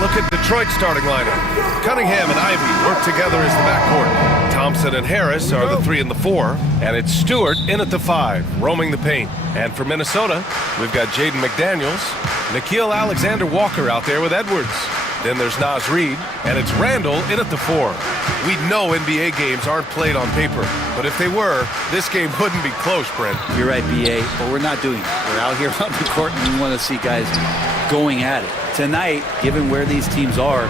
look at Detroit's starting lineup. Cunningham and Ivey work together as the backcourt. Thompson and Harris are the 3 and the 4. And it's Stewart in at the 5, roaming the paint. And for Minnesota, we've got Jaden McDaniels, Nickeil Alexander-Walker out there with Edwards. Then there's Naz Reid, and it's Randall in at the 4. We know NBA games aren't played on paper, but if they were, this game wouldn't be close, Brent. You're right, BA, but we're not doing it. We're out here on the court, and we want to see guys going at it. Tonight, given where these teams are,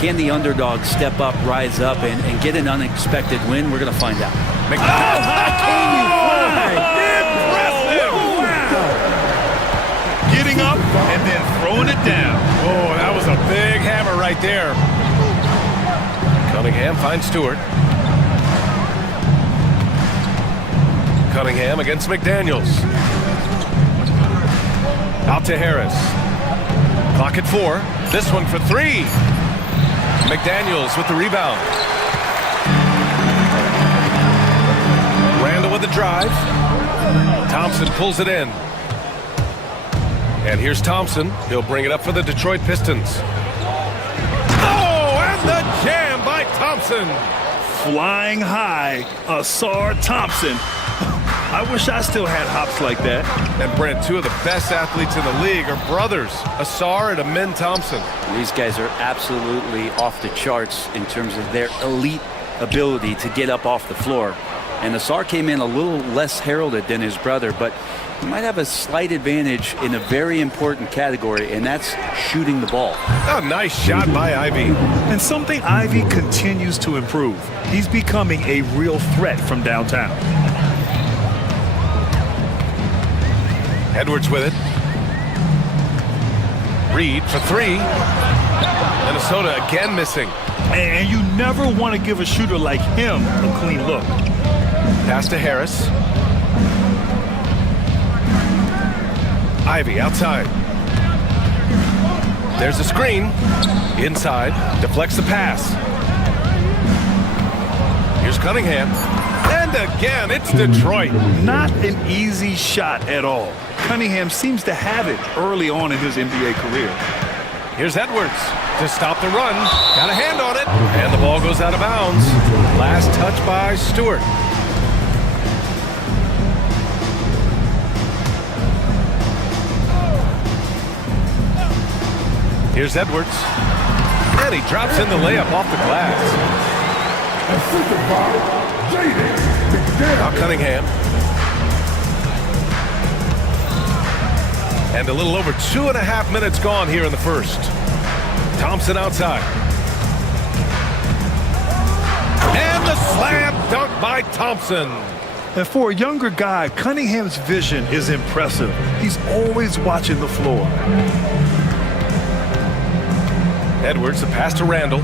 can the underdog step up, rise up, and get an unexpected win? We're going to find out. How can you fly? Impressive! Wow. Getting up and then throwing it down. Oh, that was a big hammer right there. Cunningham finds Stewart. Cunningham against McDaniels. Out to Harris. Clock at 4. This one for 3. McDaniels with the rebound. Randall with the drive. Thompson pulls it in. And here's Thompson. He'll bring it up for the Detroit Pistons. Oh, and the jam by Thompson. Flying high, Asar Thompson. I wish I still had hops like that. And Brent, 2 of the best athletes in the league are brothers, Asar and Amin Thompson. These guys are absolutely off the charts in terms of their elite ability to get up off the floor. And Asar came in a little less heralded than his brother, but he might have a slight advantage in a very important category, and that's shooting the ball. A nice shot by Ivey. And something Ivey continues to improve. He's becoming a real threat from downtown. Edwards with it. Reid for 3. Minnesota again missing. And you never want to give a shooter like him a clean look. Pass to Harris. Ivey outside. There's a screen. Inside. Deflects the pass. Here's Cunningham. And again, it's Detroit. Not an easy shot at all. Cunningham seems to have it early on in his NBA career. Here's Edwards to stop the run. Got a hand on it. And the ball goes out of bounds. Last touch by Stewart. Here's Edwards. And he drops in the layup off the glass. Now Cunningham. And a little over 2.5 minutes gone here in the first. Thompson outside. And the slam dunk by Thompson. And for a younger guy, Cunningham's vision is impressive. He's always watching the floor. Edwards, the pass to Randall.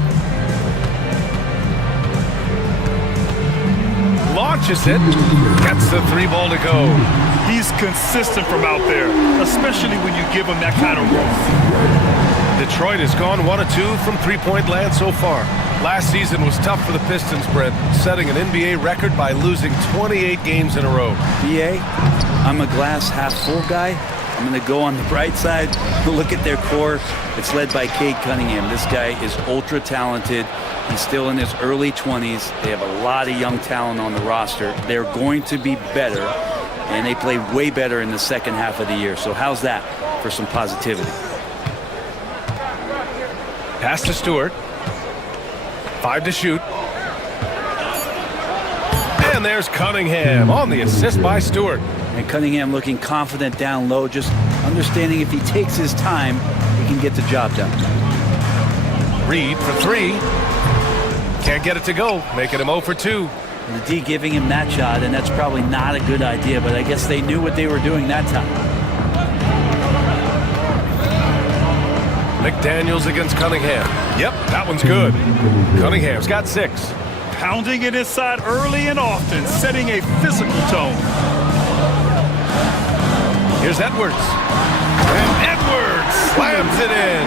Launches it. Gets the 3 ball to go. He's consistent from out there, especially when you give him that kind of room. Detroit has gone 1 of 2 from three-point land so far. Last season was tough for the Pistons, Brent, setting an NBA record by losing 28 games in a row. BA, I'm a glass half full guy. I'm going to go on the bright side, look at their core. It's led by Cade Cunningham. This guy is ultra talented. He's still in his early 20s. They have a lot of young talent on the roster. They're going to be better, and they play way better in the second half of the year. So how's that for some positivity? Pass to Stewart. 5 to shoot. And there's Cunningham on the assist by Stewart. And Cunningham looking confident down low, just understanding if he takes his time, he can get the job done. Reid for 3. Can't get it to go, making him 0 for 2. And the D giving him that shot, and that's probably not a good idea, but I guess they knew what they were doing that time. McDaniels against Cunningham. Yep, that one's good. Cunningham's got 6. Pounding it inside early and often, setting a physical tone. Here's Edwards. And Edwards slams it in.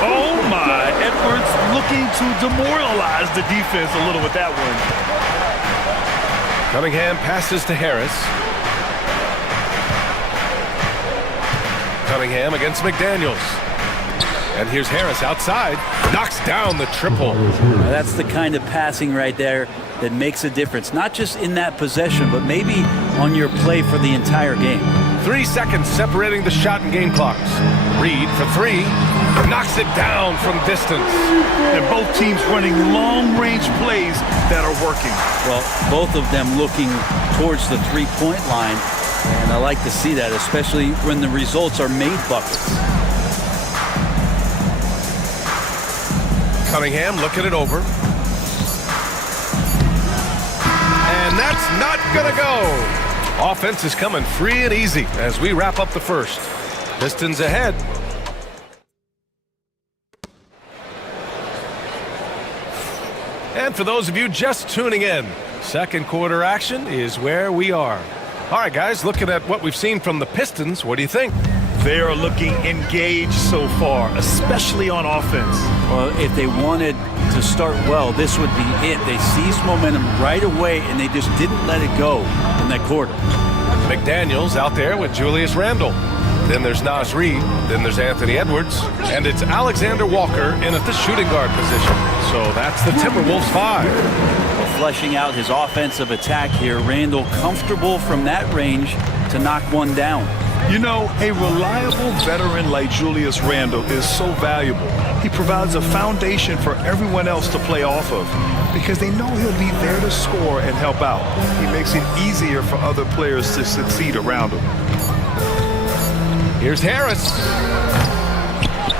Oh my, Edwards looking to demoralize the defense a little with that one. Cunningham passes to Harris. Cunningham against McDaniels. And here's Harris outside, knocks down the triple. Now, that's the kind of passing right there that makes a difference, not just in that possession, but maybe on your play for the entire game. 3 seconds separating the shot and game clocks. Reed for three, knocks it down from distance. And both teams running long-range plays that are working. Well, both of them looking towards the three-point line, and I like to see that, especially when the results are made buckets. Cunningham looking it over. And that's not gonna go. Offense is coming free and easy as we wrap up the first. Pistons ahead. And for those of you just tuning in, second quarter action is where we are. All right, guys, looking at what we've seen from the Pistons, what do you think? They are looking engaged so far, especially on offense. Well, if they wanted to start well, this would be it. They seized momentum right away, and they just didn't let it go in that quarter. McDaniels out there with Julius Randle. Then there's Naz Reid. Then there's Anthony Edwards. And it's Alexander Walker in at the shooting guard position. So that's the Timberwolves 5. Well, fleshing out his offensive attack here, Randle comfortable from that range to knock one down. You know, a reliable veteran like Julius Randle is so valuable. He provides a foundation for everyone else to play off of because they know he'll be there to score and help out. He makes it easier for other players to succeed around him. Here's Harris.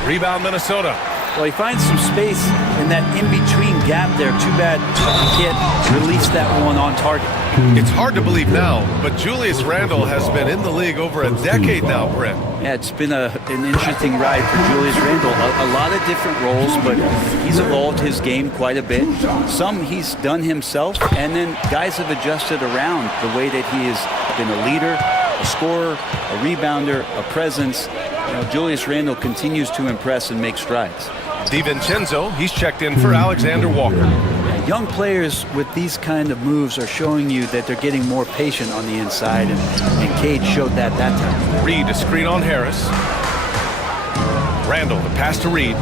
Rebound, Minnesota. Well, he finds some space in that in-between gap there. Too bad he can't release that one on target. It's hard to believe now, but Julius Randle has been in the league over a decade now, Brent. Yeah, it's been an interesting ride for Julius Randle. A lot of different roles, but he's evolved his game quite a bit. Some he's done himself, and then guys have adjusted around the way that he has been a leader, a scorer, a rebounder, a presence. You know, Julius Randle continues to impress and make strides. DiVincenzo, he's checked in for Alexander Walker. Young players with these kind of moves are showing you that they're getting more patient on the inside, and Cade showed that time. Reed, a screen on Harris. Randle, the pass to Reed.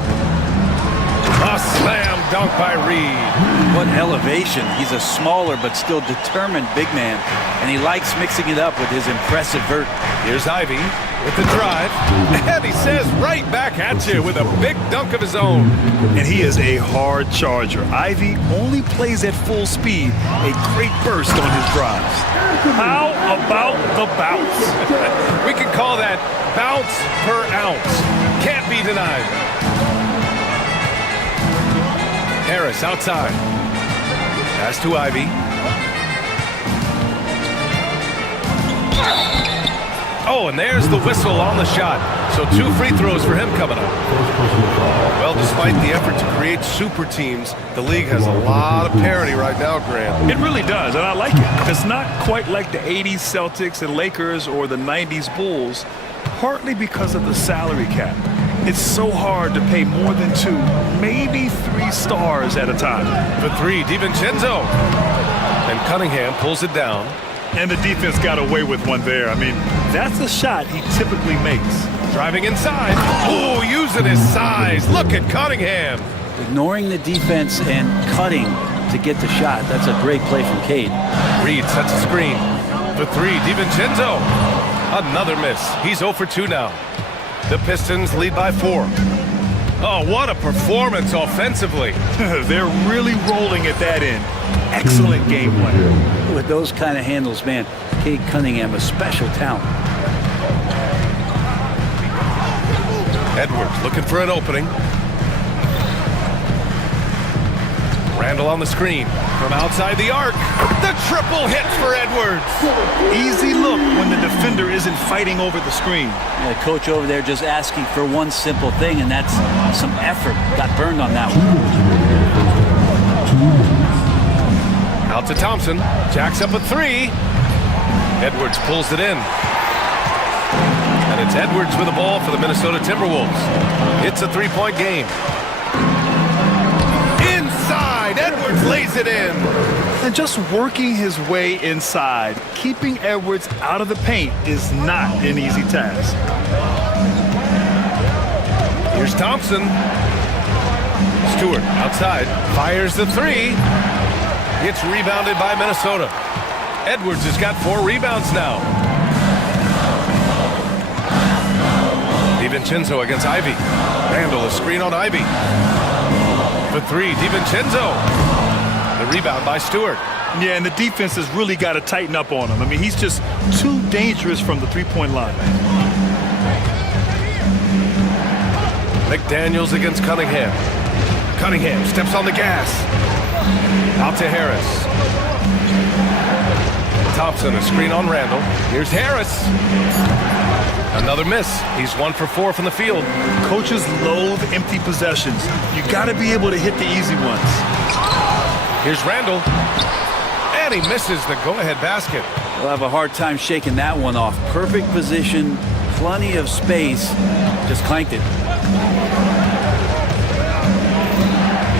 A slam dunk by Reed. What elevation. He's a smaller but still determined big man, and he likes mixing it up with his impressive vert. Here's Ivy with the drive, and he says right back at you with a big dunk of his own. And he is a hard charger. Ivy only plays at full speed, a great burst on his drives. How about the bounce? We can call that bounce per ounce. Can't be denied. Harris outside. Pass to Ivy. Oh, and there's the whistle on the shot. So 2 free throws for him coming up. Well, despite the effort to create super teams, the league has a lot of parity right now, Grant. It really does, and I like it. It's not quite like the 80s Celtics and Lakers or the 90s Bulls, partly because of the salary cap. It's so hard to pay more than 2, maybe 3 stars at a time. For 3, DiVincenzo. And Cunningham pulls it down. And the defense got away with one there. I mean, that's a shot he typically makes. Driving inside. Oh, using his size. Look at Cunningham. Ignoring the defense and cutting to get the shot. That's a great play from Cade. Reed sets a screen. For 3, DiVincenzo. Another miss. He's 0 for 2 now. The Pistons lead by 4. Oh, what a performance offensively. They're really rolling at that end. Excellent game plan. With those kind of handles, man, Cade Cunningham, a special talent. Edwards looking for an opening. Randle on the screen from outside the arc. The triple hit for Edwards. Easy look when the defender isn't fighting over the screen. The coach over there just asking for one simple thing, and that's some effort. Got burned on that one. Out to Thompson. Jacks up a 3. Edwards pulls it in. And it's Edwards with the ball for the Minnesota Timberwolves. It's a 3-point game. Inside, Edwards lays it in. And just working his way inside, keeping Edwards out of the paint is not an easy task. Here's Thompson. Stewart outside, fires the three. It's rebounded by Minnesota. Edwards has got 4 rebounds now. DiVincenzo against Ivy. Randall, a screen on Ivy. For 3, DiVincenzo. The rebound by Stewart. Yeah, and the defense has really got to tighten up on him. I mean, he's just too dangerous from the three-point line. McDaniels against Cunningham. Cunningham steps on the gas. Out to Harris. Thompson, a screen on Randall. Here's Harris. Another miss. He's 1 for 4 from the field. Coaches loathe empty possessions. You got to be able to hit the easy ones. Here's Randall. And he misses the go-ahead basket. We'll have a hard time shaking that one off. Perfect position, plenty of space. Just clanked it.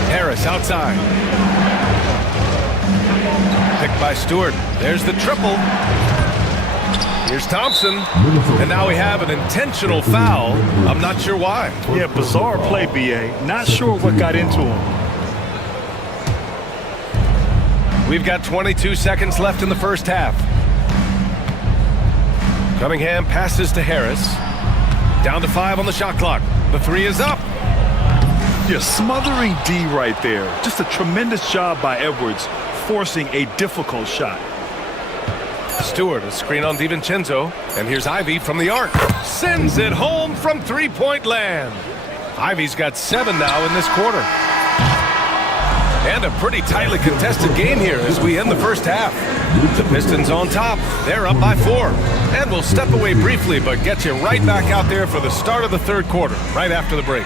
Harris outside. Picked by Stewart. There's the triple. Here's Thompson. And now we have an intentional foul. I'm not sure why. Yeah, bizarre play, B.A. Not sure what got into him. We've got 22 seconds left in the first half. Cunningham passes to Harris. Down to 5 on the shot clock. The 3 is up. Yeah, smothering D right there. Just a tremendous job by Edwards, forcing a difficult shot. Stewart, a screen on DiVincenzo. And here's Ivy from the arc. Sends it home from three-point land. Ivy's got 7 now in this quarter. And a pretty tightly contested game here as we end the first half. The Pistons on top. They're up by 4. And we'll step away briefly, but get you right back out there for the start of the third quarter, right after the break.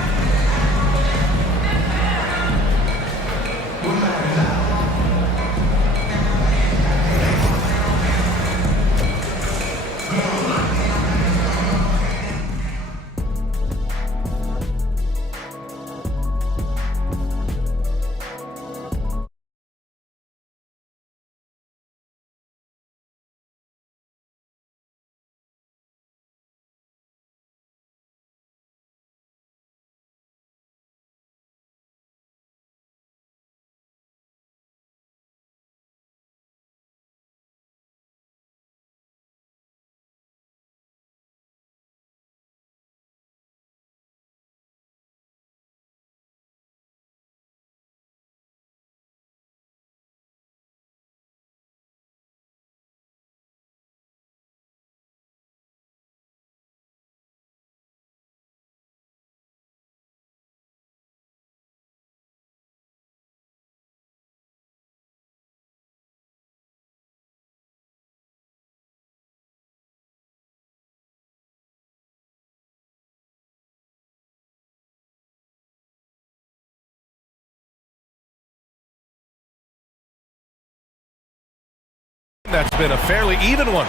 That's been a fairly even one.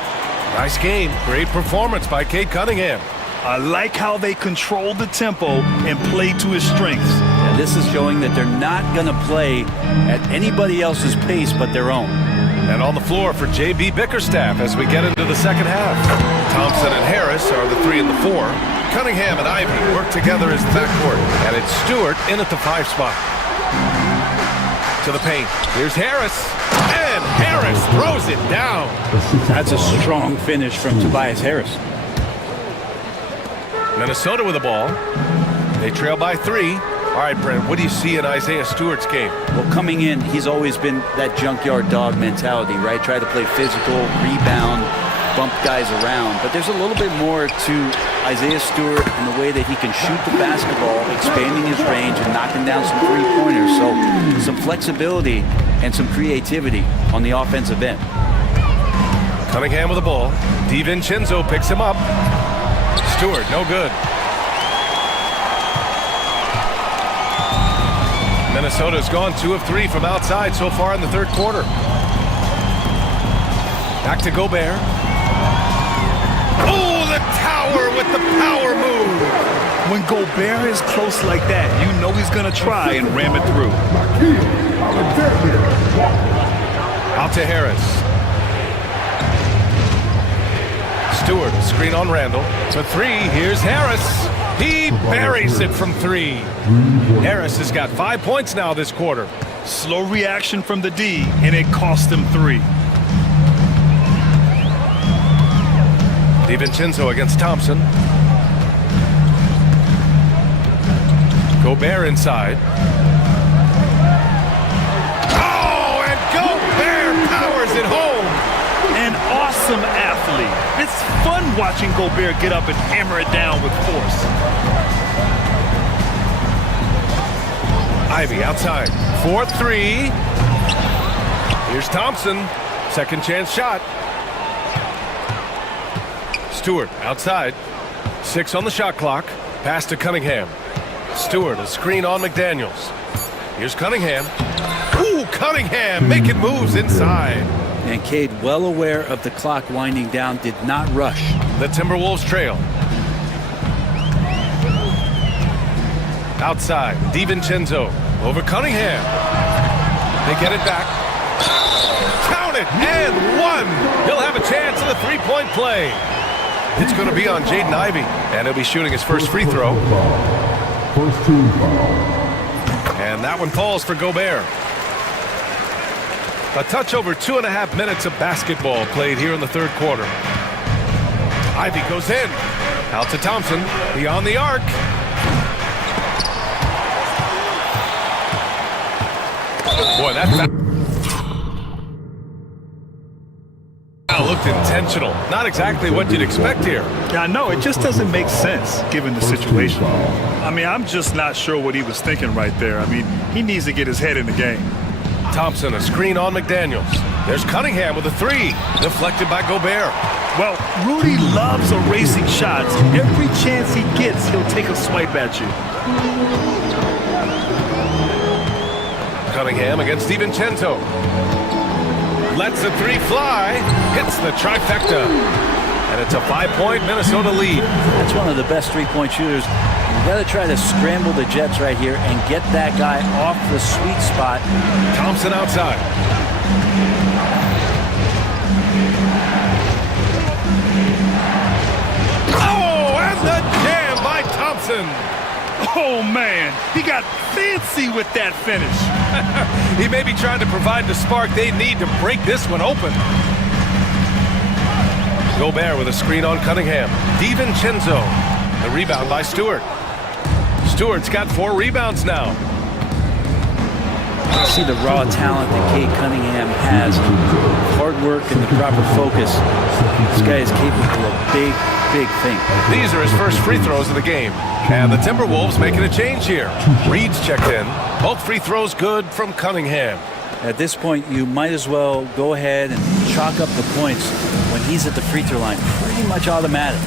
Nice game. Great performance by Cade Cunningham. I like how they control the tempo and play to his strengths. Yeah, this is showing that they're not going to play at anybody else's pace but their own. And on the floor for J.B. Bickerstaff as we get into the second half. Thompson and Harris are the 3 and the 4. Cunningham and Ivy work together as the backcourt. And it's Stewart in at the 5 spot. To the paint. Here's Harris. And Harris throws it down. That's a strong finish from Tobias Harris. Minnesota with the ball. They trail by 3. All right, Brent, what do you see in Isaiah Stewart's game? Well, coming in, he's always been that junkyard dog mentality, right? Try to play physical, rebound, bump guys around. But there's a little bit more to Isaiah Stewart in the way that he can shoot the basketball, expanding his range and knocking down some three-pointers. So some flexibility and some creativity on the offensive end. Cunningham with the ball. DiVincenzo picks him up. Stewart, no good. Minnesota's gone 2 of 3 from outside so far in the third quarter. Back to Gobert. Oh, the tower with the power move. When Gobert is close like that, you know he's going to try and ram it through. Out to Harris. Stewart, screen on Randall. To 3, here's Harris. He buries it from three. Harris has got 5 points now this quarter. Slow reaction from the D, and it cost him 3. DiVincenzo against Thompson. Gobert inside. Oh, and Gobert powers it home. An awesome athlete. It's fun watching Gobert get up and hammer it down with force. Ivy outside. 4-3. Here's Thompson. Second chance shot. Stewart outside. 6 on the shot clock. Pass to Cunningham. Stewart, a screen on McDaniels. Here's Cunningham. Ooh, Cunningham making moves inside. And Cade, well aware of the clock winding down, did not rush. The Timberwolves trail. Outside, DiVincenzo over Cunningham. They get it back. Count it, and one. He'll have a chance in the three-point play. It's going to be on Jaden Ivey, and he'll be shooting his first free throw. First team foul. And that one falls for Gobert. A touch over 2.5 minutes of basketball played here in the third quarter. Ivy goes in. Out to Thompson. Beyond the arc. Boy, that looked intentional. Not exactly what you'd expect here. Yeah, I know. It just doesn't make sense given the situation. I mean, I'm just not sure what he was thinking right there. I mean, he needs to get his head in the game. Thompson, a screen on McDaniels. There's Cunningham with a three. Deflected by Gobert. Well, Rudy loves erasing shots. Every chance he gets, he'll take a swipe at you. Cunningham against DiVincenzo. Lets the three fly. Hits the trifecta. And it's a 5-point Minnesota lead. That's one of the best three-point shooters. You've got to try to scramble the Jets right here and get that guy off the sweet spot. Thompson outside. Oh, and the jam by Thompson. Oh, man. He got fancy with that finish. He may be trying to provide the spark they need to break this one open. Gobert with a screen on Cunningham. DiVincenzo. The rebound by Stewart. Stewart's got 4 rebounds now. You see the raw talent that Cade Cunningham has. Hard work and the proper focus. This guy is capable of big, big things. These are his first free throws of the game. And the Timberwolves making a change here. Reed's checked in. Both free throws good from Cunningham. At this point, you might as well go ahead and chalk up the points when he's at the free throw line. Pretty much automatic.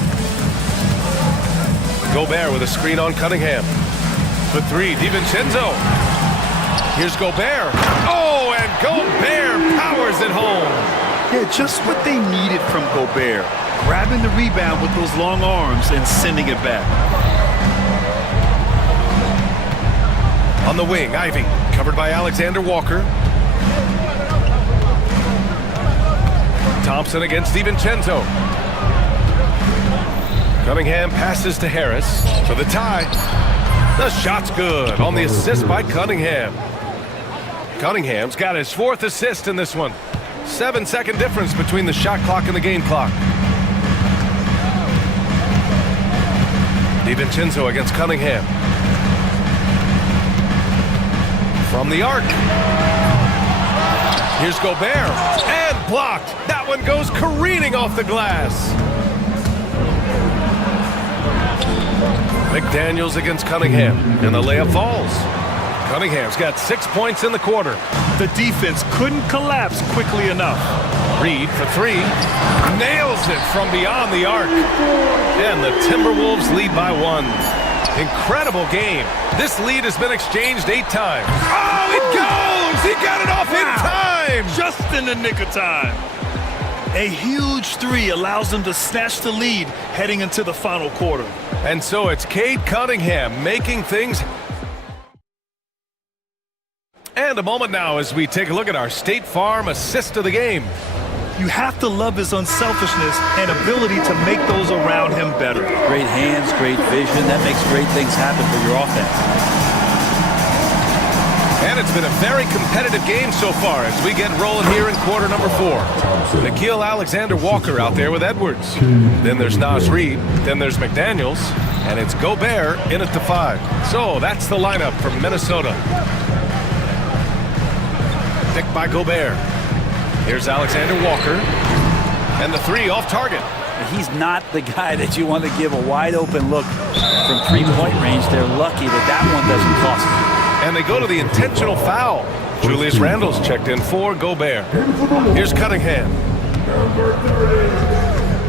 Gobert with a screen on Cunningham. The three, DiVincenzo. Here's Gobert. Oh, and Gobert powers it home. Yeah, just what they needed from Gobert. Grabbing the rebound with those long arms and sending it back. On the wing, Ivy, covered by Alexander Walker. Thompson against DiVincenzo. Cunningham passes to Harris for the tie. The shot's good on the assist by Cunningham. Cunningham's got his 4th assist in this one. 7-second difference between the shot clock and the game clock. DiVincenzo against Cunningham. From the arc. Here's Gobert. And blocked. That one goes careening off the glass. McDaniels against Cunningham. And the layup falls. Cunningham's got 6 points in the quarter. The defense couldn't collapse quickly enough. Reed for 3. Nails it from beyond the arc. And the Timberwolves lead by 1. Incredible game. This lead has been exchanged 8 times. Oh, it goes! He got it off in time! Just in the nick of time. A huge 3 allows them to snatch the lead heading into the final quarter. And so it's Cade Cunningham making things. And a moment now as we take a look at our State Farm assist of the game. You have to love his unselfishness and ability to make those around him better. Great hands, great vision. That makes great things happen for your offense. And it's been a very competitive game so far as we get rolling here in quarter number 4. Nikhil Alexander-Walker out there with Edwards. Then there's Naz Reid. Then there's McDaniels. And it's Gobert in at the 5. So that's the lineup from Minnesota. Picked by Gobert. Here's Alexander-Walker. And the 3 off target. He's not the guy that you want to give a wide-open look from three-point range. They're lucky that that one doesn't cost them. And they go to the intentional foul. Julius Randle's checked in for Gobert. Here's Cunningham.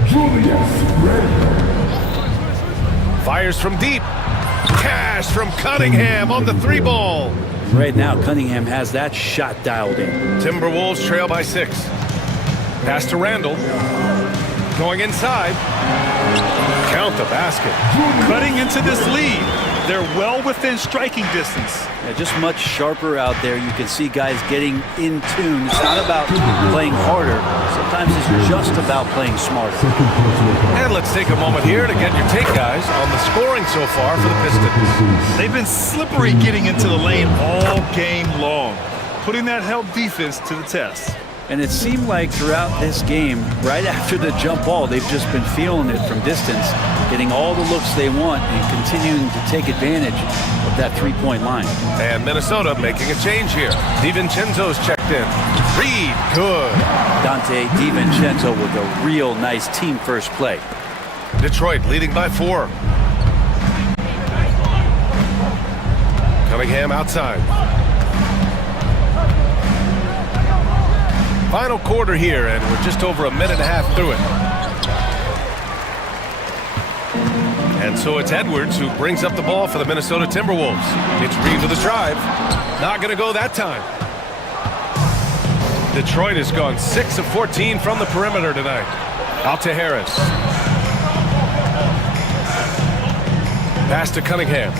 Julius Randle. Fires from deep. Cash from Cunningham on the 3 ball. Right now, Cunningham has that shot dialed in. Timberwolves trail by 6. Pass to Randle. Going inside. Count the basket. Cutting into this lead. They're well within striking distance. Yeah, just much sharper out there. You can see guys getting in tune. It's not about playing harder. Sometimes it's just about playing smarter. And let's take a moment here to get your take, guys, on the scoring so far for the Pistons. They've been slippery getting into the lane all game long, putting that help defense to the test. And it seemed like throughout this game, right after the jump ball, they've just been feeling it from distance, getting all the looks they want and continuing to take advantage of that three-point line. And Minnesota making a change here. DiVincenzo's checked in. Reid, good. Dante DiVincenzo with a real nice team-first play. Detroit leading by 4. Cunningham outside. Final quarter here, and we're just over a minute and a half through it. And so it's Edwards who brings up the ball for the Minnesota Timberwolves. It's Reid with a drive. Not going to go that time. Detroit has gone 6 of 14 from the perimeter tonight. Out to Harris. Pass to Cunningham.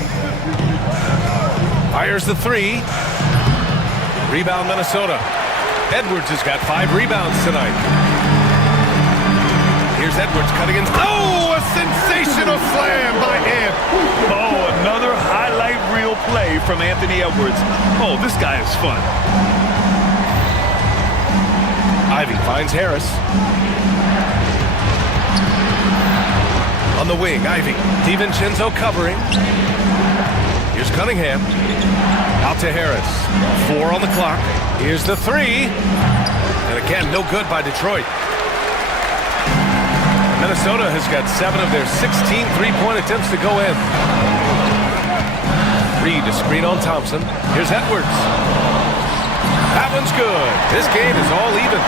Fires the 3. Rebound Minnesota. Edwards has got 5 rebounds tonight. Here's Edwards cutting in. Oh, a sensational slam by Ant. Oh, another highlight reel play from Anthony Edwards. Oh, this guy is fun. Ivy finds Harris. On the wing, Ivy. DiVincenzo covering. Here's Cunningham. Out to Harris. 4 on the clock. Here's the 3. And again, no good by Detroit. Minnesota has got 7 of their 16 three-point attempts to go in. Reid to screen on Thompson. Here's Edwards. That one's good. This game is all even.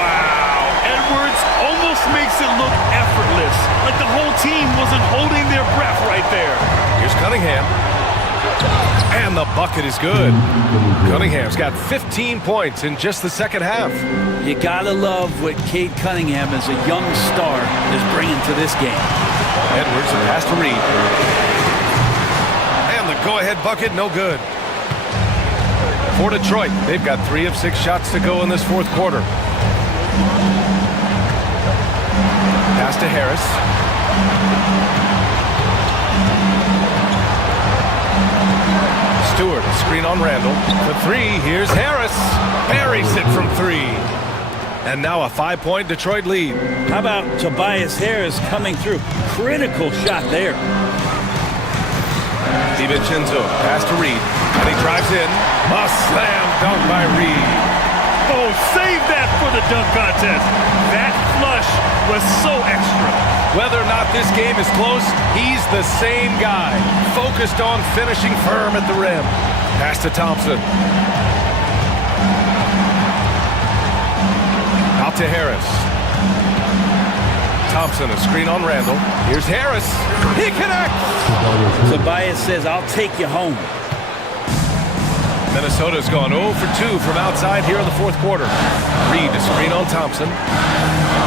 Wow. Edwards almost makes it look effortless, like the whole team wasn't holding their breath right there. Here's Cunningham. And the bucket is good. Cunningham's got 15 points in just the second half. You gotta love what Cade Cunningham as a young star is bringing to this game. Edwards and pass to Reid. And the go-ahead bucket, no good. For Detroit, they've got 3 of 6 shots to go in this fourth quarter. Pass to Harris. Stewart, screen on Randle. For 3, here's Harris. Buries it from 3. And now a 5-point Detroit lead. How about Tobias Harris coming through? Critical shot there. DiVincenzo, pass to Reid. And he drives in. A slam dunk by Reid. Oh, save that for the dunk contest. That flush was so extra. Whether or not this game is close, he's the same guy. Focused on finishing firm at the rim. Pass to Thompson. Out to Harris. Thompson, a screen on Randle. Here's Harris. He connects! Tobias says, I'll take you home. Minnesota's gone 0 for 2 from outside here in the fourth quarter. Reid to screen on Thompson.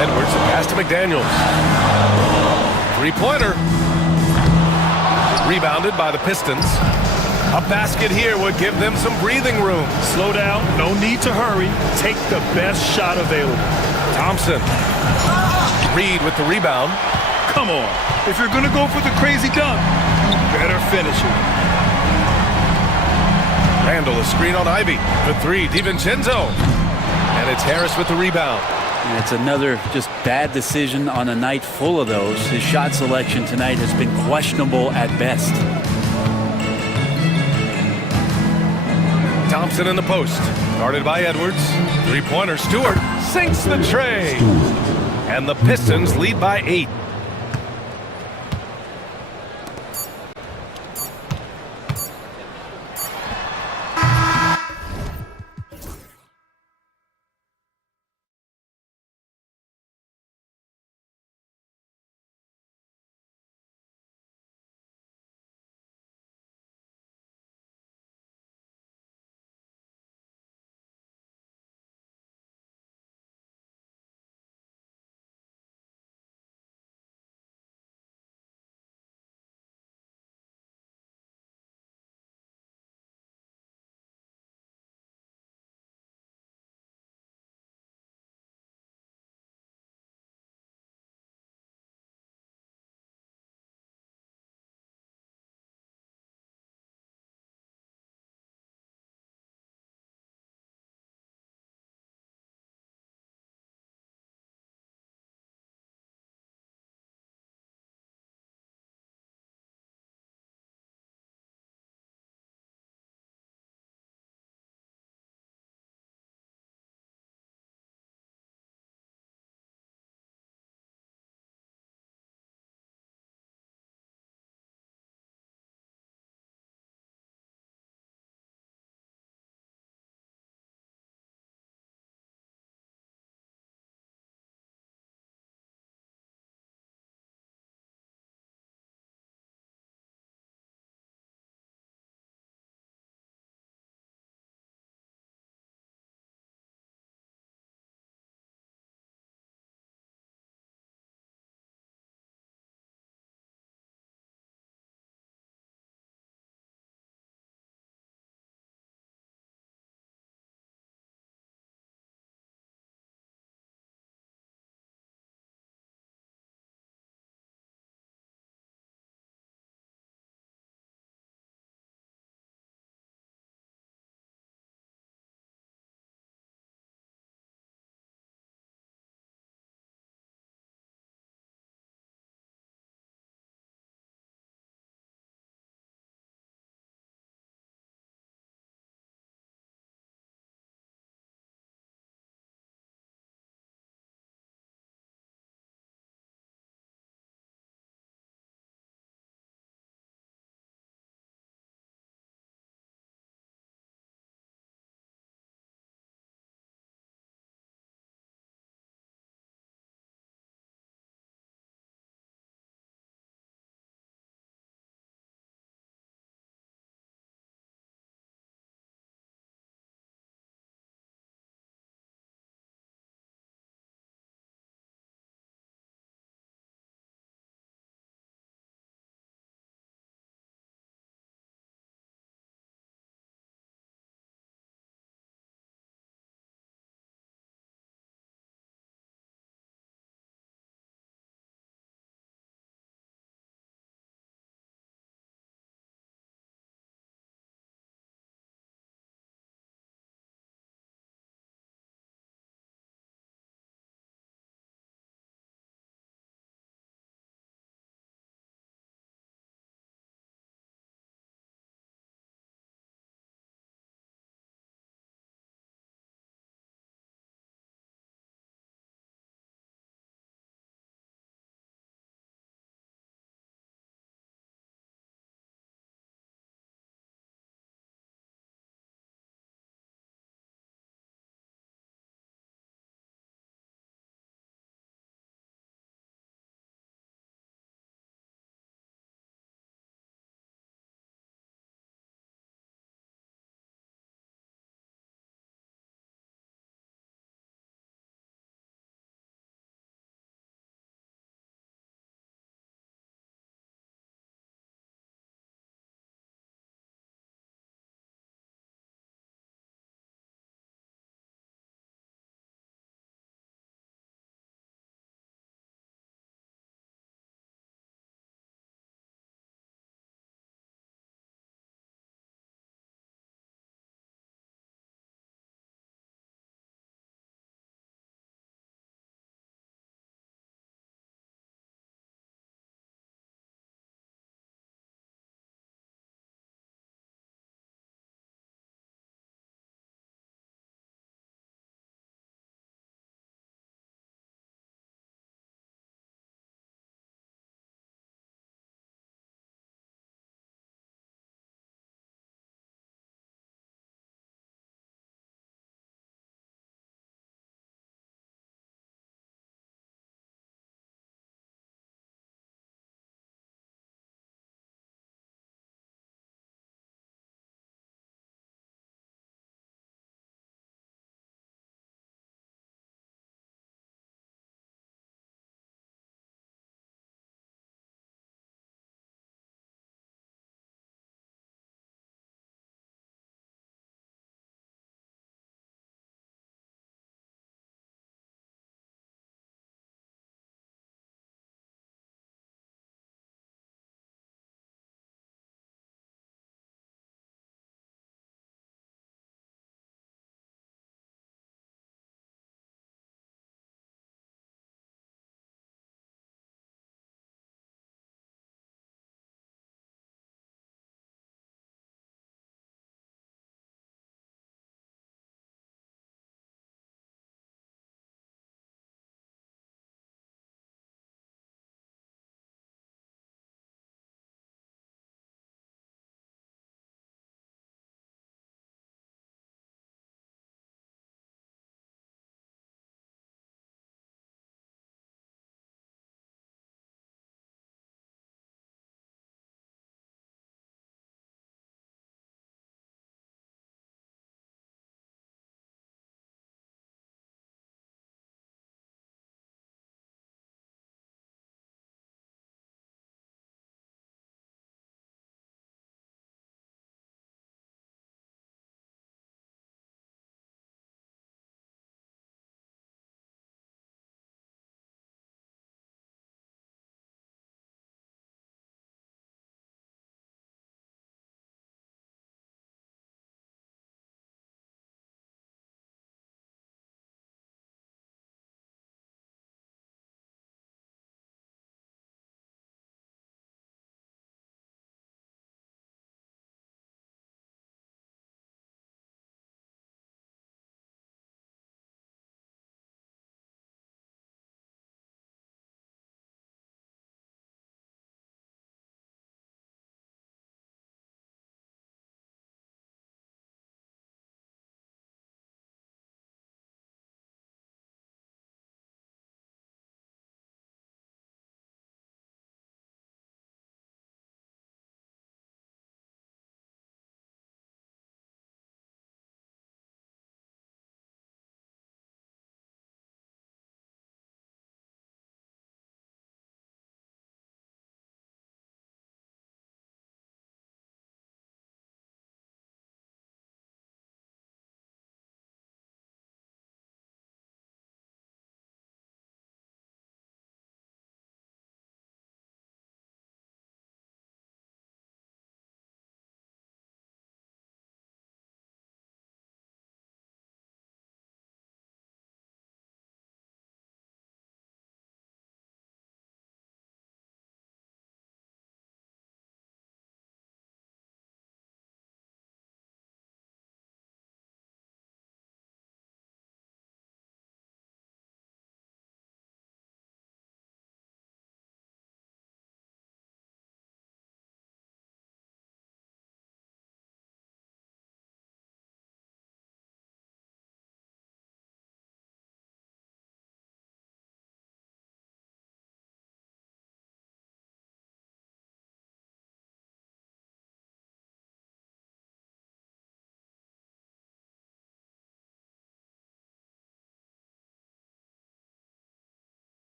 Edwards, a pass to McDaniels. Three-pointer. Rebounded by the Pistons. A basket here would give them some breathing room. Slow down, no need to hurry. Take the best shot available. Thompson. Reed with the rebound. Come on. If you're going to go for the crazy dunk, you better finish it. Randall, a screen on Ivy. For three, DiVincenzo. And it's Harris with the rebound. And it's another just bad decision on a night full of those. His shot selection tonight has been questionable at best. Thompson in the post. Guarded by Edwards. Three-pointer. Stewart sinks the tray. And the Pistons lead by 8.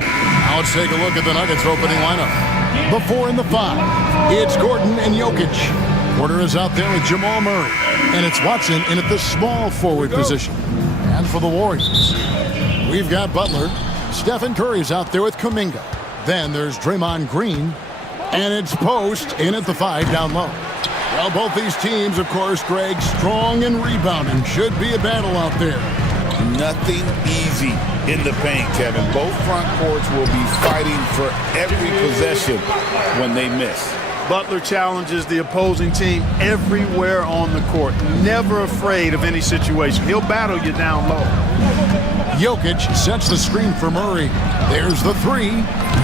Now let's take a look at the Nuggets opening lineup. The 4 and the 5. It's Gordon and Jokic. Porter is out there with Jamal Murray. And it's Watson in at the small forward position. And for the Warriors, we've got Butler. Stephen Curry's out there with Kuminga. Then there's Draymond Green. And it's Post in at the 5 down low. Well, both these teams, of course, Greg, strong and rebounding. Should be a battle out there. Nothing easy in the paint, Kevin. Both front courts will be fighting for every possession when they miss. Butler challenges the opposing team everywhere on the court. Never afraid of any situation. He'll battle you down low. Jokic sets the screen for Murray. There's the 3,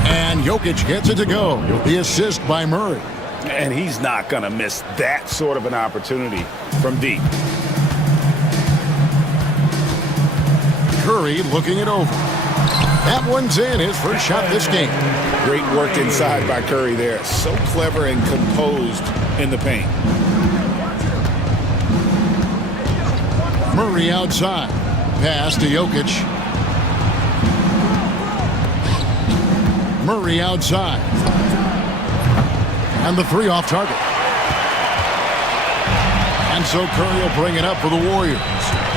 and Jokic gets it to go. The assist by Murray. And he's not going to miss that sort of an opportunity from deep. Curry looking it over. That one's in, his first shot this game. Great work inside by Curry there. So clever and composed in the paint. Murray outside. Pass to Jokic. Murray outside. And the 3 off target. And so Curry will bring it up for the Warriors.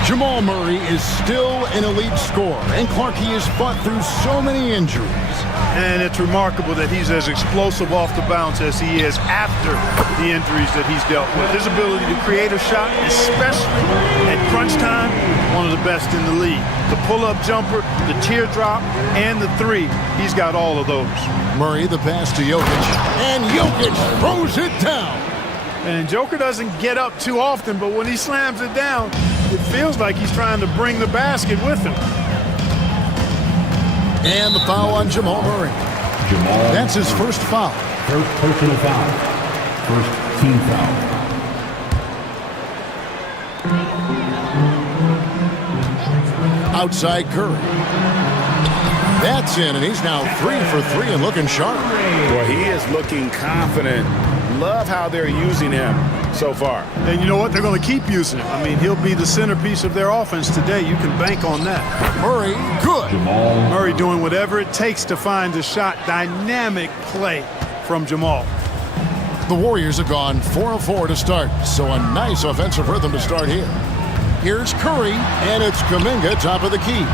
Jamal Murray is still an elite scorer, and Clarkey has fought through so many injuries. And it's remarkable that he's as explosive off the bounce as he is after the injuries that he's dealt with. His ability to create a shot, especially at crunch time, one of the best in the league. The pull-up jumper, the teardrop, and the 3, he's got all of those. Murray, the pass to Jokic, and Jokic throws it down. And Joker doesn't get up too often, but when he slams it down, it feels like he's trying to bring the basket with him. And the foul on Jamal Murray. That's his first foul. First personal foul. First team foul. Outside Curry. That's in, and he's now 3 for 3 and looking sharp. Boy, he is looking confident. Love how they're using him so far. And you know what? They're going to keep using him. I mean, he'll be the centerpiece of their offense today. You can bank on that. Murray, good. Murray doing whatever it takes to find a shot. Dynamic play from Jamal. The Warriors have gone 4 of 4 to start, so a nice offensive rhythm to start here. Here's Curry, and it's Kuminga, top of the key.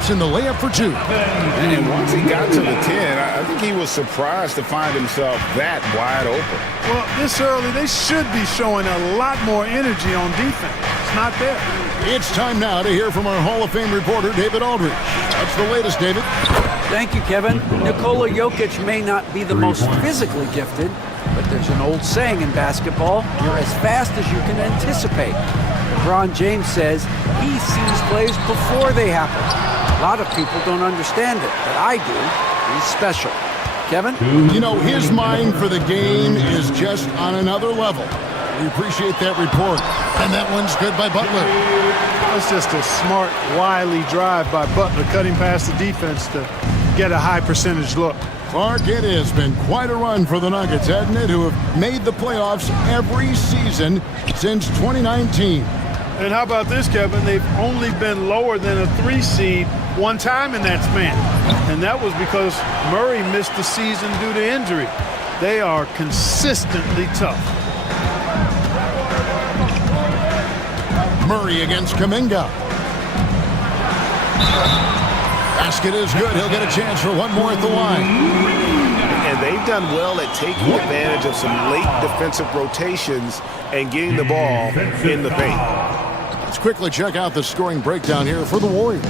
Drops in the layup for 2. And once he got to the 10, I think he was surprised to find himself that wide open. Well, this early, they should be showing a lot more energy on defense. It's not there. It's time now to hear from our Hall of Fame reporter, David Aldridge. That's the latest, David. Thank you, Kevin. Nikola Jokic may not be the most physically gifted, but there's an old saying in basketball, you're as fast as you can anticipate. LeBron James says he sees plays before they happen. A lot of people don't understand it, but I do. He's special. Kevin? You know, his mind for the game is just on another level. We appreciate that report. And that one's good by Butler. That's just a smart, wily drive by Butler, cutting past the defense to get a high percentage look. Clark, it has been quite a run for the Nuggets, hasn't it, who have made the playoffs every season since 2019. And how about this, Kevin? They've only been lower than a 3 seed one time in that span. And that was because Murray missed the season due to injury. They are consistently tough. Murray against Kuminga. Basket is good. He'll get a chance for one more at the line. And they've done well at taking advantage of some late defensive rotations and getting the ball in the paint. Let's quickly check out the scoring breakdown here for the Warriors.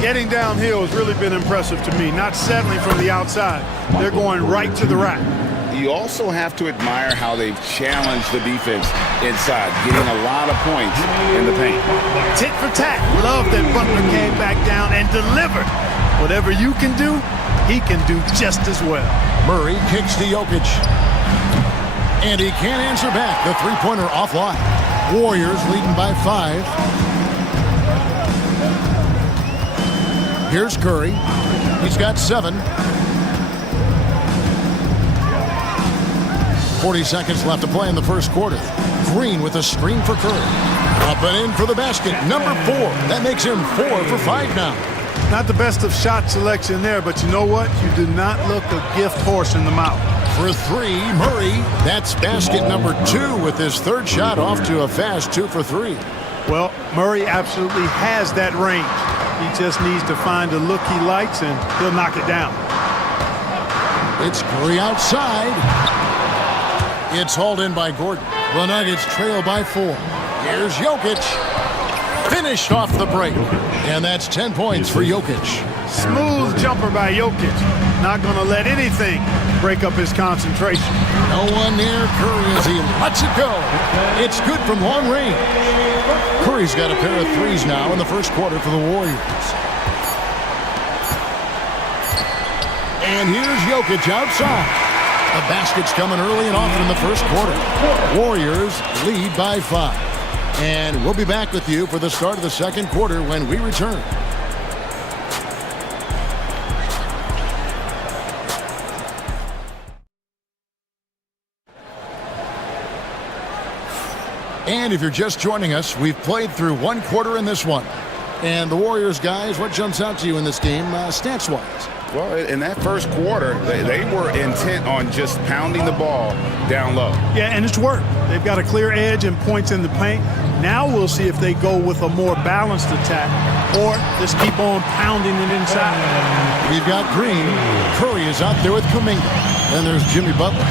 Getting downhill has really been impressive to me, not settling from the outside. They're going right to the rack. You also have to admire how they've challenged the defense inside, getting a lot of points in the paint. Tit for tat. Love that Butler came back down and delivered. Whatever you can do, he can do just as well. Murray kicks to Jokic. And he can't answer back. The three-pointer offline. Warriors leading by 5. Here's Curry. He's got 7. 40 seconds left to play in the first quarter. Green with a screen for Curry. Up and in for the basket, number 4. That makes him 4 for 5 now. Not the best of shot selection there, but you know what? You do not look a gift horse in the mouth. For 3, Murray. That's basket number 2 with his third shot off to a fast 2 for 3. Well, Murray absolutely has that range. He just needs to find the look he likes, and he'll knock it down. It's Curry outside. It's hauled in by Gordon. The Nuggets trail by 4. Here's Jokic. Finished off the break. And that's 10 points for Jokic. Smooth jumper by Jokic. Not going to let anything break up his concentration. No one near Curry as he lets it go. It's good from long range. Curry's got a pair of threes now in the first quarter for the Warriors. And here's Jokic outside. The basket's coming early and often in the first quarter. Warriors lead by 5. And we'll be back with you for the start of the second quarter when we return. And if you're just joining us, we've played through one quarter in this one. And the Warriors, guys, what jumps out to you in this game stats-wise? Well, in that first quarter, they were intent on just pounding the ball down low. Yeah, and it's worked. They've got a clear edge and points in the paint. Now we'll see if they go with a more balanced attack or just keep on pounding it inside. We've got Green. Curry is out there with Kuminga. Then there's Jimmy Butler.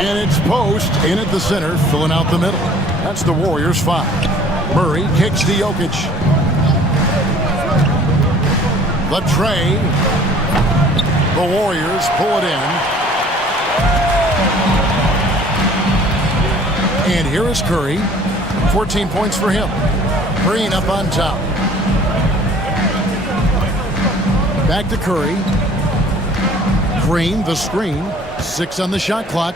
And it's Post in at the center, filling out the middle. That's the Warriors' 5. Murray kicks to Jokic. The tray. The Warriors pull it in. And here is Curry. 14 points for him. Green up on top. Back to Curry. Green, the screen. 6 on the shot clock.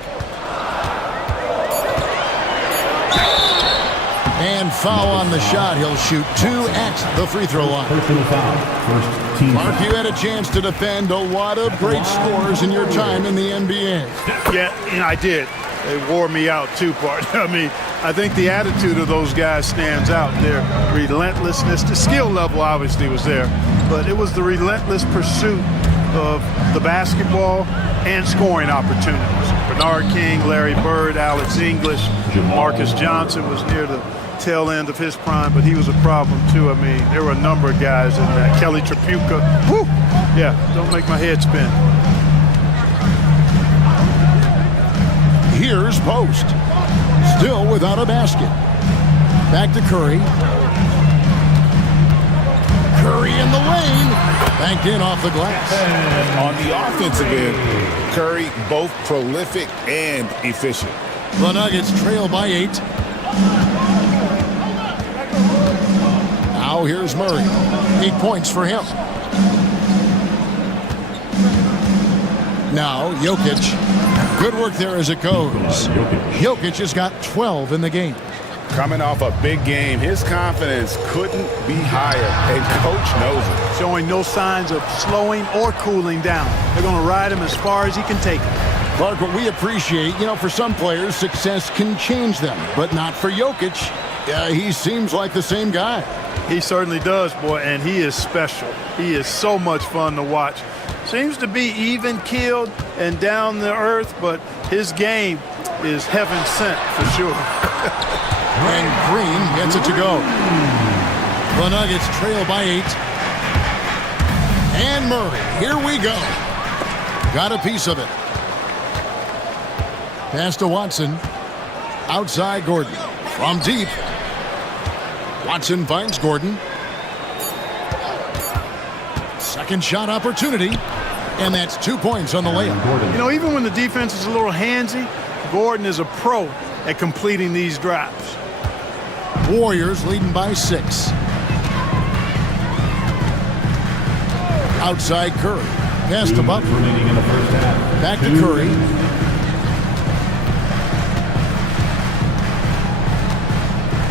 And foul on the shot. He'll shoot 2 at the free throw line. Personal foul. First team. Mark, you had a chance to defend a lot of great scores in your time in the NBA. Yeah, and I did. They wore me out too, partner. I mean, I think the attitude of those guys stands out. Their relentlessness, the skill level obviously was there, but it was the relentless pursuit of the basketball and scoring opportunities. Bernard King, Larry Bird, Alex English, Marcus Johnson was near the tail end of his prime, but he was a problem too. I mean, there were a number of guys in that. Kelly Tripucka. Whew! Yeah, don't make my head spin. Here's Post. Still without a basket. Back to Curry. Curry in the lane. Banked in off the glass. On the offensive end, Curry both prolific and efficient. The Nuggets trail by 8. Now here's Murray. 8 points for him. Now Jokic. Good work there as it goes. Jokic has got 12 in the game. Coming off a big game, his confidence couldn't be higher, and coach knows it. Showing no signs of slowing or cooling down. They're going to ride him as far as he can take him. Clark, what we appreciate, for some players, success can change them, but not for Jokic. He seems like the same guy. He certainly does, boy, and he is special. He is so much fun to watch. Seems to be even-keeled and down the earth, but his game is heaven sent for sure. And Green gets it to go. The Nuggets trail by 8. And Murray, here we go. Got a piece of it. Pass to Watson. Outside Gordon. From deep. Watson finds Gordon. Second shot opportunity. And that's 2 points on the layup. Even when the defense is a little handsy, Gordon is a pro at completing these drives. Warriors leading by 6. Outside Curry. Pass to Butler. Back to Curry.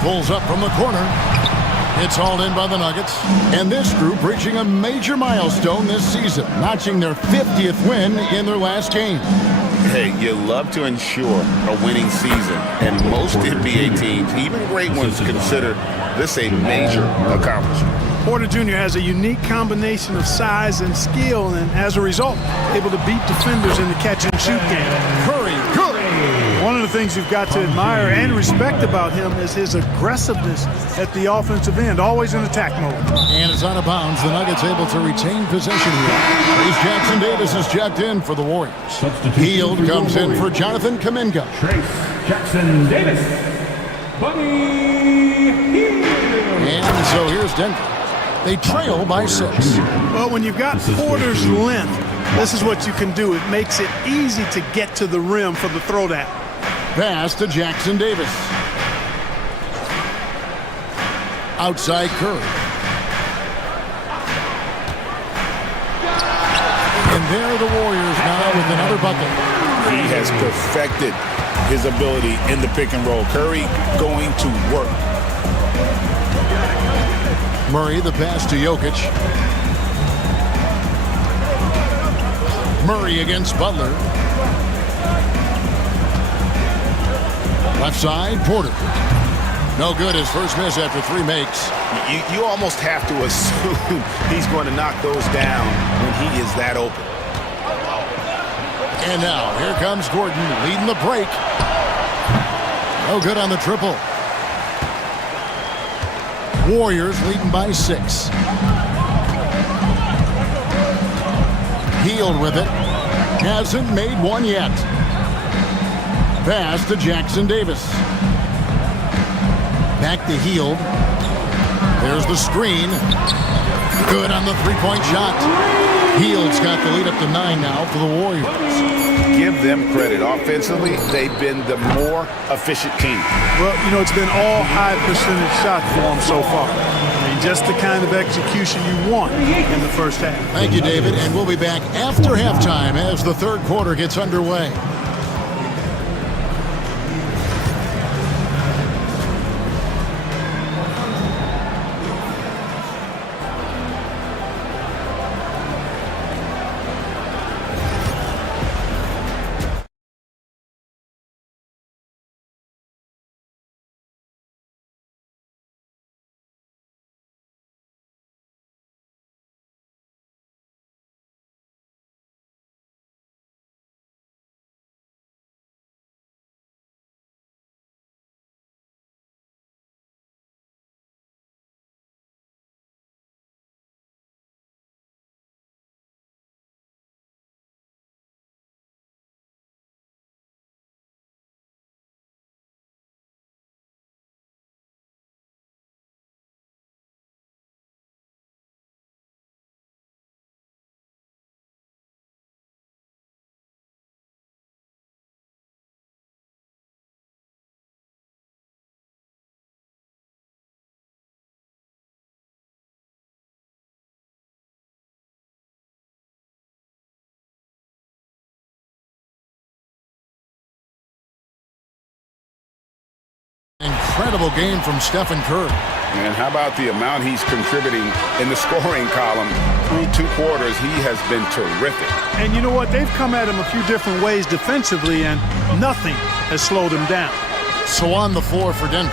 Pulls up from the corner. It's hauled in by the Nuggets. And this group reaching a major milestone this season, notching their 50th win in their last game. Hey, you love to ensure a winning season, and most NBA teams, even great ones, consider this a major accomplishment. Porter Jr. has a unique combination of size and skill, and as a result, able to beat defenders in the catch-and-shoot game. Curry, good. One of the things you've got to admire and respect about him is his aggressiveness at the offensive end, always in attack mode. And it's out of bounds. The Nuggets able to retain possession here. Trace Jackson Davis is checked in for the Warriors. Hield comes in for Jonathan Kuminga. Trace Jackson Davis. And so here's Denver. They trail by 6. Well, when you've got Porter's length, this is what you can do. It makes it easy to get to the rim for the throwdown. Pass to Jackson Davis. Outside Curry. And there are the Warriors now with another bucket. He has perfected his ability in the pick and roll. Curry going to work. Murray, the pass to Jokic. Murray against Butler. Left side, Porter. No good, his first miss after 3 makes. You almost have to assume he's going to knock those down when he is that open. And now, here comes Gordon leading the break. No good on the triple. Warriors leading by 6. Hield with it. Hasn't made one yet. Pass to Jackson Davis. Back to Hield. There's the screen. Good on the three-point shot. Hield's got the lead up to 9 now for the Warriors. Give them credit. Offensively, they've been the more efficient team. Well, you know, it's been all high percentage shots for them so far. I mean, just the kind of execution you want in the first half. Thank you, David, and we'll be back after halftime as the third quarter gets underway. Incredible game from Stephen Curry. And how about the amount he's contributing in the scoring column through 2 quarters? He has been terrific. And you know what? They've come at him a few different ways defensively, and nothing has slowed him down. So on the floor for Denver.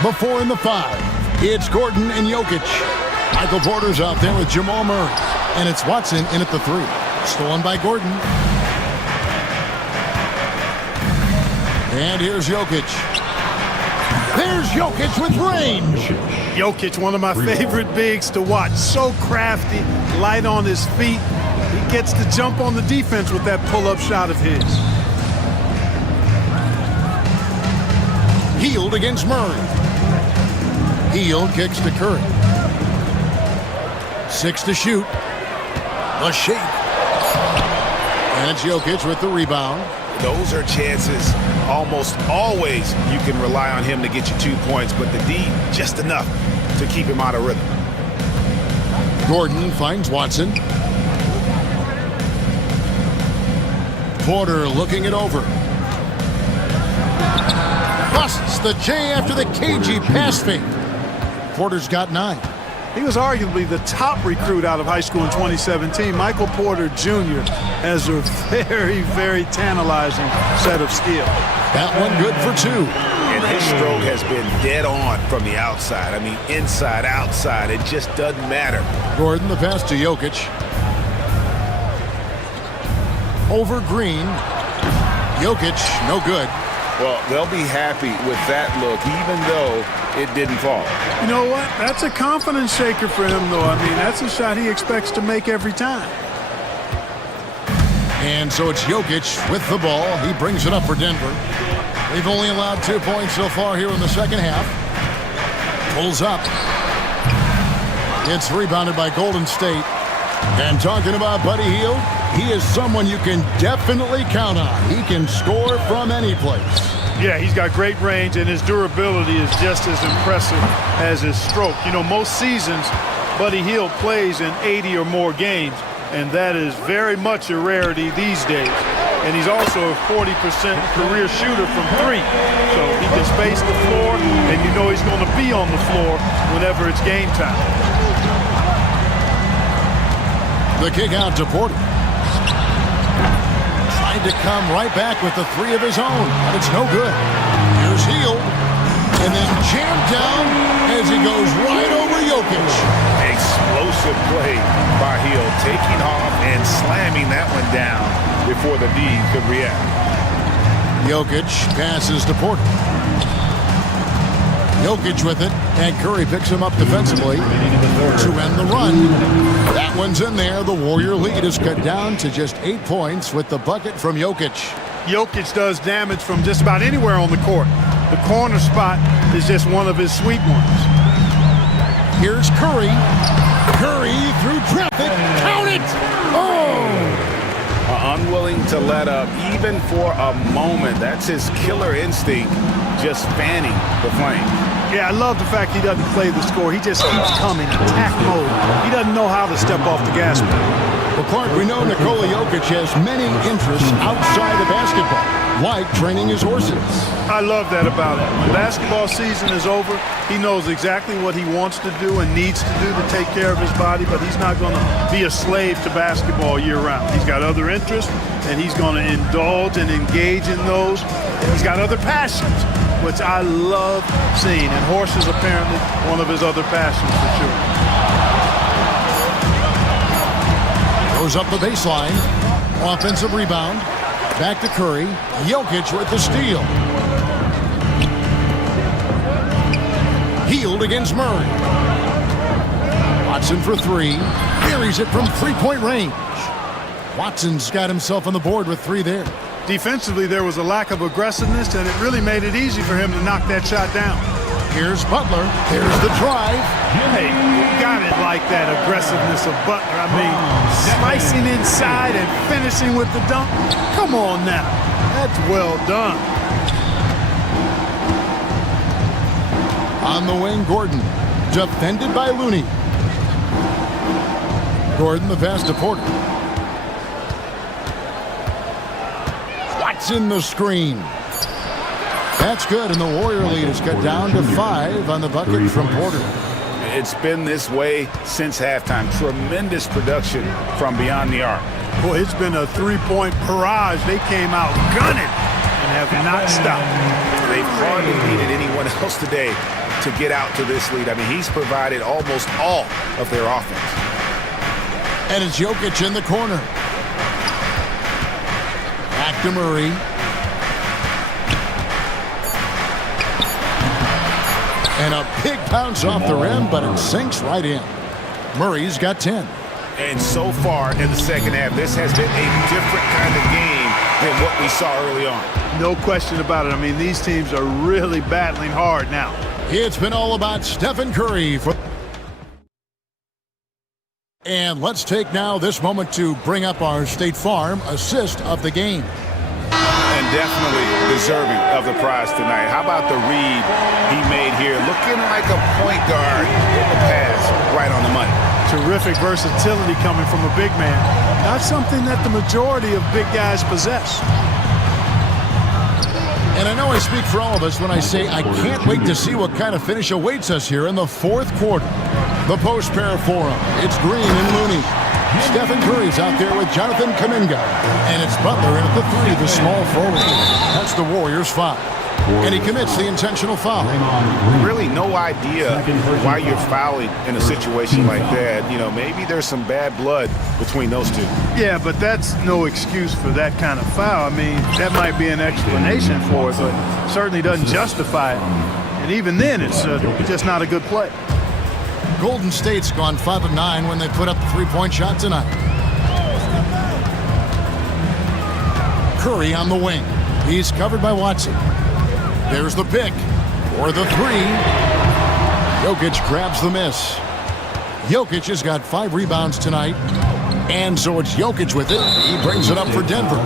Before in the 5, it's Gordon and Jokic. Michael Porter's out there with Jamal Murray. And it's Watson in at the 3. Stolen by Gordon. And here's Jokic. There's Jokic with range. Jokic, one of my favorite bigs to watch. So crafty, light on his feet. He gets to jump on the defense with that pull-up shot of his. Hield against Murray. Hield kicks to Curry. 6 to shoot. A shake. And it's Jokic with the rebound. Those are chances almost always you can rely on him to get you 2 points, but the D just enough to keep him out of rhythm. Gordon finds Watson. Porter looking it over. Busts the J after the cagey pass fake. Porter's got 9. He was arguably the top recruit out of high school in 2017. Michael Porter Jr. has a very, very tantalizing set of skills. That one good for 2. And his stroke has been dead on from the outside. I mean, inside, outside, it just doesn't matter. Gordon, the pass to Jokic. Over Green. Jokic, no good. Well, they'll be happy with that look, even though it didn't fall. You know what? That's a confidence shaker for him, though. I mean, that's a shot he expects to make every time. And so it's Jokic with the ball. He brings it up for Denver. They've only allowed 2 points so far here in the second half. Pulls up. It's rebounded by Golden State. And talking about Buddy Hield, he is someone you can definitely count on. He can score from any place. Yeah, he's got great range, and his durability is just as impressive as his stroke. You know, most seasons, Buddy Hield plays in 80 or more games, and that is very much a rarity these days. And he's also a 40% career shooter from 3. So he can space the floor, and you know he's going to be on the floor whenever it's game time. The kick out to Porter. Tried to come right back with the 3 of his own, but it's no good. Here's Hield, and then jammed down as he goes right over Jokic. Explosive play by Hield, taking off and slamming that one down before the D could react. Jokic passes to Porter. Jokic with it, and Curry picks him up defensively to end the run. That one's in there. The Warrior lead is cut down to just 8 points with the bucket from Jokic. Jokic does damage from just about anywhere on the court. The corner spot is just one of his sweet ones. Here's Curry. Curry through traffic. Count it! Oh! Unwilling to let up even for a moment. That's his killer instinct, just fanning the flame. Yeah, I love the fact he doesn't play the score. He just keeps coming, attack mode. He doesn't know how to step off the gas pedal. Well, Clark, we know Nikola Jokic has many interests outside of basketball, like training his horses. I love that about him. When basketball season is over, he knows exactly what he wants to do and needs to do to take care of his body, but he's not going to be a slave to basketball year-round. He's got other interests, and he's going to indulge and engage in those. He's got other passions, which I love seeing, and horses apparently one of his other passions for sure. Goes up the baseline. Offensive rebound. Back to Curry. Jokic with the steal. Hield against Murray. Watson for 3. Buries it from 3-point range. Watson's got himself on the board with 3 there. Defensively, there was a lack of aggressiveness, and it really made it easy for him to knock that shot down. Here's Butler. There's the drive. Hey, you got it like that aggressiveness of Butler. I mean, slicing inside and finishing with the dunk. Come on now. That's well done. On the wing, Gordon. Defended by Looney. Gordon, the pass to Porter. Watson the screen. That's good, and the Warrior lead is cut down to 5 on the bucket from Porter. It's been this way since halftime. Tremendous production from beyond the arc. Boy, it's been a 3-point barrage. They came out gunning and have not stopped. They've hardly needed anyone else today to get out to this lead. I mean, he's provided almost all of their offense. And it's Jokic in the corner. Back to Murray. And a big bounce off the rim, but it sinks right in. Murray's got 10. And so far in the second half, this has been a different kind of game than what we saw early on. No question about it. I mean, these teams are really battling hard now. It's been all about Stephen Curry. And let's take now this moment to bring up our State Farm assist of the game. And definitely deserving of the prize tonight. How about the read he made here? Looking like a point guard with the pass right on the money. Terrific versatility coming from a big man. Not something that the majority of big guys possess. And I know I speak for all of us when I say I can't wait to see what kind of finish awaits us here in the fourth quarter. The post pair for him. It's Green and Looney. Stephen Curry's out there with Jonathan Kuminga. And it's Butler in at the 3, the small forward. That's the Warriors' foul. And he commits the intentional foul. Really no idea why you're fouling in a situation like that. You know, maybe there's some bad blood between those two. Yeah, but that's no excuse for that kind of foul. I mean, that might be an explanation for it, but certainly doesn't justify it. And even then, it's just not a good play. Golden State's gone 5 of 9 when they put up the three-point shot tonight. Curry on the wing. He's covered by Watson. There's the pick for the 3. Jokic grabs the miss. Jokic has got 5 rebounds tonight. And so it's Jokic with it. He brings it up for Denver.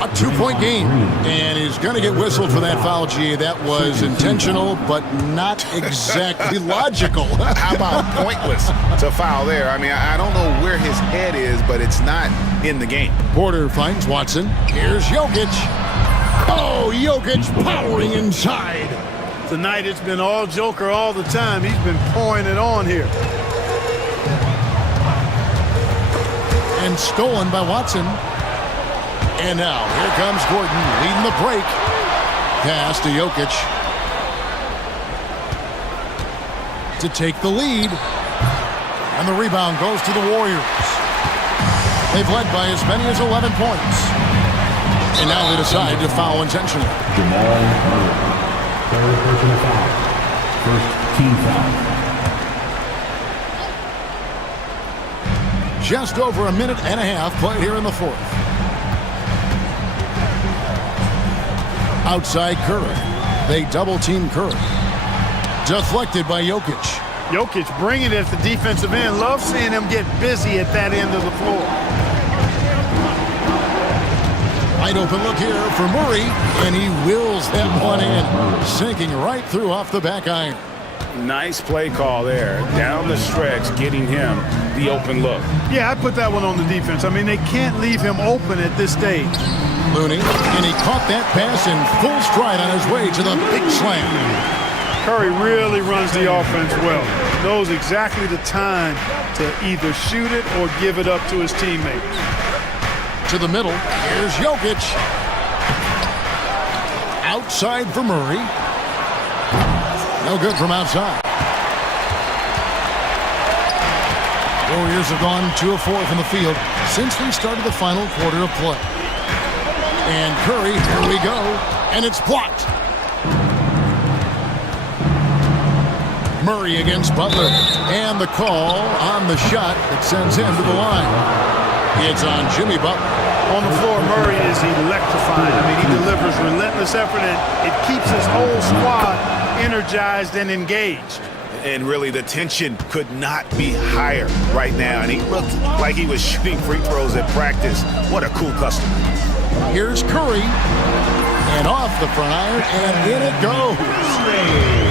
A 2-point game. And he's going to get whistled for that foul, G. That was intentional, but not exactly logical. How about pointless to foul there? I mean, I don't know where his head is, but it's not in the game. Porter finds Watson. Here's Jokic. Oh, Jokic powering inside. Tonight it's been all Joker all the time. He's been pouring it on here. And stolen by Watson. And now, here comes Gordon leading the break. Pass to Jokic. To take the lead. And the rebound goes to the Warriors. They've led by as many as 11 points. And now they decide to foul intentionally. Jamal Murray. Third personal foul. First team foul. Just over a minute and a half played here in the fourth. Outside Curry. They double-team Curry. Deflected by Jokic. Jokic bringing it at the defensive end. Love seeing him get busy at that end of the floor. Wide open look here for Murray, and he wills that one in, sinking right through off the back iron. Nice play call there. Down the stretch, getting him the open look. Yeah, I put that one on the defense. I mean, they can't leave him open at this stage. Looney, and he caught that pass in full stride on his way to the big slam. Curry really runs the offense well. Knows exactly the time to either shoot it or give it up to his teammates. To the middle, here's Jokic. Outside for Murray. No good from outside. Warriors have gone 2 of 4 from the field since we started the final quarter of play. And Curry, here we go, and it's blocked. Murray against Butler, and the call on the shot that sends him to the line. It's on Jimmy Butler. On the floor, Murray is electrifying. I mean, he delivers relentless effort, and it keeps his whole squad energized and engaged. And really, the tension could not be higher right now. And he looked like he was shooting free throws at practice. What a cool customer. Here's Curry. And off the front iron, and in it goes.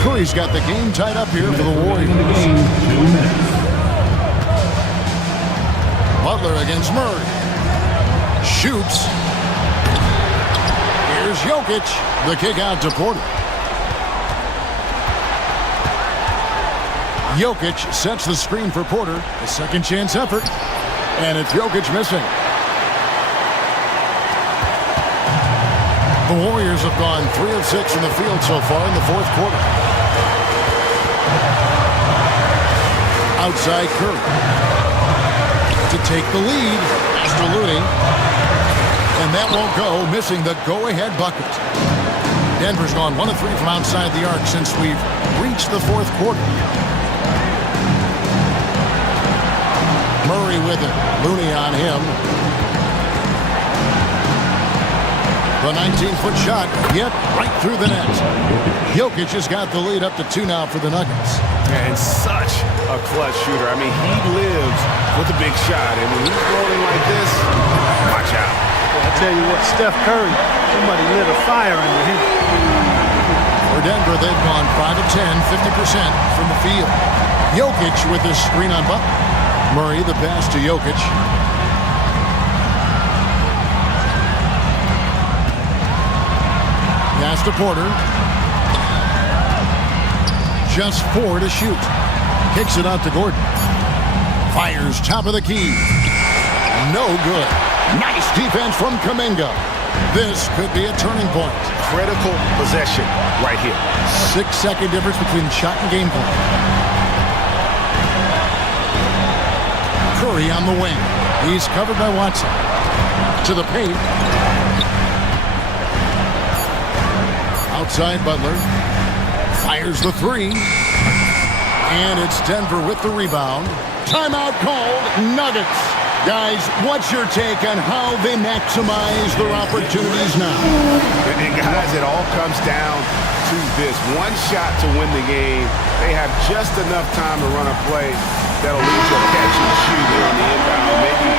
Curry's got the game tied up here for the Warriors. Butler against Murray. Shoots. Here's Jokic. The kick out to Porter. Jokic sets the screen for Porter. A second chance effort. And it's Jokic missing. The Warriors have gone 3 of 6 from the field so far in the fourth quarter. Outside Curry. To take the lead. Master Looney. And that won't go, missing the go-ahead bucket. Denver's gone 1 of 3 from outside the arc since we've reached the fourth quarter. Murray with it. Looney on him. The 19-foot shot, yet right through the net. Jokic has got the lead up to 2 now for the Nuggets. And such a clutch shooter. I mean, he lives with a big shot. And when he's rolling like this, watch out. Well, I tell you what, Steph Curry, somebody lit a fire under him. For Denver, they've gone 5 of 10, 50% from the field. Jokic with his screen on Butler. Murray, the pass to Jokic. Pass to Porter. Just 4 to shoot. Kicks it out to Gordon. Fires top of the key. No good. Nice defense from Kuminga. This could be a turning point. Critical possession right here. 6-second difference between shot and game plan. Curry on the wing. He's covered by Watson. To the paint. Outside Butler. Fires the three. And it's Denver with the rebound. Timeout called. Nuggets. Guys, what's your take on how they maximize their opportunities now? And guys, it all comes down to this. One shot to win the game. They have just enough time to run a play that'll lead to a catch and shoot here on the inbound. Maybe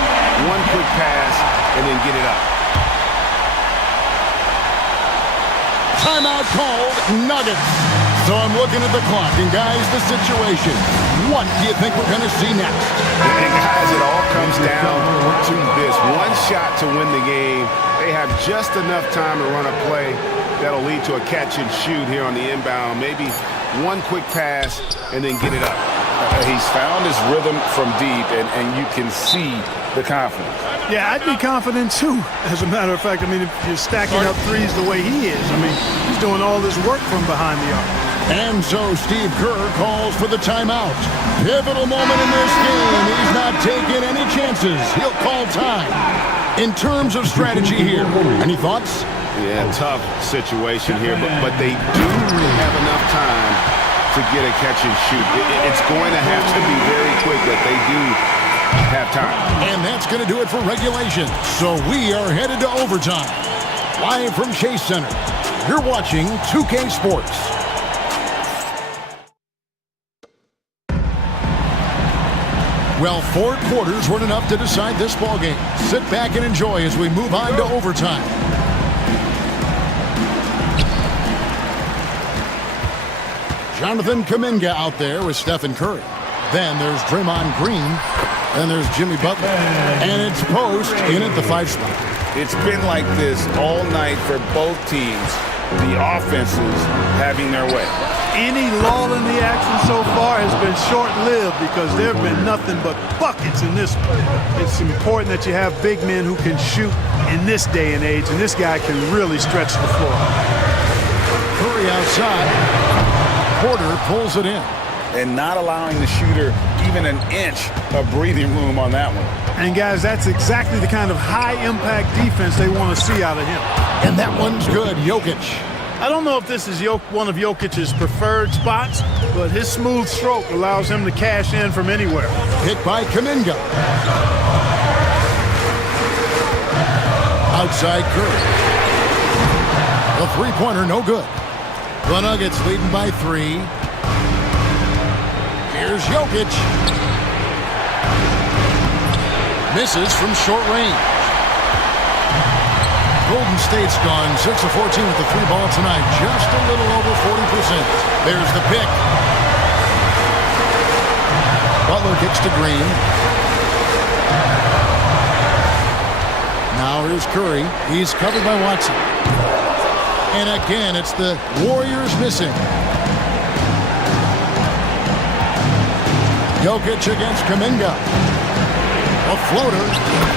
one quick pass and then get it up. Timeout called. Nuggets. So I'm looking at the clock, and guys, the situation. What do you think we're going to see next? And guys, it all comes down to this. One shot to win the game. They have just enough time to run a play that'll lead to a catch and shoot here on the inbound. Maybe one quick pass and then get it up. He's found his rhythm from deep, and you can see the confidence. Yeah, I'd be confident too, as a matter of fact. I mean, if you're stacking up threes the way he is, I mean, he's doing all this work from behind the arc. And so Steve Kerr calls for the timeout. Pivotal moment in this game. He's not taking any chances. He'll call time. In terms of strategy here, any thoughts? Yeah, tough situation here, but they do have enough time to get a catch and shoot. It's going to have to be very quick, but they do have time. And that's going to do it for regulation. So we are headed to overtime. Live from Chase Center, you're watching 2K Sports. Well, 4 quarters weren't enough to decide this ballgame. Sit back and enjoy as we move on to overtime. Jonathan Kuminga out there with Stephen Curry. Then there's Draymond Green. Then there's Jimmy Butler. And it's Post in at the 5 spot. It's been like this all night for both teams. The offenses having their way. Any lull in the action so far has been short-lived because there have been nothing but buckets in this one. It's important that you have big men who can shoot in this day and age, and this guy can really stretch the floor. Curry outside. Porter pulls it in. And not allowing the shooter even an inch of breathing room on that one. And guys, that's exactly the kind of high-impact defense they want to see out of him. And that one's good. Jokic. I don't know if this is one of Jokic's preferred spots, but his smooth stroke allows him to cash in from anywhere. Hit by Kuminga. Outside Curry. The three-pointer, no good. The Nuggets leading by 3. Here's Jokic. Misses from short range. Golden State's gone 6 of 14 with the 3 ball tonight. Just a little over 40%. There's the pick. Butler kicks to Green. Now here's Curry. He's covered by Watson. And again, it's the Warriors missing. Jokic against Kuminga. A floater.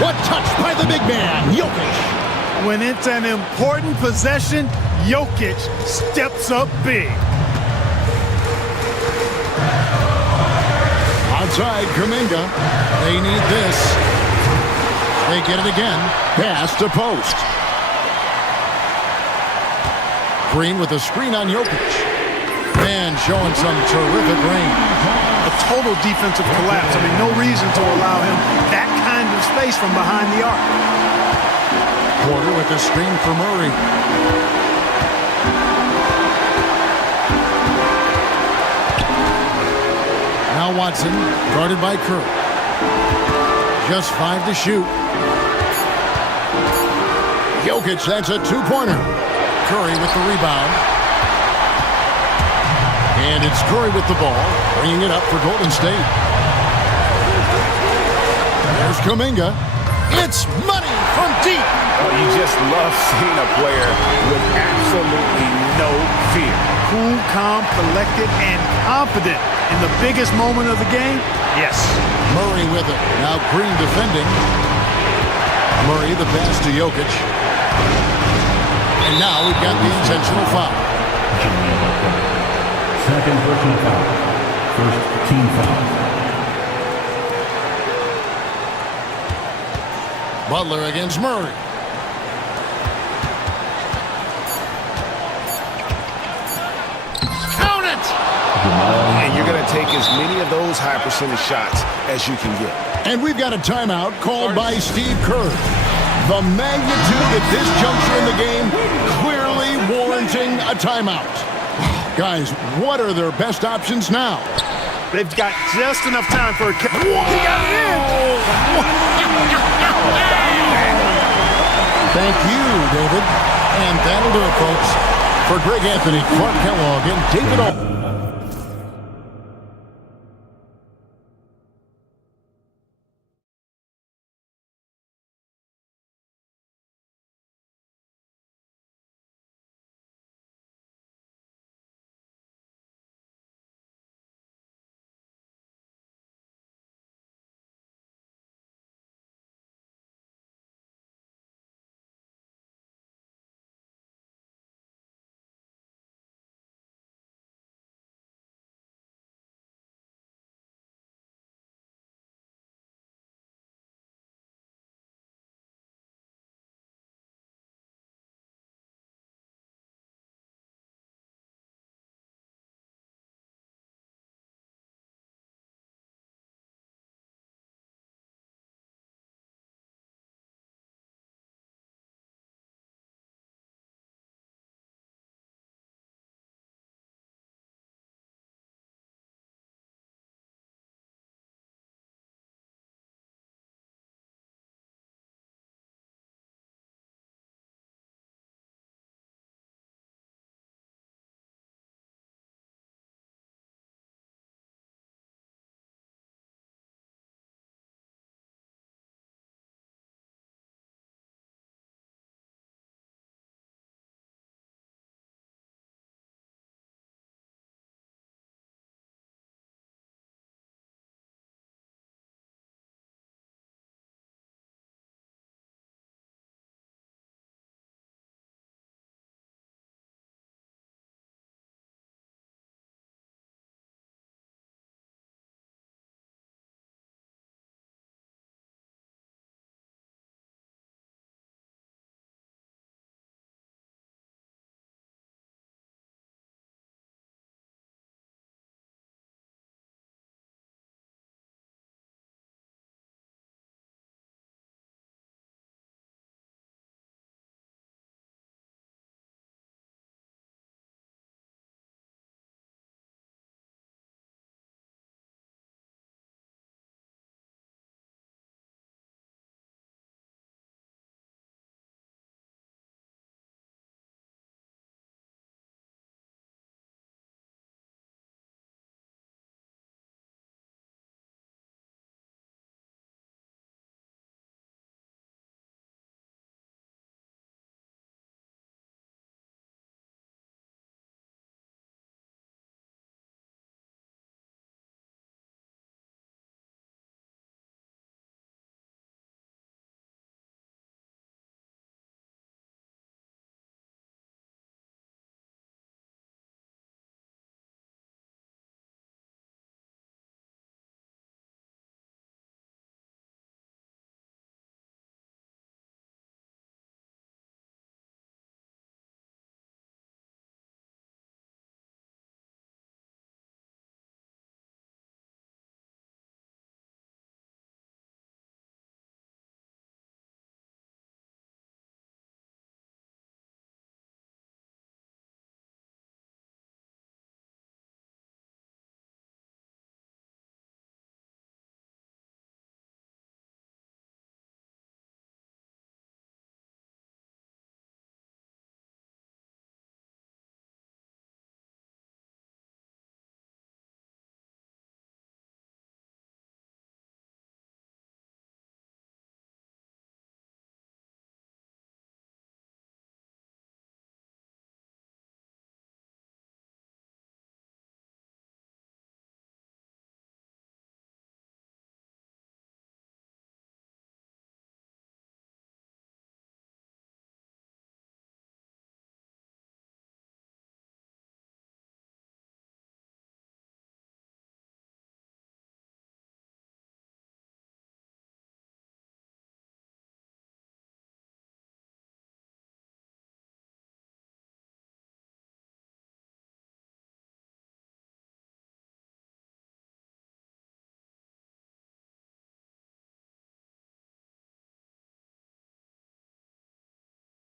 What touch by the big man, Jokic. When it's an important possession, Jokic steps up big. Outside Kuminga. They need this. They get it again. Pass to Post. Green with a screen on Jokic. And showing some terrific range. A total defensive collapse. I mean, no reason to allow him that kind of space from behind the arc. Porter with the screen for Murray. Now Watson, guarded by Curry. Just 5 to shoot. Jokic, that's a 2-pointer. Curry with the rebound. And it's Curry with the ball, bringing it up for Golden State. There's Kuminga. It's money from deep. Well, you just love seeing a player with absolutely no fear. cool, calm, collected, and confident in the biggest moment of the game? Yes. Murray with it. Now Green defending. Murray the pass to Jokic. And now we've got the intentional foul. Second personal foul. First team foul. Butler against Murray. Count it! And you're going to take as many of those high percentage shots as you can get. And we've got a timeout called by Steve Kerr. The magnitude at this juncture in the game clearly warranting a timeout. Guys, what are their best options now? They've got just enough time for a... He got it in! Thank you, David. And that'll do it, folks. For Greg Anthony, Clark Kellogg, and David Alton.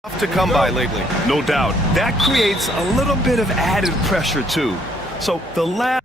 Tough to come by lately. No doubt. That creates a little bit of added pressure, too. So the last...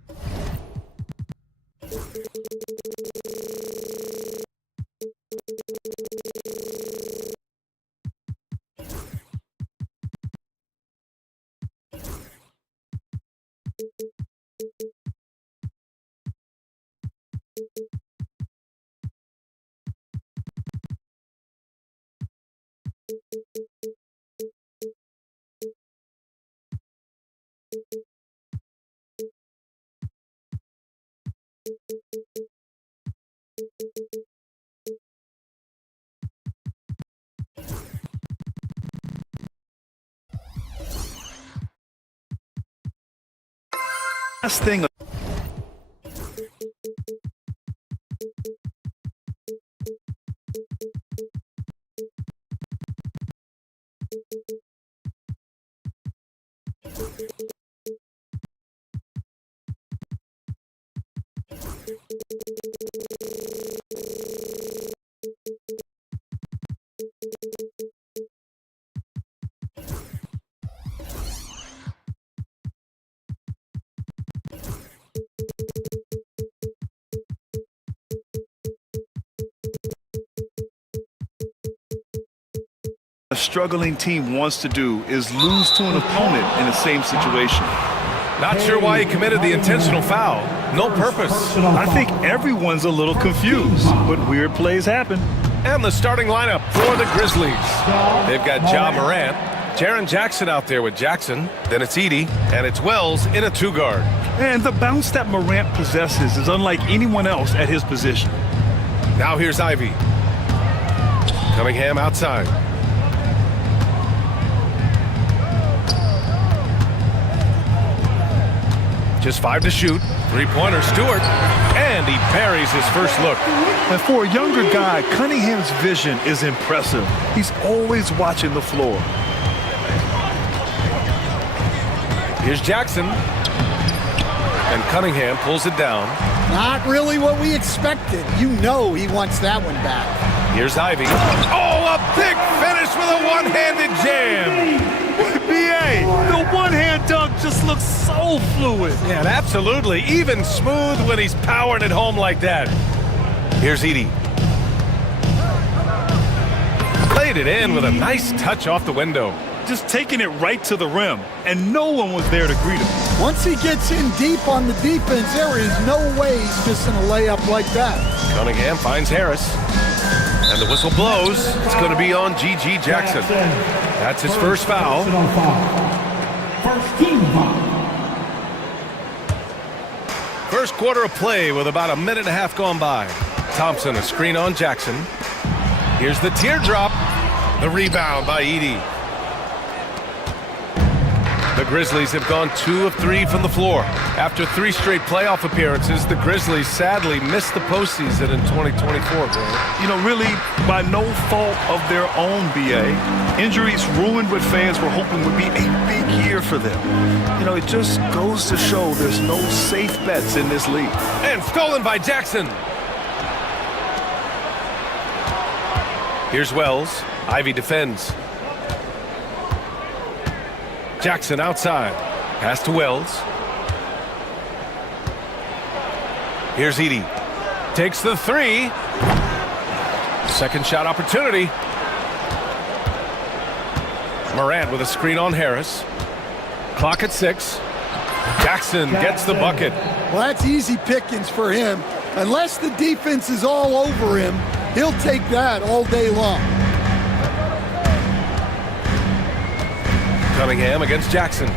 last thing... a struggling team wants to do is lose to an opponent in the same situation. Not sure why he committed the intentional foul. No purpose. I think everyone's a little confused, but weird plays happen. And the starting lineup for the Grizzlies. They've got Ja Morant, Jaren Jackson out there with Jackson. Then it's Edey, and it's Wells in a two-guard. And the bounce that Morant possesses is unlike anyone else at his position. Now here's Ivy. Cunningham outside. Just 5 to shoot. Three-pointer, Stewart. And he buries his first look. And for a younger guy, Cunningham's vision is impressive. He's always watching the floor. Here's Jackson. And Cunningham pulls it down. Not really what we expected. You know he wants that one back. Here's Ivy. Oh, a big finish with a one-handed jam. B.A., the one-hand dunk just looks so fluid. Yeah, absolutely. Even smooth when he's powering it home like that. Here's Edey. Played it in with a nice touch off the window. Just taking it right to the rim, and no one was there to greet him. Once he gets in deep on the defense, there is no way he's missing a layup like that. Cunningham finds Harris. And the whistle blows. It's going to be on G.G. Jackson. That's his first foul. First team foul. First quarter of play with about a minute and a half gone by. Thompson, a screen on Jackson. Here's the teardrop. The rebound by Edey. The Grizzlies have gone 2 of 3 from the floor. After 3 straight playoff appearances, the Grizzlies sadly missed the postseason in 2024, bro. You know, really, by no fault of their own, B.A. Injuries ruined what fans were hoping would be a big year for them. You know, it just goes to show there's no safe bets in this league. And stolen by Jackson. Here's Wells. Ivy defends. Jackson outside. Pass to Wells. Here's Edey. Takes the 3. Second shot opportunity. Morant with a screen on Harris. Clock at 6. Jackson gets the bucket. Well, that's easy pickings for him. Unless the defense is all over him, he'll take that all day long. Cunningham against Jackson.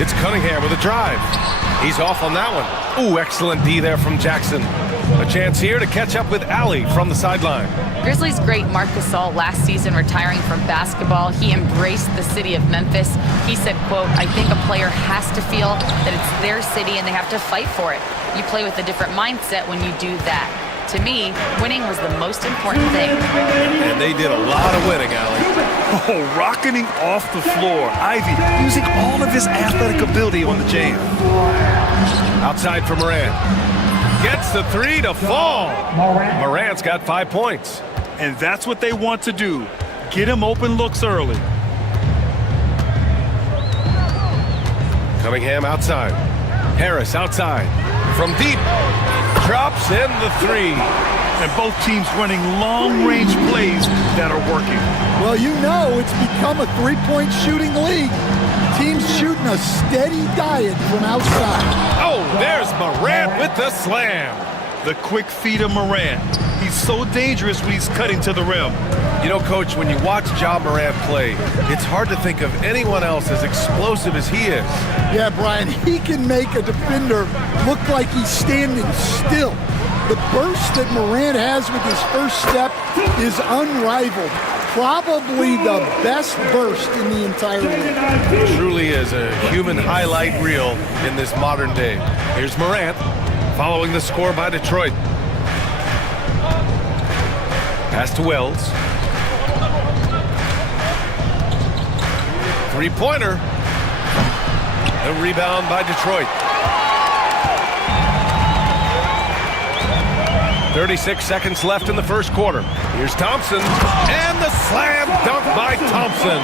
It's Cunningham with a drive. He's off on that one. Ooh, excellent D there from Jackson. A chance here to catch up with Allie from the sideline. Grizzlies great Marc Gasol last season retiring from basketball. He embraced the city of Memphis. He said, quote, "I think a player has to feel that it's their city and they have to fight for it. You play with a different mindset when you do that. To me, winning was the most important thing." And they did a lot of winning, Allie. Oh, rocketing off the floor. Ivy using all of his athletic ability on the jam. Outside for Morant. Gets the 3 to fall. Morant's got 5 points. And that's what they want to do. Get him open looks early. Cunningham outside. Harris outside. From deep. Drops in the three. And both teams running long-range plays that are working. Well, you know it's become a three-point shooting league. Teams shooting a steady diet from outside. Oh, there's Morant with the slam. The quick feed of Morant. He's so dangerous when he's cutting to the rim. You know, Coach, when you watch Ja Morant play, it's hard to think of anyone else as explosive as he is. Yeah, Brian, he can make a defender look like he's standing still. The burst that Morant has with his first step is unrivaled. Probably the best burst in the entire league. It truly is a human highlight reel in this modern day. Here's Morant, following the score by Detroit. Pass to Wells. Three-pointer. The rebound by Detroit. 36 seconds left in the first quarter. Here's Thompson, and the slam dunk by Thompson.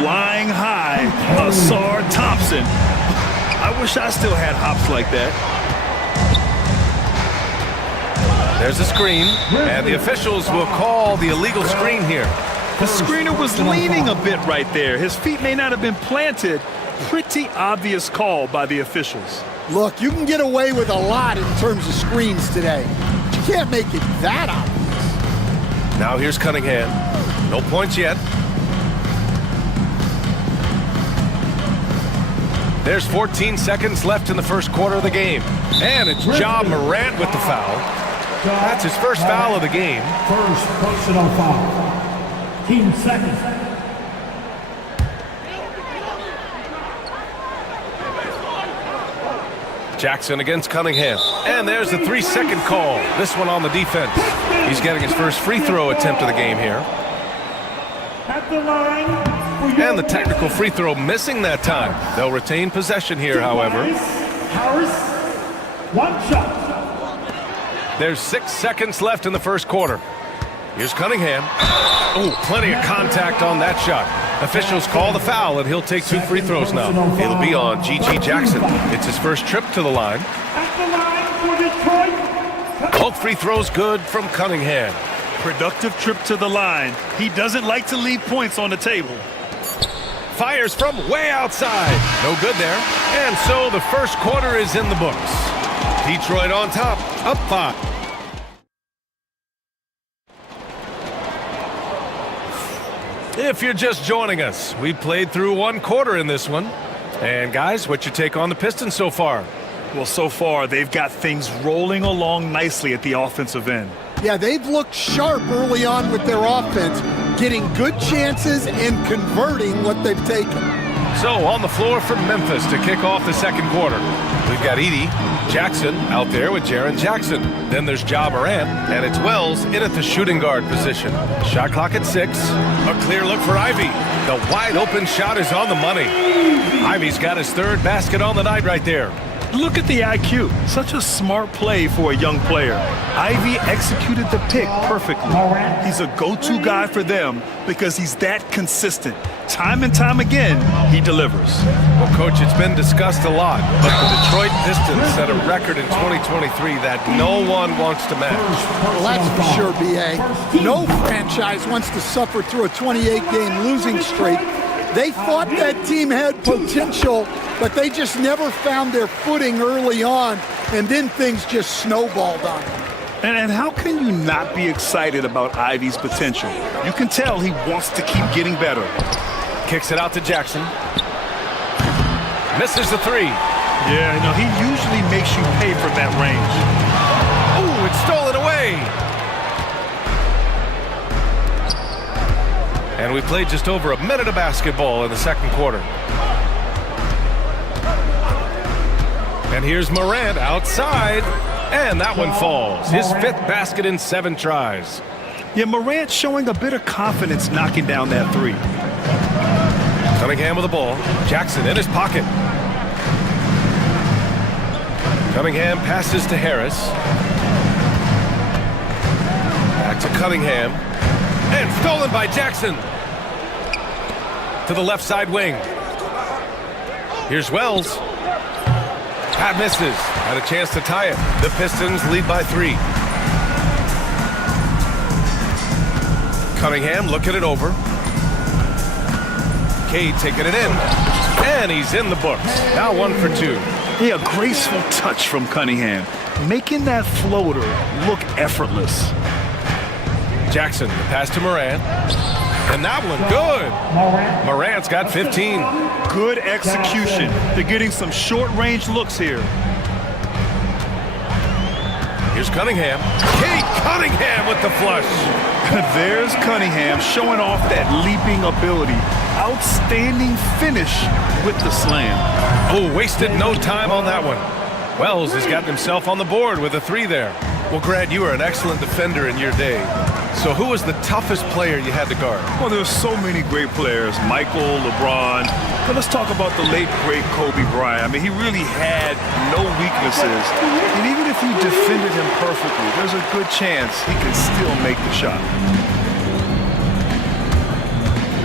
Flying high, Asar Thompson. I wish I still had hops like that. There's a screen, and the officials will call the illegal screen here. The screener was leaning a bit right there. His feet may not have been planted. Pretty obvious call by the officials. Look, you can get away with a lot in terms of screens today. But you can't make it that obvious. Now here's Cunningham. No points yet. There's 14 seconds left in the first quarter of the game. And it's Ja Morant with the foul. That's his first foul of the game. First personal foul. 15 seconds. Jackson against Cunningham. And there's the 3-second call. This one on the defense. He's getting his first free throw attempt of the game here. At the line. And the technical free throw missing that time. They'll retain possession here, however. Harris, one shot. There's 6 seconds left in the first quarter. Here's Cunningham. Oh, plenty of contact on that shot. Officials call the foul, and he'll take 2 free throws now. It'll be on G.G. Jackson. It's his first trip to the line. At the line for Detroit. Both free throws good from Cunningham. Productive trip to the line. He doesn't like to leave points on the table. Fires from way outside. No good there. And so the first quarter is in the books. Detroit on top, up 5. If you're just joining us, we played through 1 quarter in this one. And guys, what's your take on the Pistons so far? Well, so far, they've got things rolling along nicely at the offensive end. Yeah, they've looked sharp early on with their offense, getting good chances and converting what they've taken. So on the floor for Memphis to kick off the second quarter. We've got Edey Jackson out there with Jaren Jackson. Then there's Ja Morant, and it's Wells in at the shooting guard position. Shot clock at 6. A clear look for Ivey. The wide open shot is on the money. Ivey's got his 3rd basket on the night right there. Look at the IQ. Such a smart play for a young player. Ivey executed the pick perfectly. He's a go-to guy for them because he's that consistent. Time and time again, he delivers. Well, Coach, it's been discussed a lot, but the Detroit Pistons set a record in 2023 that no one wants to match. Well, that's for sure, B.A. No franchise wants to suffer through a 28-game losing streak. They thought that team had potential, but they just never found their footing early on, and then things just snowballed on them. And how can you not be excited about Ivey's potential? You can tell he wants to keep getting better. Kicks it out to Jackson. Misses the 3. Yeah, no, he usually makes you pay for that range. Ooh, it's stolen away. And we played just over a minute of basketball in the second quarter. And here's Morant outside. And that one falls. His 5th basket in 7 tries. Yeah, Morant showing a bit of confidence knocking down that 3. Cunningham with the ball. Jackson in his pocket. Cunningham passes to Harris. Back to Cunningham. And stolen by Jackson. To the left side wing. Here's Wells. Pat misses. Had a chance to tie it. The Pistons lead by 3. Cunningham looking it over. Cade taking it in. And he's in the books. Now 1 for 2. Yeah, a graceful touch from Cunningham, making that floater look effortless. Jackson, the pass to Morant. And that one, good. Morant's got 15. Good execution. They're getting some short-range looks here. Here's Cunningham. Cade Cunningham with the flush. There's Cunningham showing off that leaping ability. Outstanding finish with the slam. Oh, wasted no time on that one. Wells has gotten himself on the board with a 3 there. Well, Grant, you were an excellent defender in your day. So who was the toughest player you had to guard? Well, there's so many great players. Michael, LeBron. But let's talk about the late, great Kobe Bryant. I mean, he really had no weaknesses. And even if you defended him perfectly, there's a good chance he can still make the shot.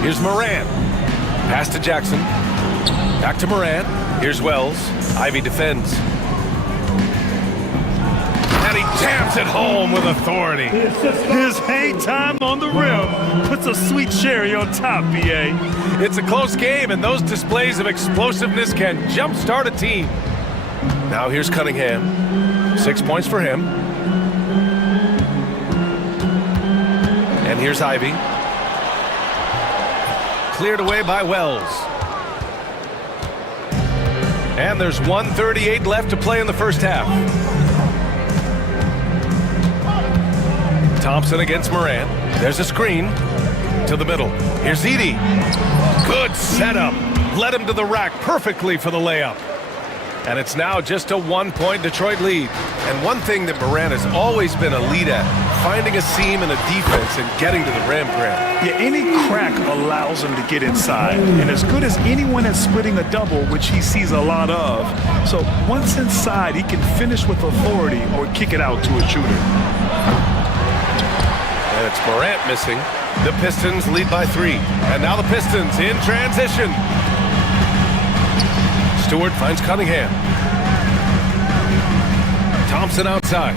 Here's Morant. Pass to Jackson. Back to Morant. Here's Wells. Ivy defends. And he jams it home with authority. His hang time on the rim puts a sweet cherry on top, BA. It's a close game, and those displays of explosiveness can jumpstart a team. Now here's Cunningham. 6 points for him. And here's Ivy. Cleared away by Wells. And there's 1:38 left to play in the first half. Thompson against Morant. There's a screen to the middle. Here's Edey. Good setup. Led him to the rack perfectly for the layup. And it's now just a 1-point Detroit lead. And one thing that Morant has always been a lead at, finding a seam in a defense and getting to the rim, Grant. Yeah, any crack allows him to get inside. And as good as anyone at splitting a double, which he sees a lot of. So once inside, he can finish with authority or kick it out to a shooter. And it's Morant missing. The Pistons lead by 3. And now the Pistons in transition. Stewart finds Cunningham. Thompson outside.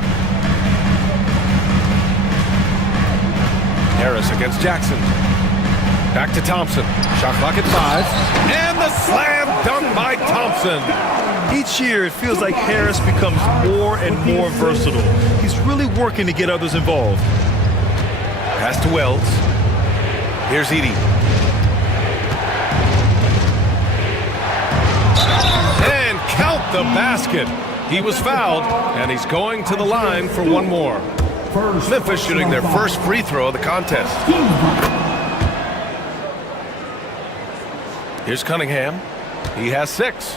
Harris against Jackson. Back to Thompson. Shot clock at 5. And the slam dunk by Thompson. Each year, it feels like Harris becomes more and more versatile. He's really working to get others involved. Pass to Wells. Here's Edey. And count the basket. He was fouled, and he's going to the line for one more. Memphis shooting their first free throw of the contest. Here's Cunningham. He has 6.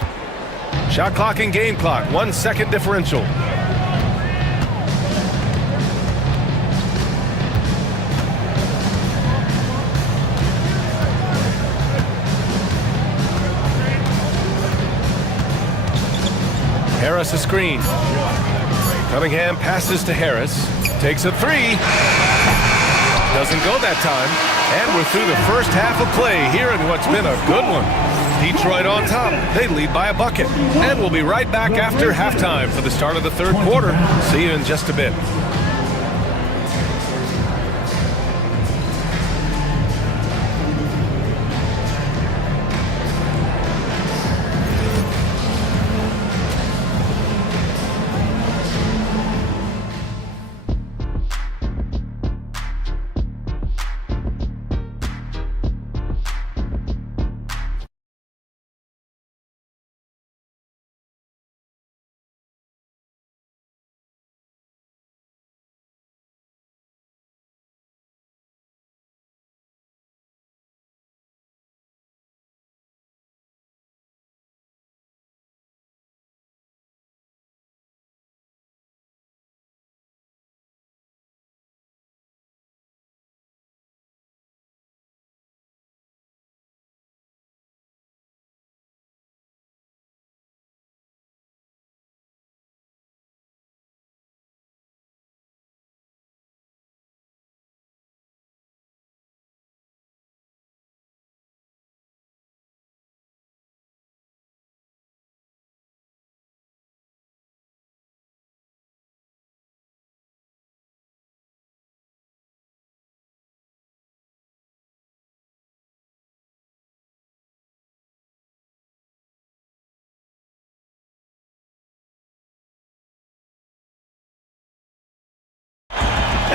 Shot clock and game clock, 1 second differential. Harris a screen. Cunningham passes to Harris. Takes a 3. Doesn't go that time. And we're through the first half of play here in what's been a good one. Detroit on top. They lead by a bucket. And we'll be right back after halftime for the start of the third quarter. See you in just a bit.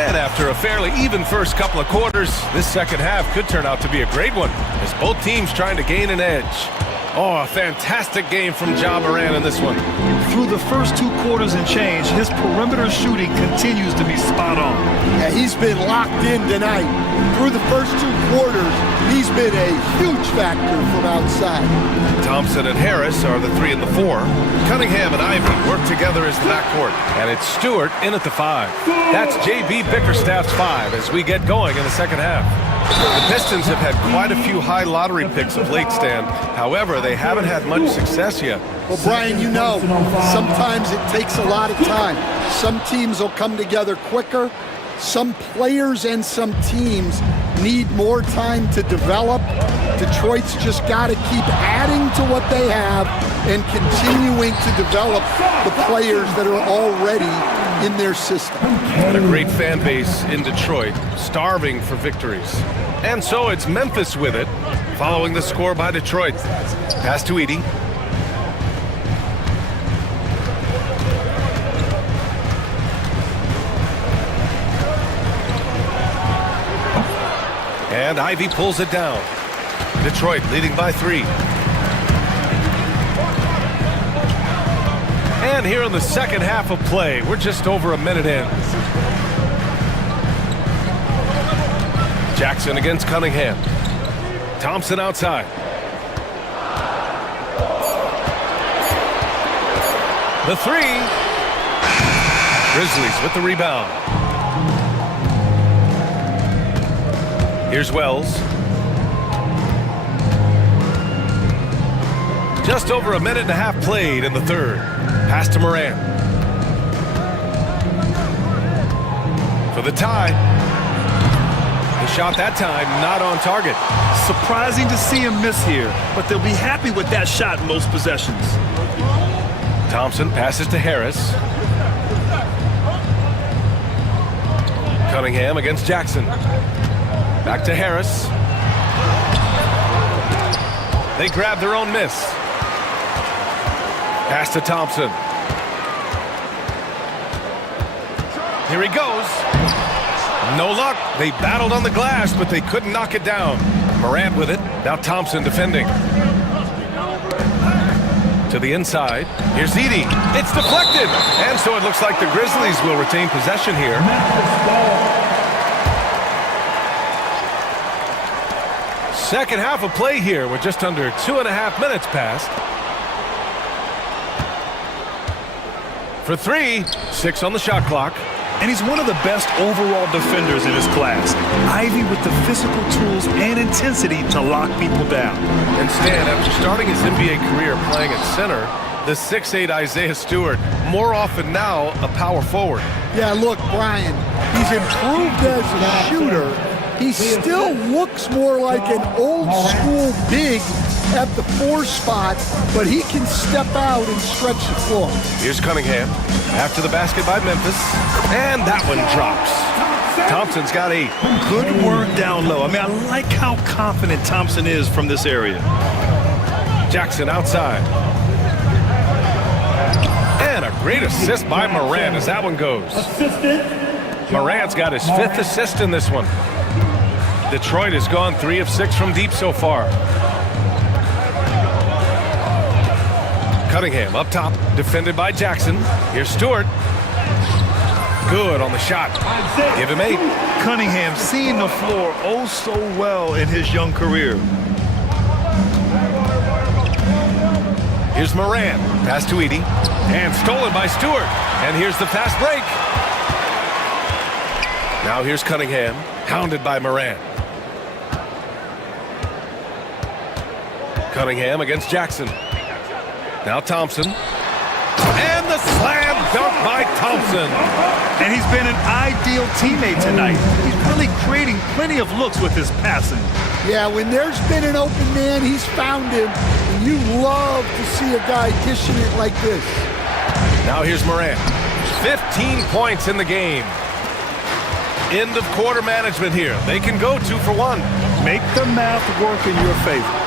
And after a fairly even first couple of quarters, this second half could turn out to be a great one, as both teams trying to gain an edge. Oh, a fantastic game from Ja Morant in this one. Through the first 2 quarters and change, his perimeter shooting continues to be spot on. Yeah, he's been locked in tonight. Through the first 2 quarters, he's been a huge factor from outside. Thompson and Harris are the 3 and the 4. Cunningham and Ivy work together as the backcourt. And it's Stewart in at the 5. That's J.B. Bickerstaff's 5 as we get going in the second half. The Pistons have had quite a few high lottery picks of late, Stan. However, they haven't had much success yet. Well, Brian, you know, sometimes it takes a lot of time. Some teams will come together quicker. Some players and some teams need more time to develop. Detroit's just got to keep adding to what they have and continuing to develop the players that are already in their system. And a great fan base in Detroit, starving for victories. And so it's Memphis with it, following the score by Detroit. Pass to Edey. And Ivy pulls it down. Detroit leading by 3. And here in the second half of play, we're just over a minute in. Jackson against Cunningham. Thompson outside. The 3. Grizzlies with the rebound. Here's Wells. Just over a minute and a half played in the third. Pass to Morant. For the tie. The shot that time not on target. Surprising to see him miss here, but they'll be happy with that shot most possessions. Thompson passes to Harris. Cunningham against Jackson. Back to Harris. They grab their own miss. Pass to Thompson. Here he goes. No luck. They battled on the glass, but they couldn't knock it down. Morant with it. Now Thompson defending. To the inside. Here's Edey. It's deflected. And so it looks like the Grizzlies will retain possession here. Second half of play here with just under 2.5 minutes passed. For 3, 6 on the shot clock. And he's one of the best overall defenders in his class. Ivy with the physical tools and intensity to lock people down. And Stan, after starting his NBA career playing at center, the 6'8" Isaiah Stewart, more often now a power forward. Yeah, look, Brian, he's improved as a shooter. He still looks more like an old-school big at the 4 spot, but he can step out and stretch the floor. Here's Cunningham after the basket by Memphis, and that one drops. Thompson's got 8. Good work down low. I mean, I like how confident Thompson is from this area. Jackson outside. And a great assist by Morant as that one goes. Morant's got his 5th assist in this one. Detroit has gone 3 of 6 from deep so far. Cunningham up top, defended by Jackson. Here's Stewart. Good on the shot. Give him 8. Cunningham seeing the floor oh so well in his young career. Here's Morant. Pass to Edey. And stolen by Stewart. And here's the fast break. Now here's Cunningham, hounded by Morant. Cunningham against Jackson. Now Thompson. And the slam dunk by Thompson. And he's been an ideal teammate tonight. He's really creating plenty of looks with his passing. Yeah, when there's been an open man, he's found him. And you love to see a guy dishing it like this. Now here's Morant. 15 points in the game. End of quarter management here. They can go 2 for 1. Make the math work in your favor.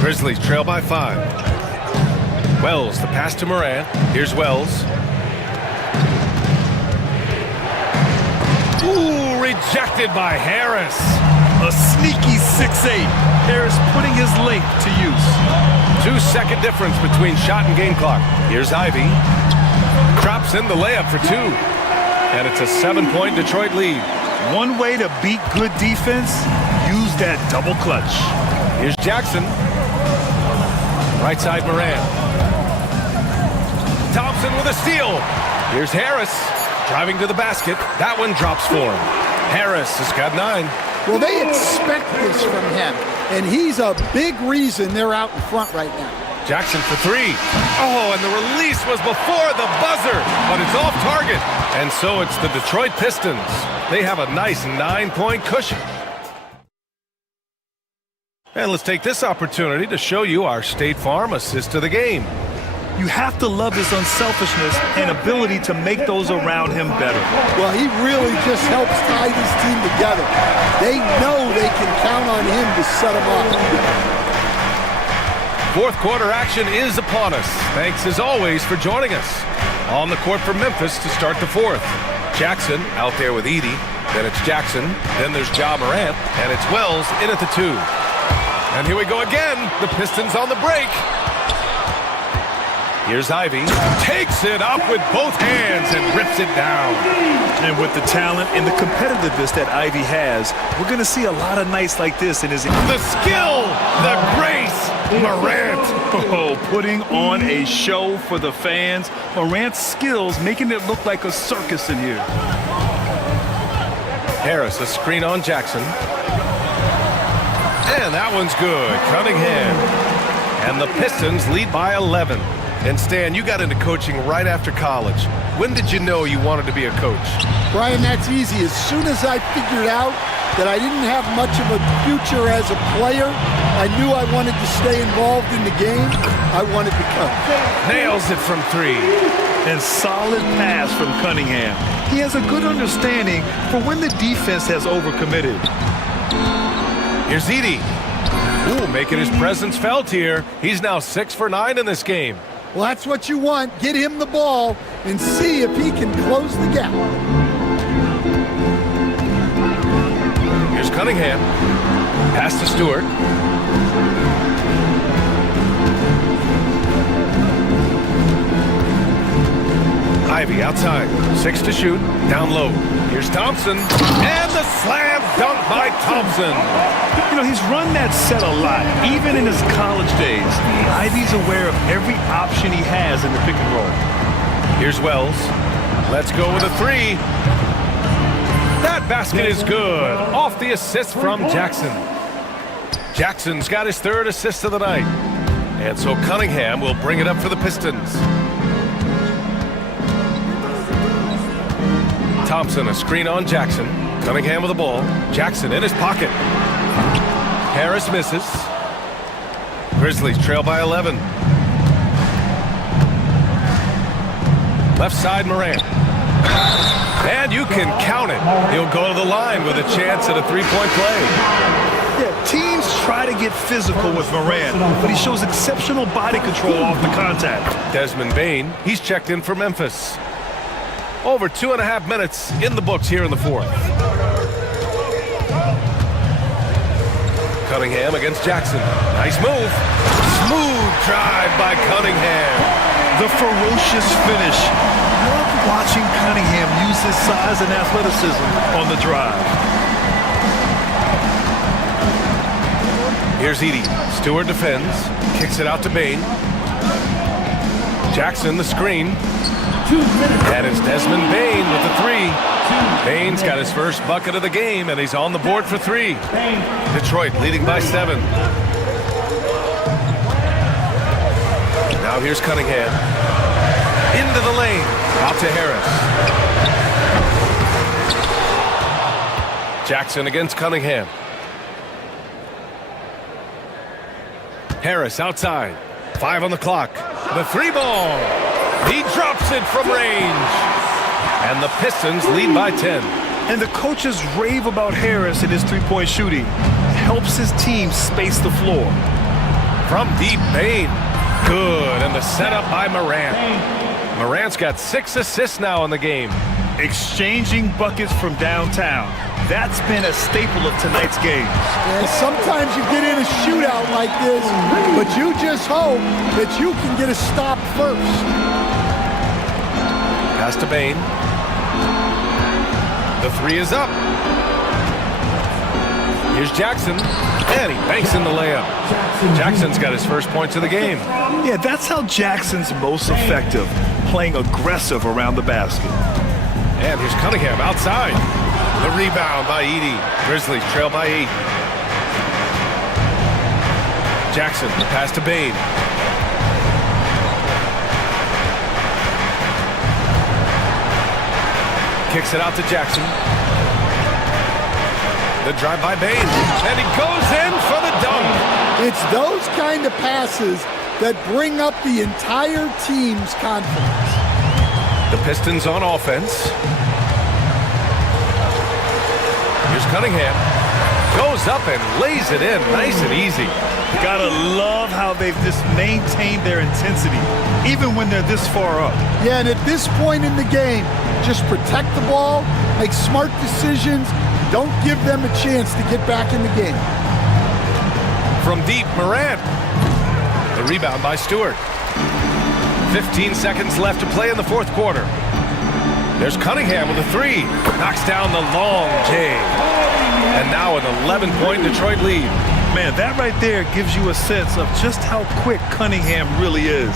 Grizzlies trail by 5. Wells, the pass to Morant. Here's Wells. Ooh, rejected by Harris. A sneaky 6'8". Harris putting his length to use. 2-second difference between shot and game clock. Here's Ivy. Drops in the layup for 2. And it's a 7-point Detroit lead. One way to beat good defense, use that double clutch. Here's Jackson. Right side Moran. Thompson with a steal. Here's Harris. Driving to the basket. That one drops for him. Harris has got 9. Well, they expect this from him, and he's a big reason they're out in front right now. Jackson for 3. Oh, and the release was before the buzzer, but it's off target. And so it's the Detroit Pistons. They have a nice 9-point cushion. And let's take this opportunity to show you our State Farm assist to the game. You have to love his unselfishness and ability to make those around him better. Well, he really just helps tie this team together. They know they can count on him to set them up. Fourth quarter action is upon us. Thanks as always for joining us. On the court for Memphis to start the fourth. Jackson out there with Edey. Then it's Jackson. Then there's Ja Morant. And it's Wells in at the 2. And here we go again. The Pistons on the break. Here's Ivy. Takes it up with both hands and rips it down. And with the talent and the competitiveness that Ivy has, we're going to see a lot of nights like this in his... The skill, the grace, Morant. Oh, putting on a show for the fans. Morant's skills making it look like a circus in here. Harris, a screen on Jackson. And that one's good. Cunningham. And the Pistons lead by 11. And Stan, you got into coaching right after college. When did you know you wanted to be a coach? Brian, that's easy. As soon as I figured out that I didn't have much of a future as a player, I knew I wanted to stay involved in the game. I wanted to coach. Nails it from 3. And solid pass from Cunningham. He has a good understanding for when the defense has overcommitted. Here's Edey. Ooh, making his presence felt here. He's now 6 for 9 in this game. Well, that's what you want. Get him the ball and see if he can close the gap. Here's Cunningham. Pass to Stewart. Ivy outside. 6 to shoot. Down low. Here's Thompson. And the slam dunk by Thompson. You know, he's run that set a lot, even in his college days. Ivy's aware of every option he has in the pick and roll. Here's Wells. Let's go with a 3. That basket is good. Off the assist from Jackson. Jackson's got his 3rd assist of the night. And so Cunningham will bring it up for the Pistons. Thompson, a screen on Jackson. Cunningham with the ball. Jackson in his pocket. Harris misses. Grizzlies trail by 11. Left side Morant. And you can count it. He'll go to the line with a chance at a 3-point play. Yeah, teams try to get physical with Morant, but he shows exceptional body control off the contact. Desmond Bane, he's checked in for Memphis. Over 2.5 minutes in the books here in the fourth. Cunningham against Jackson. Nice move. Smooth drive by Cunningham. The ferocious finish. Love watching Cunningham use his size and athleticism on the drive. Here's Edey. Stewart defends. Kicks it out to Bane. Jackson the screen. And it's Desmond Bane with the 3. Bane's got his first bucket of the game, and he's on the board for 3. Detroit leading by 7. Now here's Cunningham. Into the lane. Out to Harris. Jackson against Cunningham. Harris outside. 5 on the clock. The 3 ball. He drops it from range. And the Pistons lead by 10. And the coaches rave about Harris and his 3-point shooting. Helps his team space the floor. From deep, Bane. Good. And the setup by Morant. Morant's got 6 assists now in the game. Exchanging buckets from downtown. That's been a staple of tonight's game. And sometimes you get in a shootout like this, but you just hope that you can get a stop first. Pass to Bain. The three is up. Here's Jackson, and he banks in the layup. Jackson's got his first points of the game. Yeah, that's how Jackson's most effective, playing aggressive around the basket. And here's Cunningham outside. The rebound by Edey. Grizzlies trail by 8. Jackson, the pass to Bain. Kicks it out to Jackson. The drive by Bain. And he goes in for the dunk. It's those kind of passes that bring up the entire team's confidence. The Pistons on offense. Here's Cunningham. Goes up and lays it in nice and easy. Gotta love how they've just maintained their intensity, even when they're this far up. Yeah, and at this point in the game, just protect the ball, make smart decisions, don't give them a chance to get back in the game. From deep, Morant. The rebound by Stewart. 15 seconds left to play in the fourth quarter. There's Cunningham with a three. Knocks down the long J. And now an 11-point Detroit lead. Man, that right there gives you a sense of just how quick Cunningham really is.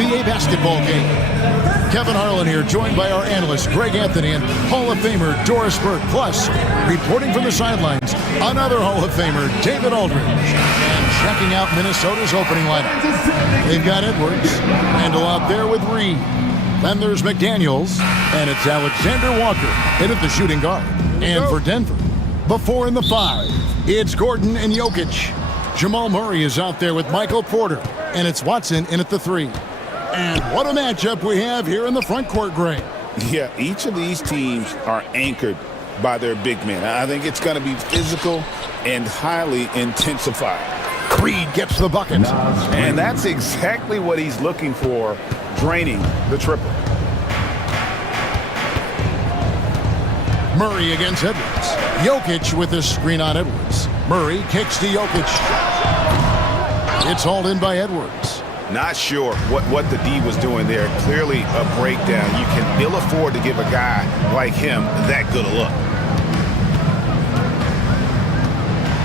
NBA basketball game. Kevin Harlan here, joined by our analysts Greg Anthony and Hall of Famer Doris Burke. Plus, reporting from the sidelines, another Hall of Famer, David Aldridge. And checking out Minnesota's opening lineup. They've got Edwards, Randall out there with Reed. Then there's McDaniels, and it's Alexander Walker in at the shooting guard. And for Denver, before in the 5, it's Gordon and Jokic. Jamal Murray is out there with Michael Porter, and it's Watson in at the 3. And what a matchup we have here in the front court, Greg. Yeah, each of these teams are anchored by their big men. I think it's going to be physical and highly intensified. Reed gets the bucket. And that's exactly what he's looking for, draining the triple. Murray against Edwards. Jokic with the screen on Edwards. Murray kicks to Jokic. It's hauled in by Edwards. Not sure what the D was doing there. Clearly a breakdown. You can ill afford to give a guy like him that good a look.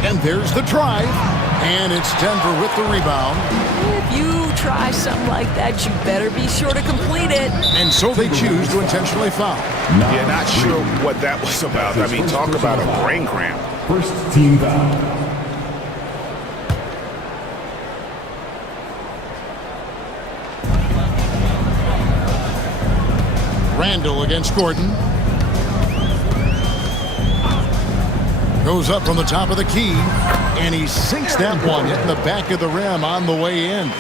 And there's the drive. And it's Denver with the rebound. If you try something like that, you better be sure to complete it. And so they choose to intentionally foul. Yeah, not sure what that was about. I mean, talk about a brain cramp. First team foul. Randall against Gordon. Goes up from the top of the key, and he sinks that one, hitting the back of the rim on the way in.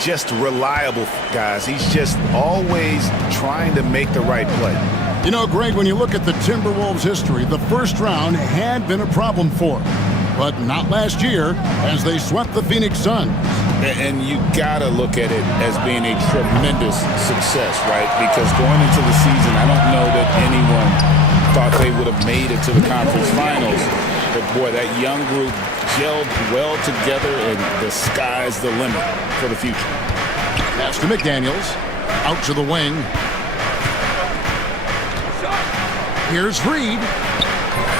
Just reliable, guys. He's just always trying to make the right play. You know, Greg, when you look at the Timberwolves' history, the first round had been a problem for them. But not last year, as they swept the Phoenix Suns. And you got to look at it as being a tremendous success, right? Because going into the season, I don't know that anyone thought they would have made it to the conference finals. But boy, that young group gelled well together, and the sky's the limit for the future. Pass to McDaniels. Out to the wing. Here's Reed.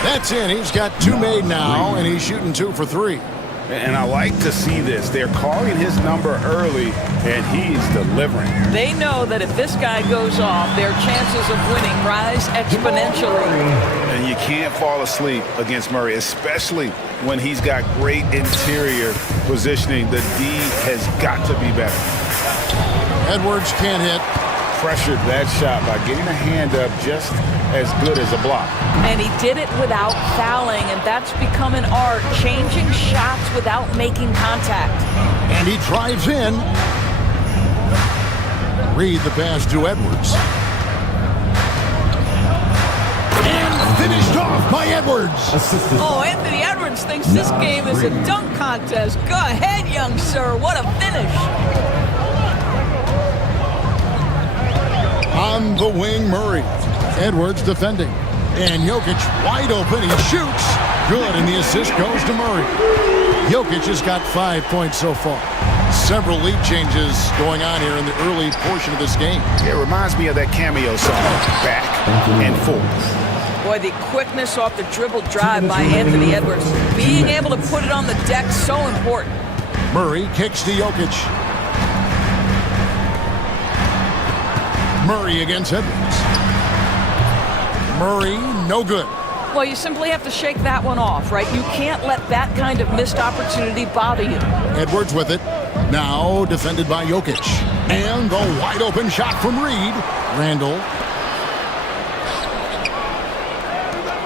That's in. He's got 2 made now, and he's shooting 2 for 3. And I like to see this. They're calling his number early, and he's delivering. They know that if this guy goes off, their chances of winning rise exponentially. And you can't fall asleep against Murray, especially when he's got great interior positioning. The D has got to be better. Edwards can't hit. Pressured that shot by getting a hand up just as good as a block. And he did it without fouling, and that's become an art, changing shots without making contact. And he drives in. Reed the pass to Edwards. And finished off by Edwards. Oh, Anthony Edwards thinks this game is a dunk contest. Go ahead, young sir. What a finish. On the wing, Murray. Edwards defending. And Jokic wide open. He shoots. Good, and the assist goes to Murray. Jokic has got 5 points so far. Several lead changes going on here in the early portion of this game. It reminds me of that cameo song, Back and Forth. Boy, the quickness off the dribble drive by Anthony Edwards. Being able to put it on the deck, so important. Murray kicks to Jokic. Murray against Edwards. Murray, no good. Well, you simply have to shake that one off, right? You can't let that kind of missed opportunity bother you. Edwards with it. Now defended by Jokic. And the wide open shot from Reed. Randall.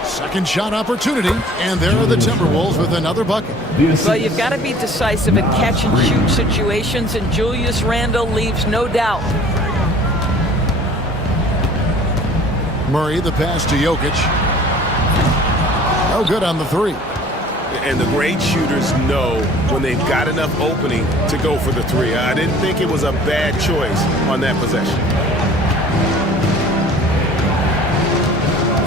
Second shot opportunity. And there are the Timberwolves with another bucket. Well, you've got to be decisive in catch and shoot situations, and Julius Randle leaves no doubt. Murray, the pass to Jokic. No good on the 3. And the great shooters know when they've got enough opening to go for the 3. I didn't think it was a bad choice on that possession.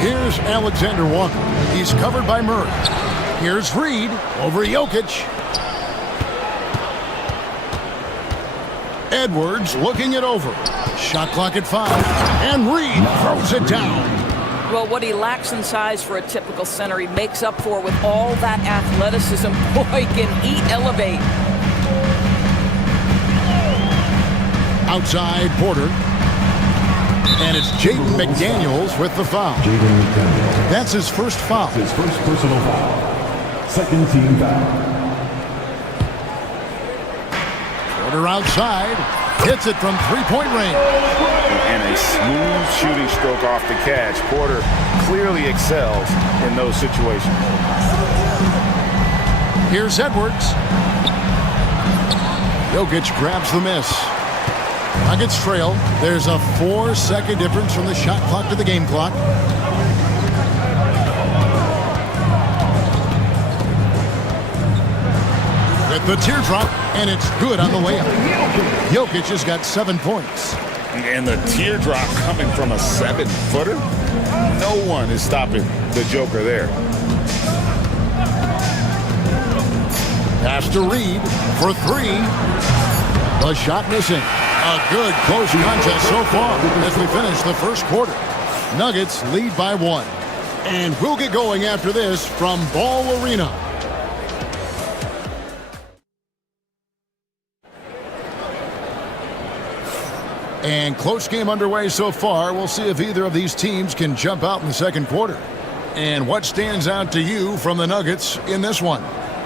Here's Alexander Walker. He's covered by Murray. Here's Reed over Jokic. Edwards looking it over. Shot clock at 5. And Reed throws it down. Well, what he lacks in size for a typical center, he makes up for with all that athleticism. Boy, can he elevate. Outside Porter. And it's Jaden McDaniels with the foul. Jaden McDaniels. That's his first foul. His first personal foul. Second team foul. Porter outside. Hits it from three-point range. And a smooth shooting stroke off the catch. Porter clearly excels in those situations. Here's Edwards. Jokic grabs the miss. Nuggets trail. There's a 4-second difference from the shot clock to the game clock. With the teardrop, and it's good on the way up. Jokic has got 7 points. And the teardrop coming from a 7-footer? No one is stopping the Joker there. Pass to Reed for 3. The shot missing. A good close contest so far as we finish the first quarter. Nuggets lead by 1. And we'll get going after this from Ball Arena. And close game underway so far. We'll see if either of these teams can jump out in the second quarter. And what stands out to you from the Nuggets in this one?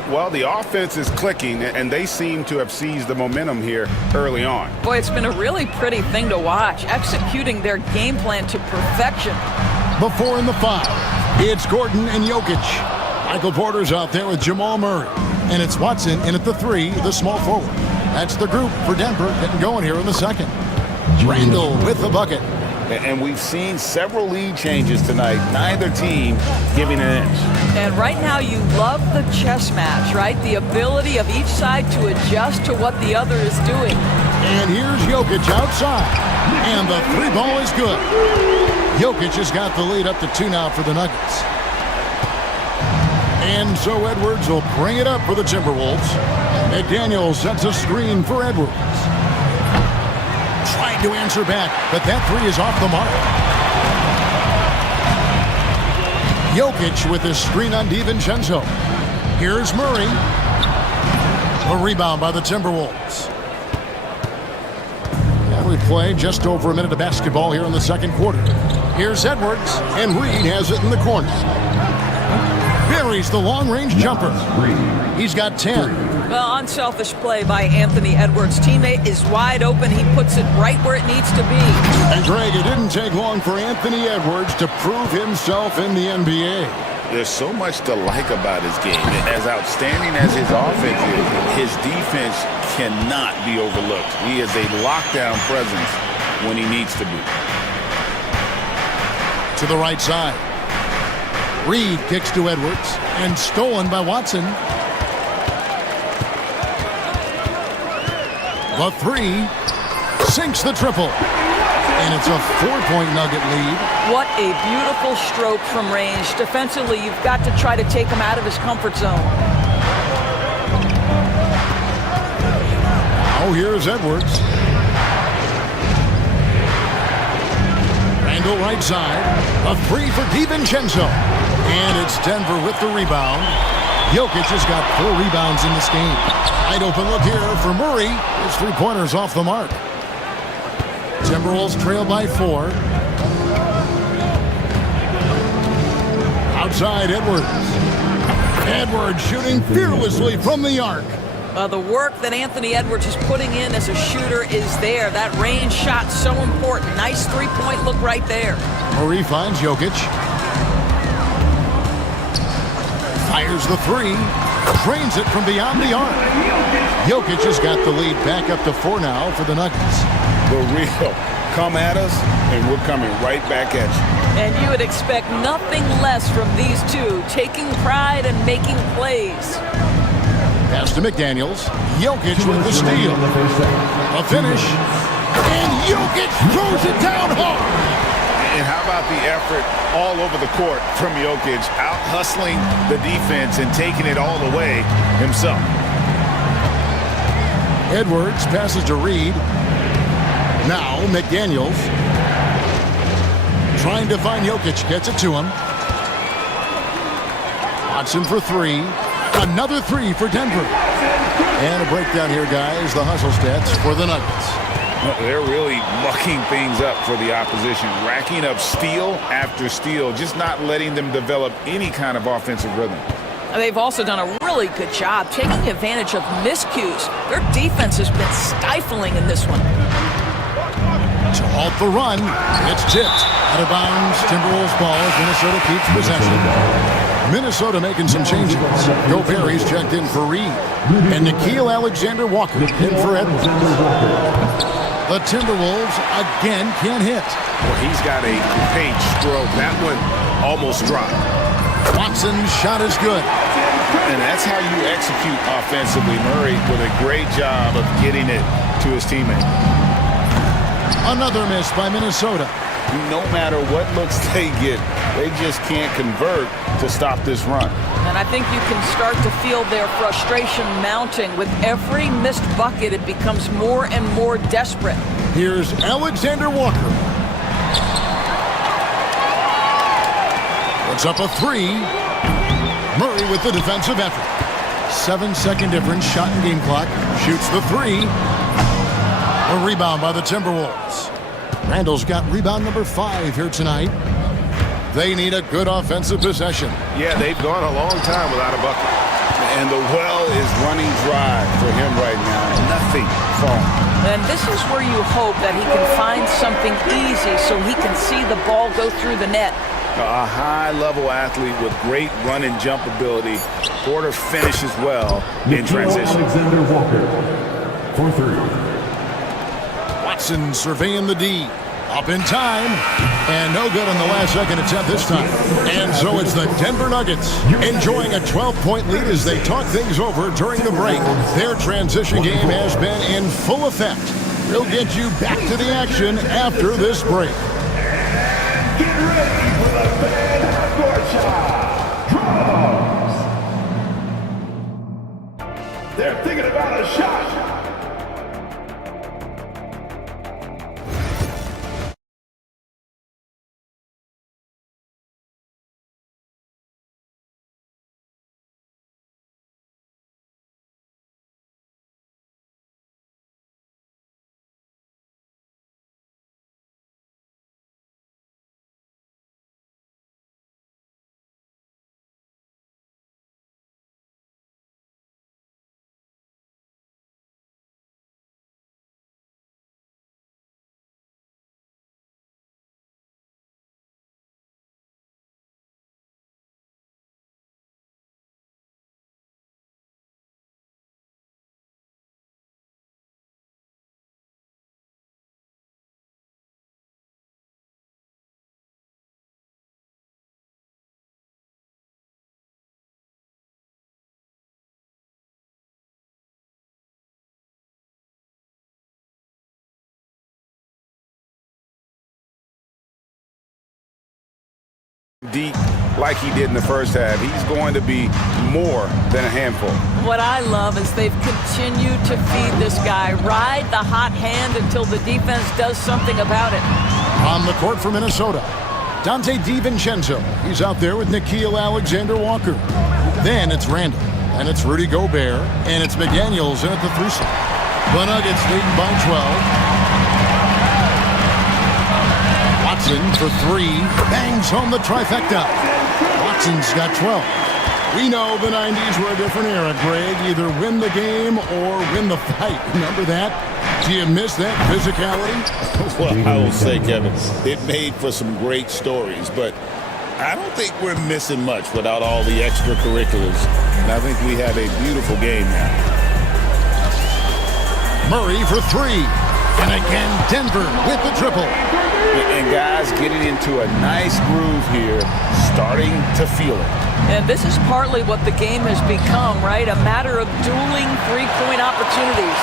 Well, the offense is clicking, and they seem to have seized the momentum here early on. Boy, it's been a really pretty thing to watch, executing their game plan to perfection. Before in the 5, it's Gordon and Jokic. Michael Porter's out there with Jamal Murray. And it's Watson in at the 3, the small forward. That's the group for Denver getting going here in the second. Randall with the bucket. And we've seen several lead changes tonight. Neither team giving an inch. And right now you love the chess match, right? The ability of each side to adjust to what the other is doing. And here's Jokic outside. And the 3 ball is good. Jokic has got the lead up to 2 now for the Nuggets. And so Edwards will bring it up for the Timberwolves. McDaniels sets a screen for Edwards. Trying to answer back, but that 3 is off the mark. Jokic with his screen on DiVincenzo. Here's Murray. A rebound by the Timberwolves. And we play just over a minute of basketball here in the second quarter. Here's Edwards, and Reed has it in the corner. Buries the long-range jumper. He's got 10. Well, unselfish play by Anthony Edwards. Teammate is wide open. He puts it right where it needs to be. And Greg, it didn't take long for Anthony Edwards to prove himself in the NBA. There's so much to like about his game. As outstanding as his offense is, his defense cannot be overlooked. He is a lockdown presence when he needs to be. To the right side. Reed kicks to Edwards and stolen by Watson. The 3 sinks the triple. And it's a 4-point Nugget lead. What a beautiful stroke from range. Defensively, you've got to try to take him out of his comfort zone. Oh, here's Edwards. Randall right side. A 3 for DiVincenzo. And it's Denver with the rebound. Jokic has got 4 rebounds in this game. Wide open look here for Murray. His 3-pointers off the mark. Timberwolves trail by 4. Outside Edwards. Edwards shooting fearlessly from the arc. The work that Anthony Edwards is putting in as a shooter is there. That range shot so important. Nice 3-point look right there. Murray finds Jokic. Fires the 3. Drains it from beyond the arc. Jokic has got the lead back up to 4 now for the Nuggets. The real come at us, and we're coming right back at you. And you would expect nothing less from these two, taking pride and making plays. Pass to McDaniels. Jokic with the steal. A finish. And Jokic throws it down hard. And how about the effort all over the court from Jokic, out hustling the defense and taking it all the way himself. Edwards passes to Reed. Now McDaniels trying to find Jokic, gets it to him. Watson for 3. Another 3 for Denver. And a breakdown here, guys. The hustle stats for the Nuggets. They're really mucking things up for the opposition, racking up steal after steal, just not letting them develop any kind of offensive rhythm. They've also done a really good job taking advantage of miscues. Their defense has been stifling in this one. To halt the run, it's tipped. Out of bounds, Timberwolves ball as Minnesota keeps possession. Minnesota making some changes. Gobert checked in for Reed. And Nickeil Alexander-Walker in for Edwards. The Timberwolves again can't hit. Well, he's got a paint stroke. That one almost dropped. Watson's shot is good. And that's how you execute offensively. Murray with a great job of getting it to his teammate. Another miss by Minnesota. No matter what looks they get, they just can't convert to stop this run. And I think you can start to feel their frustration mounting. With every missed bucket, it becomes more and more desperate. Here's Alexander Walker. Puts up a three. Murray with the defensive effort. 7-second difference, shot and game clock. Shoots the three. A rebound by the Timberwolves. Randall's got rebound number 5 here tonight. They need a good offensive possession. Yeah, they've gone a long time without a bucket. And the well is running dry for him right now. Nothing falling. And this is where you hope that he can find something easy so he can see the ball go through the net. A high-level athlete with great run and jump ability. Porter finishes well in transition. Alexander Walker for 3. Watson surveying the D. Up in time. And no good on the last second attempt this time. And so it's the Denver Nuggets enjoying a 12-point lead as they talk things over during the break. Their transition game has been in full effect. We'll get you back to the action after this break. Get ready for the fan court shot. Drums. They're thinking about a shot. Deep like he did in the first half. He's going to be more than a handful. What I love is they've continued to feed this guy. Ride the hot hand until the defense does something about it. On the court for Minnesota, Dante DiVincenzo. He's out there with Nickeil Alexander-Walker. Then it's Randall, and it's Rudy Gobert, and it's McDaniels in at the 3 slot. The Nuggets leading by 12. Watson for 3, bangs home the trifecta. Watson's got 12. We know the 90s were a different era, Greg. Either win the game or win the fight. Remember that? Do you miss that physicality? Well, I will say, Kevin, it made for some great stories, but I don't think we're missing much without all the extracurriculars. And I think we have a beautiful game now. Murray for 3. And again, Denver with the triple. And guys getting into a nice groove here, starting to feel it. And this is partly what the game has become, right? A matter of dueling three-point opportunities.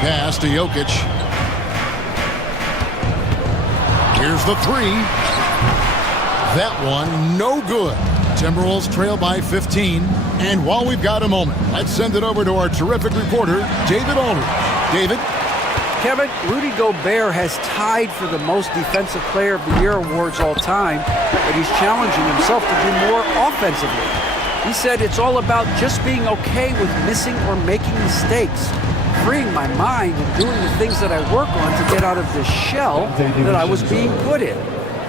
Pass to Jokic. Here's the 3. That one, no good. Timberwolves trail by 15. And while we've got a moment, let's send it over to our terrific reporter, David Aldridge. David? Kevin, Rudy Gobert has tied for the most Defensive Player of the Year awards all time, but he's challenging himself to do more offensively. He said it's all about just being okay with missing or making mistakes, freeing my mind and doing the things that I work on to get out of this shell that I was being put in.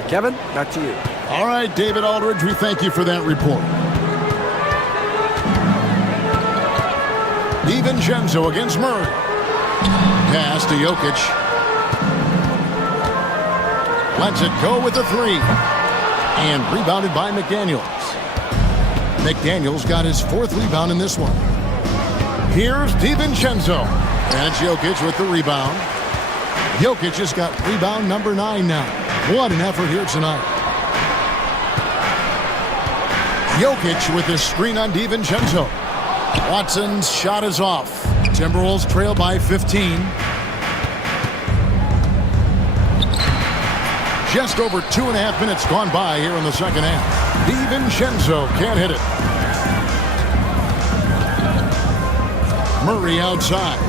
Kevin, back to you. All right, David Aldridge, we thank you for that report. DiVincenzo against Murray. Pass to Jokic. Lets it go with the three. And rebounded by McDaniels. McDaniels got his 4th rebound in this one. Here's DiVincenzo. And it's Jokic with the rebound. Jokic has got rebound number 9 now. What an effort here tonight. Jokic with his screen on DiVincenzo. Watson's shot is off. Timberwolves trail by 15. Just over 2.5 minutes gone by here in the second half. DiVincenzo can't hit it. Murray outside.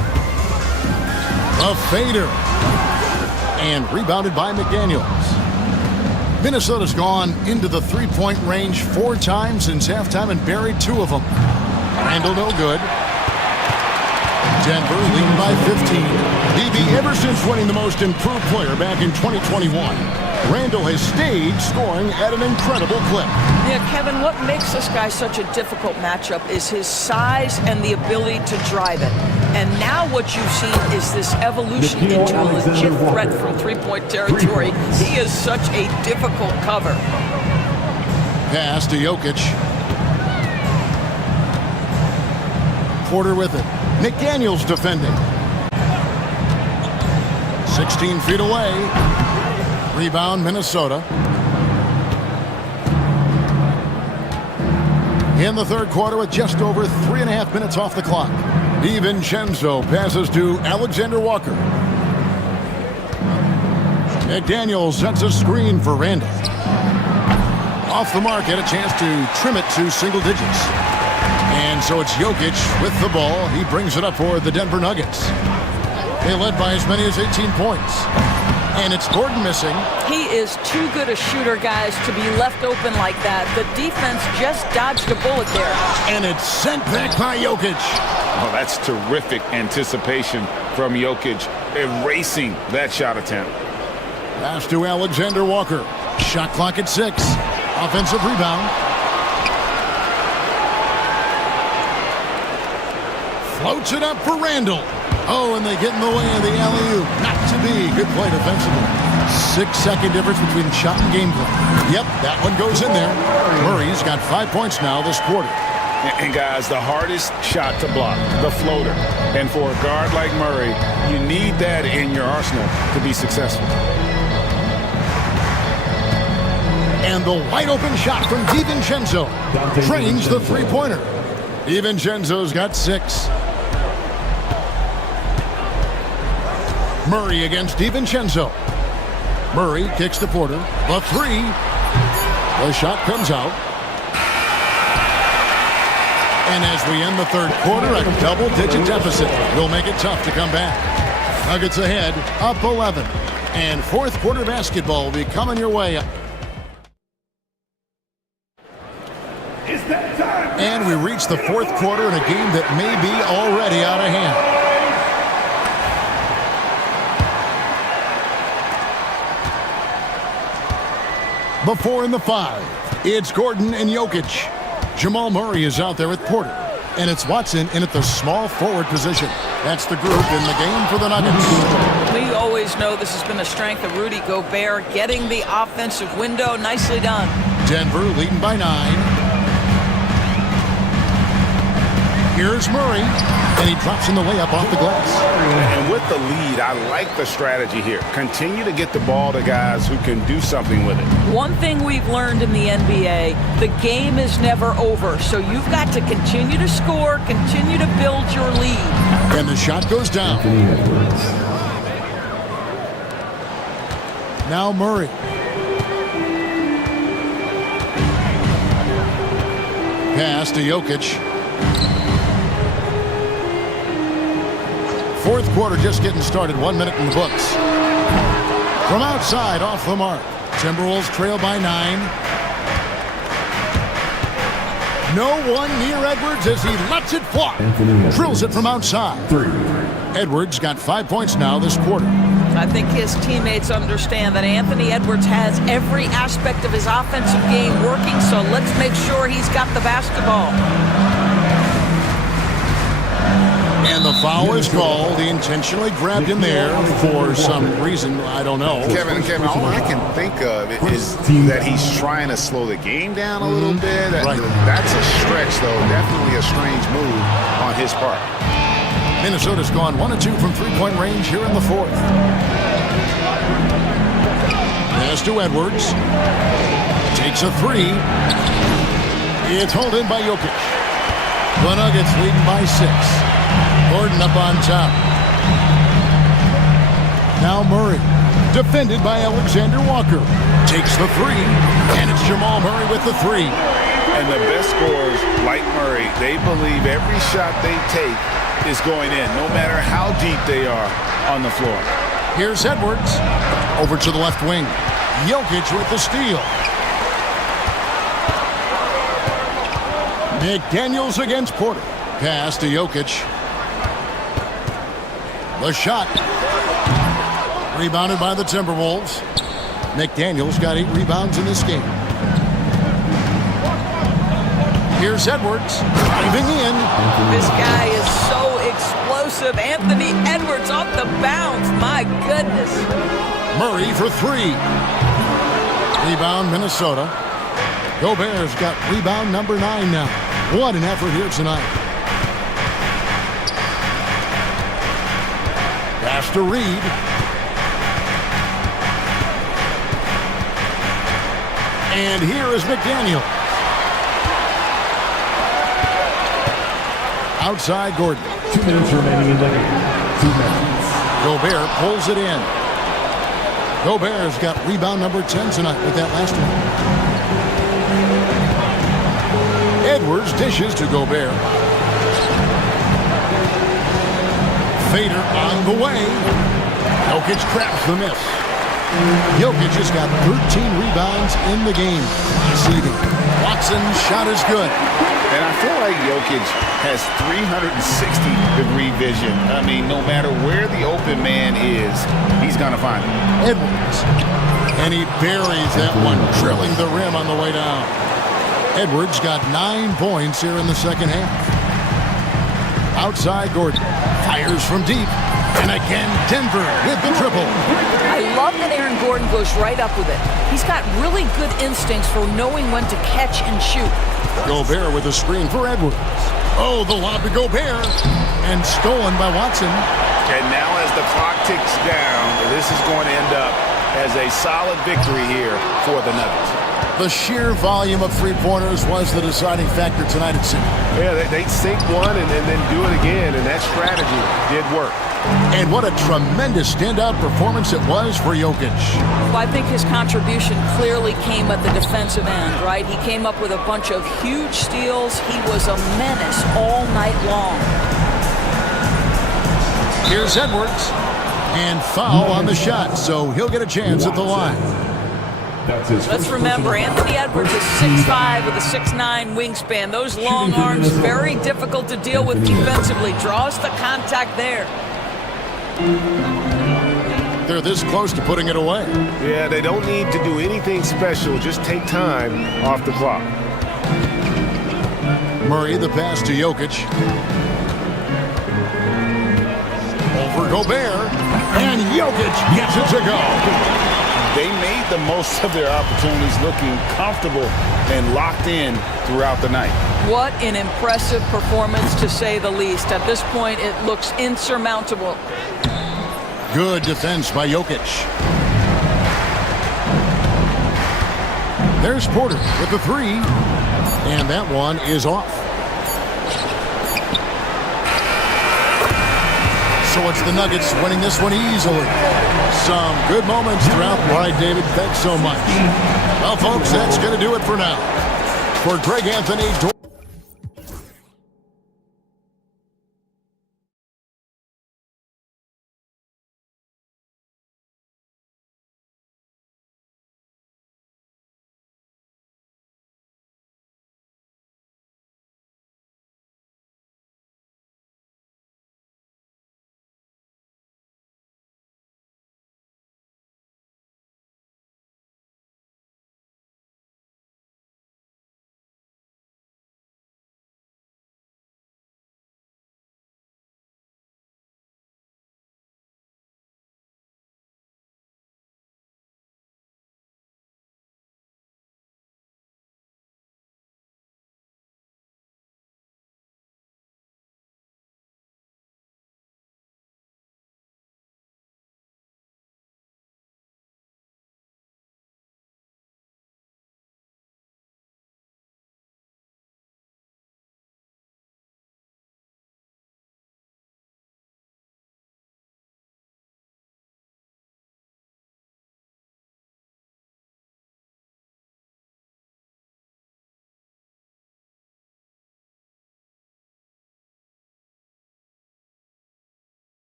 A fader. And rebounded by McDaniels. Minnesota's gone into the three-point range 4 times since halftime and buried 2 of them. Randall no good. Denver leading by 15. DB, ever since winning the most improved player back in 2021, Randall has stayed scoring at an incredible clip. Yeah, Kevin, what makes this guy such a difficult matchup is his size and the ability to drive it. And now what you've seen is this evolution into a legit threat from three-point territory. He is such a difficult cover. Pass to Jokic. Porter with it. McDaniels defending. 16 feet away. Rebound, Minnesota. In the third quarter with just over 3.5 minutes off the clock. DiVincenzo passes to Alexander Walker. McDaniels sets a screen for Randall. Off the mark, had a chance to trim it to single digits. And so it's Jokic with the ball. He brings it up for the Denver Nuggets. They led by as many as 18 points. And it's Gordon missing. He is too good a shooter, guys, to be left open like that. The defense just dodged a bullet there. And it's sent back by Jokic. Oh, that's terrific anticipation from Jokic, erasing that shot attempt. Pass to Alexander Walker. Shot clock at 6. Offensive rebound. Floats it up for Randall. Oh, and they get in the way of the alley-oop. Not to be. Good play defensively. 6-second difference between shot and game play. Yep, that one goes in there. Murray's got 5 points now this quarter. And guys, the hardest shot to block, the floater. And for a guard like Murray, you need that in your arsenal to be successful. And the wide-open shot from DiVincenzo drains the three-pointer. DiVincenzo's got 6. Murray against DiVincenzo. Murray kicks to Porter. The 3. The shot comes out. And as we end the third quarter, a double-digit deficit will make it tough to come back. Nuggets ahead, up 11. And fourth quarter basketball will be coming your way. And we reach the fourth quarter in a game that may be already out of hand. Before in the 5, it's Gordon and Jokic. Jamal Murray is out there with Porter. And it's Watson in at the small forward position. That's the group in the game for the Nuggets. We always know this has been the strength of Rudy Gobert, getting the offensive window. Nicely done. Denver leading by 9. Here's Murray, and he drops in the layup off the glass. And with the lead, I like the strategy here. Continue to get the ball to guys who can do something with it. One thing we've learned in the NBA, the game is never over. So you've got to continue to score, continue to build your lead. And the shot goes down. Now Murray. Pass to Jokic. Fourth quarter just getting started. 1 minute in the books. From outside, off the mark. Timberwolves trail by 9. No one near Edwards as he lets it fly. Drills it from outside. Edwards got 5 points now this quarter. I think his teammates understand that Anthony Edwards has every aspect of his offensive game working, so let's make sure he's got the basketball. And the foul is called. He intentionally grabbed him there for some reason, I don't know. Kevin, all I can think of is that he's trying to slow the game down a little bit. That's a stretch, though. Definitely a strange move on his part. Minnesota's gone 1 of 2 from three-point range here in the fourth. Pass to Edwards. Takes a three. It's hauled in by Jokic. The Nuggets leading by 6. Gordon up on top. Now Murray, defended by Alexander Walker. Takes the three, and it's Jamal Murray with the three. And the best scorers, like Murray, they believe every shot they take is going in, no matter how deep they are on the floor. Here's Edwards. Over to the left wing. Jokic with the steal. McDaniels against Porter. Pass to Jokic. The shot. Rebounded by the Timberwolves. McDaniels got 8 rebounds in this game. Here's Edwards. Driving in. This guy is so explosive. Anthony Edwards off the bounce. My goodness. Murray for 3. Rebound Minnesota. Gobert's got rebound number 9 now. What an effort here tonight. Pass to Reed. And here is McDaniel. Outside Gordon. 2 minutes remaining in the game. 2 minutes. Gobert pulls it in. Gobert's got rebound number 10 tonight with that last one. Edwards dishes to Gobert. Fader on the way. Jokic traps the miss. Jokic just got 13 rebounds in the game. Receiving. Watson's shot is good. And I feel like Jokic has 360-degree vision. I mean, no matter where the open man is, he's going to find it. Edwards. And he buries that one, drilling the rim on the way down. Edwards got 9 points here in the second half. Outside Gordon. Fires from deep. And again, Denver with the triple. I love that Aaron Gordon goes right up with it. He's got really good instincts for knowing when to catch and shoot. Gobert with a screen for Edwards. Oh, the lob to Gobert. And stolen by Watson. And now as the clock ticks down, this is going to end up as a solid victory here for the Nuggets. The sheer volume of three-pointers was the deciding factor tonight at City. Yeah, they sink one and then do it again, and that strategy did work. And what a tremendous standout performance it was for Jokic. Well, I think his contribution clearly came at the defensive end, right? He came up with a bunch of huge steals. He was a menace all night long. Here's Edwards. And foul on the shot, so he'll get a chance at the line. Let's remember, Anthony Edwards is 6'5" with a 6'9" wingspan. Those long arms, very difficult to deal with defensively. Draws the contact there. They're this close to putting it away. Yeah, they don't need to do anything special. Just take time off the clock. Murray, the pass to Jokic. Over Gobert. And Jokic gets it to go. They made the most of their opportunities, looking comfortable and locked in throughout the night. What an impressive performance, to say the least. At this point, it looks insurmountable. Good defense by Jokic. There's Porter with the three. And that one is off. So it's the Nuggets winning this one easily. Some good moments throughout. All right, David, thanks so much. Well, folks, that's going to do it for now. For Greg Anthony...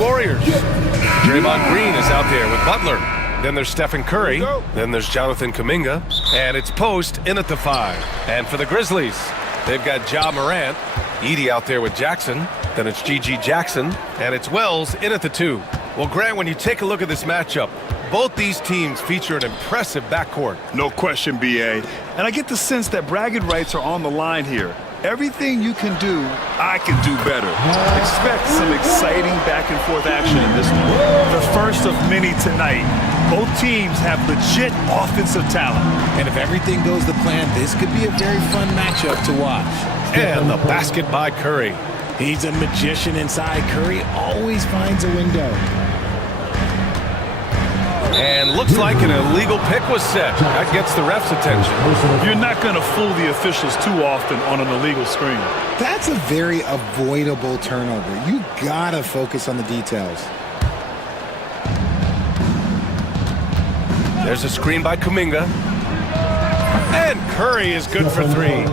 Warriors. Draymond Green is out there with Butler. Then there's Stephen Curry. Then there's Jonathan Kuminga. And it's Post in at the 5. And for the Grizzlies, they've got Ja Morant. Edey out there with Jackson. Then it's G.G. Jackson. And it's Wells in at the 2. Well, Grant, when you take a look at this matchup, both these teams feature an impressive backcourt. No question, B.A. And I get the sense that bragging rights are on the line here. Everything you can do, I can do better. Expect some exciting back-and-forth action in this one. The first of many tonight. Both teams have legit offensive talent. And if everything goes to plan, this could be a very fun matchup to watch. And the basket by Curry. He's a magician inside. Curry always finds a window. And looks like an illegal pick was set. That gets the ref's attention. You're not going to fool the officials too often on an illegal screen. That's a very avoidable turnover. You gotta focus on the details. There's a screen by Kuminga. And Curry is good for 3.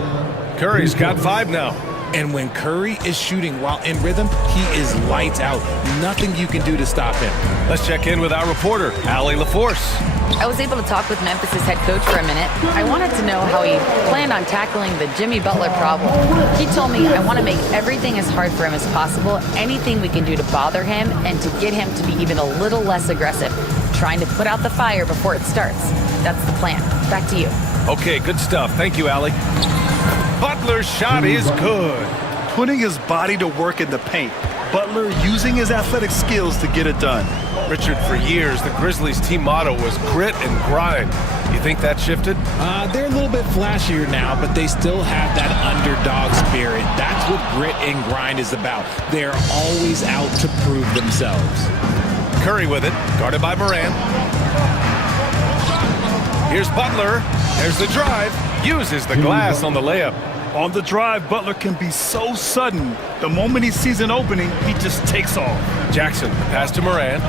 Curry's got 5 now. And when Curry is shooting while in rhythm, he is lights out. Nothing you can do to stop him. Let's check in with our reporter, Allie LaForce. I was able to talk with Memphis' head coach for a minute. I wanted to know how he planned on tackling the Jimmy Butler problem. He told me, I want to make everything as hard for him as possible, anything we can do to bother him and to get him to be even a little less aggressive, trying to put out the fire before it starts. That's the plan. Back to you. Okay, good stuff. Thank you, Allie. Butler's shot is good. Putting his body to work in the paint. Butler using his athletic skills to get it done. Richard, for years, the Grizzlies' team motto was grit and grind. You think that shifted? They're a little bit flashier now, but they still have that underdog spirit. That's what grit and grind is about. They're always out to prove themselves. Curry with it, guarded by Morant. Here's Butler. There's the drive. Uses the glass on the layup. On the drive, Butler can be so sudden. The moment he sees an opening, he just takes off. Jackson, pass to Morant.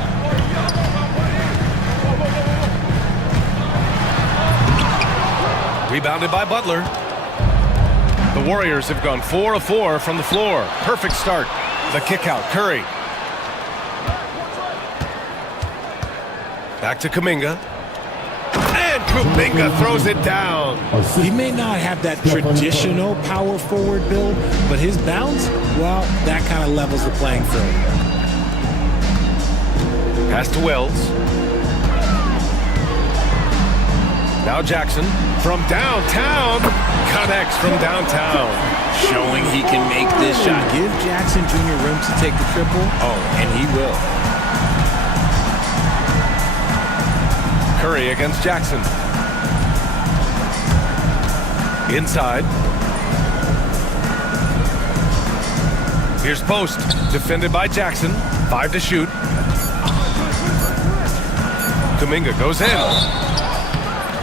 Rebounded by Butler. The Warriors have gone 4 of 4 from the floor. Perfect start. The kick out, Curry. Back to Kuminga. And Kuminga throws it down. He may not have that traditional power forward build, but his bounce, well, that kind of levels the playing field. Pass to Wells. Now Jackson from downtown. Connects from downtown. Showing he can make this shot. Give Jackson Jr. room to take the triple. Oh, and he will. Curry against Jackson. Inside. Here's Post, defended by Jackson. 5 to shoot. Kuminga goes in.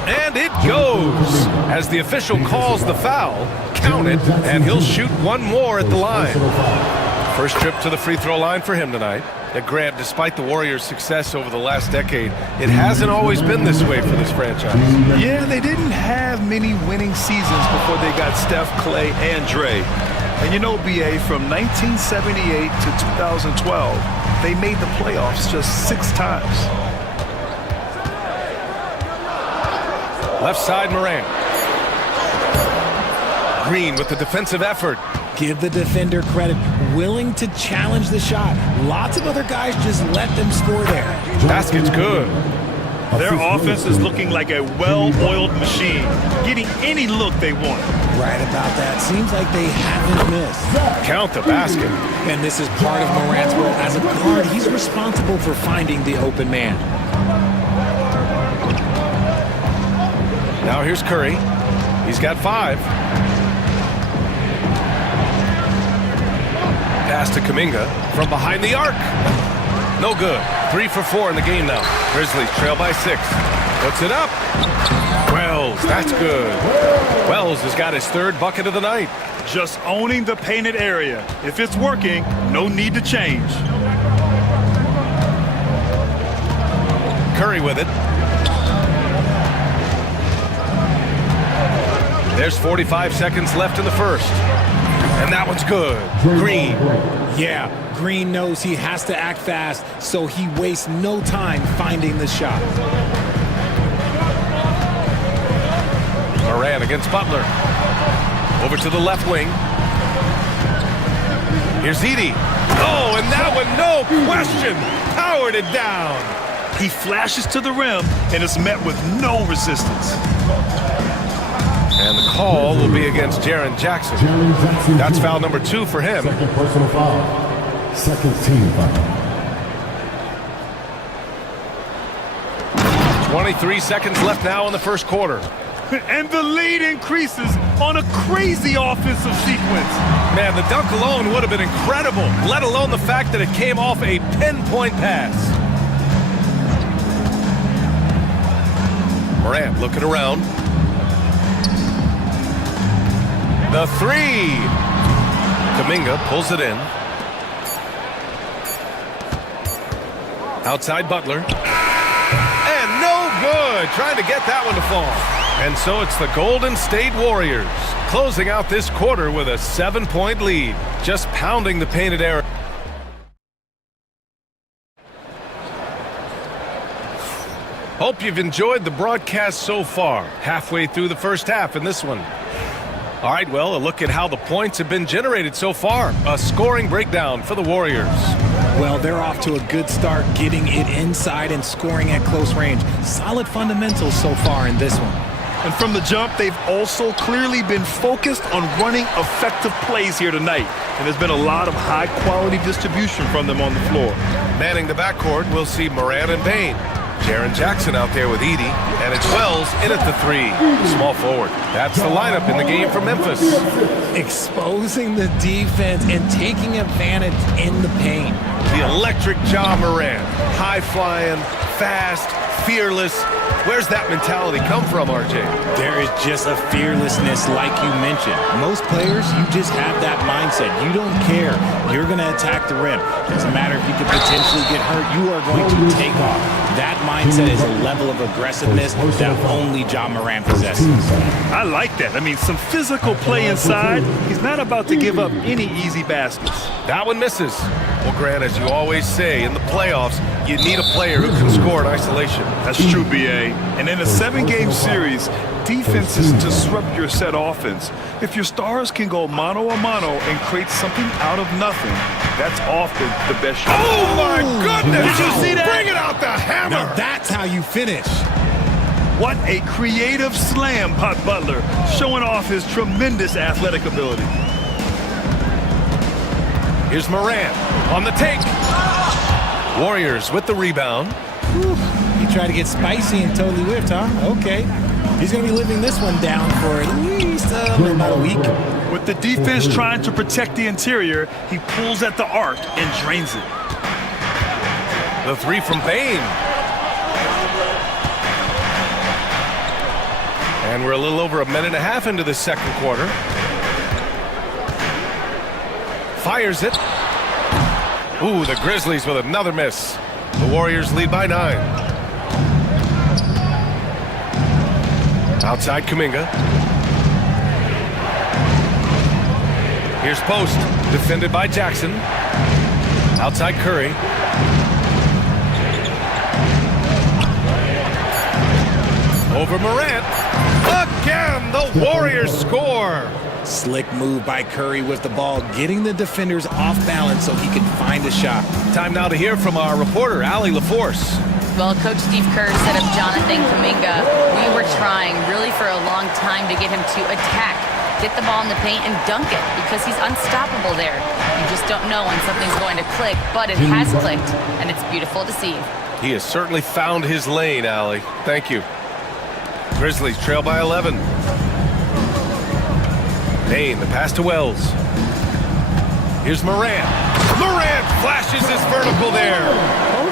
And it goes! As the official calls the foul, count it, and he'll shoot one more at the line. First trip to the free throw line for him tonight. And Grant, despite the Warriors' success over the last decade, it hasn't always been this way for this franchise. Yeah, they didn't have many winning seasons before they got Steph, Clay, and Dre. And you know, B.A., from 1978 to 2012, they made the playoffs just 6 times. Left side, Morant. Green with the defensive effort. Give the defender credit. Willing to challenge the shot. Lots of other guys just let them score there. Basket's good. Their offense is looking like a well-oiled machine, getting any look they want. Right about that. Seems like they haven't missed. Count the basket. And this is part of Morant's role. As a guard, he's responsible for finding the open man. Now here's Curry. He's got 5. Pass to Kuminga from behind the arc. No good. 3 for 4 in the game now. Grizzlies trail by 6. Puts it up. Wells, that's good. Wells has got his 3rd bucket of the night. Just owning the painted area. If it's working, no need to change. Curry with it. There's 45 seconds left in the first. And that one's good. Green Yeah, Green knows he has to act fast, so he wastes no time finding the shot. Moran against Butler. Over to the left wing. Here's Edey. Oh, and that one, no question, powered it down. He flashes to the rim and is met with no resistance. And the call will be against Jaren Jackson. That's foul number 2 for him. Second personal foul. Second team foul. 23 seconds left now in the first quarter. And the lead increases on a crazy offensive sequence. Man, the dunk alone would have been incredible, let alone the fact that it came off a pinpoint pass. Morant looking around. The 3. Kuminga pulls it in. Outside Butler. And no good. Trying to get that one to fall. And so it's the Golden State Warriors closing out this quarter with a 7-point lead. Just pounding the painted area. Hope you've enjoyed the broadcast so far. Halfway through the first half in this one. All right, well, a look at how the points have been generated so far. A scoring breakdown for the Warriors. Well, they're off to a good start getting it inside and scoring at close range. Solid fundamentals so far in this one. And from the jump, they've also clearly been focused on running effective plays here tonight. And there's been a lot of high-quality distribution from them on the floor. Manning the backcourt, we'll see Moran and Bane. Jaren Jackson out there with Edey, and it's Wells in at the 3. Small forward. That's the lineup in the game for Memphis. Exposing the defense and taking advantage in the paint. The electric Ja Morant. High-flying, fast, fearless. Where's that mentality come from, RJ? There is just a fearlessness like you mentioned. Most players, you just have that mindset. You don't care. You're going to attack the rim. Doesn't matter if you could potentially get hurt. You are going to take off. That mindset is a level of aggressiveness that only Ja Morant possesses. I like that. I mean, some physical play inside. He's not about to give up any easy baskets. That one misses. Well, Grant, as you always say, in the playoffs, you need a player who can score in isolation. That's true, B.A. And in a 7-game series, defense is to disrupt your set offense. If your stars can go mano-a-mano and create something out of nothing, that's often the best shot. Oh, my goodness! Did you see that? Bring it out the hammer! Now that's how you finish. What a creative slam by Butler, showing off his tremendous athletic ability. Here's Moran on the take. Warriors with the rebound. He tried to get spicy and totally whiffed, huh? Okay. He's going to be living this one down for at least about a week. With the defense trying to protect the interior, he pulls at the arc and drains it. The 3 from Bane. And we're a little over a minute and a half into the second quarter. Fires it. Ooh, the Grizzlies with another miss. The Warriors lead by 9. Outside Kuminga. Here's Post, defended by Jackson. Outside Curry. Over Morant. Again, the Warriors score. Slick move by Curry with the ball, getting the defenders off balance so he can find a shot. Time now to hear from our reporter, Allie LaForce. Well, Coach Steve Kerr set up Jonathan Kuminga. We were trying really for a long time to get him to attack, get the ball in the paint and dunk it because he's unstoppable there. You just don't know when something's going to click, but it has clicked, and it's beautiful to see. He has certainly found his lane, Allie. Thank you. Grizzlies trail by 11. Payne, the pass to Wells. Here's Morant. Morant flashes his vertical there.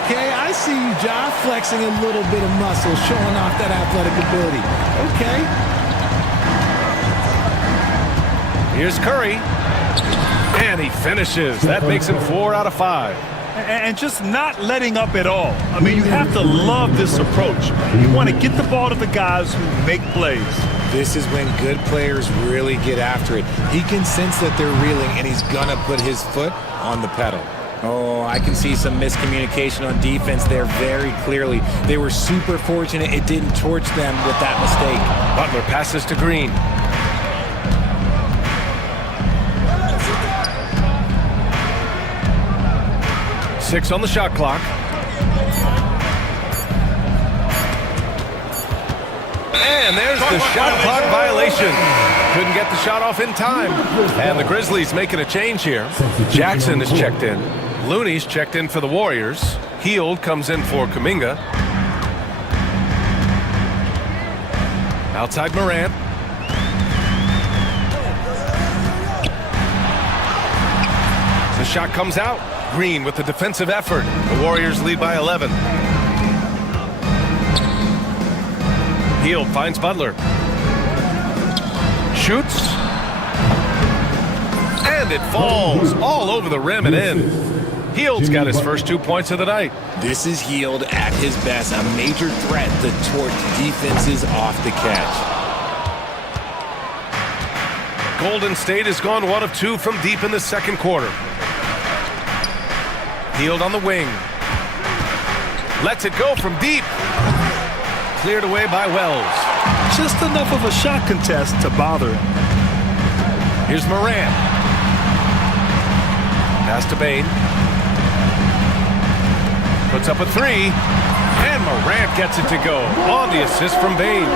Okay, I see you, Ja, flexing a little bit of muscle, showing off that athletic ability. Okay. Here's Curry. And he finishes. That makes him 4 out of 5. And just not letting up at all. I mean, you have to love this approach. You want to get the ball to the guys who make plays. This is when good players really get after it. He can sense that they're reeling, and he's going to put his foot on the pedal. Oh, I can see some miscommunication on defense there very clearly. They were super fortunate it didn't torch them with that mistake. Butler passes to Green. Six on the shot clock. And there's the shot clock violation. Couldn't get the shot off in time. And the Grizzlies making a change here. Jackson is checked in. Looney's checked in for the Warriors. Hield comes in for Kuminga. Outside Morant. The shot comes out. Green with the defensive effort. The Warriors lead by 11. Hield finds Butler. Shoots. And it falls all over the rim and in. Hield's got his first 2 points of the night. This is Hield at his best, a major threat to torch defenses off the catch. Golden State has gone 1 of 2 from deep in the second quarter. Hield on the wing. Lets it go from deep. Cleared away by Wells. Just enough of a shot contest to bother him. Here's Morant. Pass to Bane. Puts up a three. And Morant gets it to go on the assist from Bane.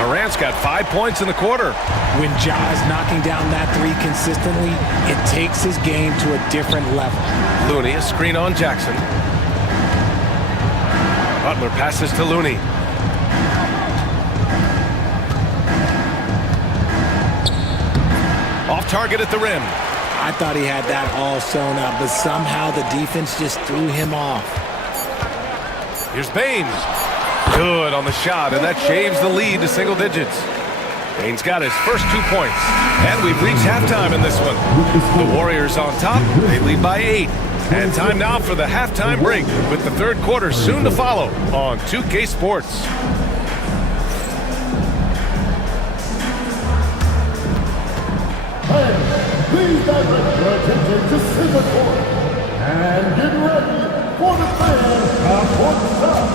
Morant's got 5 points in the quarter. When Ja is knocking down that three consistently, it takes his game to a different level. Looney, a screen on Jackson. Butler passes to Looney. Off target at the rim. I thought he had that all sewn up, but somehow the defense just threw him off. Here's Bane. Good on the shot, and that shaves the lead to single digits. Bane's got his first 2 points, and we've reached halftime in this one. The Warriors on top. They lead by 8. And time now for the halftime break, with the third quarter soon to follow on 2K Sports. Please direct your attention to center court and get ready for the fan half-court trouble.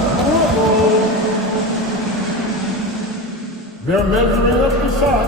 They're measuring up the shot.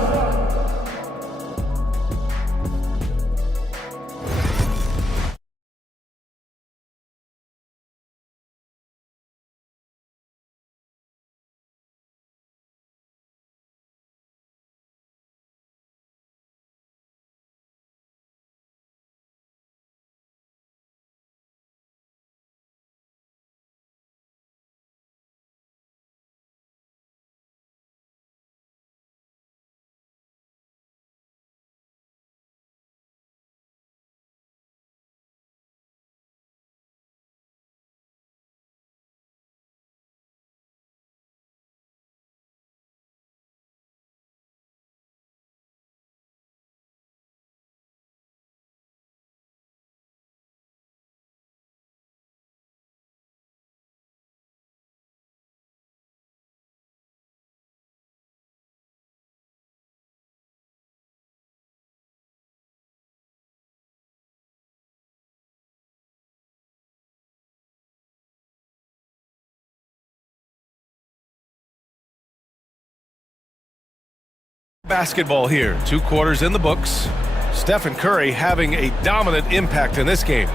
Basketball here, 2 quarters in the books. Stephen Curry having a dominant impact in this game.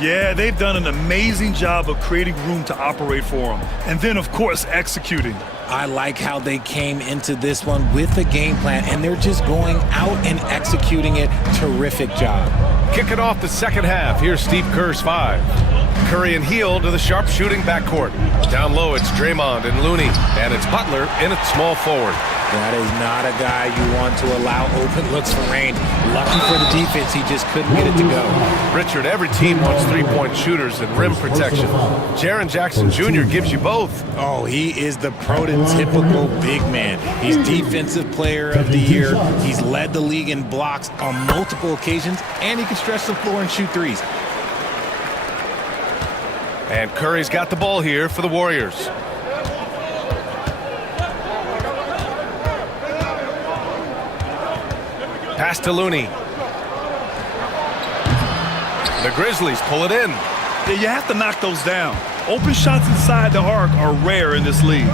Yeah, they've done an amazing job of creating room to operate for him. And then, of course, executing. I like how they came into this one with a game plan, and they're just going out and executing it. Terrific job. Kicking off the second half, here's Steve Kerr's 5. Curry and Hield to the sharp-shooting backcourt. Down low, it's Draymond and Looney, and it's Butler in at small forward. That is not a guy you want to allow open looks for rain. Lucky for the defense, he just couldn't get it to go. Richard, every team wants three-point shooters and rim protection. Jaren Jackson Jr. gives you both. Oh, he is the prototypical big man. He's Defensive Player of the Year. He's led the league in blocks on multiple occasions, and he can stretch the floor and shoot threes. And Curry's got the ball here for the Warriors. Pass to Looney. The Grizzlies pull it in. Yeah, you have to knock those down. Open shots inside the arc are rare in this league.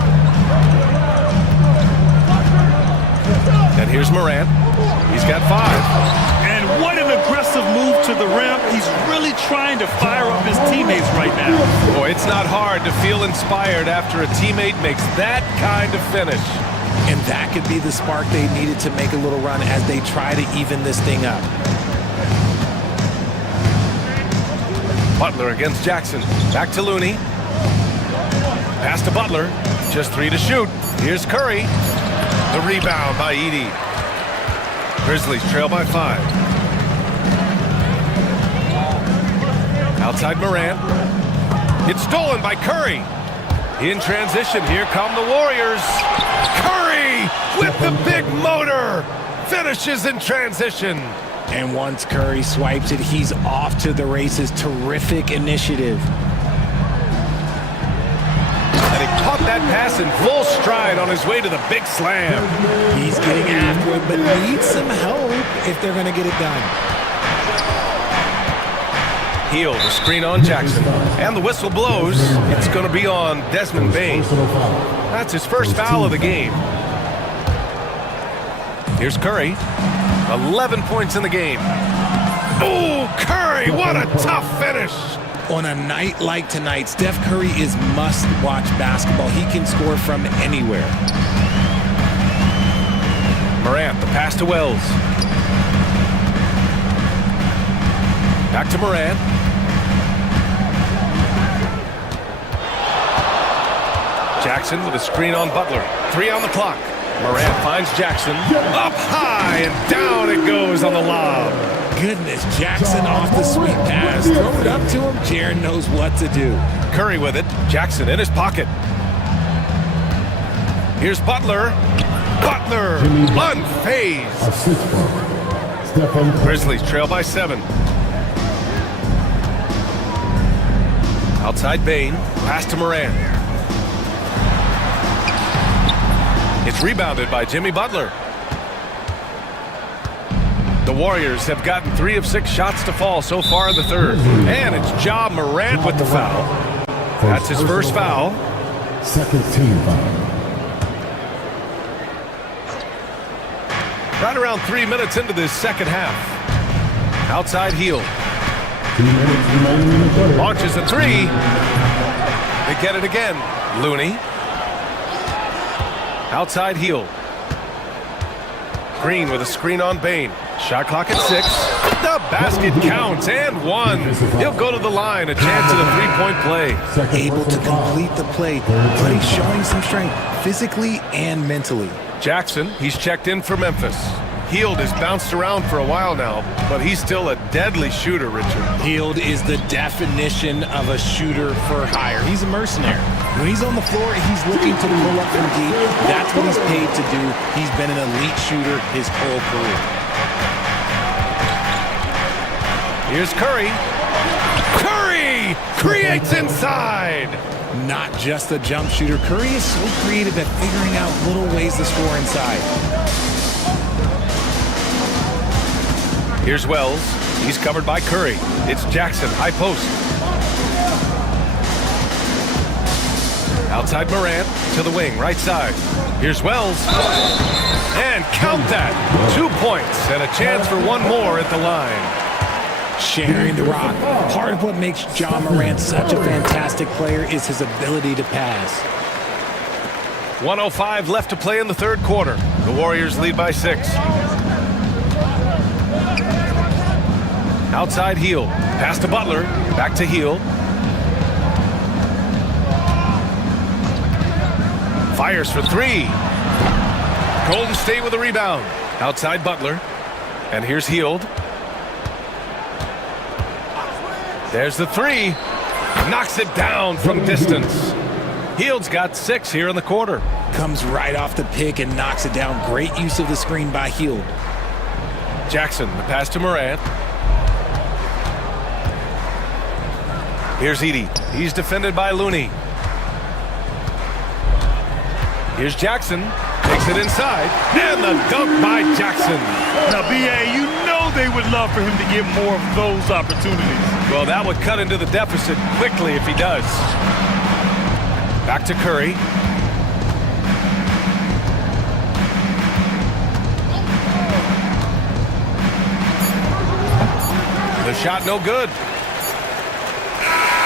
And here's Morant. He's got 5. And what an aggressive move to the rim. He's really trying to fire up his teammates right now. Boy, it's not hard to feel inspired after a teammate makes that kind of finish. And that could be the spark they needed to make a little run as they try to even this thing up. Butler against Jackson. Back to Looney. Pass to Butler. Just 3 to shoot. Here's Curry. The rebound by Edey. Grizzlies trail by 5. Outside Morant. It's stolen by Curry. In transition, here come the Warriors. Curry with the big motor. Finishes in transition. And once Curry swipes it, he's off to the races. Terrific initiative. And he caught that pass in full stride on his way to the big slam. He's getting after it, but needs some help if they're going to get it done. Heel, the screen on Jackson. And the whistle blows. It's going to be on Desmond Bane. That's his first foul of the game. Here's Curry. 11 points in the game. Oh, Curry, what a tough finish. On a night like tonight, Steph Curry is must-watch basketball. He can score from anywhere. Morant, the pass to Wells. Back to Morant. Jackson with a screen on Butler. 3 on the clock. Morant finds Jackson. Up high and down it goes on the lob. Goodness, Jackson off the sweet pass. Throw it up to him. Jaren knows what to do. Curry with it. Jackson in his pocket. Here's Butler. Butler unfazed. Grizzlies trail by 7. Outside Bane. Pass to Morant. It's rebounded by Jimmy Butler. The Warriors have gotten 3 of 6 shots to fall so far in the third. And it's Ja Morant with the foul. That's his first foul. Second team foul. Right around 3 minutes into this second half. Outside heel. 2 minutes remaining in the third. Launches a 3. They get it again. Looney. Outside heel. Green with a screen on Bane. Shot clock at 6. The basket counts and 1. He'll go to the line. A chance at a 3-point play. Able to complete the play, but he's showing some strength physically and mentally. Jackson, he's checked in for Memphis. Hield has bounced around for a while now, but he's still a deadly shooter, Richard. Hield is the definition of a shooter for hire. He's a mercenary. When he's on the floor, he's looking to pull up from deep. That's what he's paid to do. He's been an elite shooter his whole career. Here's Curry. Curry creates inside. Not just a jump shooter. Curry is so creative at figuring out little ways to score inside. Here's Wells. He's covered by Curry. It's Jackson, high post. Outside Morant to the wing, right side. Here's Wells. And count that. 2 points and a chance for 1 more at the line. Sharing the rock. Part of what makes Ja Morant such a fantastic player is his ability to pass. 1:05 left to play in the third quarter. The Warriors lead by 6. Outside heel. Pass to Butler. Back to heel. Fires for 3. Golden State with a rebound. Outside Butler. And here's Hield. There's the 3. Knocks it down from distance. Hield's got 6 here in the quarter. Comes right off the pick and knocks it down. Great use of the screen by Hield. Jackson, the pass to Morant. Here's Edey. He's defended by Looney. Here's Jackson. Takes Gets it inside, and the dunk by Jackson. Now, B.A., you know they would love for him to get more of those opportunities. Well, that would cut into the deficit quickly if he does. Back to Curry. The shot no good.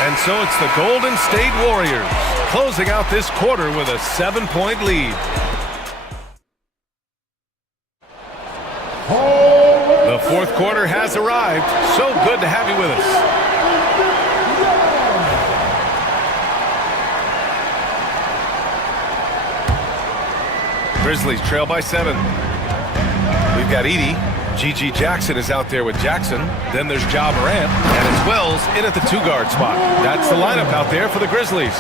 And so it's the Golden State Warriors closing out this quarter with a 7-point lead. The fourth quarter has arrived. So good to have you with us. Grizzlies trail by 7. We've got Edey. G.G. Jackson is out there with Jackson. Then there's Ja Morant. And it's Wells in at the 2-guard spot. That's the lineup out there for the Grizzlies.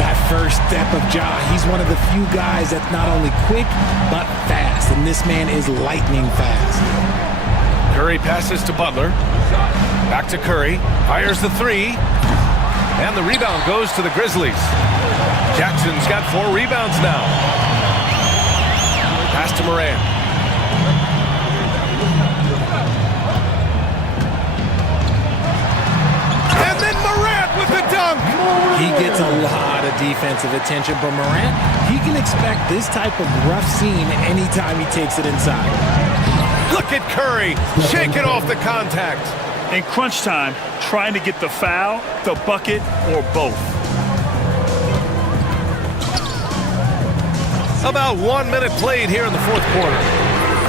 That first step of Ja, he's one of the few guys that's not only quick, but fast. And this man is lightning fast. Curry passes to Butler. Back to Curry. Fires the 3. And the rebound goes to the Grizzlies. Jackson's got 4 rebounds now. Pass to Morant. He gets a lot of defensive attention, but Morant, he can expect this type of rough scene anytime he takes it inside. Look at Curry shaking off the contact. In crunch time, trying to get the foul, the bucket, or both. About 1 minute played here in the fourth quarter.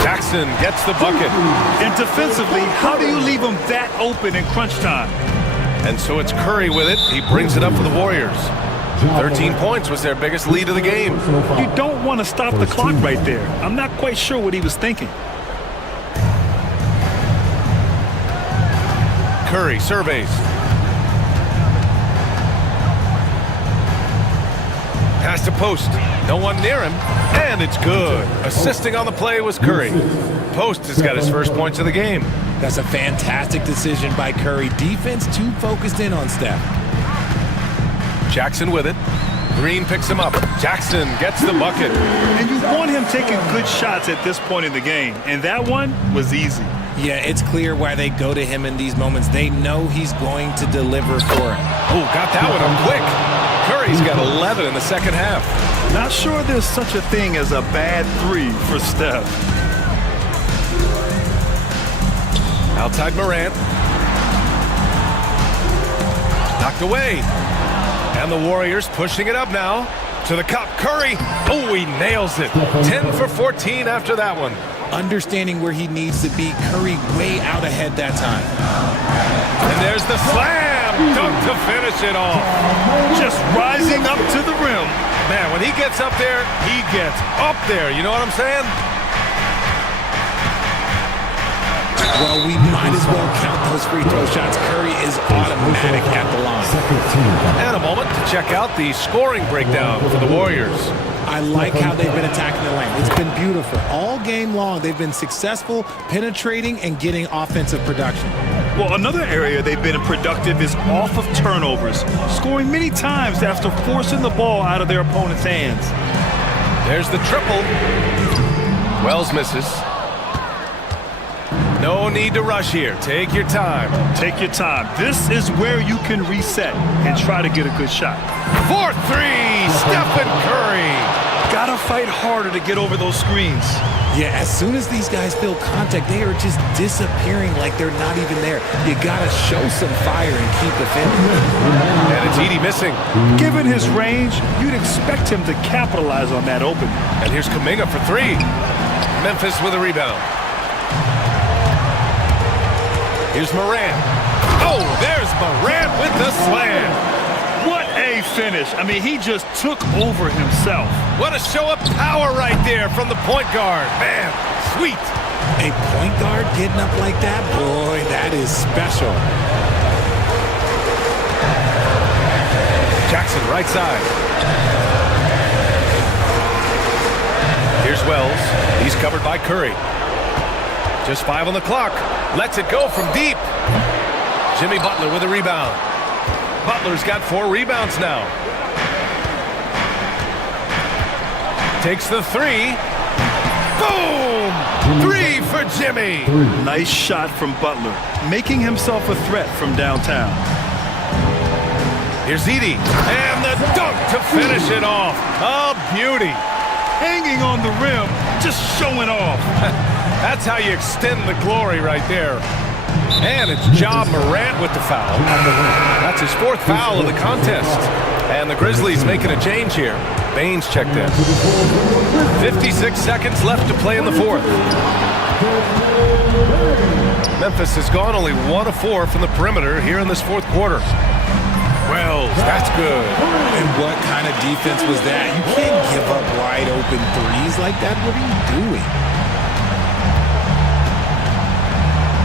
Jackson gets the bucket. And defensively, how do you leave him that open in crunch time? And so it's Curry with it. He brings it up for the Warriors. 13 points was their biggest lead of the game. You don't want to stop the clock right there. I'm not quite sure what he was thinking. Curry surveys. Pass to Post. No one near him. And it's good. Assisting on the play was Curry. Post has got his first points of the game. That's a fantastic decision by Curry. Defense too focused in on Steph. Jackson with it. Green picks him up. Jackson gets the bucket. And you want him taking good shots at this point in the game. And that one was easy. Yeah, it's clear why they go to him in these moments. They know he's going to deliver for him. Oh, got that one up quick. Curry's got 11 in the second half. Not sure there's such a thing as a bad 3 for Steph. Outside Morant. Knocked away. And the Warriors pushing it up now. To the cup. Curry. Oh, he nails it. 10 for 14 after that one. Understanding where he needs to be. Curry way out ahead that time. And there's the slam. Dunk to finish it off. Just rising up to the rim. Man, when he gets up there, he gets up there. You know what I'm saying? Well, we might as well count those free throw shots. Curry is automatic at the line. And a moment to check out the scoring breakdown for the Warriors. I like how they've been attacking the lane. It's been beautiful. All game long, they've been successful penetrating and getting offensive production. Well, another area they've been productive is off of turnovers, scoring many times after forcing the ball out of their opponent's hands. There's the triple. Wells misses. No need to rush here. Take your time. Take your time. This is where you can reset and try to get a good shot. 4-3, Stephen Curry. Gotta fight harder to get over those screens. Yeah, as soon as these guys feel contact, they are just disappearing like they're not even there. You gotta show some fire and keep defending. And it's Edey missing. Given his range, you'd expect him to capitalize on that open. And here's Kuminga for 3. Memphis with a rebound. Here's Morant. Oh, there's Morant with the slam. What a finish. I mean, he just took over himself. What a show of power right there from the point guard. Man, sweet. A point guard getting up like that? Boy, that is special. Jackson, right side. Here's Wells. He's covered by Curry. Just 5 on the clock. Lets it go from deep. Jimmy Butler with a rebound. Butler's got 4 rebounds now. Takes the 3. Boom! Three for Jimmy. Nice shot from Butler, making himself a threat from downtown. Here's Edie, and the dunk to finish it off. A beauty. Hanging on the rim, just showing off. That's how you extend the glory right there. And it's Ja Morant with the foul. That's his fourth foul of the contest. And the Grizzlies making a change here. Baines checked in. 56 seconds left to play in the fourth. Memphis has gone only 1 of 4 from the perimeter here in this fourth quarter. Wells, that's good. And what kind of defense was that? You can't give up wide open threes like that. What are you doing?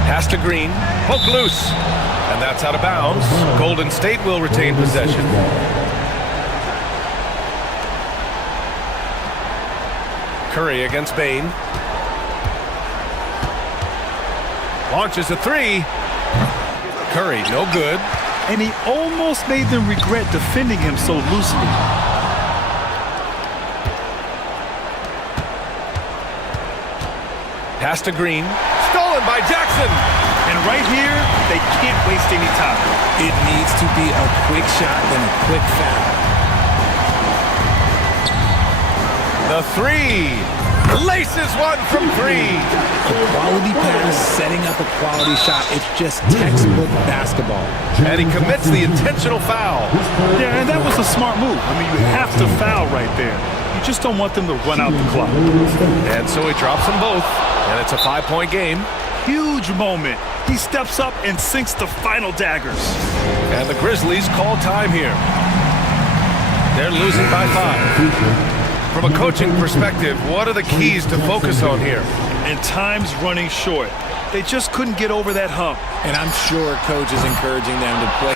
Pass to Green, poke loose, and that's out of bounds. Golden State will retain possession. Curry against Bane. Launches a three. Curry, no good. And he almost made them regret defending him so loosely. Pass to Green. Stolen by Jackson. And right here, they can't waste any time. It needs to be a quick shot and a quick foul. The three. Laces one from 3. A quality pass, setting up a quality shot. It's just textbook basketball. And he commits the intentional foul. Yeah, and that was a smart move. I mean, you have to foul right there. You just don't want them to run out the clock. And so he drops them both, and it's a 5-point game. Huge moment. He steps up and sinks the final daggers. And the Grizzlies call time here. They're losing by 5. From a coaching perspective, what are the keys to focus on here? And time's running short. They just couldn't get over that hump. And I'm sure coach is encouraging them to play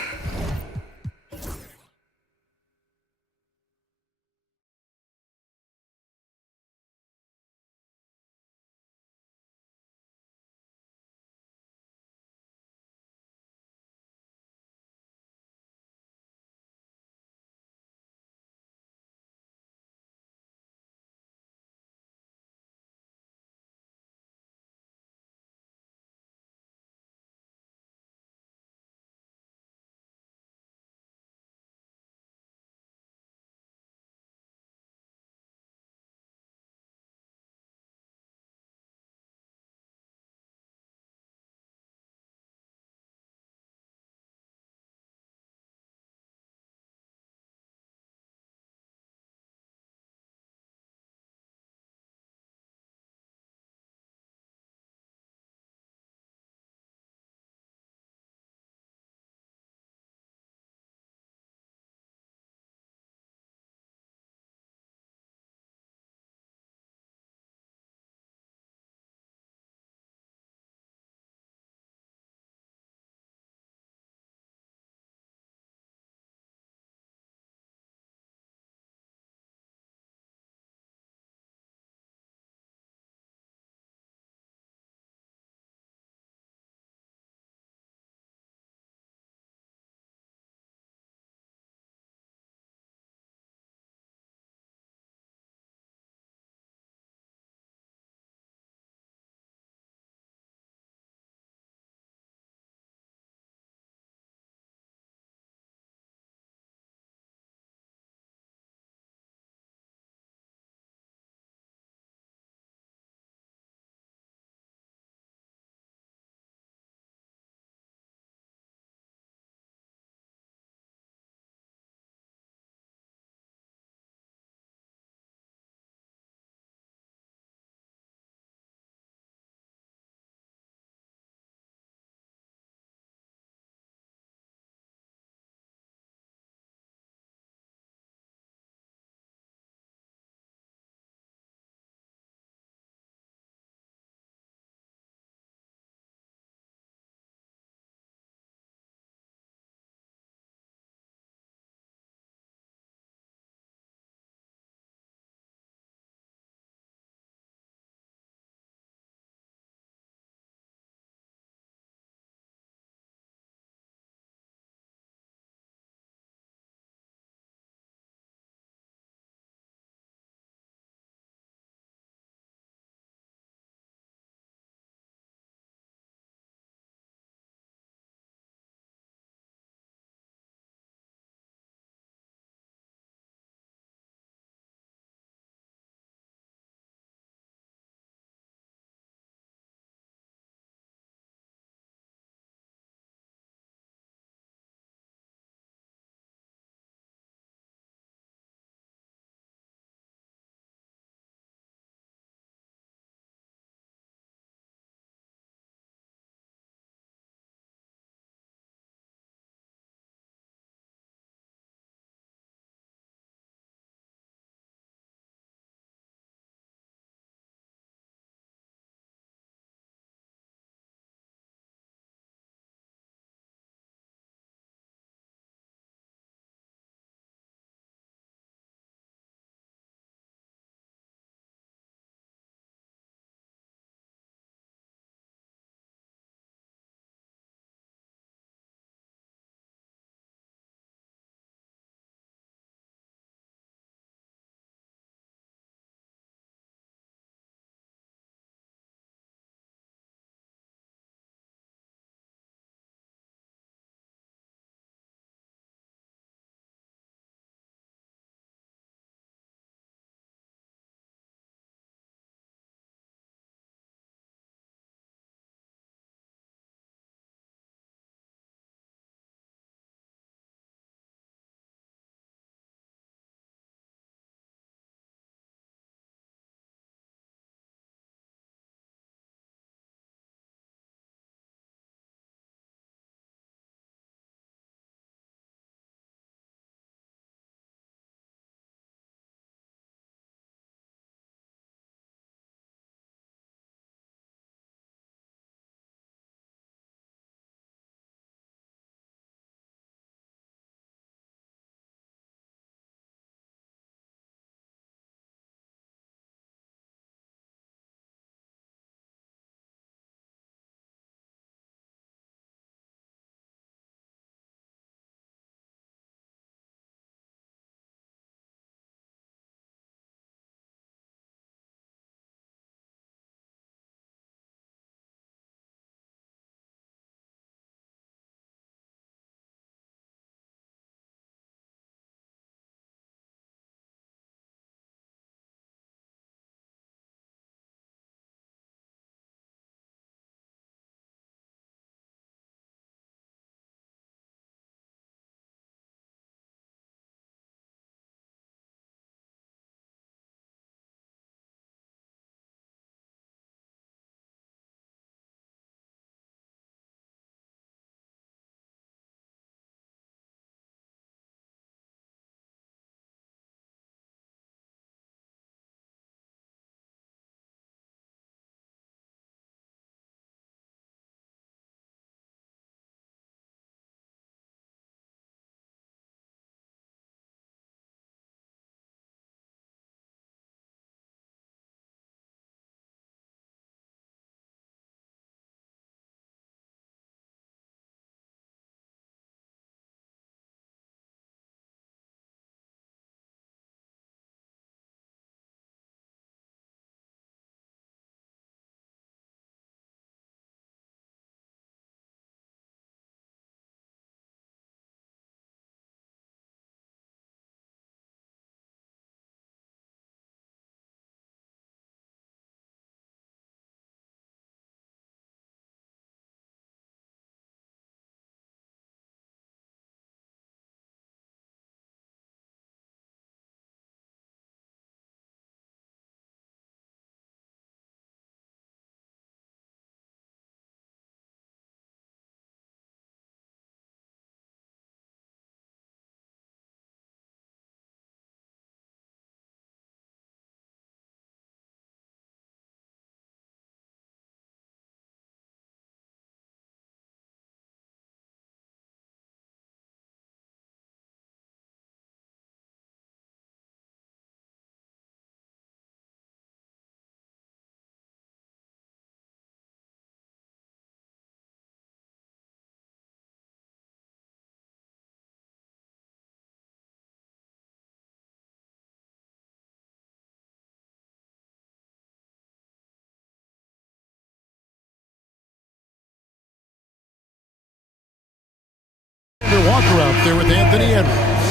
Walker out there with Anthony Edwards.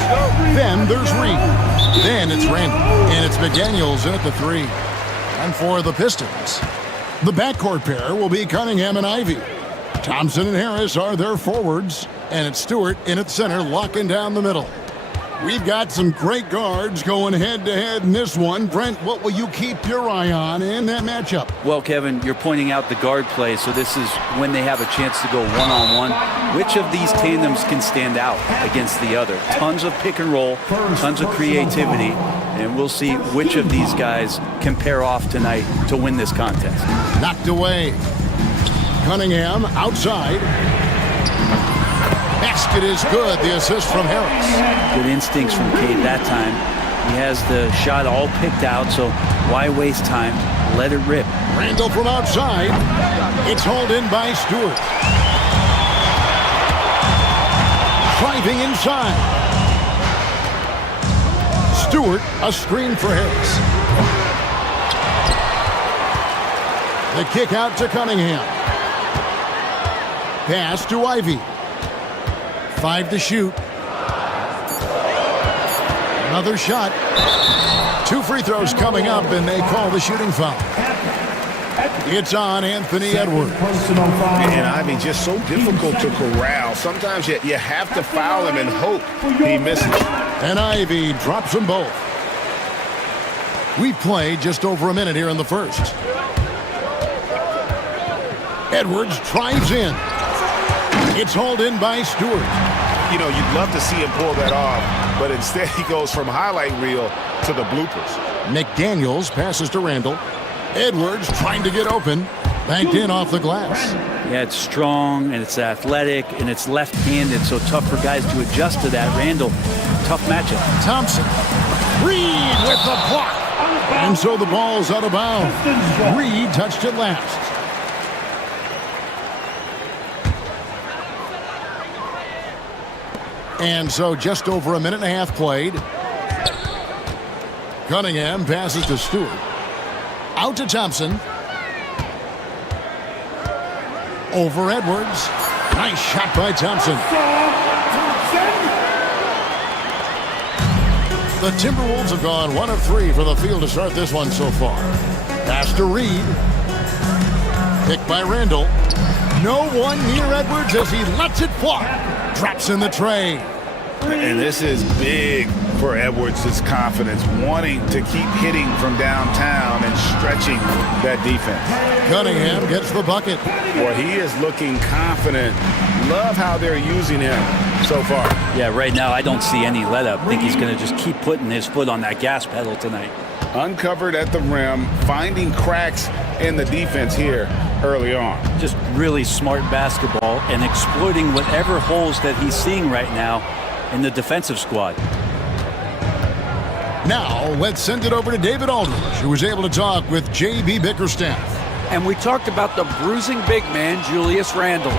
Then there's Reed. Then it's Randall. And it's McDaniels in at the 3. And for the Pistons, the backcourt pair will be Cunningham and Ivy. Thompson and Harris are their forwards. And it's Stewart in at center, locking down the middle. We've got some great guards going head-to-head in this one. Brent, what will you keep your eye on in that matchup? Well, Kevin, you're pointing out the guard play, so this is when they have a chance to go one-on-one. Which of these tandems can stand out against the other? Tons of pick and roll, tons of creativity, and we'll see which of these guys can pair off tonight to win this contest. Knocked away. Cunningham outside. Basket is good. The assist from Harris. Good instincts from Cade that time. He has the shot all picked out, so why waste time? Let it rip. Randall from outside. It's hauled in by Stewart. Driving inside. Stewart, a screen for Harris. The kick out to Cunningham. Pass to Ivy. 5 to shoot. Another shot. 2 free throws coming up, and they call the shooting foul. It's on Anthony Edwards. And Ivy just so difficult to corral. Sometimes you have to foul him and hope he misses. And Ivy drops them both. We played just over a minute here in the first. Edwards drives in. It's hauled in by Stewart. You know, you'd love to see him pull that off, but instead he goes from highlight reel to the bloopers. McDaniels passes to Randall. Edwards trying to get open. Banked in off the glass. Yeah, it's strong, and it's athletic, and it's left-handed, so tough for guys to adjust to that. Randall, tough matchup. Thompson. Reed with the block. And so the ball's out of bounds. Reed touched it last. And so just over a minute and a half played. Cunningham passes to Stewart. Out to Thompson. Over Edwards. Nice shot by Thompson. The Timberwolves have gone 1 of 3 from the field to start this one so far. Pass to Reed. Picked by Randall. No one near Edwards as he lets it fly. Drops in the tray. And this is big for Edwards' confidence, wanting to keep hitting from downtown and stretching that defense. Cunningham gets the bucket. Boy, he is looking confident. Love how they're using him so far. Yeah, right now I don't see any let up. I think he's going to just keep putting his foot on that gas pedal tonight. Uncovered at the rim, finding cracks in the defense here early on. Just really smart basketball and exploiting whatever holes that he's seeing right now in the defensive squad. Now, let's send it over to David Aldridge, who was able to talk with J.B. Bickerstaff. And we talked about the bruising big man, Julius Randle.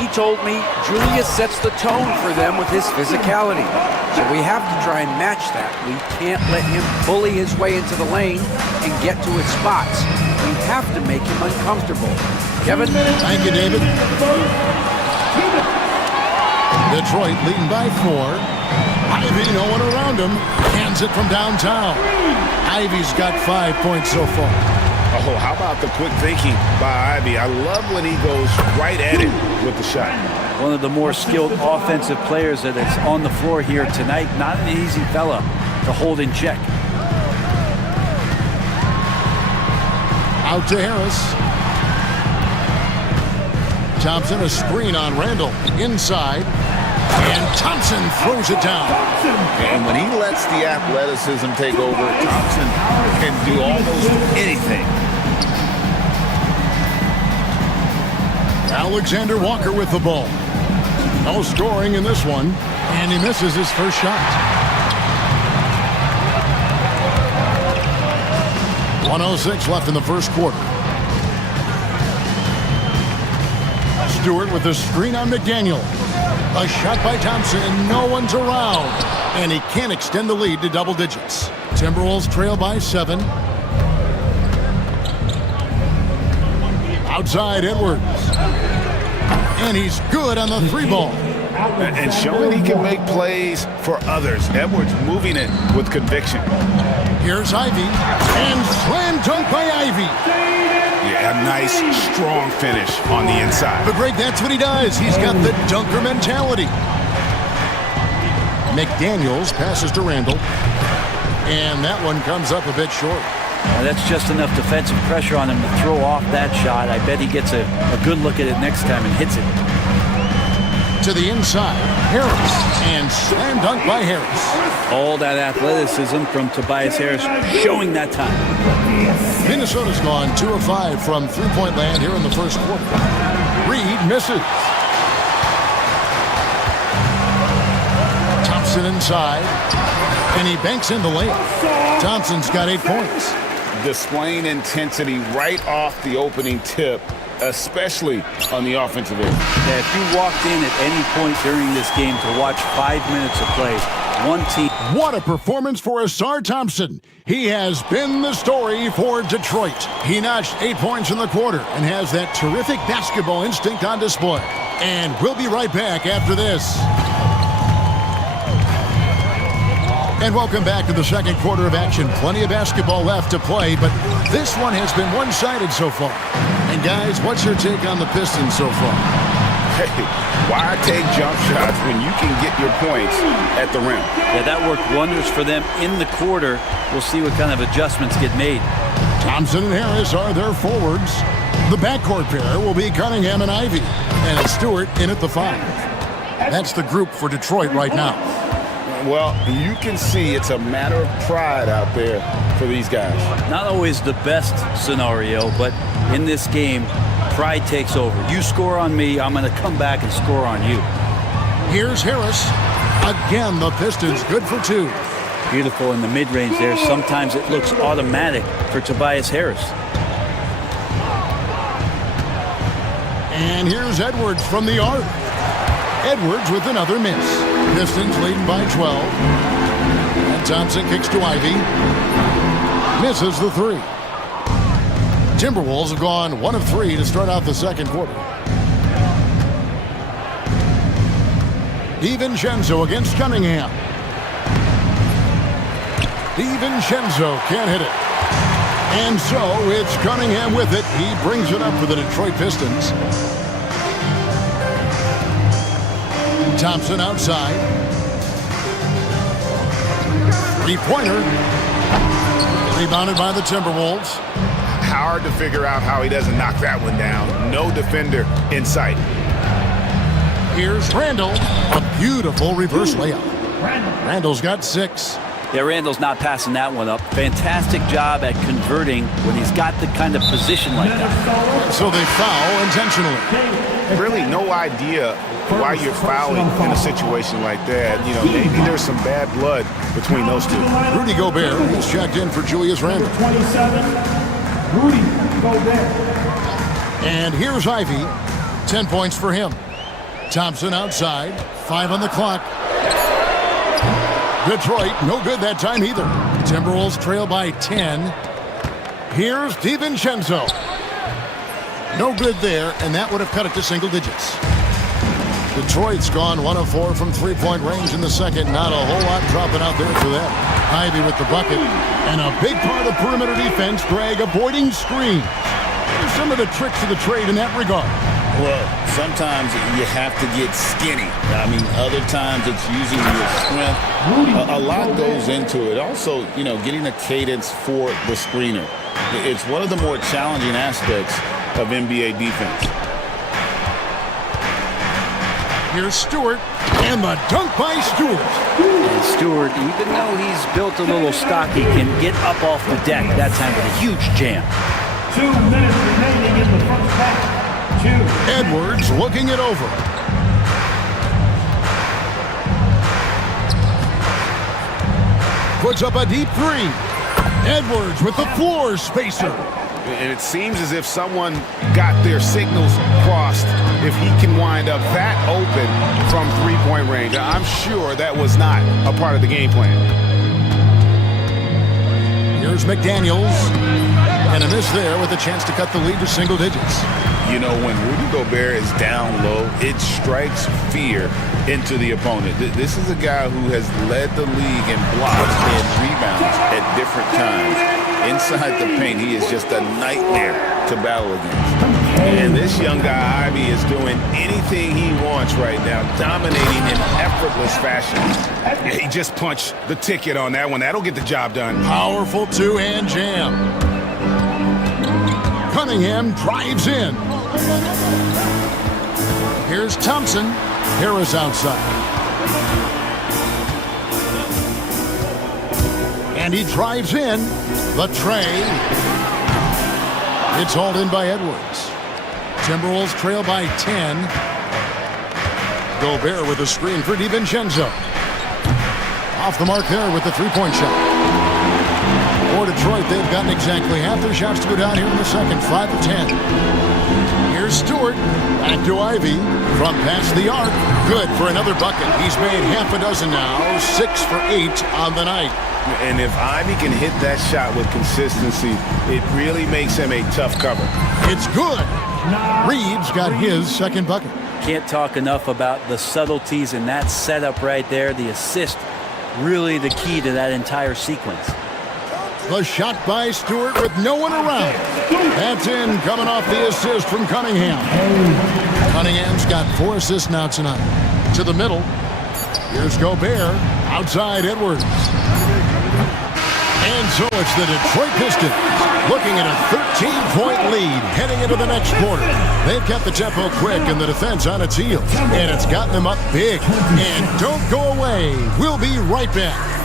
He told me Julius sets the tone for them with his physicality. So we have to try and match that. We can't let him bully his way into the lane and get to his spots. We have to make him uncomfortable. Kevin? Thank you, David. Detroit leading by 4. Ivy, no one around him. Hands it from downtown. Ivy's got 5 points so far. Oh, how about the quick thinking by Ivy? I love when he goes right at it with the shot. One of the more skilled offensive players that is on the floor here tonight. Not an easy fella to hold in check. Out to Harris. Thompson, a screen on Randall. Inside. And Thompson throws it down. And when he lets the athleticism take over, Thompson can do almost anything. Alexander Walker with the ball. No scoring in this one. And he misses his first shot. 1:06 left in the first quarter. Stewart with a screen on McDaniel. A shot by Thompson, no one's around. And he can't extend the lead to double digits. Timberwolves trail by 7. Outside Edwards. And he's good on the 3 ball. and showing he can make plays for others. Edwards moving it with conviction. Here's Ivy, and slam dunk by Ivy. Yeah, a nice, strong finish on the inside. But Greg, that's what he does. He's got the dunker mentality. McDaniels passes to Randall, and that one comes up a bit short. Now that's just enough defensive pressure on him to throw off that shot. I bet he gets a good look at it next time and hits it. To the inside, Harris, and slam dunk by Harris. All that athleticism from Tobias Harris showing that time. Minnesota's gone 2 of 5 from three-point land here in the first quarter. Reed misses. Thompson inside, and he banks in the layup. Thompson's got 8 points. Displaying intensity right off the opening tip, especially on the offensive end. Yeah, if you walked in at any point during this game to watch 5 minutes of play, one team. What a performance for Asar Thompson. He has been the story for Detroit. He notched 8 points in the quarter and has that terrific basketball instinct on display. And we'll be right back after this. And welcome back to the second quarter of action. Plenty of basketball left to play, but this one has been one-sided so far. And guys, what's your take on the Pistons so far? Hey, why take jump shots when you can get your points at the rim? Yeah, that worked wonders for them in the quarter. We'll see what kind of adjustments get made. Thompson and Harris are their forwards. The backcourt pair will be Cunningham and Ivy. And it's Stewart in at the 5. That's the group for Detroit right now. Well, you can see it's a matter of pride out there for these guys. Not always the best scenario, but in this game, pride takes over. You score on me, I'm going to come back and score on you. Here's Harris. Again, the Pistons good for 2. Beautiful in the mid-range there. Sometimes it looks automatic for Tobias Harris. And here's Edwards from the arc. Edwards with another miss. Pistons leading by 12. And Thompson kicks to Ivy. Misses the 3. Timberwolves have gone 1 of 3 to start out the second quarter. DiVincenzo against Cunningham. DiVincenzo can't hit it. And so it's Cunningham with it. He brings it up for the Detroit Pistons. Thompson outside. Three-pointer. Rebounded by the Timberwolves. Hard to figure out how he doesn't knock that one down. No defender in sight. Here's Randall. A beautiful reverse layup. Randall's got 6. Yeah, Randall's not passing that one up. Fantastic job at converting when he's got the kind of position like that. So they foul intentionally. Really no idea why you're fouling in a situation like that. You know, maybe there's some bad blood between those two. Rudy Gobert is checked in for Julius Randle. 27, Rudy Gobert. And here's Ivy. 10 points for him. Thompson outside. 5 on the clock. Detroit, no good that time either. Timberwolves trail by 10. Here's DiVincenzo. No good there, and that would have cut it to single digits. Detroit's gone 1 of 4 from three-point range in the second. Not a whole lot dropping out there for them. Ivy with the bucket. And a big part of perimeter defense, Greg, avoiding screens. Here's some of the tricks of the trade in that regard. Well, sometimes you have to get skinny. I mean, other times it's using your strength. A lot goes into it. Also, you know, getting a cadence for the screener. It's one of the more challenging aspects of NBA defense. Here's Stewart, and the dunk by Stewart. And Stewart, even though he's built a little stocky, can get up off the deck that time with a huge jam. 2 minutes remaining in the first half. Edwards looking it over. Puts up a deep 3. Edwards with the floor spacer. And it seems as if someone got their signals crossed if he can wind up that open from three-point range. I'm sure that was not a part of the game plan. Here's McDaniels. And a miss there with a chance to cut the lead to single digits. You know, when Rudy Gobert is down low, it strikes fear into the opponent. This is a guy who has led the league in blocks and rebounds at different times. Inside the paint, he is just a nightmare to battle against. And this young guy, Ivy, is doing anything he wants right now, dominating in effortless fashion. He just punched the ticket on that one. That'll get the job done. Powerful two-hand jam. Cunningham drives in. Here's Thompson. Harris outside. And he drives in. The tray. It's hauled in by Edwards. Timberwolves trail by 10. Gobert with a screen for DiVincenzo. Off the mark there with the three-point shot. For Detroit, they've gotten exactly half their shots to go down here in the second, 5 of 10. Here's Stewart, back to Ivy, from past the arc. Good for another bucket. He's made half a dozen now, 6 for 8 on the night. And if Ivy can hit that shot with consistency, it really makes him a tough cover. It's good. Reeves got his second bucket. Can't talk enough about the subtleties in that setup right there. The assist, really the key to that entire sequence. The shot by Stewart with no one around. That's in, coming off the assist from Cunningham. Cunningham's got 4 assists now tonight. To the middle. Here's Gobert. Outside Edwards. And so it's the Detroit Pistons looking at a 13-point lead heading into the next quarter. They've kept the tempo quick and the defense on its heels. And it's gotten them up big. And don't go away. We'll be right back.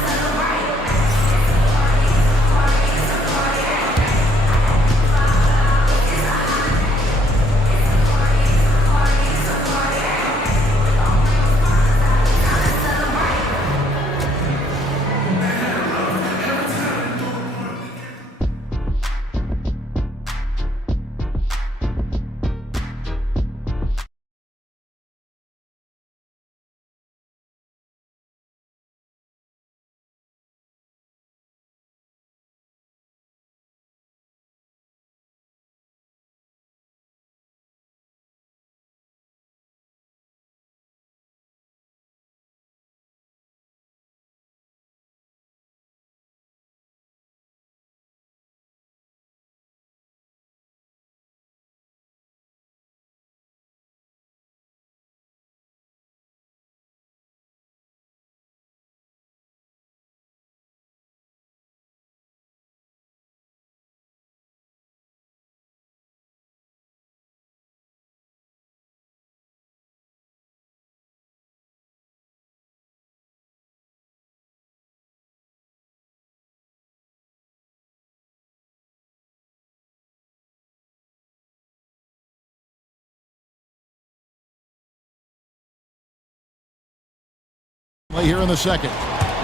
Here in the second.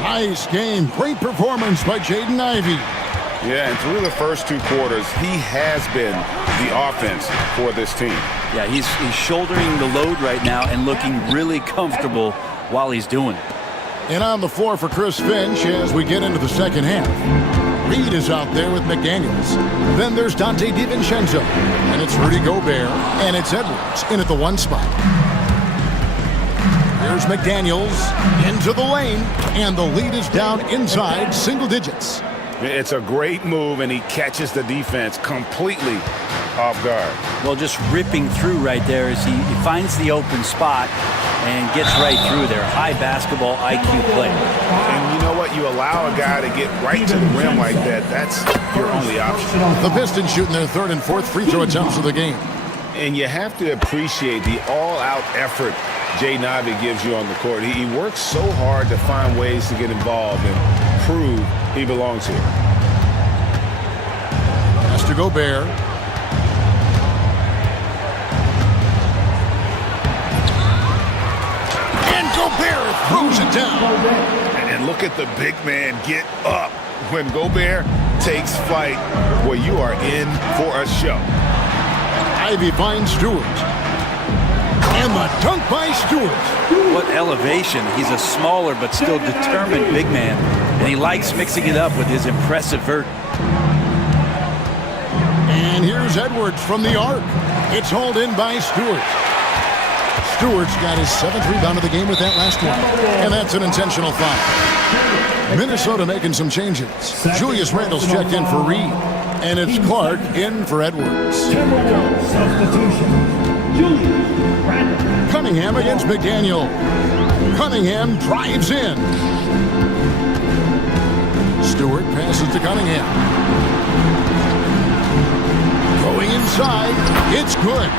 Nice game. Great performance by Jaden Ivey. Yeah, and through the first 2 quarters, he has been the offense for this team. Yeah, he's shouldering the load right now and looking really comfortable while he's doing it. And on the floor for Chris Finch as we get into the second half. Reed is out there with McDaniels. Then there's Dante DiVincenzo. And it's Rudy Gobert. And it's Edwards in at the 1 spot. There's McDaniels into the lane, and the lead is down inside single digits. It's a great move, and he catches the defense completely off guard. Well, just ripping through right there as he finds the open spot and gets right through there. High basketball IQ play. And you know what? You allow a guy to get right to the rim like that. That's your only option. The Pistons shooting their 3rd and 4th free throw attempts of the game. And you have to appreciate the all-out effort Jaden Ivey gives you on the court. He works so hard to find ways to get involved and prove he belongs here. Has to Gobert. And Gobert throws it down. And look at the big man get up. When Gobert takes flight, well, you are in for a show. Ivey finds Stewart. And the dunk by Stewart. What elevation. He's a smaller but still determined big man. And he likes mixing it up with his impressive vert. Here's Edwards from the arc. It's hauled in by Stewart. Stewart's got his 7th rebound of the game with that last one. And that's an intentional foul. Minnesota making some changes. Julius Randle's checked in for Reed. And it's Clark in for Edwards. Substitution. Julius Randle. Cunningham against McDaniel. Cunningham drives in. Stewart passes to Cunningham. Going inside. It's good.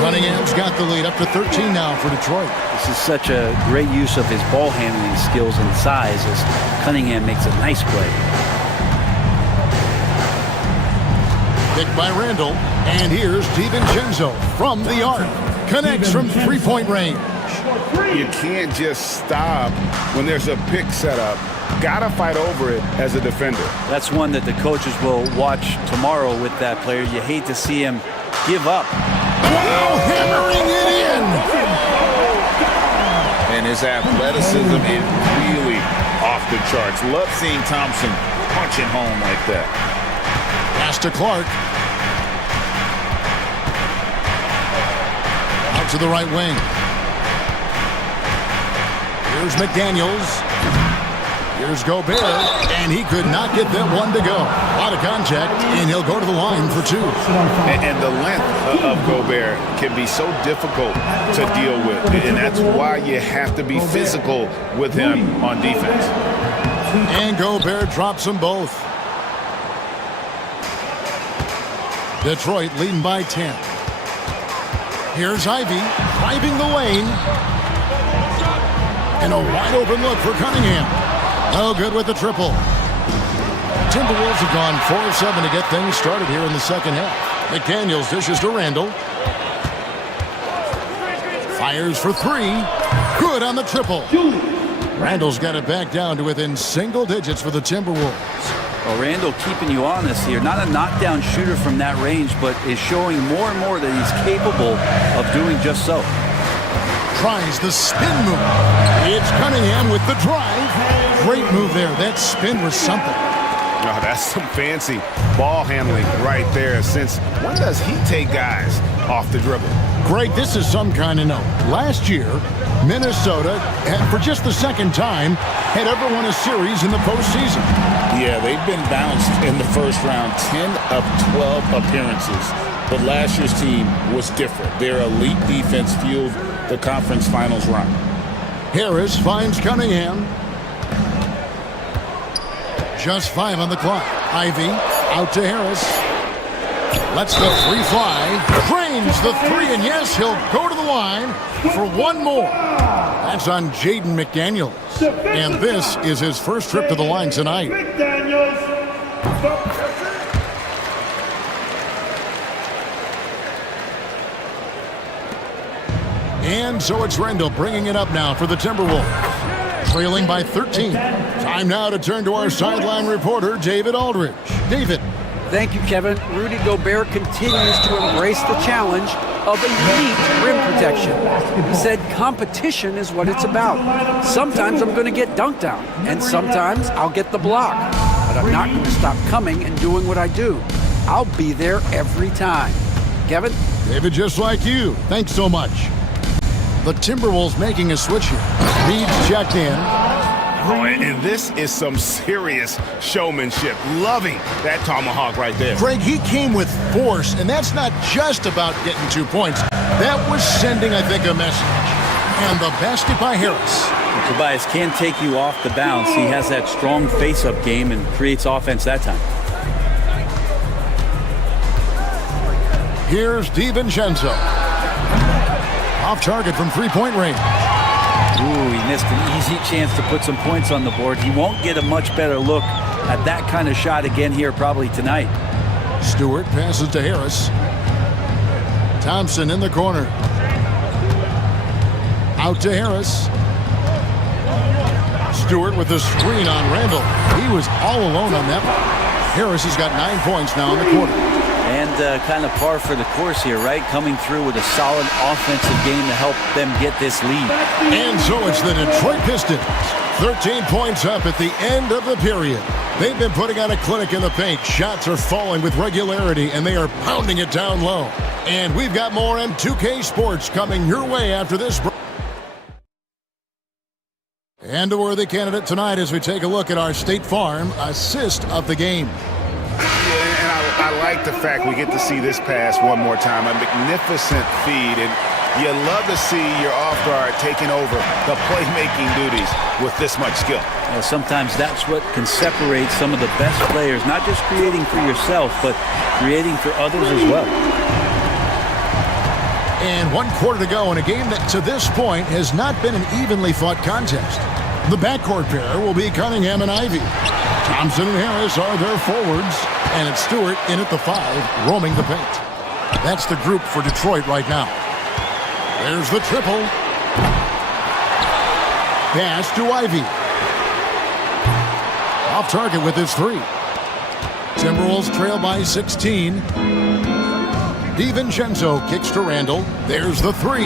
Cunningham's got the lead up to 13 now for Detroit. This is such a great use of his ball handling skills and size as Cunningham makes a nice play. Picked by Randle. And here's DiVincenzo from the arc. Connects from three-point range. You can't just stop when there's a pick set up. Gotta fight over it as a defender. That's one that the coaches will watch tomorrow with that player. You hate to see him give up. Wow, hammering it in! And his athleticism is really off the charts. Love seeing Thompson punching home like that. Pass to Clark. Out to the right wing. Here's McDaniels. Here's Gobert, and he could not get that one to go. A lot of contact, and he'll go to the line for 2. And the length of Gobert can be so difficult to deal with, and that's why you have to be physical with him on defense. And Gobert drops them both. Detroit leading by 10. Here's Ivy driving the lane. And a wide open look for Cunningham. No good with the triple. Timberwolves have gone 4 of 7 to get things started here in the second half. McDaniels dishes to Randle. Fires for 3. Good on the triple. Randle's got it back down to within single digits for the Timberwolves. Well, Randle keeping you honest here. Not a knockdown shooter from that range, but is showing more and more that he's capable of doing just so. Tries the spin move. It's Cunningham with the drive. Great move there. That spin was something. Oh, that's some fancy ball handling right there. Since when does he take guys off the dribble? Greg, this is some kind of note. Last year, Minnesota, for just the second time, had ever won a series in the postseason. Yeah, they've been bounced in the first round, 10 of 12 appearances. But last year's team was different. Their elite defense fueled the conference finals run. Harris finds Cunningham. Just 5 on the clock. Ivy out to Harris. Lets the 3 fly. Drains the 3, and yes, he'll go to the line for one more. That's on Jaden McDaniels. And this is his first trip to the line tonight. And so it's Randle bringing it up now for the Timberwolves. Trailing by 13. Time now to turn to our sideline reporter, David Aldridge. David. Thank you, Kevin. Rudy Gobert continues to embrace the challenge of elite rim protection. He said competition is what it's about. Sometimes I'm going to get dunked on, and sometimes I'll get the block. But I'm not going to stop coming and doing what I do. I'll be there every time. Kevin? David, just like you. Thanks so much. The Timberwolves making a switch here. Reed's checked in. Oh, and this is some serious showmanship. Loving that tomahawk right there. Greg, he came with force, and that's not just about getting 2 points. That was sending, I think, a message. And the basket by Harris. Tobias can take you off the bounce. He has that strong face-up game and creates offense that time. Here's DiVincenzo. Off target from three-point range. Ooh, he missed an easy chance to put some points on the board. He won't get a much better look at that kind of shot again here probably tonight. Stewart passes to Harris. Thompson in the corner. Out to Harris. Stewart with the screen on Randle. He was all alone on that one. Harris has got 9 points now in the quarter. And kind of par for the course here, right? Coming through with a solid offensive game to help them get this lead. And so it's the Detroit Pistons. 13 points up at the end of the period. They've been putting on a clinic in the paint. Shots are falling with regularity, and they are pounding it down low. And we've got more M2K Sports coming your way after this break. And a worthy candidate tonight as we take a look at our State Farm assist of the game. Yeah, and I like the fact we get to see this pass one more time. A magnificent feed, and you love to see your off guard taking over the playmaking duties with this much skill. Well, sometimes that's what can separate some of the best players, not just creating for yourself, but creating for others as well. And 1 quarter to go in a game that to this point has not been an evenly fought contest. The backcourt pair will be Cunningham and Ivy. Thompson and Harris are their forwards, and it's Stewart in at the 5, roaming the paint. That's the group for Detroit right now. There's the triple. Pass to Ivy. Off target with his 3. Timberwolves trail by 16. DiVincenzo kicks to Randall. There's the 3.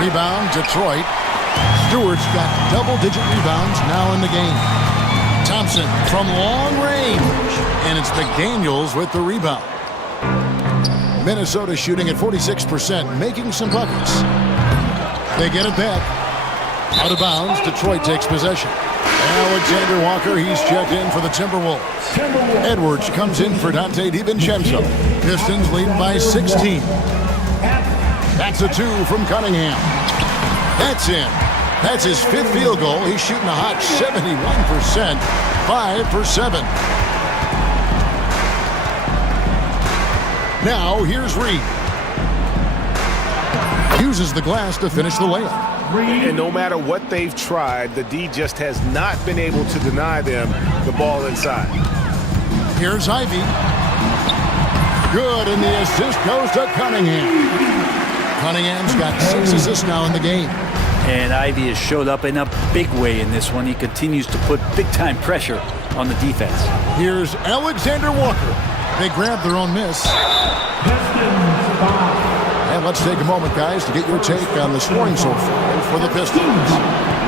Rebound, Detroit. Stewart's got double-digit rebounds now in the game. Thompson from long range. And it's McDaniels with the rebound. Minnesota shooting at 46%, making some buckets. They get it back. Out of bounds, Detroit takes possession. Alexander Walker, he's checked in for the Timberwolves. Edwards comes in for Dante DiVincenzo. Pistons lead by 16. That's a 2 from Cunningham. That's in. That's his 5th field goal. He's shooting a hot 71%, 5 for 7. Now, here's Reed. Uses the glass to finish the layup. And no matter what they've tried, the D just has not been able to deny them the ball inside. Here's Ivy. Good, and the assist goes to Cunningham. Cunningham's got 6 assists now in the game. And Ivy has showed up in a big way in this one. He continues to put big-time pressure on the defense. Here's Alexander Walker. They grab their own miss. And let's take a moment, guys, to get your take on the scoring so far for the Pistons.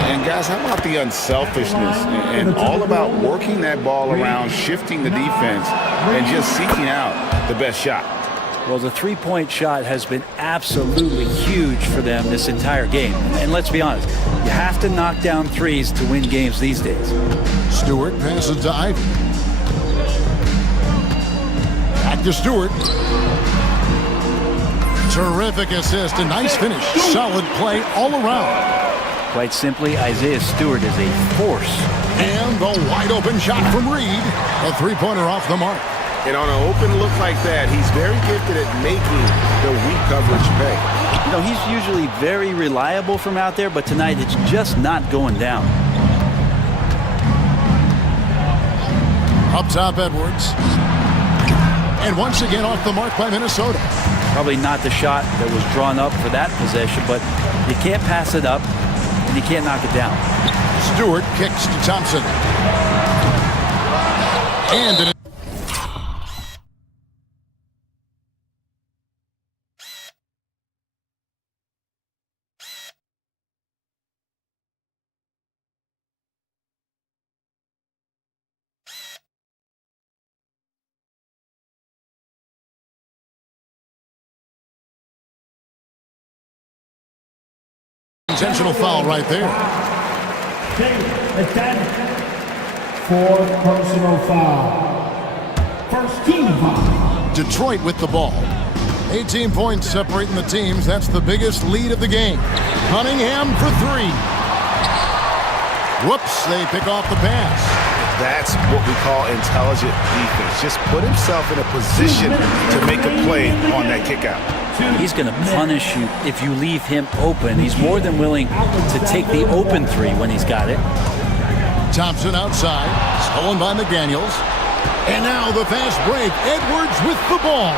And guys, how about the unselfishness and all about working that ball around, shifting the defense, and just seeking out the best shot? Well, the three-point shot has been absolutely huge for them this entire game. And let's be honest, you have to knock down threes to win games these days. Stewart passes to Ivy. Back to Stewart. Terrific assist, a nice finish. Solid play all around. Quite simply, Isaiah Stewart is a force. And the wide-open shot from Reed. A three-pointer off the mark. And on an open look like that, he's very gifted at making the weak coverage pay. You know, he's usually very reliable from out there, but tonight it's just not going down. Up top, Edwards. And once again off the mark by Minnesota. Probably not the shot that was drawn up for that possession, but you can't pass it up, and you can't knock it down. Stewart kicks to Thompson. And an intentional foul right there. Fourth personal foul. First team foul. Detroit with the ball. 18 points separating the teams. That's the biggest lead of the game. Cunningham for 3. Whoops, they pick off the pass. That's what we call intelligent defense. Just put himself in a position to make a play on that kick out. He's going to punish you if you leave him open. He's more than willing to take the open 3 when he's got it. Thompson outside, stolen by McDaniels. And now the fast break. Edwards with the ball.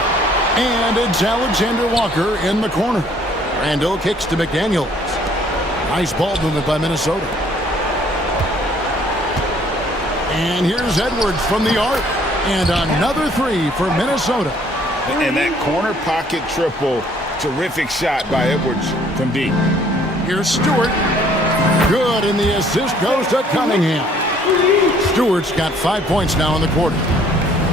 And it's Alexander Walker in the corner. Randall kicks to McDaniels. Nice ball movement by Minnesota. And here's Edwards from the arc. And another 3 for Minnesota. And that corner pocket triple, terrific shot by Edwards from deep. Here's Stewart. Good, and the assist goes to Cunningham. Stewart's got 5 points now in the quarter.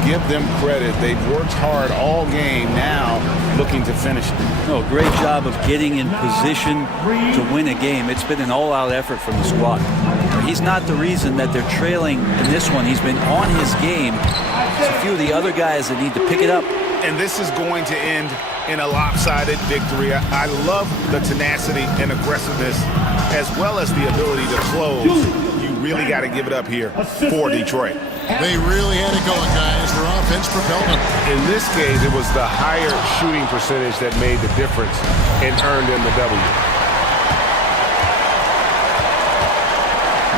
Give them credit. They've worked hard all game, now looking to finish it. Oh, great job of getting in position to win a game. It's been an all-out effort from the squad. He's not the reason that they're trailing in this one. He's been on his game. There's a few of the other guys that need to pick it up. And this is going to end in a lopsided victory. I love the tenacity and aggressiveness as well as the ability to close. You really got to give it up here for Detroit. They really had it going, guys. Their offense propelled them. In this case, it was the higher shooting percentage that made the difference and earned them the W.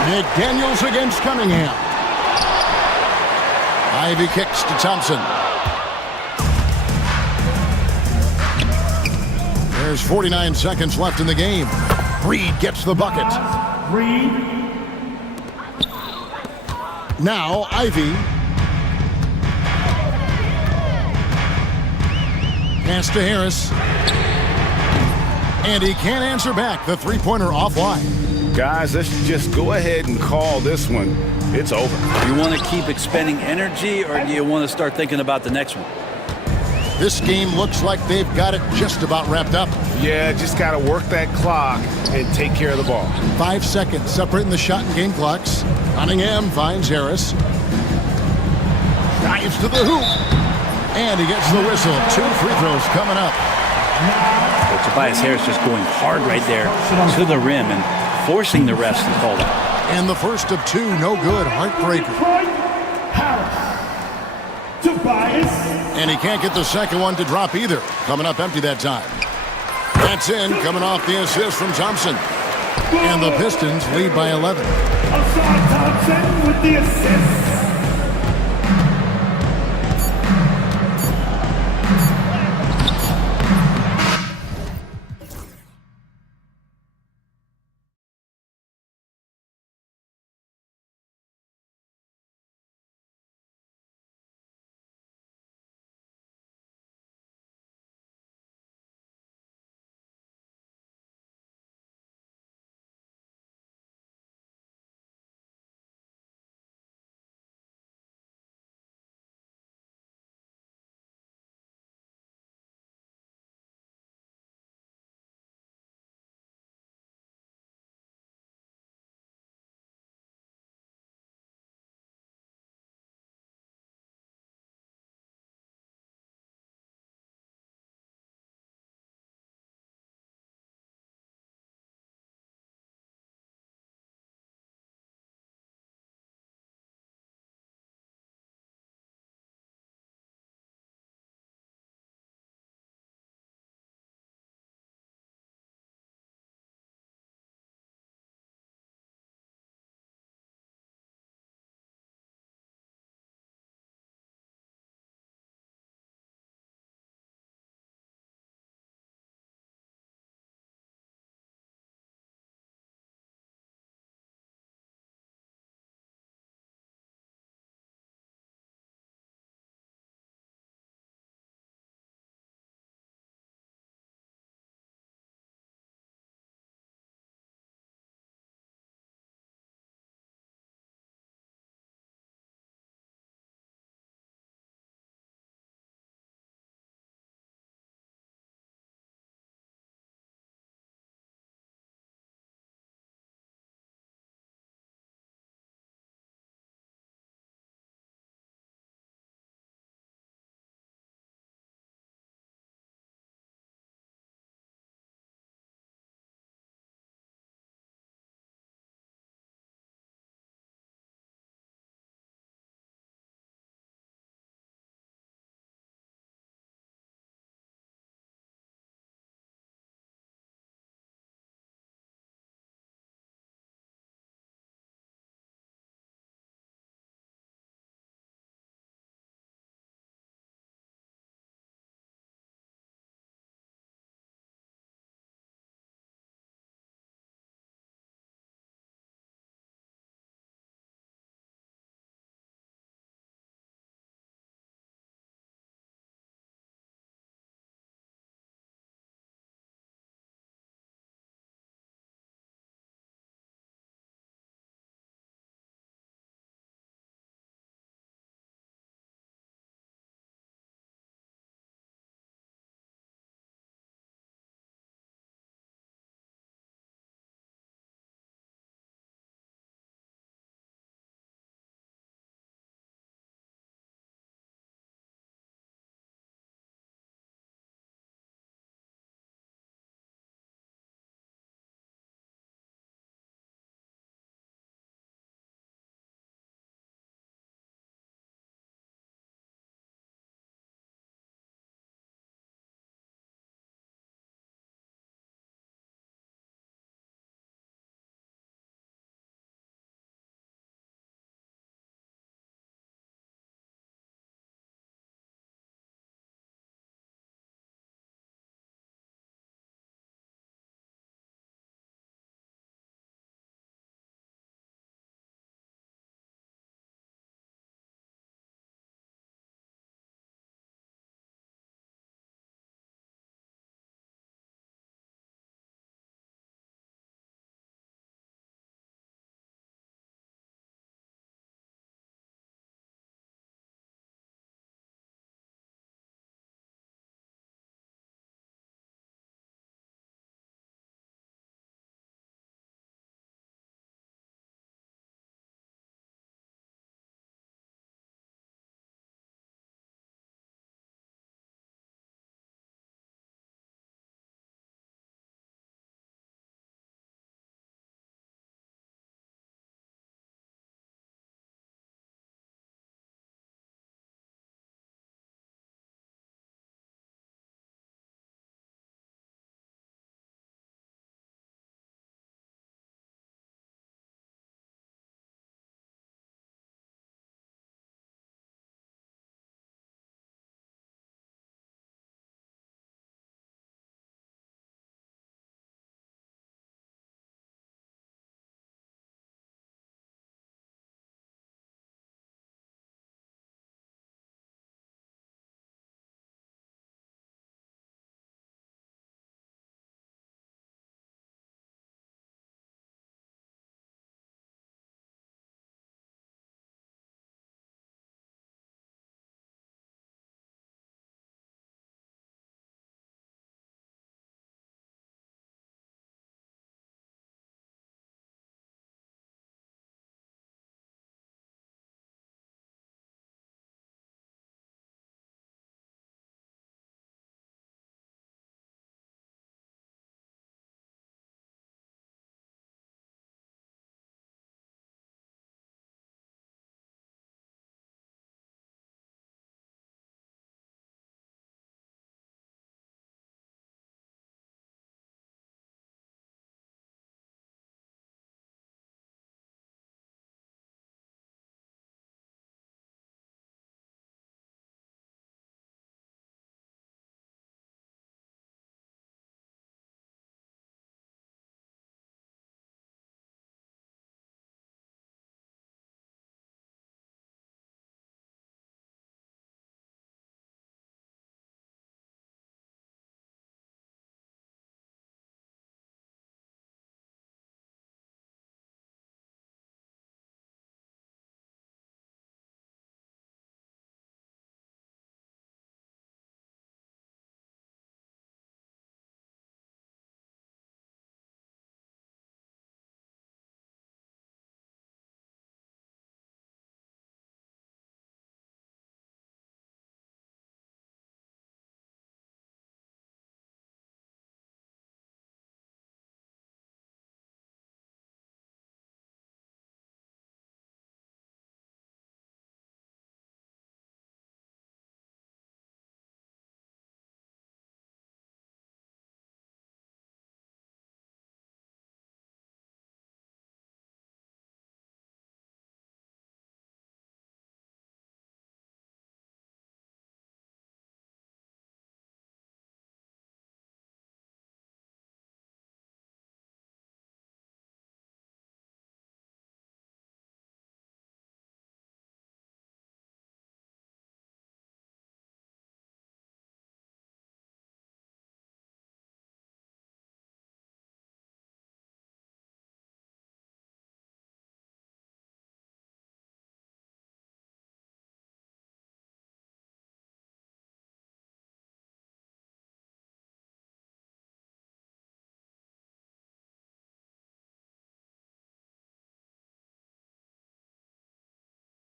McDaniels against Cunningham. Ivy kicks to Thompson. There's 49 seconds left in the game. Reed gets the bucket. Now Ivy. Pass to Harris. And he can't answer back. The three-pointer offline. Guys, let's just go ahead and call this one. It's over. You want to keep expending energy, or do you want to start thinking about the next one? This game looks like they've got it just about wrapped up. Yeah, just got to work that clock and take care of the ball. 5 seconds separating the shot and game clocks. Cunningham finds Harris. Drives to the hoop. And he gets the whistle. 2 free throws coming up. So Tobias Harris just going hard right there to the rim and forcing the refs to call that. And the first of 2, no good. Heartbreaker. And he can't get the second one to drop either. Coming up empty that time. That's in, coming off the assist from Thompson. And the Pistons lead by 11. Thompson with the assist.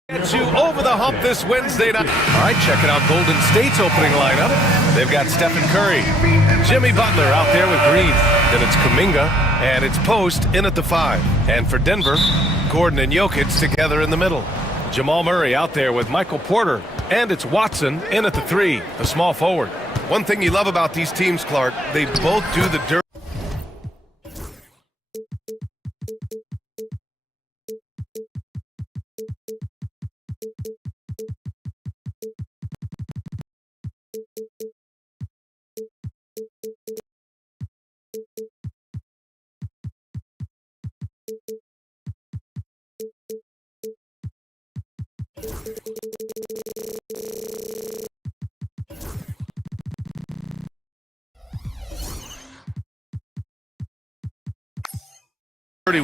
Get you over the hump this Wednesday night. All right, checking out Golden State's opening lineup. They've got Stephen Curry, Jimmy Butler out there with Green. Then it's Kuminga, and it's Post in at the 5. And for Denver, Gordon and Jokic together in the middle. Jamal Murray out there with Michael Porter, and it's Watson in at the 3, the small forward. One thing you love about these teams, Clark, they both do the dirty.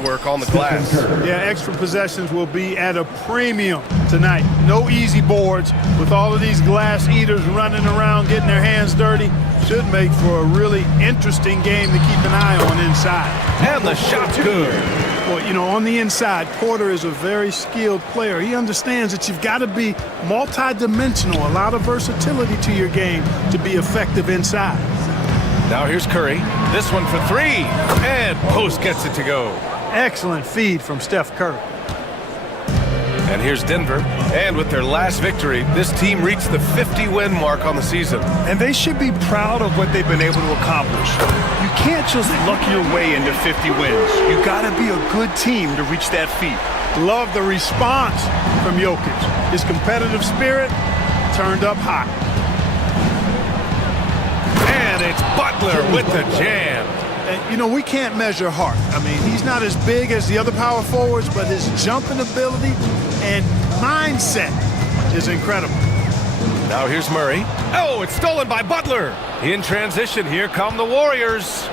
Work on the glass. Yeah, extra possessions will be at a premium tonight. No easy boards with all of these glass eaters running around, getting their hands dirty. Should make for a really interesting game to keep an eye on inside. And the shot's good. Well, you know, on the inside, Porter is a very skilled player. He understands that you've got to be multi-dimensional, a lot of versatility to your game to be effective inside. Now here's Curry. This one for 3. And Post gets it to go. Excellent feed from Steph Curry. And here's Denver. And with their last victory, this team reached the 50-win mark on the season. And they should be proud of what they've been able to accomplish. You can't just luck your way into 50 wins. You got to be a good team to reach that feat. Love the response from Jokic. His competitive spirit turned up hot. And it's Butler with the jam. And, you know, we can't measure heart. I mean, he's not as big as the other power forwards, but his jumping ability and mindset is incredible. Now here's Murray. Oh, it's stolen by Butler. In transition, here come the Warriors.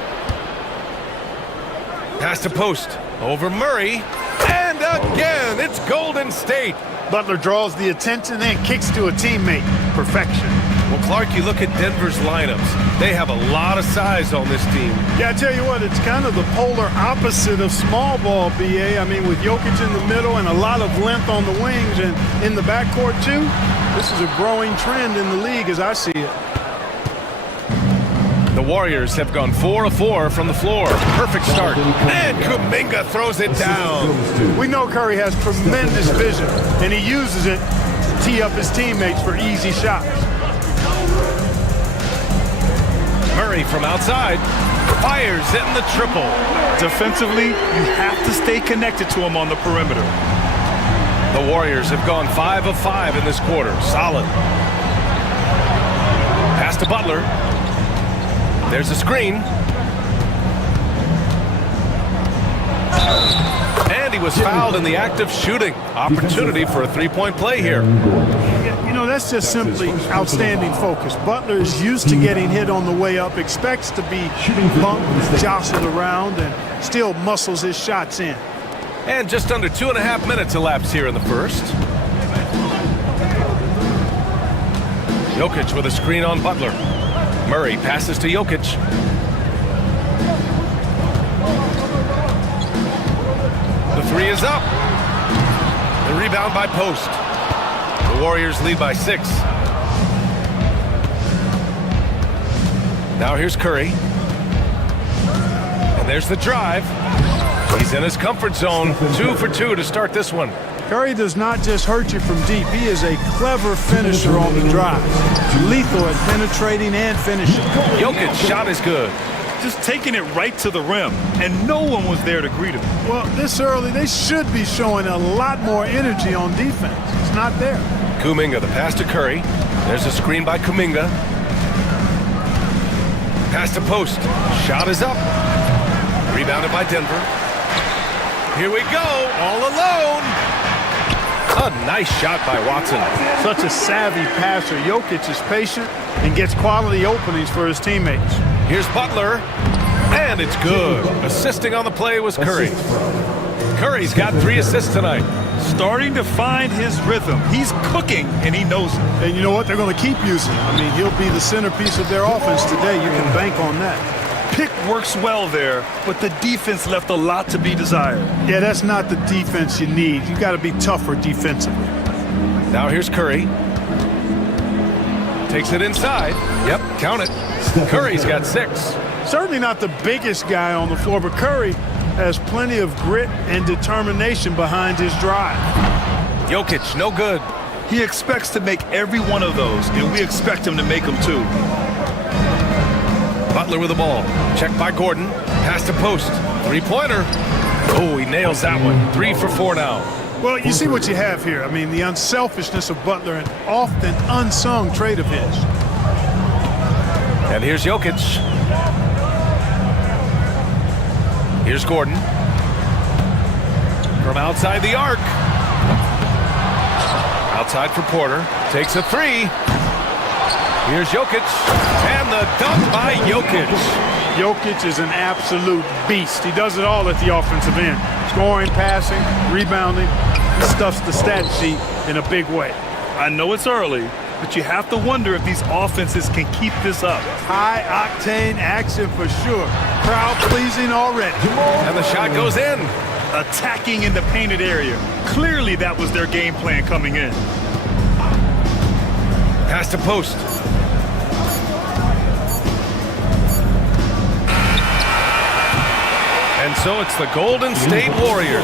Pass to Post. Over Murray. And again, it's Golden State. Butler draws the attention and kicks to a teammate. Perfection. Well, Clark, you look at Denver's lineups. They have a lot of size on this team. Yeah, I tell you what, it's kind of the polar opposite of small ball, BA. I mean, with Jokic in the middle and a lot of length on the wings and in the backcourt, too, this is a growing trend in the league as I see it. The Warriors have gone 4 of 4 from the floor. Perfect start. And Kuminga throws it down. We know Curry has tremendous vision, and he uses it to tee up his teammates for easy shots. Murray from outside fires in the triple. Defensively, you have to stay connected to him on the perimeter. The Warriors have gone 5 of 5 in this quarter. Solid. Pass to Butler. There's a screen. And he was fouled in the act of shooting. Opportunity for a three-point play here. You know, that's just simply outstanding focus. Butler is used to getting hit on the way up, expects to be bumped, jostled around, and still muscles his shots in. And just under 2.5 minutes elapsed here in the first. Jokic with a screen on Butler. Murray passes to Jokic. The 3 is up. The rebound by Post. The Warriors lead by 6. Now here's Curry. And there's the drive. He's in his comfort zone. 2 for 2 to start this one. Curry does not just hurt you from deep. He is a clever finisher on the drive. Lethal at penetrating and finishing. Jokic's shot is good. Just taking it right to the rim, and no one was there to greet him. Well, this early, they should be showing a lot more energy on defense. It's not there. Kuminga, the pass to Curry. There's a screen by Kuminga. Pass to Post. Shot is up. Rebounded by Denver. Here we go, all alone. A nice shot by Watson. Such a savvy passer. Jokic is patient and gets quality openings for his teammates. Here's Butler, and it's good. Assisting on the play was Curry. Curry's got 3 assists tonight. Starting to find his rhythm. He's cooking, and he knows it. And you know what? They're going to keep using him. I mean, he'll be the centerpiece of their offense today. You can bank on that. Pick works well there, but the defense left a lot to be desired. Yeah, that's not the defense you need. You got to be tougher defensively. Now here's Curry. Takes it inside. Yep, count it. Curry's got 6. Certainly not the biggest guy on the floor, but Curry has plenty of grit and determination behind his drive. Jokic, no good. He expects to make every one of those, and we expect him to make them too. Butler with the ball. Checked by Gordon. Pass to post. Three-pointer. Oh, he nails that one. 3 for 4 now. Well, you see what you have here. I mean, the unselfishness of Butler, an often unsung trait of his. And here's Jokic. Here's Gordon. From outside the arc. Outside for Porter. Takes a 3. Here's Jokic. And the dunk by Jokic. Jokic is an absolute beast. He does it all at the offensive end. Scoring, passing, rebounding. He stuffs the stat sheet in a big way. I know it's early, but you have to wonder if these offenses can keep this up. High-octane action for sure. Crowd-pleasing already. And the shot goes in. Attacking in the painted area. Clearly that was their game plan coming in. Pass to post. And so it's the Golden State Warriors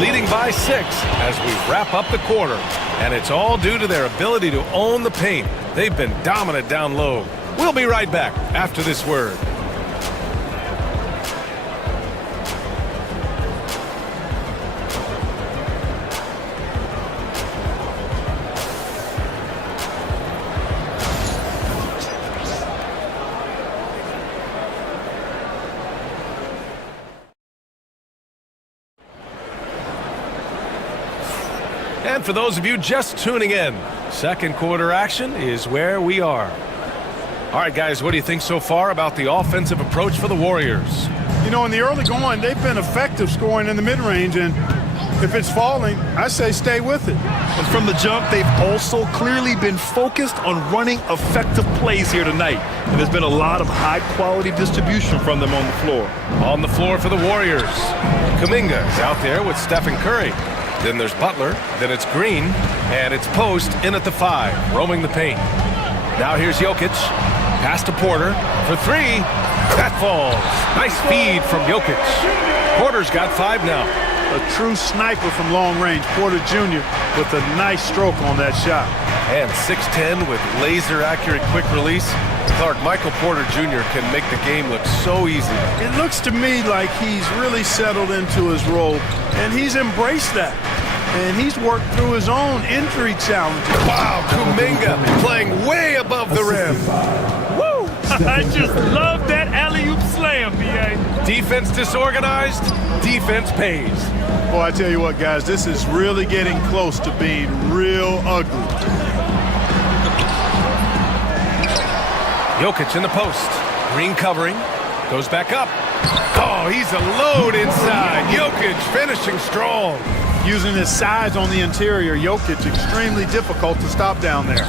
leading by 6 as we wrap up the quarter. And it's all due to their ability to own the paint. They've been dominant down low. We'll be right back after this word. And for those of you just tuning in, second quarter action is where we are. All right, guys, what do you think so far about the offensive approach for the Warriors? You know, in the early going, they've been effective scoring in the mid-range, and if it's falling, I say stay with it. And from the jump, they've also clearly been focused on running effective plays here tonight. And there's been a lot of high-quality distribution from them on the floor. On the floor for the Warriors, Kuminga is out there with Stephen Curry. Then there's Butler, then it's Green, and it's Post in at the 5, roaming the paint. Now here's Jokic, pass to Porter for 3. That falls. Nice feed from Jokic. Porter's got 5 now. A true sniper from long range, Porter Jr. with a nice stroke on that shot. And 6'10" with laser-accurate quick release. Clark, Michael Porter Jr. can make the game look so easy. It looks to me like he's really settled into his role, and he's embraced that. And he's worked through his own injury challenges. Wow, Kuminga playing way above the rim. Woo! I just love that alley-oop slam, B.A. Defense disorganized, defense pays. Boy, I tell you what, guys, this is really getting close to being real ugly. Jokic in the post. Green covering. Goes back up. Oh, he's a load inside. Jokic finishing strong. Using his size on the interior, Jokic extremely difficult to stop down there.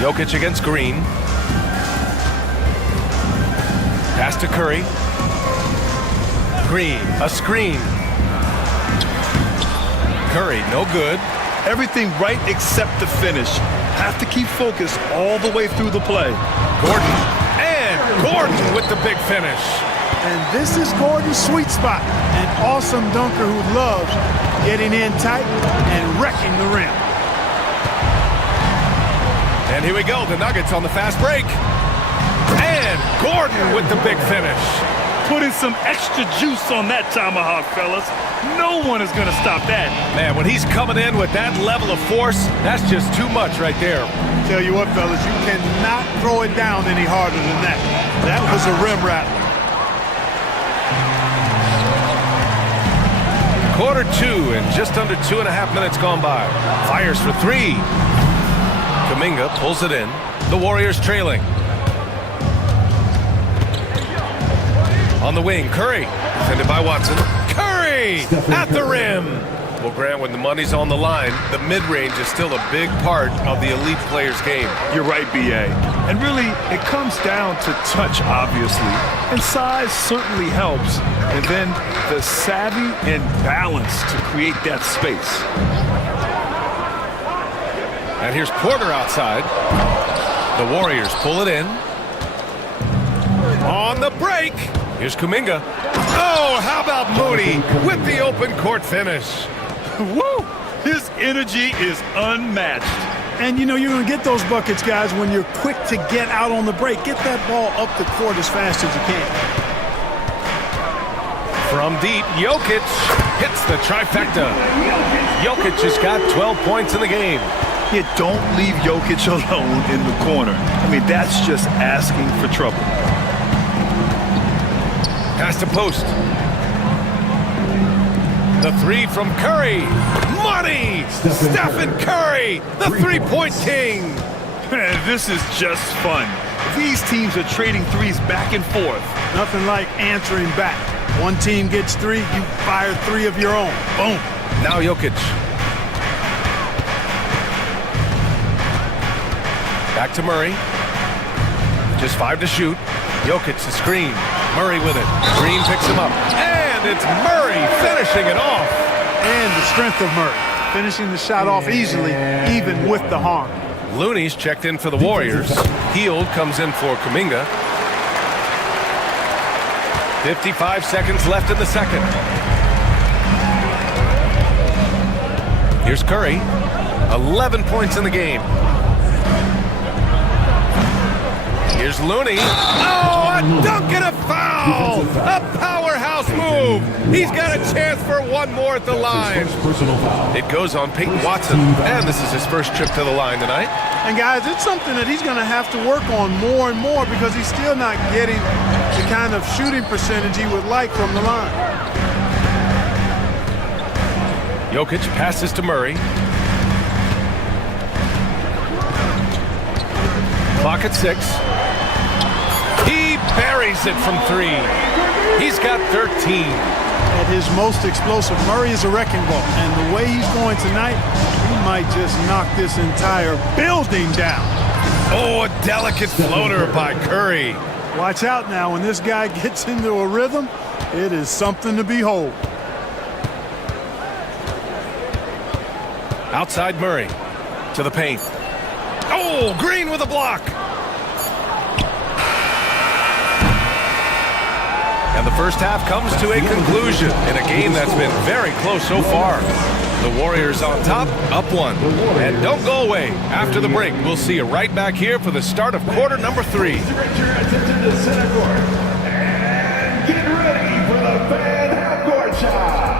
Jokic against Green. Pass to Curry. Green, a screen. Curry, no good. Everything right except the finish. Have to keep focused all the way through the play. Gordon. And Gordon with the big finish. And this is Gordon's sweet spot. An awesome dunker who loves getting in tight and wrecking the rim. And here we go, the Nuggets on the fast break. And Gordon with the big finish. Putting some extra juice on that tomahawk, fellas. No one is going to stop that. Man, when he's coming in with that level of force, that's just too much right there. Tell you what, fellas, you cannot throw it down any harder than that. That was a rim rattler. Quarter 2 and just under 2.5 minutes gone by. Fires for 3. Kuminga pulls it in. The Warriors trailing. On the wing, Curry. Defended by Watson. Curry at the rim. Well, Grant, when the money's on the line, the mid-range is still a big part of the elite player's game. You're right, B.A. And really, it comes down to touch, obviously. And size certainly helps. And then the savvy and balance to create that space. And here's Porter outside. The Warriors pull it in. On the break, here's Kuminga. Oh, how about Moody with the open court finish? Woo! His energy is unmatched. And you know you're going to get those buckets, guys, when you're quick to get out on the break. Get that ball up the court as fast as you can. From deep, Jokic hits the trifecta. Jokic has got 12 points in the game. Yeah, don't leave Jokic alone in the corner. I mean, that's just asking for trouble. Pass to post. The three from Curry. Money! Stephen Curry, the three-point king. Man, this is just fun. These teams are trading threes back and forth. Nothing like answering back. One team gets three, you fire three of your own. Boom. Now Jokic. Back to Murray. Just 5 to shoot. Jokic the screen. Murray with it. Green picks him up. And it's Murray finishing it off. And the strength of Murray. Finishing the shot off easily, even with the harm. Looney's checked in for the Warriors. Hield comes in for Kuminga. 55 seconds left in the second. Here's Curry. 11 points in the game. Here's Looney. Oh, a dunk and a foul! A powerhouse move! He's got a chance for one more at the line. It goes on Peyton Watson, and this is his first trip to the line tonight. And guys, it's something that he's going to have to work on more and more because he's still not getting the kind of shooting percentage he would like from the line. Jokic passes to Murray. Clock at 6. He buries it from 3. He's got 13. At his most explosive, Murray is a wrecking ball. And the way he's going tonight, he might just knock this entire building down. Oh, a delicate floater by Curry. Watch out now. When this guy gets into a rhythm, it is something to behold. Outside Murray to the paint. Oh, Green with a block. And the first half comes to a conclusion in a game that's been very close so far. The Warriors on top, up 1. And don't go away. After the break, we'll see you right back here for the start of quarter number 3. Direct your attention to center court. And get ready for the fan half-court shot.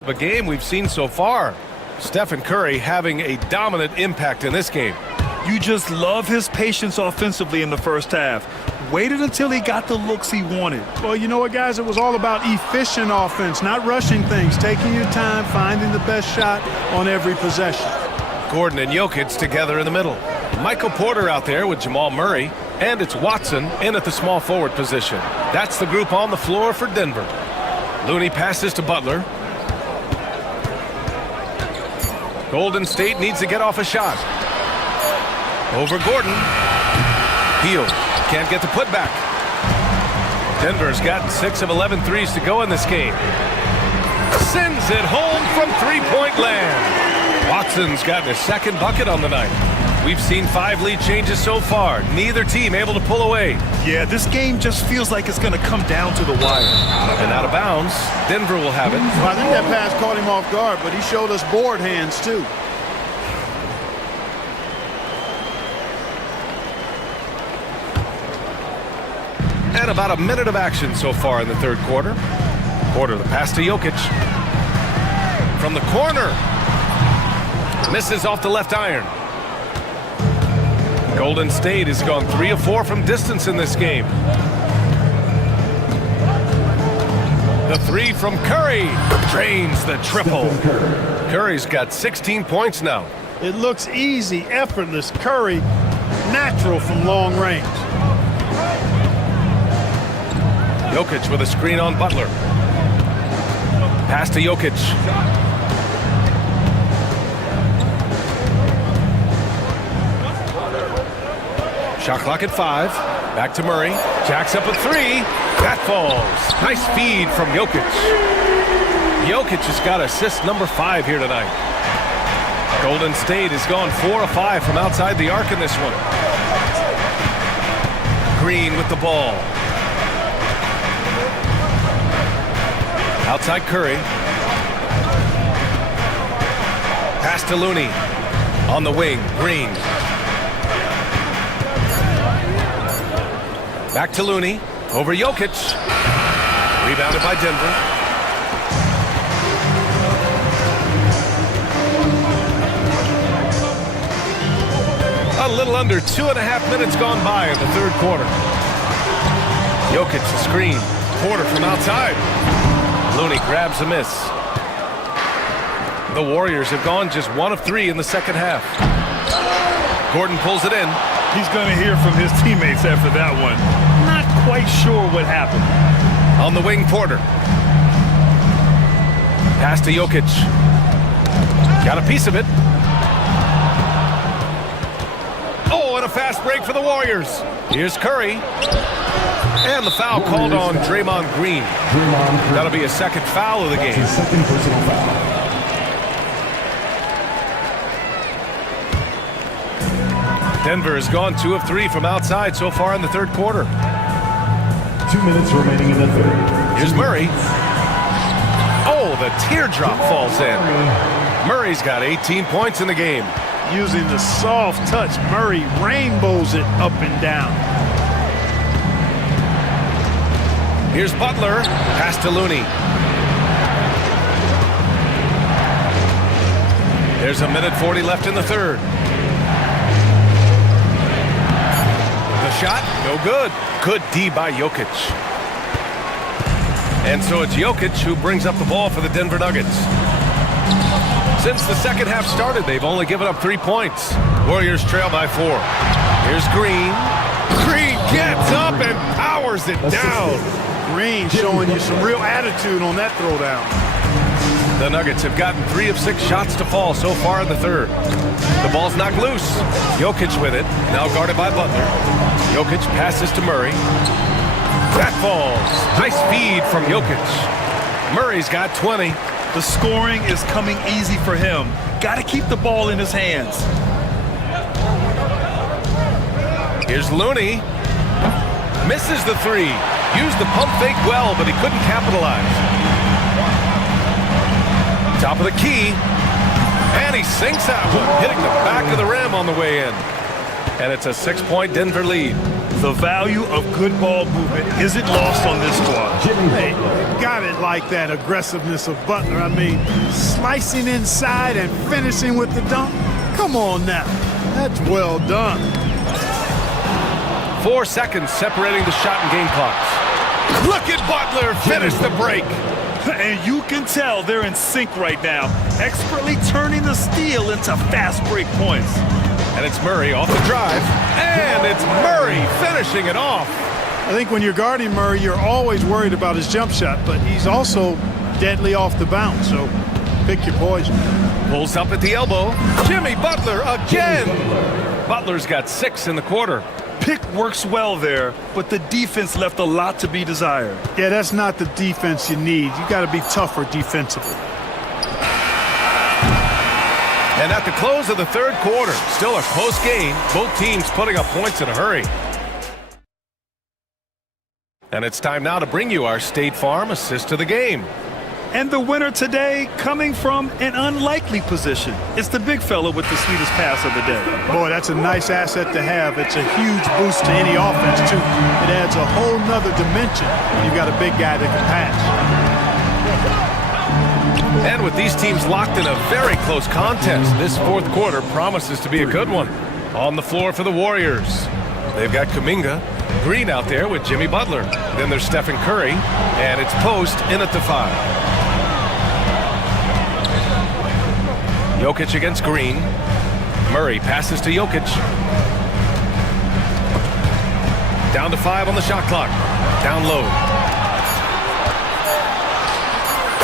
The game we've seen so far. Stephen Curry having a dominant impact in this game. You just love his patience offensively in the first half. Waited until he got the looks he wanted. Well, you know what, guys? It was all about efficient offense, not rushing things, taking your time, finding the best shot on every possession. Gordon and Jokic together in the middle. Michael Porter out there with Jamal Murray. And it's Watson in at the small forward position. That's the group on the floor for Denver. Looney passes to Butler. Golden State needs to get off a shot. Over Gordon. Heel. Can't get the putback. Denver's got 6 of 11 threes to go in this game. Sends it home from three-point land. Watson's gotten his second bucket on the night. We've seen 5 lead changes so far. Neither team able to pull away. Yeah, this game just feels like it's going to come down to the wire. And out of bounds, Denver will have it. Well, I think that pass caught him off guard, but he showed us board hands too. And about a minute of action so far in the third quarter. The pass to Jokic. From the corner. Misses off the left iron. Golden State has gone 3 of 4 from distance in this game. The 3 from Curry drains the triple. Curry's got 16 points now. It looks easy, effortless. Curry, natural from long range. Jokic with a screen on Butler. Pass to Jokic. Shot clock at 5. Back to Murray. Jacks up a 3. That falls. Nice feed from Jokic. Jokic has got assist number 5 here tonight. Golden State has gone 4 of 5 from outside the arc in this one. Green with the ball. Outside Curry. Pass to Looney. On the wing, Green. Back to Looney. Over Jokic. Rebounded by Denver. A little under 2.5 minutes gone by in the third quarter. Jokic the screen. Porter from outside. Looney grabs a miss. The Warriors have gone just 1 of 3 in the second half. Gordon pulls it in. He's going to hear from his teammates after that one. Not quite sure what happened. On the wing, Porter. Pass to Jokic. Got a piece of it. Oh, and a fast break for the Warriors. Here's Curry. And the foul called on Draymond Green. That'll be a second foul of the game. Second personal foul. Denver has gone 2 of 3 from outside so far in the third quarter. 2 minutes remaining in the third. Here's Murray. Oh, the teardrop falls in. Murray's got 18 points in the game. Using the soft touch, Murray rainbows it up and down. Here's Butler. Pass to Looney. There's a minute 40 left in the third. The shot, no good. Good D by Jokic. And so it's Jokic who brings up the ball for the Denver Nuggets. Since the second half started, they've only given up 3 points. Warriors trail by 4. Here's Green. Green gets up and powers it down. Green showing you some real attitude on that throwdown. The Nuggets have gotten 3 of 6 shots to fall so far in the third. The ball's knocked loose. Jokic with it, now guarded by Butler. Jokic passes to Murray. That falls. Nice feed from Jokic. Murray's got 20. The scoring is coming easy for him. Got to keep the ball in his hands. Here's Looney. Misses the 3. Used the pump fake well, but he couldn't capitalize. Top of the key. And he sinks that one, hitting the back of the rim on the way in. And it's a 6-point Denver lead. The value of good ball movement isn't lost on this squad. Hey, got it like that aggressiveness of Butler. I mean, slicing inside and finishing with the dunk. Come on now. That's well done. 4 seconds separating the shot and game clocks. Look at Butler finish the break. And you can tell they're in sync right now, expertly turning the steal into fast break points. And it's Murray off the drive. And it's Murray finishing it off. I think when you're guarding Murray, you're always worried about his jump shot, but he's also deadly off the bounce. So Pick your poison. Pulls up at the elbow. Jimmy Butler again. Butler's got 6 in the quarter. Pick works well there, but the defense left a lot to be desired. Yeah, that's not the defense you need. You got to be tougher defensively. And at the close of the third quarter, still a close game, both teams putting up points in a hurry. And it's time now to bring you our State Farm assist of the game. And the winner today coming from an unlikely position. It's the big fella with the sweetest pass of the day. Boy, that's a nice asset to have. It's a huge boost to any offense, too. It adds a whole nother dimension when you've got a big guy that can pass. And with these teams locked in a very close contest, this fourth quarter promises to be a good one. On the floor for the Warriors, they've got Kuminga, Green out there with Jimmy Butler. Then there's Stephen Curry, and it's post in at the 5. Jokic against Green. Murray passes to Jokic. Down to 5 on the shot clock. Down low.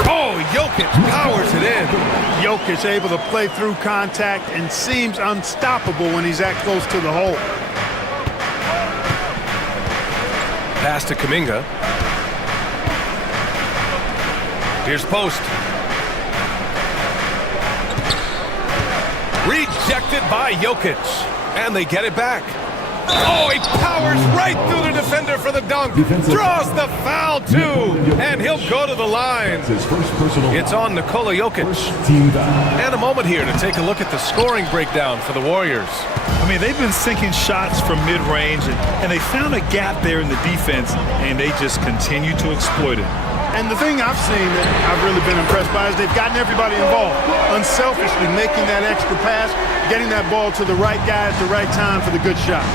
Oh, Jokic powers it in. Jokic able to play through contact and seems unstoppable when he's that close to the hole. Pass to Kuminga. Here's post. Rejected by Jokic. And they get it back. Oh, he powers right through the defender for the dunk. Draws the foul, too. And he'll go to the line. It's on Nikola Jokic. And a moment here to take a look at the scoring breakdown for the Warriors. I mean, they've been sinking shots from mid-range, and they found a gap there in the defense, and they just continue to exploit it. And the thing I've seen that I've really been impressed by is they've gotten everybody involved. Unselfishly making that extra pass, getting that ball to the right guy at the right time for the good shot.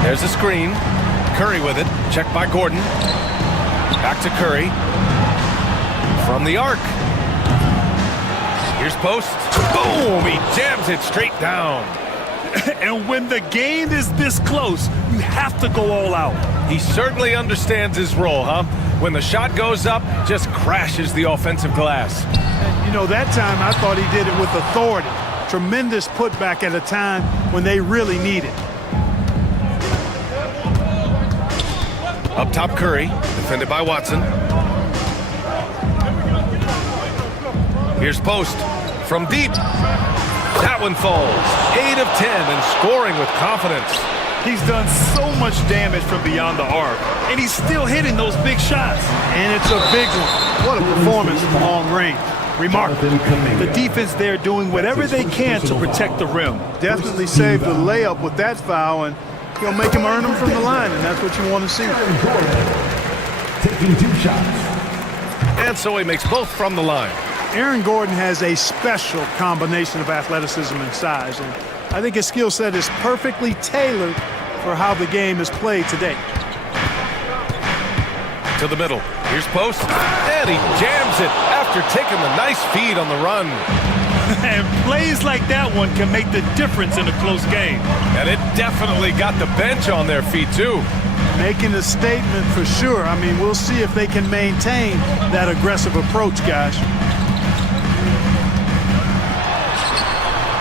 There's a screen. Curry with it. Checked by Gordon. Back to Curry. From the arc. Here's post. Boom! He jams it straight down. And when the game is this close, you have to go all out. He certainly understands his role, huh? When the shot goes up, just crashes the offensive glass. And, you know, that time I thought he did it with authority. Tremendous putback at a time when they really need it. Up top, Curry, defended by Watson. Here's post from deep. That one falls. 8 of 10 and scoring with confidence. He's done so much damage from beyond the arc, and he's still hitting those big shots. And it's a big one. What a performance from long range. Remarkable. The defense there doing whatever they can to protect the rim. Definitely saved the layup with that foul, and he'll make him earn them from the line, and that's what you want to see. Taking 2 shots. And so he makes both from the line. Aaron Gordon has a special combination of athleticism and size, and I think his skill set is perfectly tailored for how the game is played today. To the middle. Here's post. And he jams it after taking the nice feed on the run. And plays like that one can make the difference in a close game. And it definitely got the bench on their feet, too. Making a statement for sure. I mean, we'll see if they can maintain that aggressive approach, guys.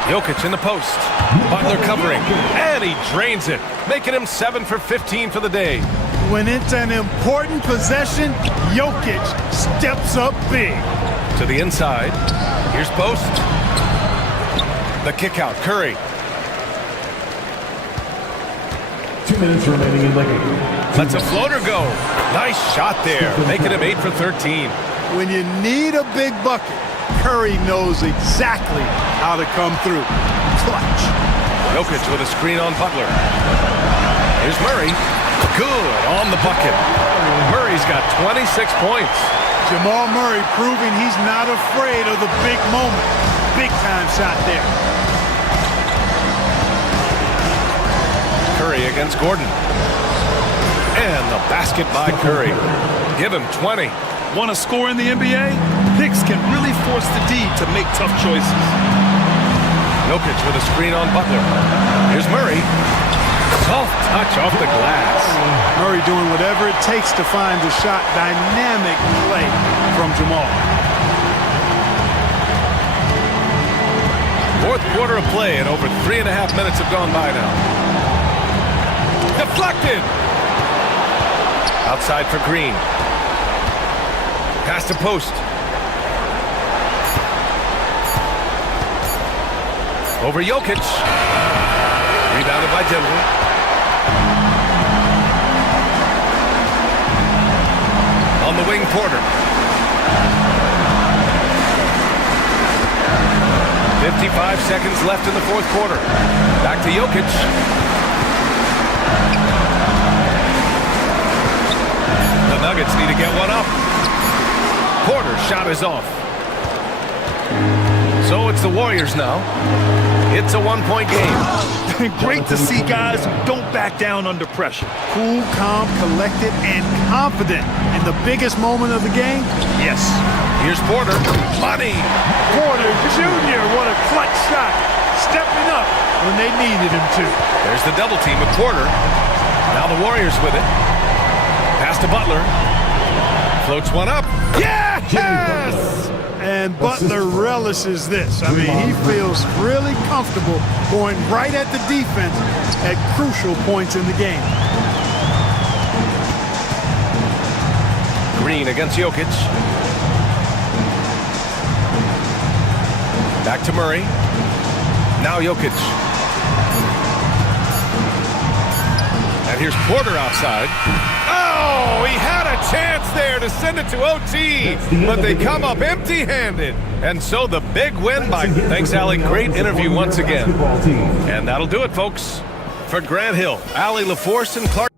Jokic in the post. Butler covering. And he drains it, making him 7 for 15 for the day. When it's an important possession, Jokic steps up big. To the inside. Here's post. The kick out. Curry. 2 minutes remaining in the game. Lets a floater go. Nice shot there, making him 8 for 13. When you need a big bucket, Curry knows exactly how to come through. Clutch. Jokic with a screen on Butler. Here's Murray. Good on the bucket. Murray's got 26 points. Jamal Murray proving he's not afraid of the big moment. Big time shot there. Curry against Gordon. And the basket by Curry. Give him 20. Want to score in the NBA? Picks can really force the D to make tough choices. Jokic with a screen on Butler. Here's Murray. Soft touch off the glass. Murray doing whatever it takes to find the shot. Dynamic play from Jamal. Fourth quarter of play, and over 3.5 minutes have gone by now. Deflected! Outside for Green. Pass to post. Over Jokic. Rebounded by Denver. On the wing, Porter. 55 seconds left in the fourth quarter. Back to Jokic. The Nuggets need to get one up. Porter's shot is off. So it's the Warriors now. It's a one-point game. Great to see guys who don't back down under pressure. Cool, calm, collected, and confident in the biggest moment of the game. Yes. Here's Porter. Money. Porter Jr., what a clutch shot. Stepping up when they needed him to. There's the double team with Porter. Now the Warriors with it. Pass to Butler. Floats one up. Yes! And Butler relishes this. I mean, he feels really comfortable going right at the defense at crucial points in the game. Green against Jokic. Back to Murray. Now Jokic. And here's Porter outside. Oh, he had a chance there to send it to OT, but they come up empty-handed. And so the big win by... Thanks, Allie. Great interview once again. And that'll do it, folks. For Grant Hill, Allie LaForce, and Clark...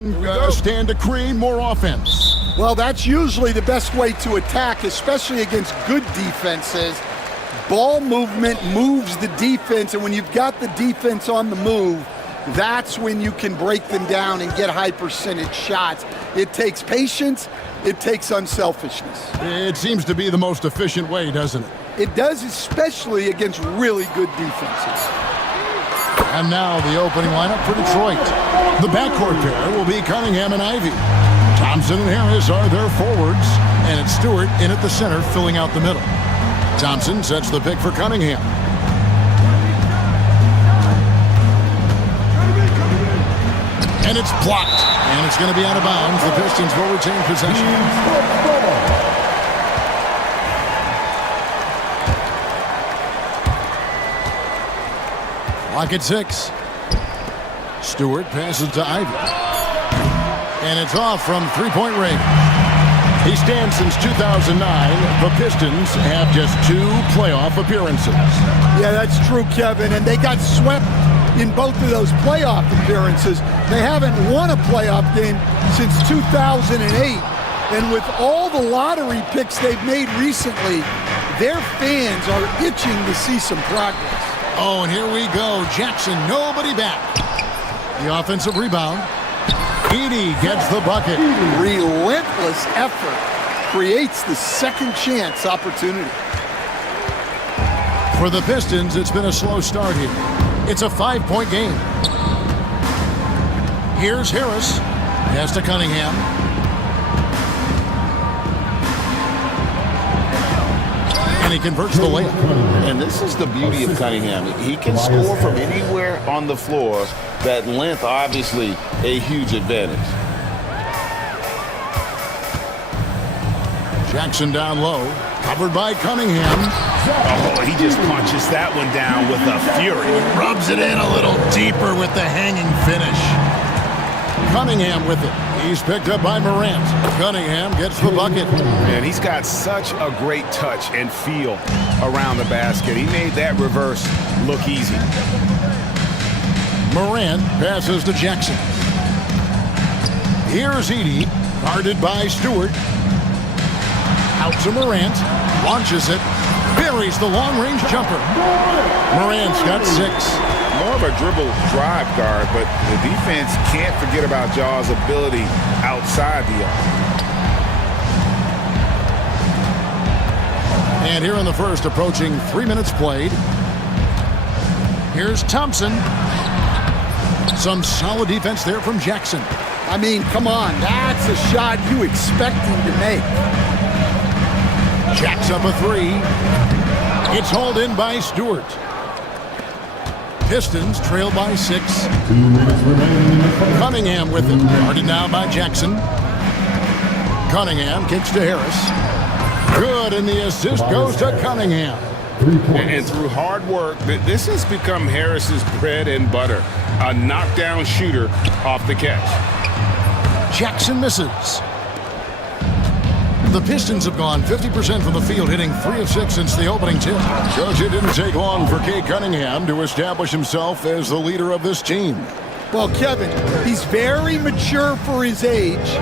Stand to create more offense. Well, that's usually the best way to attack, especially against good defenses. Ball movement moves the defense, and when you've got the defense on the move, that's when you can break them down and get high percentage shots. It takes patience, it takes unselfishness. It seems to be the most efficient way, doesn't it? It does, especially against really good defenses. And now the opening lineup for Detroit. The backcourt pair will be Cunningham and Ivy. Thompson and Harris are their forwards, and it's Stewart in at the center, filling out the middle. Thompson sets the pick for Cunningham. And it's blocked, and it's going to be out of bounds. The Pistons will retain possession. Lock at 6. Stewart passes to Ivy. And it's off from three-point range. He stands since 2009. The Pistons have just 2 playoff appearances. Yeah, that's true, Kevin. And they got swept in both of those playoff appearances. They haven't won a playoff game since 2008. And with all the lottery picks they've made recently, their fans are itching to see some progress. Oh, and here we go. Jackson, nobody back. The offensive rebound. Edey gets the bucket. Relentless effort creates the second chance opportunity. For the Pistons, it's been a slow start here. It's a 5-point game. Here's Harris. Pass to Cunningham. And he converts the layup. And this is the beauty of Cunningham. He can score from anywhere on the floor. That length, obviously, a huge advantage. Jackson down low. Covered by Cunningham. Oh, he just punches that one down with a fury. Rubs it in a little deeper with the hanging finish. Cunningham with it. He's picked up by Morant. Cunningham gets the bucket. Man, he's got such a great touch and feel around the basket. He made that reverse look easy. Morant passes to Jackson. Here's Edey, guarded by Stewart. Out to Morant. Launches it. Buries the long-range jumper. Morant's got 6. More of a dribble drive guard, but the defense can't forget about Jaw's ability outside the arc. And here in the first, approaching 3 minutes played. Here's Thompson. Some solid defense there from Jackson. I mean, come on, that's a shot you expect him to make. Jacks up a 3. It's hauled in by Stewart. Pistons trail by 6. Cunningham with it. Guarded now by Jackson. Cunningham kicks to Harris. Good, and the assist goes to Cunningham. And through hard work, this has become Harris's bread and butter. A knockdown shooter off the catch. Jackson misses. The Pistons have gone 50% from the field, hitting 3 of 6 since the opening tip. Judge, it didn't take long for Cade Cunningham to establish himself as the leader of this team. Well, Kevin, he's very mature for his age.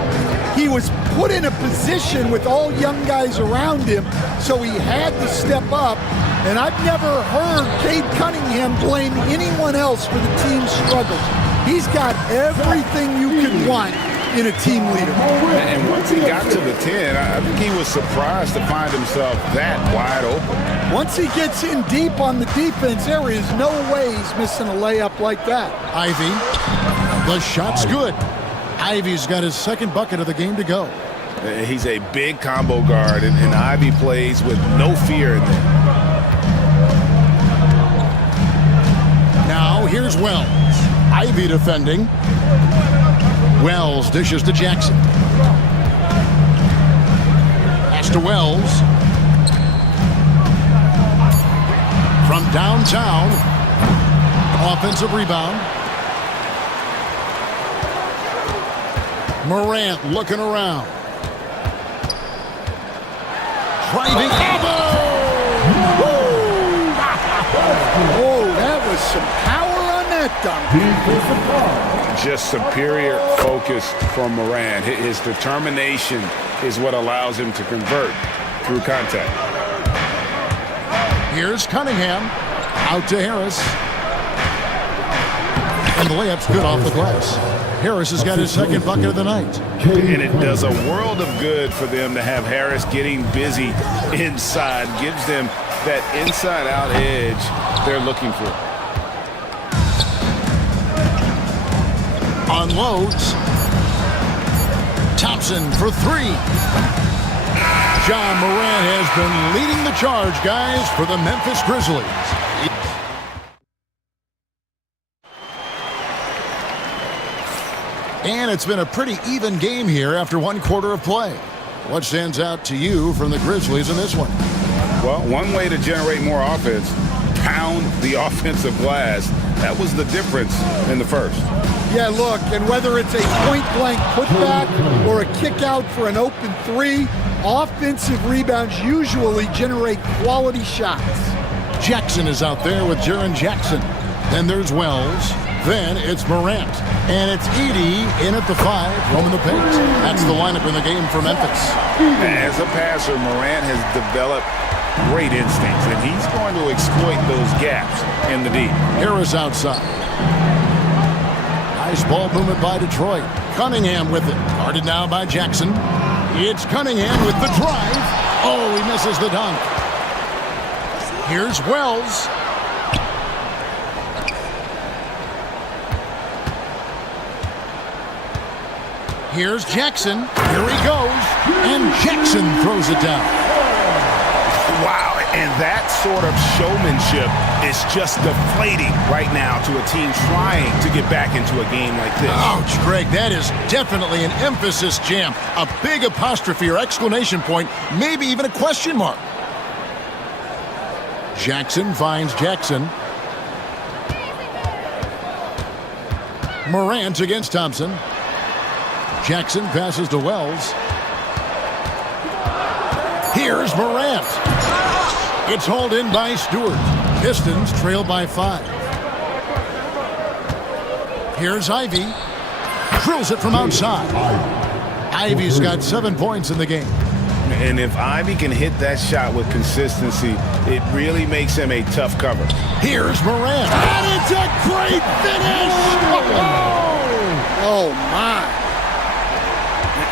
He was put in a position with all young guys around him, so he had to step up. And I've never heard Cade Cunningham blame anyone else for the team's struggles. He's got everything you could want in a team leader. And once he got to the 10, I think he was surprised to find himself that wide open. Once he gets in deep on the defense, there is no way he's missing a layup like that. Ivy, the shot's good. Ivy's got his second bucket of the game to go. He's a big combo guard, and Ivy plays with no fear in there. Now here's Wells. Ivy defending. Wells dishes to Jackson. Pass to Wells. From downtown. Offensive rebound. Morant looking around. Driving elbow! Oh, that was some power on that dunk. Just superior focus from Morant. His determination is what allows him to convert through contact. Here's Cunningham. Out to Harris. And the layup's good off the glass. Harris has got his second bucket of the night. And it does a world of good for them to have Harris getting busy inside. Gives them that inside-out edge they're looking for. Unloads. Thompson for three. John Morant has been leading the charge, guys, for the Memphis Grizzlies. And it's been a pretty even game here after one quarter of play. What stands out to you from the Grizzlies in this one? Well, one way to generate more offense, pound the offensive glass. That was the difference in the first. Yeah, look, and whether it's a point-blank putback or a kick-out for an open three, offensive rebounds usually generate quality shots. Jackson is out there with Jaren Jackson. Then there's Wells. Then it's Morant. And it's Edey in at the 5, roaming the paint. That's the lineup in the game for Memphis. As a passer, Morant has developed great instincts, and he's going to exploit those gaps in the D. Harris outside. Nice ball movement by Detroit. Cunningham with it. Guarded now by Jackson. It's Cunningham with the drive. Oh, he misses the dunk. Here's Wells. Here's Jackson. Here he goes. And Jackson throws it down. Wow, and that sort of showmanship is just deflating right now to a team trying to get back into a game like this. Ouch, Greg, that is definitely an emphasis jam. A big apostrophe or exclamation point, maybe even a question mark. Jackson finds Jackson. Morant against Thompson. Jackson passes to Wells. Here's Morant. It's hauled in by Stewart. Pistons trail by 5. Here's Ivy. Drills it from outside. Ivy's got 7 points in the game. And if Ivy can hit that shot with consistency, it really makes him a tough cover. Here's Morant. And it's a great finish! Oh, my.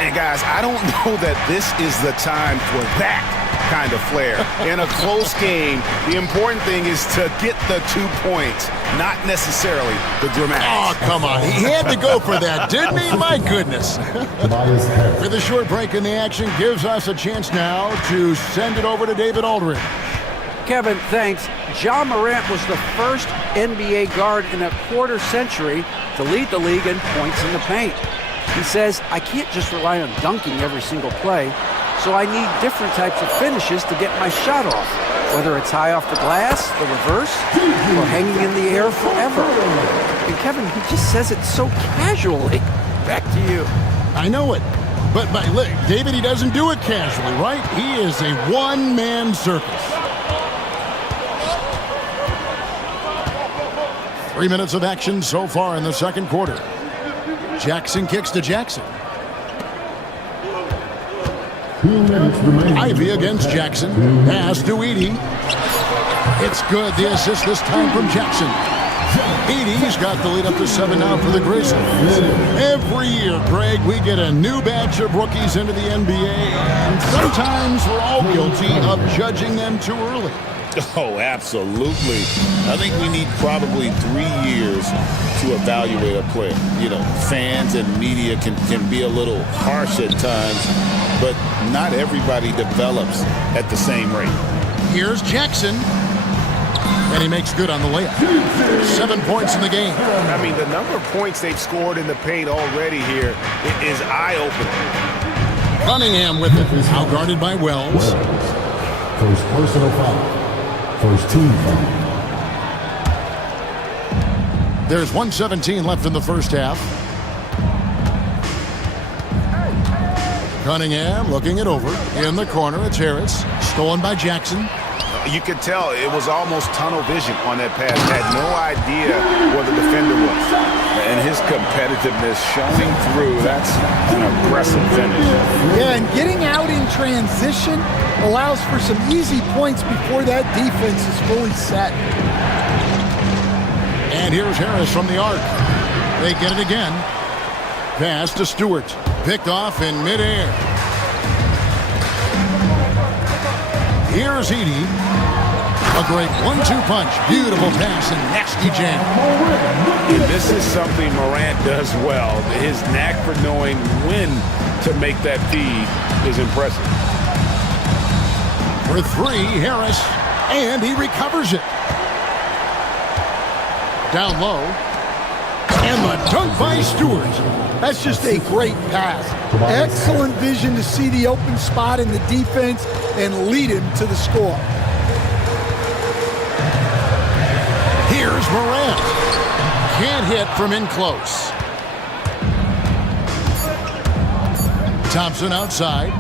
And guys, I don't know that this is the time for that kind of flair. In a close game, the important thing is to get the 2 points, not necessarily the dramatics. Oh, come on. He had to go for that, didn't he? My goodness. With a short break in the action, gives us a chance now to send it over to David Aldridge. Kevin, thanks. Ja Morant was the first NBA guard in a quarter century to lead the league in points in the paint. He says, I can't just rely on dunking every single play, so I need different types of finishes to get my shot off, whether it's high off the glass, the reverse, or hanging in the air forever. And Kevin, he just says it so casually. Back to you. I know it. But look, David, he doesn't do it casually, right? He is a one-man circus. 3 minutes of action so far in the second quarter. Jackson kicks to Jackson. 2 minutes remaining. Ivy against Jackson. Pass to Edey. It's good. The assist this time from Jackson. Edey's got the lead up to 7 now for the Grizzlies. Every year, Greg, we get a new batch of rookies into the NBA, and sometimes we're all guilty of judging them too early. Oh, absolutely. I think we need probably 3 years to evaluate a player. You know, fans and media can be a little harsh at times, but not everybody develops at the same rate. Here's Jackson. And he makes good on the layup. 7 points in the game. I mean, the number of points they've scored in the paint already here is eye-opening. Cunningham with it. Out guarded by Wells. First personal foul. First team foul. There's 1:17 left in the first half. Cunningham looking it over. In the corner, it's Harris. Stolen by Jackson. You could tell it was almost tunnel vision on that pass. Had no idea where the defender was. And his competitiveness showing through. That's an aggressive finish. Yeah, and getting out in transition allows for some easy points before that defense is fully set. And here's Harris from the arc. They get it again. Pass to Stewart. Picked off in midair. Here's Edey. A great 1-2 punch. Beautiful pass and nasty jam. And this is something Morant does well. His knack for knowing when to make that feed is impressive. For three, Harris. And he recovers it. Down low. And the dunk by Stewart. That's just a great pass. Excellent vision to see the open spot in the defense and lead him to the score. Here's Morant. Can't hit from in close. Thompson outside.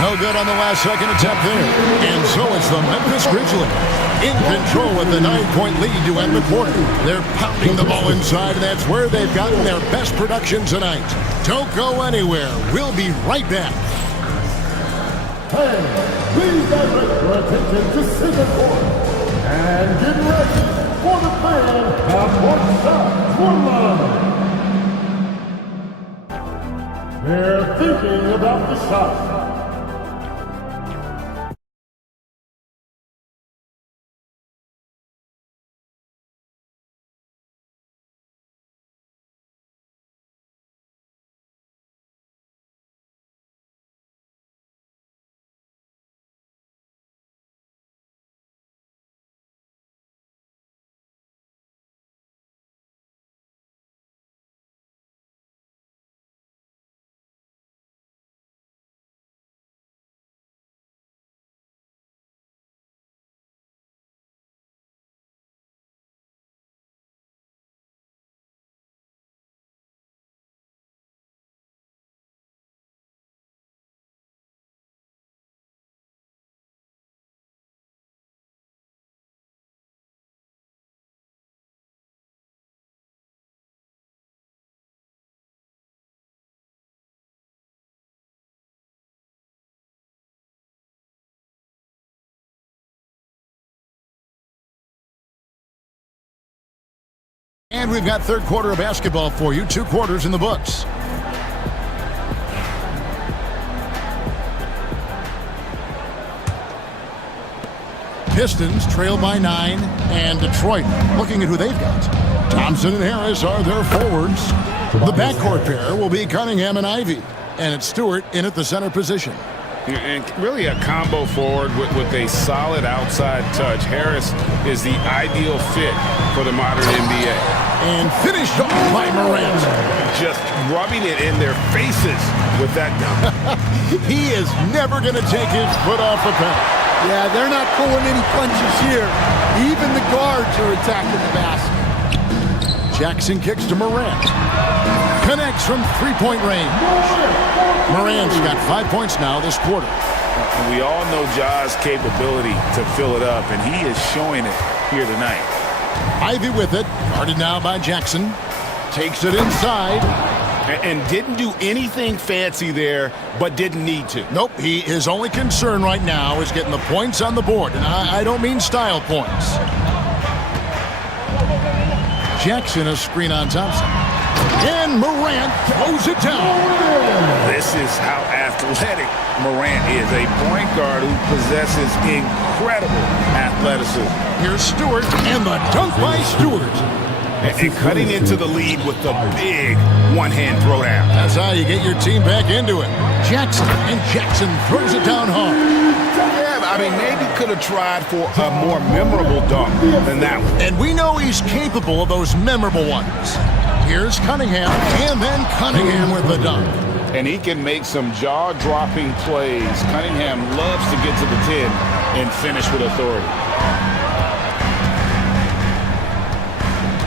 No good on the last second attempt there. And so it's the Memphis Grizzlies in control with the 9-point lead to end the quarter. They're pounding the ball inside, and that's where they've gotten their best production tonight. Don't go anywhere. We'll be right back. Hey, please direct your attention to center court. And get ready for the fan half-court shot tournament. They're thinking about the shot. And we've got third quarter of basketball for you. 2 quarters in the books. Pistons trail by 9, and Detroit looking at who they've got. Thompson and Harris are their forwards. The backcourt pair will be Cunningham and Ivey, and it's Stewart in at the center position. And really a combo forward with a solid outside touch. Harris is the ideal fit for the modern NBA. And finished off by Morant. Just rubbing it in their faces with that dunk. He is never going to take his foot off the pedal. Yeah, they're not pulling any punches here. Even the guards are attacking the basket. Jackson kicks to Morant. Connects from three-point range. Morant's got 5 points now this quarter. And we all know Ja's capability to fill it up, and he is showing it here tonight. Ivey with it. Guarded now by Jackson. Takes it inside. And didn't do anything fancy there, but didn't need to. Nope, his only concern right now is getting the points on the board. And I don't mean style points. Jackson a screen on Thompson. And Morant throws it down. This is how athletic Morant is. A point guard who possesses incredible athleticism. Here's Stewart, and the dunk by Stewart. And cutting into the lead with the big one-hand throwdown. That's how you get your team back into it. Jackson, and Jackson throws it down hard. Yeah, I mean, maybe could have tried for a more memorable dunk than that one. And we know he's capable of those memorable ones. Here's Cunningham, and then Cunningham with the dunk. And he can make some jaw-dropping plays. Cunningham loves to get to the 10 and finish with authority.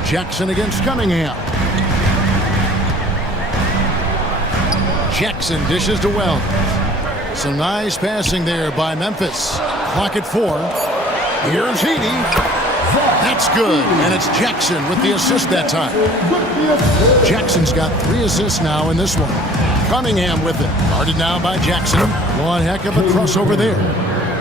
Jackson against Cunningham. Jackson dishes to Wells. Some nice passing there by Memphis. Clock at 4. Here's Heaney. That's good, and it's Jackson with the assist that time. Jackson's got 3 assists now in this one. Cunningham with it. Guarded now by Jackson. One heck of a crossover there.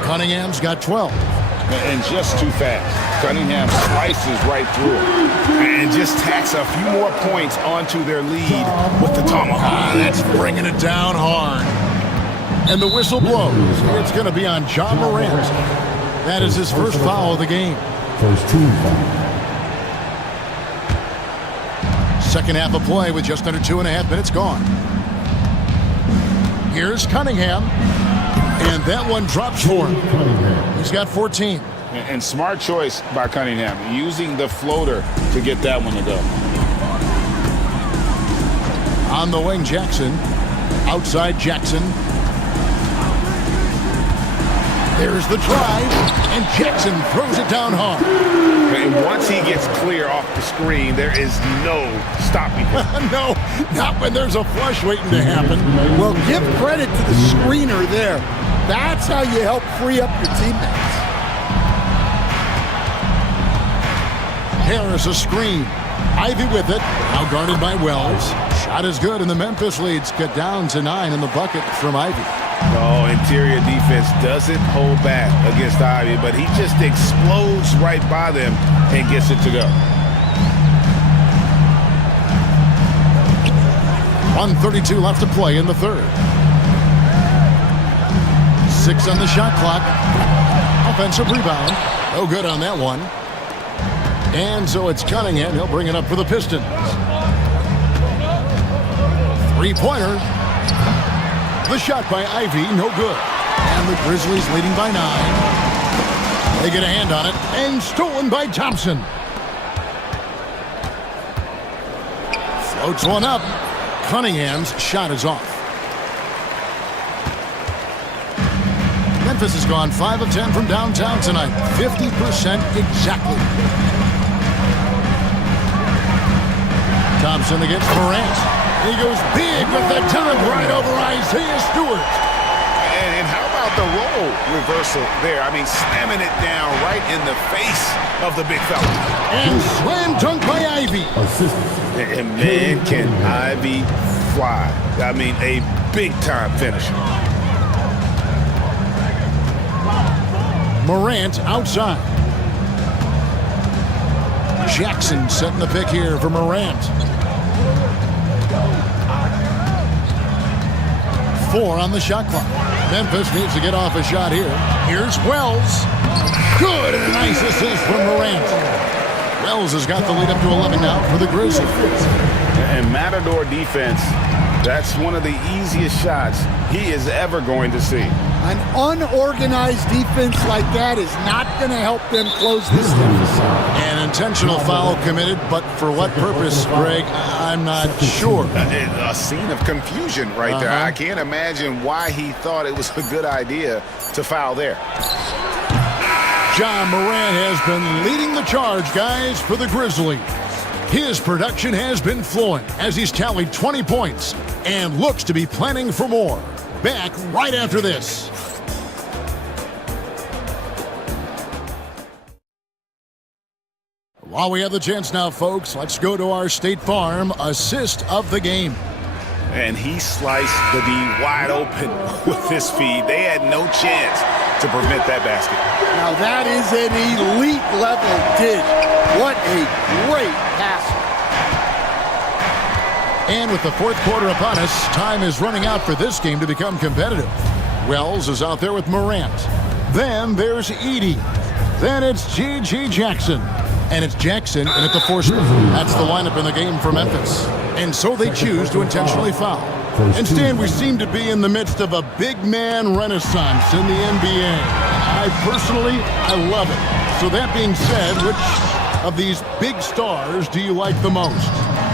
Cunningham's got 12. And just too fast. Cunningham slices right through it. And just tacks a few more points onto their lead with the tomahawk. That's bringing it down hard. And the whistle blows. It's going to be on John Morant. That is his first foul of the game. First team foul. Second half of play with just under 2.5 minutes gone. Here's Cunningham. And that one drops for him. He's got 14. And smart choice by Cunningham, using the floater to get that one to go. On the wing, Jackson. Outside Jackson. There's the drive, and Jackson throws it down hard. And once he gets clear off the screen, there is no stopping him. No, not when there's a flush waiting to happen. Well, give credit to the screener there. That's how you help free up your teammates. Harris a screen. Ivy with it. Now guarded by Wells. Shot is good, and the Memphis leads cut down to 9 in the bucket from Ivy. Oh, interior defense doesn't hold back against Ivy, but he just explodes right by them and gets it to go. 1:32 left to play in the third. 6 on the shot clock. Offensive rebound. No good on that one. And so it's Cunningham. He'll bring it up for the Pistons. Three-pointer. The shot by Ivy, no good. And the Grizzlies leading by 9. They get a hand on it, and stolen by Thompson. Floats one up. Cunningham's shot is off. Memphis has gone 5 of 10 from downtown tonight. 50% exactly. Thompson against Morant. He goes big with the dunk right over Isaiah Stewart. And how about the role reversal there? I mean, slamming it down right in the face of the big fella. And slam dunk by Ivy. And man, can Ivy fly. I mean, a big-time finisher. Morant outside. Jackson setting the pick here for Morant. 4 on the shot clock. Memphis needs to get off a shot here. Here's Wells. Good, and a nice assist from Morant. Wells has got the lead up to 11 now for the Grizzlies. And Matador defense, that's one of the easiest shots he is ever going to see. An unorganized defense like that is not going to help them close this deficit. An intentional foul committed, but for what purpose, Greg, I'm not sure. A scene of confusion right there. I can't imagine why he thought it was a good idea to foul there. John Morant has been leading the charge, guys, for the Grizzlies. His production has been flowing as he's tallied 20 points and looks to be planning for more. Back right after this. While we have the chance now, folks, let's go to our State Farm assist of the game. And he sliced the D wide open with his feed. They had no chance to prevent that basket. Now that is an elite level dig. What a great passer. And with the fourth quarter upon us, time is running out for this game to become competitive. Wells is out there with Morant. Then there's Edey. Then it's G.G. Jackson. And it's Jackson in at the 4 spot. That's the lineup in the game for Memphis. And so they choose to intentionally foul. And Stan, we seem to be in the midst of a big man renaissance in the NBA. I love it. So that being said, which of these big stars do you like the most?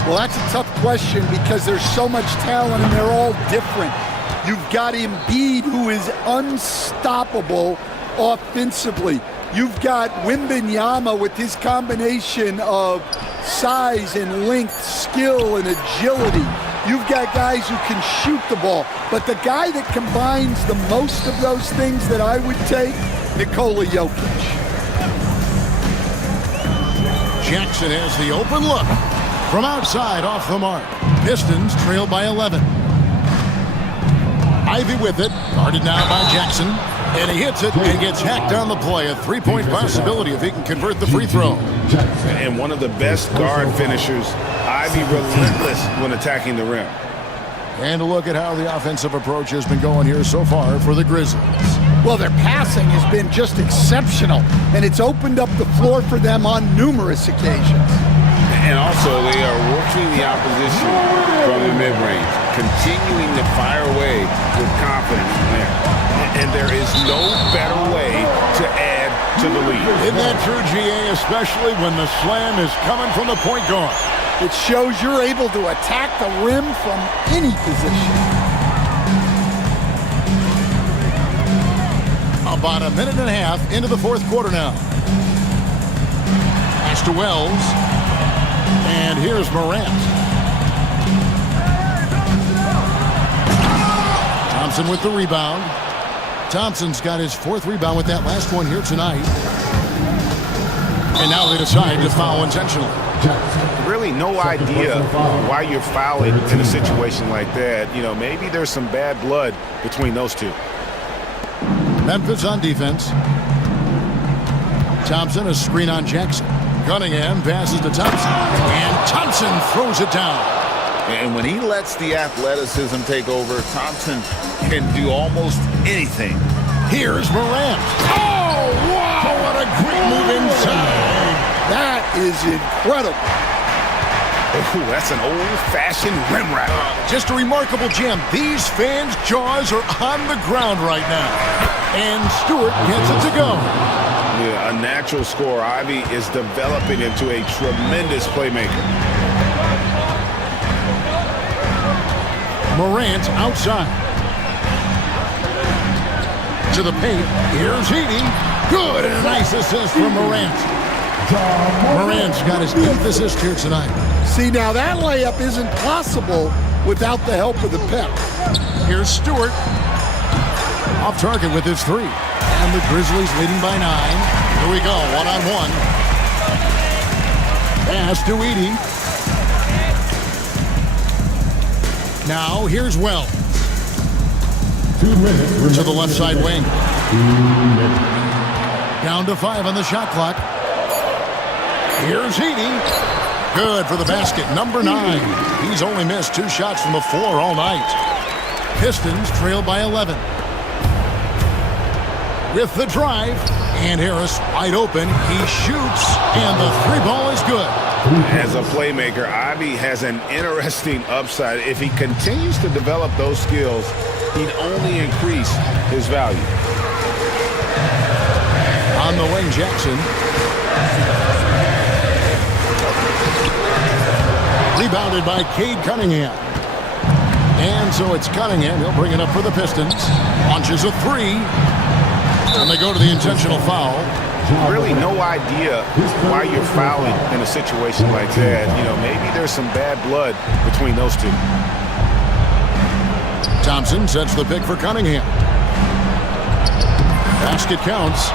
Well, that's a tough question because there's so much talent and they're all different. You've got Embiid, who is unstoppable offensively. You've got Wembanyama with his combination of size and length, skill and agility. You've got guys who can shoot the ball. But the guy that combines the most of those things that I would take Nikola Jokic. Jackson has the open look. From outside, off the mark. Pistons trail by 11. Ivy with it. Guarded now by Jackson. And he hits it and gets hacked on the play. A three-point possibility if he can convert the free throw. And one of the best guard finishers. Ivy relentless when attacking the rim. And a look at how the offensive approach has been going here so far for the Grizzlies. Well, their passing has been just exceptional, and it's opened up the floor for them on numerous occasions. And also, they are working the opposition from the mid-range, continuing to fire away with confidence from there. And there is no better way to add to the lead. Isn't that true, GA, especially when the slam is coming from the point guard? It shows you're able to attack the rim from any position. About a minute and a half into the fourth quarter now. Pass to Wells. And here's Morant. Thompson with the rebound. Thompson's got his fourth rebound with that last one here tonight. And now they decide to foul intentionally. Really no idea why you're fouling in a situation like that. You know, maybe there's some bad blood between those two. Memphis on defense. Thompson, a screen on Jackson. Cunningham passes to Thompson. And Thompson throws it down. And when he lets the athleticism take over, Thompson can do almost anything. Here's Morant. Oh, wow, what a great move inside. That is incredible. Oh, that's an old-fashioned rim wrap. Just a remarkable jam. These fans' jaws are on the ground right now. And Stewart gets it to go. Yeah, a natural scorer. Ivy is developing into a tremendous playmaker. Morant outside. To the paint. Here's Heaney. Good. And a nice assist from Morant. Morant's got his 8th assist here tonight. See, now that layup isn't possible without the help of the pep. Here's Stewart. Off target with his 3. And the Grizzlies leading by 9. Here we go, one-on-one. Pass to Edey. Now here's Wells. 2 minutes. To the left side wing. Down to 5 on the shot clock. Here's Heaney. Good for the basket. Number 9. He's only missed 2 shots from the floor all night. Pistons trail by 11. With the drive. And Harris wide open. He shoots. And the 3-ball is good. As a playmaker, Ivy has an interesting upside. If he continues to develop those skills, he'd only increase his value. On the wing, Jackson. Rebounded by Cade Cunningham. And so it's Cunningham. He'll bring it up for the Pistons. Launches a 3. And they go to the intentional foul. Really no idea why you're fouling in a situation like that. You know, maybe there's some bad blood between those two. Thompson sets the pick for Cunningham. Basket counts.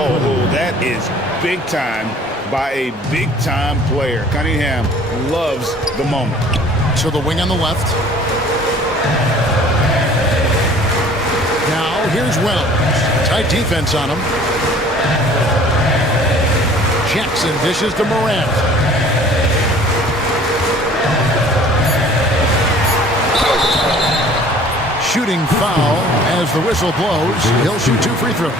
Oh, that is big time by a big-time player. Cunningham loves the moment. To the wing on the left. Now here's Wells. Tight defense on him. Jackson dishes to Morant. Shooting foul as the whistle blows. He'll shoot 2 free throws.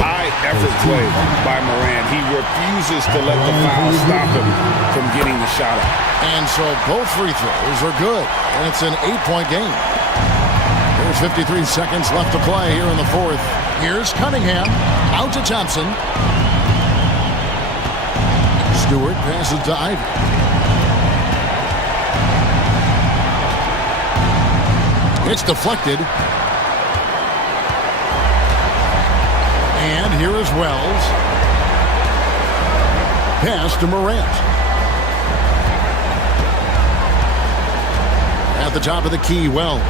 High effort play by Morant. He refuses to let the foul stop him from getting the shot up. And so both free throws are good. And it's an 8-point game. There's 53 seconds left to play here in the fourth. Here's Cunningham. Out to Thompson. Stewart passes to Ivy. It's deflected. And here is Wells. Pass to Morant. At the top of the key, Wells.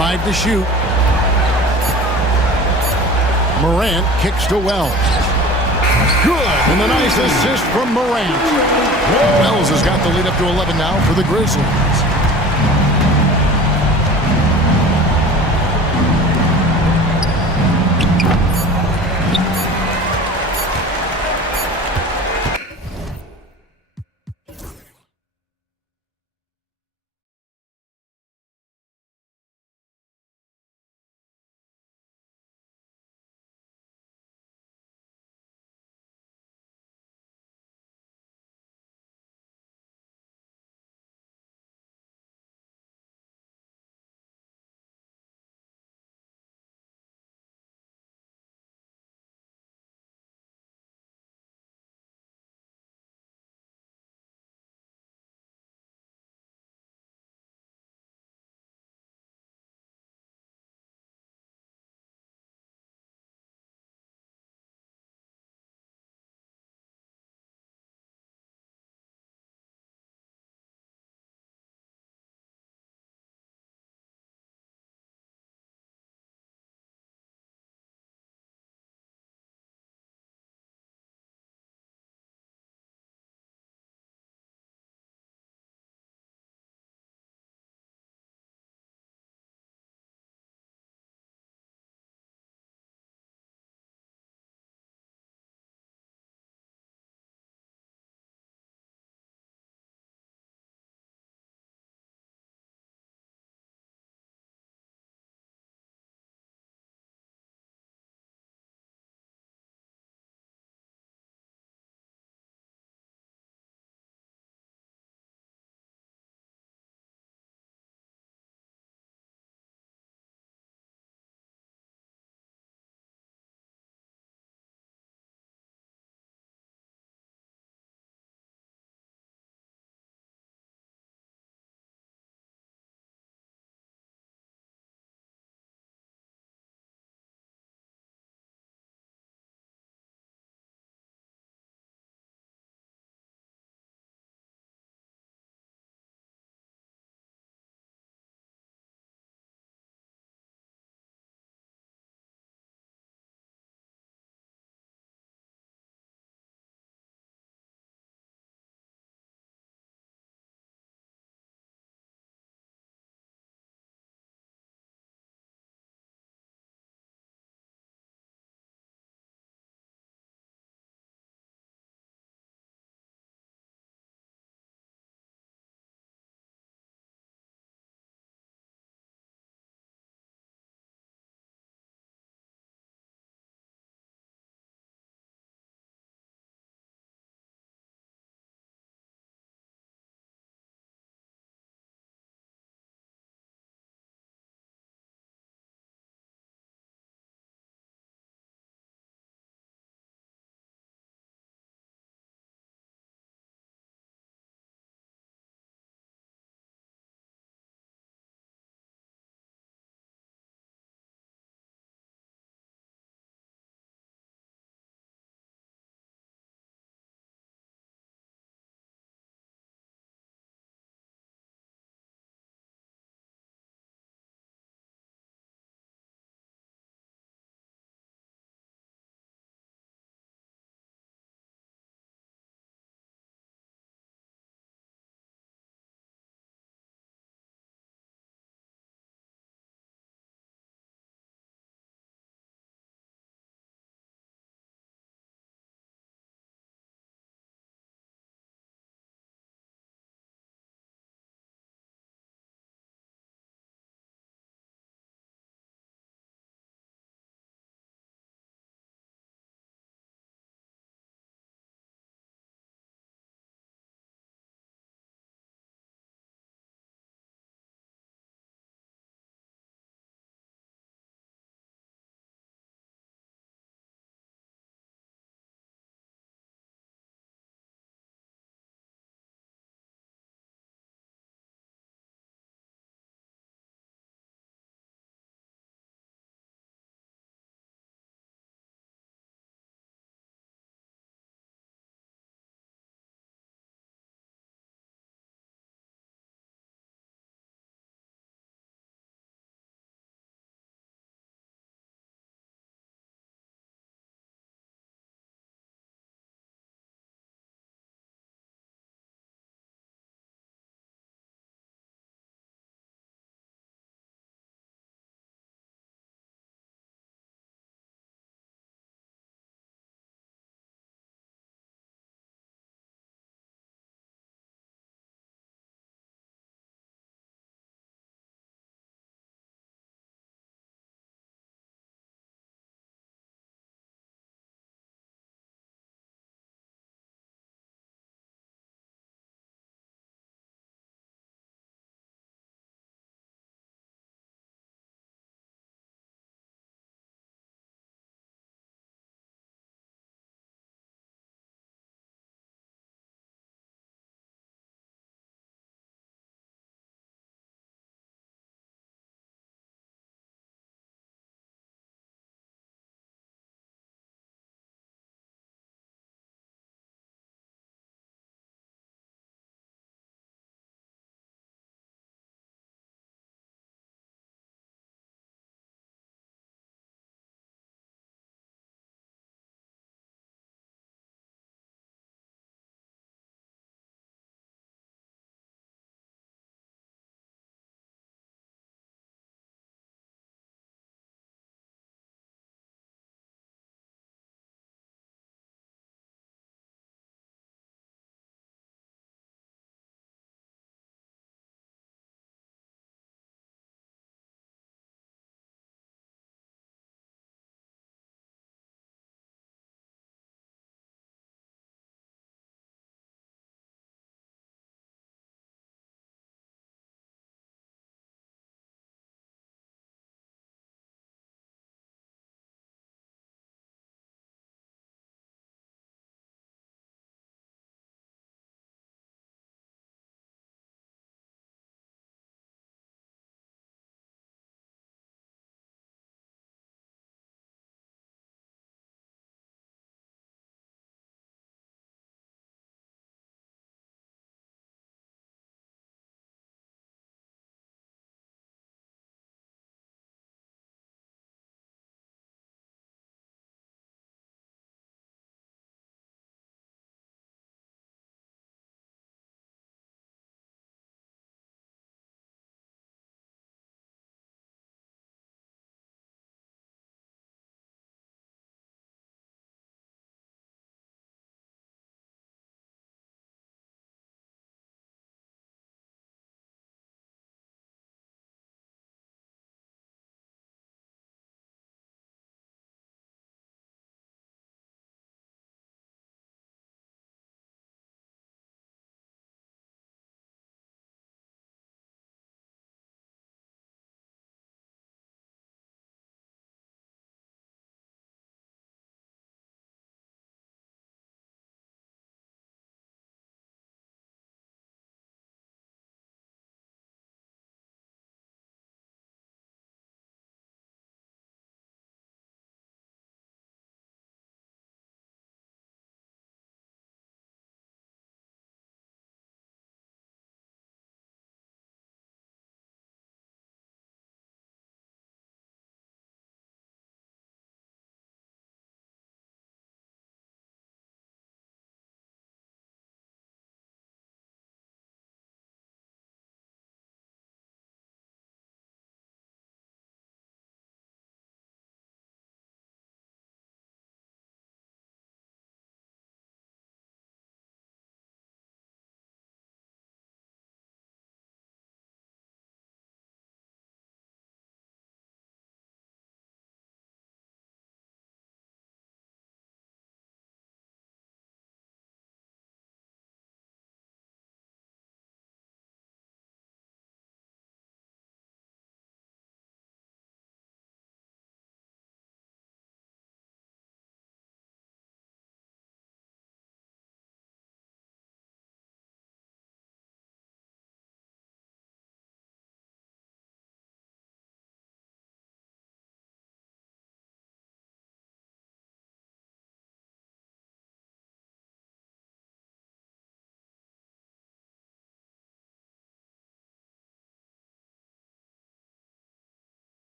5 to shoot. Morant kicks to Wells. Good, and a nice assist from Morant. Wells has got the lead up to 11 now for the Grizzlies.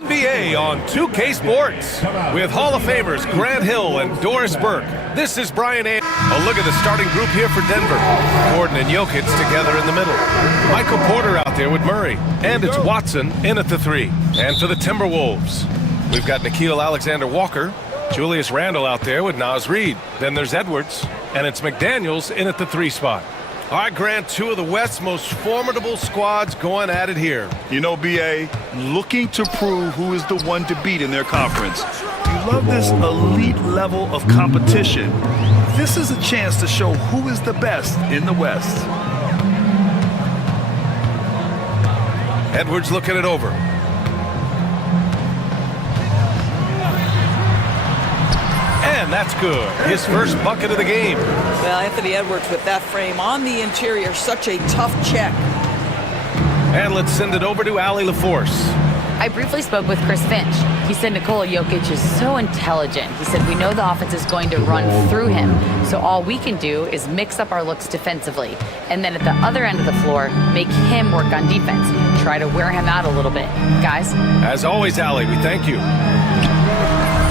NBA on 2K Sports with Hall of Famers Grant Hill and Doris Burke. This is Brian A. Oh, look at the starting group here for Denver. Gordon and Jokic together in the middle. Michael Porter out there with Murray. And it's Watson in at the 3. And for the Timberwolves, we've got Nickeil Alexander-Walker, Julius Randle out there with Naz Reid. Then there's Edwards, and it's McDaniels in at the 3 spot. All right, Grant, two of the West's most formidable squads going at it here. You know, B.A., looking to prove who is the one to beat in their conference. You love this elite level of competition. This is a chance to show who is the best in the West. Edwards looking it over. And that's good. His first bucket of the game. Well, Anthony Edwards with that frame on the interior, such a tough check. And let's send it over to Allie LaForce. I briefly spoke with Chris Finch. He said Nikola Jokic is so intelligent. He said we know the offense is going to run through him, so all we can do is mix up our looks defensively. And then at the other end of the floor, make him work on defense. Try to wear him out a little bit. Guys? As always, Allie, we thank you.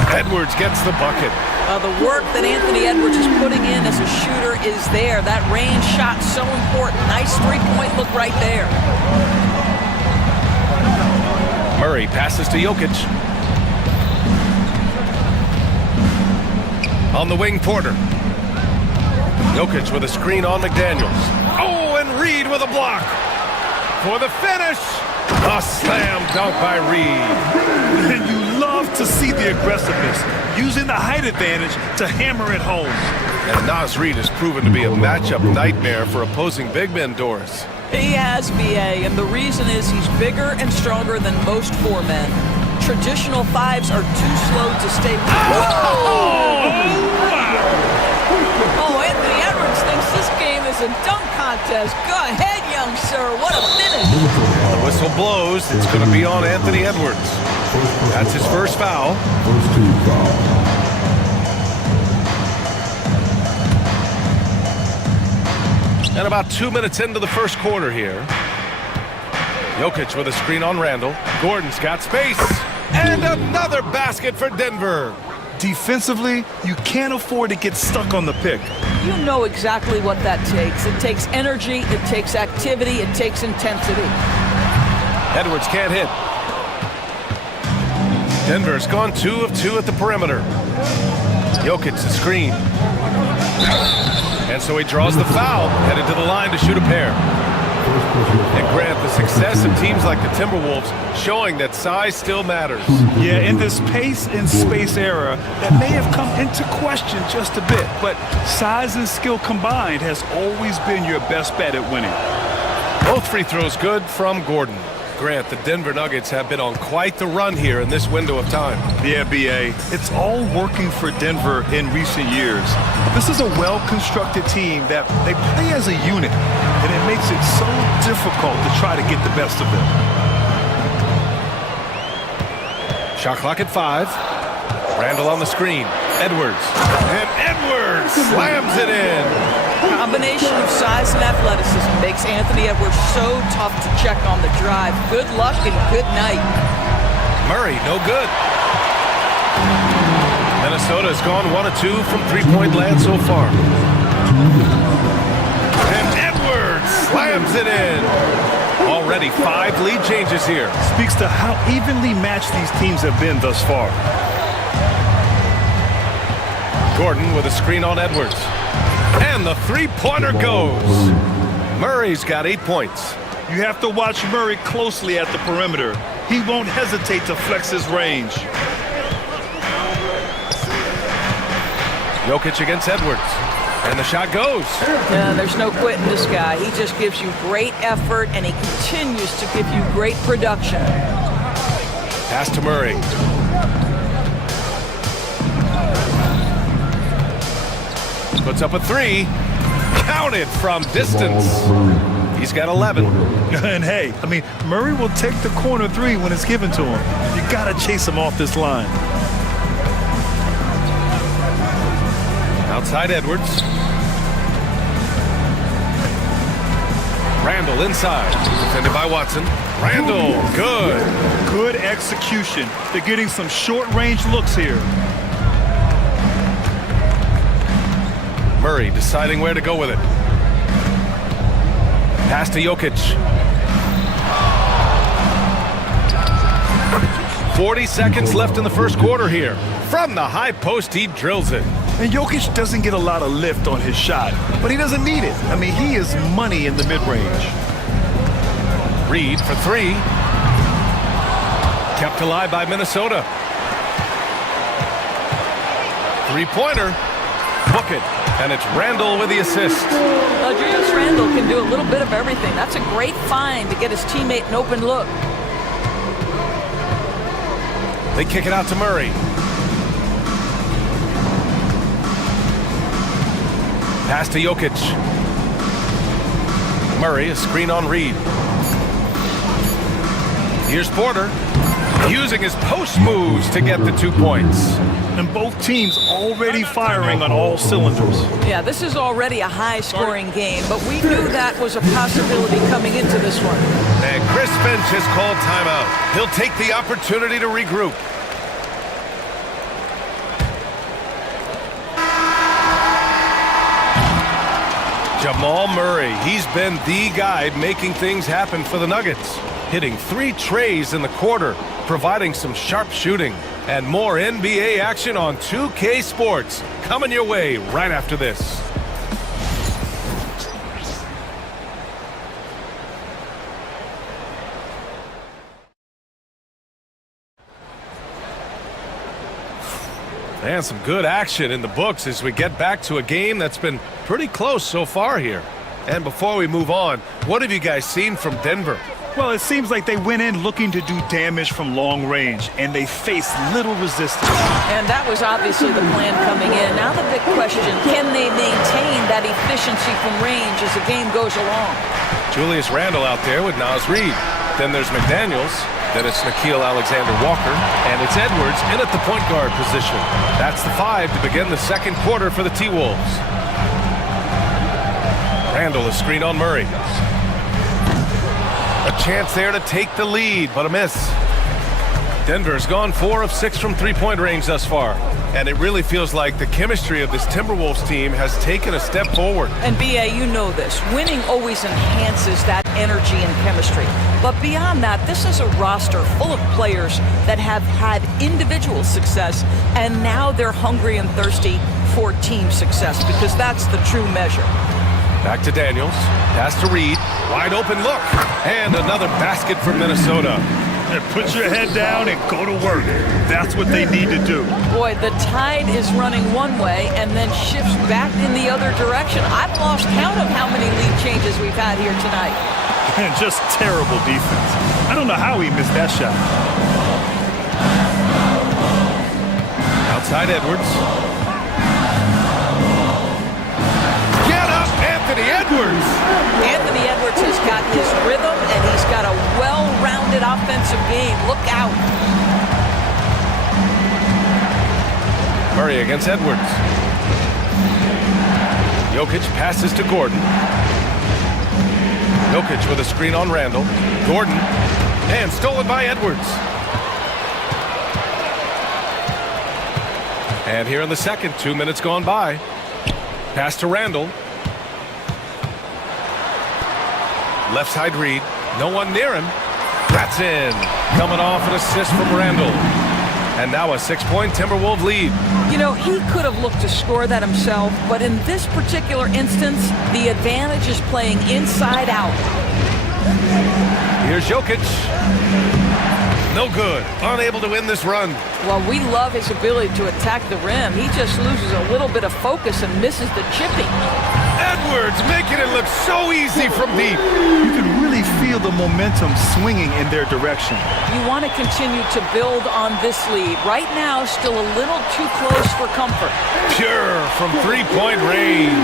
Edwards gets the bucket. The work that Anthony Edwards is putting in as a shooter is there. That range shot so important. Nice three-point look right there. Murray passes to Jokic. On the wing, Porter. Jokic with a screen on McDaniels. Oh, and Reid with a block. For the finish. A slam dunk by Reid. And you love to see the aggressiveness, using the height advantage to hammer it home. And Naz Reid has proven to be a matchup nightmare for opposing big men, Doris. He has, B.A., and the reason is he's bigger and stronger than most 4 men. Traditional 5s are too slow to stay. Oh, Anthony Edwards thinks this game is a dunk contest. Go ahead, young sir. What a finish. The whistle blows. It's going to be on Anthony Edwards. That's his first foul. First team foul. And about 2 minutes into the first quarter here. Jokic with a screen on Randle. Gordon's got space. And another basket for Denver. Defensively, you can't afford to get stuck on the pick. You know exactly what that takes. It takes energy, it takes activity, it takes intensity. Edwards can't hit. Denver's gone 2 of 2 at the perimeter. Jokic the screen. And so he draws the foul, headed to the line to shoot a pair. And Grant, the success of teams like the Timberwolves showing that size still matters. Yeah, in this pace and space era, that may have come into question just a bit, but size and skill combined has always been your best bet at winning. Both free throws good from Gordon. Grant, the Denver Nuggets have been on quite the run here in this window of time. Yeah, B.A., it's all working for Denver in recent years. This is a well-constructed team that they play as a unit, and it makes it so difficult to try to get the best of them. Shot clock at 5. Randle on the screen. Edwards. And Edwards slams it in. Combination of size and athleticism makes Anthony Edwards so tough to check on the drive. Good luck and good night. Murray, no good. Minnesota has gone 1 of 2 from three-point land so far. And Edwards slams it in. Already 5 lead changes here. Speaks to how evenly matched these teams have been thus far. Gordon with a screen on Edwards. And the three-pointer goes. Murray's got 8 points. You have to watch Murray closely at the perimeter. He won't hesitate to flex his range. Jokic against Edwards. And the shot goes. There's no quitting this guy. He just gives you great effort, and he continues to give you great production. Pass to Murray. Puts up a 3. Counted from distance. He's got 11. And hey, I mean, Murray will take the corner 3 when it's given to him. You got to chase him off this line. Outside Edwards. Randall inside. Defended by Watson. Randall, good. Good execution. They're getting some short-range looks here. Murray deciding where to go with it. Pass to Jokic. 40 seconds left in the first quarter here. From the high post, he drills it. And Jokic doesn't get a lot of lift on his shot, but he doesn't need it. I mean, he is money in the mid-range. Reed for three. Kept alive by Minnesota. Three-pointer. Book it. And it's Randall with the assist. Julius Randall can do a little bit of everything. That's a great find to get his teammate an open look. They kick it out to Murray. Pass to Jokic. Murray, a screen on Reed. Here's Porter, using his post moves to get the 2 points. And both teams already firing on all cylinders. Yeah, this is already a high-scoring game, but we knew that was a possibility coming into this one. And Chris Finch has called timeout. He'll take the opportunity to regroup. Jamal Murray, he's been the guy making things happen for the Nuggets. Hitting 3 trays in the quarter, providing some sharp shooting. And more NBA action on 2K Sports. Coming your way right after this. And some good action in the books as we get back to a game that's been pretty close so far here. And before we move on, what have you guys seen from Denver? Well, it seems like they went in looking to do damage from long range, and they faced little resistance. And that was obviously the plan coming in. Now the big question, can they maintain that efficiency from range as the game goes along? Julius Randle out there with Naz Reid. Then there's McDaniels. Then it's Nickeil Alexander-Walker. And it's Edwards in at the point guard position. That's the 5 to begin the second quarter for the T-Wolves. Randle, a screen on Murray. A chance there to take the lead, but a miss. Denver's gone 4 of 6 from three-point range thus far. And it really feels like the chemistry of this Timberwolves team has taken a step forward. And B.A., you know this. Winning always enhances that energy and chemistry. But beyond that, this is a roster full of players that have had individual success, and now they're hungry and thirsty for team success, because that's the true measure. Back to Daniels. Pass to Reed. Wide open look. And another basket for Minnesota. And put your head down and go to work. That's what they need to do. Boy, the tide is running one way and then shifts back in the other direction. I've lost count of how many lead changes we've had here tonight. And just terrible defense. I don't know how he missed that shot. Outside Edwards. Anthony Edwards. Anthony Edwards has got his rhythm, and he's got a well-rounded offensive game. Look out. Murray against Edwards. Jokic passes to Gordon. Jokic with a screen on Randall. Gordon. And stolen by Edwards. And here in the second, 2 minutes gone by. Pass to Randall. Left side Reed. No one near him. That's in. Coming off an assist from Randall. And now a 6-point Timberwolves lead. You know, he could have looked to score that himself, but in this particular instance, the advantage is playing inside out. Here's Jokic. No good. Unable to win this run. Well, we love his ability to attack the rim. He just loses a little bit of focus and misses the chipping. Edwards making it look so easy from deep. You can really feel the momentum swinging in their direction. You want to continue to build on this lead. Right now, still a little too close for comfort. Pure from three-point range.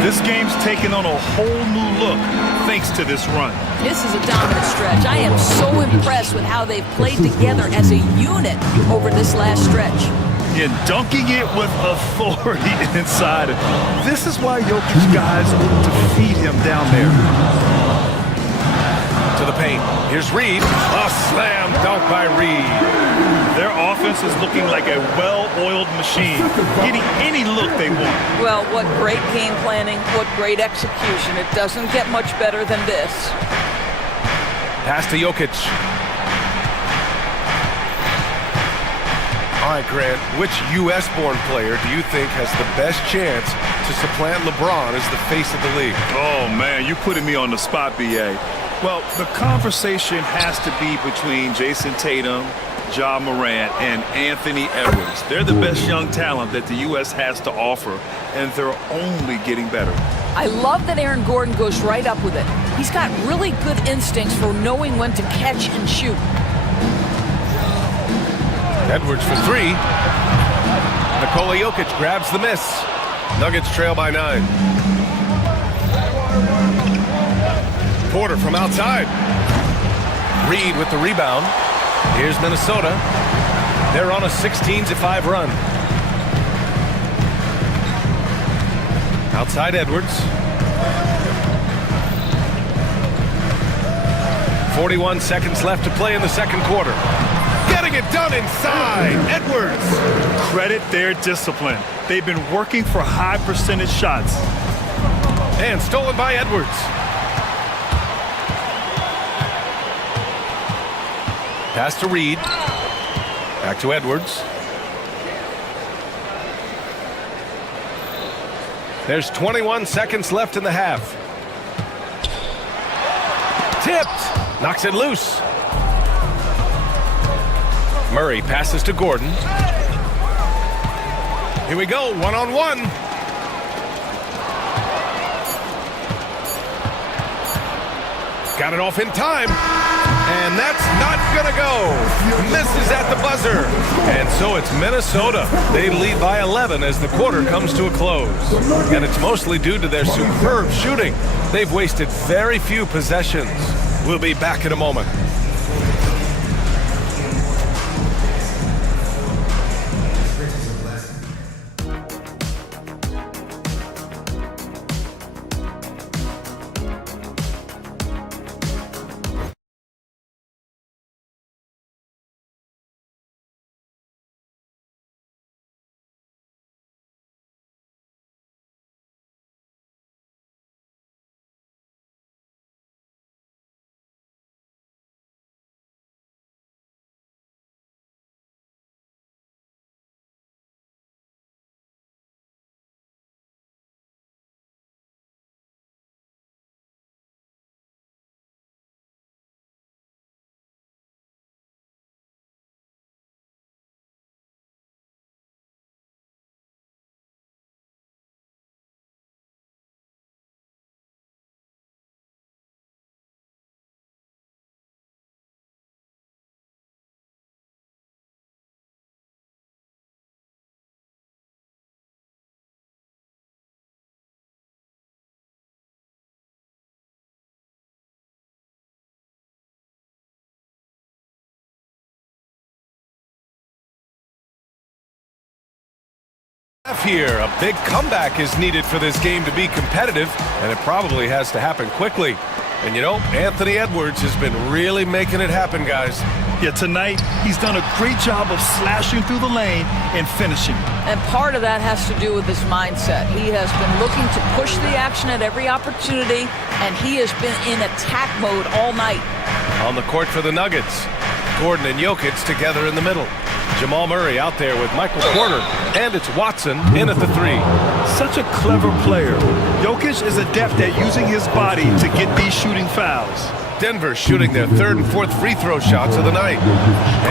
This game's taken on a whole new look thanks to this run. This is a dominant stretch. I am so impressed with how they've played together as a unit over this last stretch. And dunking it with authority inside. This is why Jokic's guys defeat him down there. To the paint. Here's Reed. A slam dunk by Reed. Their offense is looking like a well-oiled machine, getting any look they want. Well, what great game planning, what great execution. It doesn't get much better than this. Pass to Jokic. All right, Grant, which U.S.-born player do you think has the best chance to supplant LeBron as the face of the league? Oh, man, you're putting me on the spot, B.A. Well, the conversation has to be between Jason Tatum, Ja Morant, and Anthony Edwards. They're the best young talent that the U.S. has to offer, and they're only getting better. I love that Aaron Gordon goes right up with it. He's got really good instincts for knowing when to catch and shoot. Edwards for three. Nikola Jokic grabs the miss. Nuggets trail by 9. Porter from outside. Reed with the rebound. Here's Minnesota. They're on a 16-5 run. Outside Edwards. 41 seconds left to play in the second quarter. Getting it done inside. Edwards. Credit their discipline. They've been working for high percentage shots. And stolen by Edwards. Pass to Reed. Back to Edwards. There's 21 seconds left in the half. Tipped. Knocks it loose. Murray passes to Gordon. Here we go, one-on-one. Got it off in time. And that's not gonna go. Misses at the buzzer. And so it's Minnesota. They lead by 11 as the quarter comes to a close. And it's mostly due to their superb shooting. They've wasted very few possessions. We'll be back in a moment. Here, a big comeback is needed for this game to be competitive, and it probably has to happen quickly. And you know, Anthony Edwards has been really making it happen, guys. Yeah, tonight he's done a great job of slashing through the lane and finishing. And part of that has to do with his mindset. He has been looking to push the action at every opportunity, and he has been in attack mode all night. On the court for the Nuggets, Gordon and Jokic together in the middle. Jamal Murray out there with Michael Porter, and it's Watson in at the 3. Such a clever player. Jokic is adept at using his body to get these shooting fouls. Denver shooting their 3rd and 4th free throw shots of the night.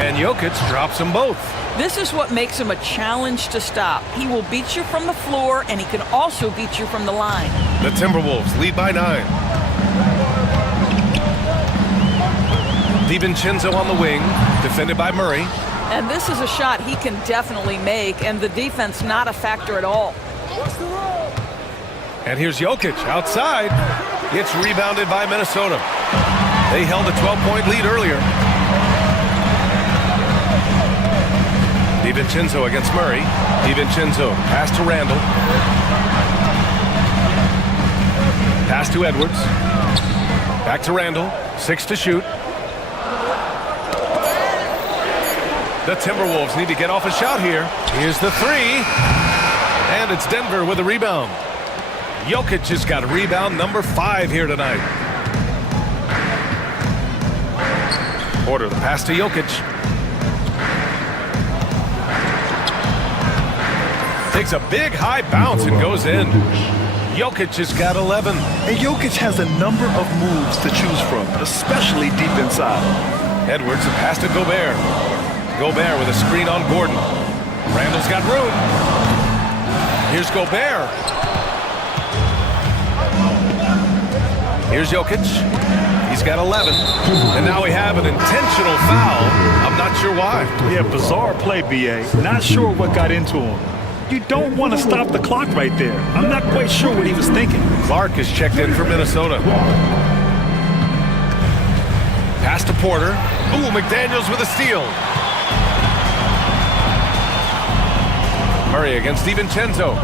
And Jokic drops them both. This is what makes him a challenge to stop. He will beat you from the floor, and he can also beat you from the line. The Timberwolves lead by 9. DiVincenzo on the wing, defended by Murray. And this is a shot he can definitely make, and the defense not a factor at all. And here's Jokic outside. It's rebounded by Minnesota. They held a 12-point lead earlier. DiVincenzo against Murray. DiVincenzo, pass to Randall. Pass to Edwards. Back to Randall. 6 to shoot. The Timberwolves need to get off a shot here. Here's the 3. And it's Denver with a rebound. Jokic has got rebound number 5 here tonight. Porter, the pass to Jokic. Takes a big high bounce and goes in. Jokic has got 11. And Jokic has a number of moves to choose from, especially deep inside. Edwards, a pass to Gobert. Gobert with a screen on Gordon. Randall's got room. Here's Gobert. Here's Jokic. He's got 11. And now we have an intentional foul. I'm not sure why. Yeah, bizarre play, B.A. Not sure what got into him. You don't want to stop the clock right there. I'm not quite sure what he was thinking. Clark is checked in for Minnesota. Pass to Porter. Ooh, McDaniels with a steal. Murray against DiVincenzo.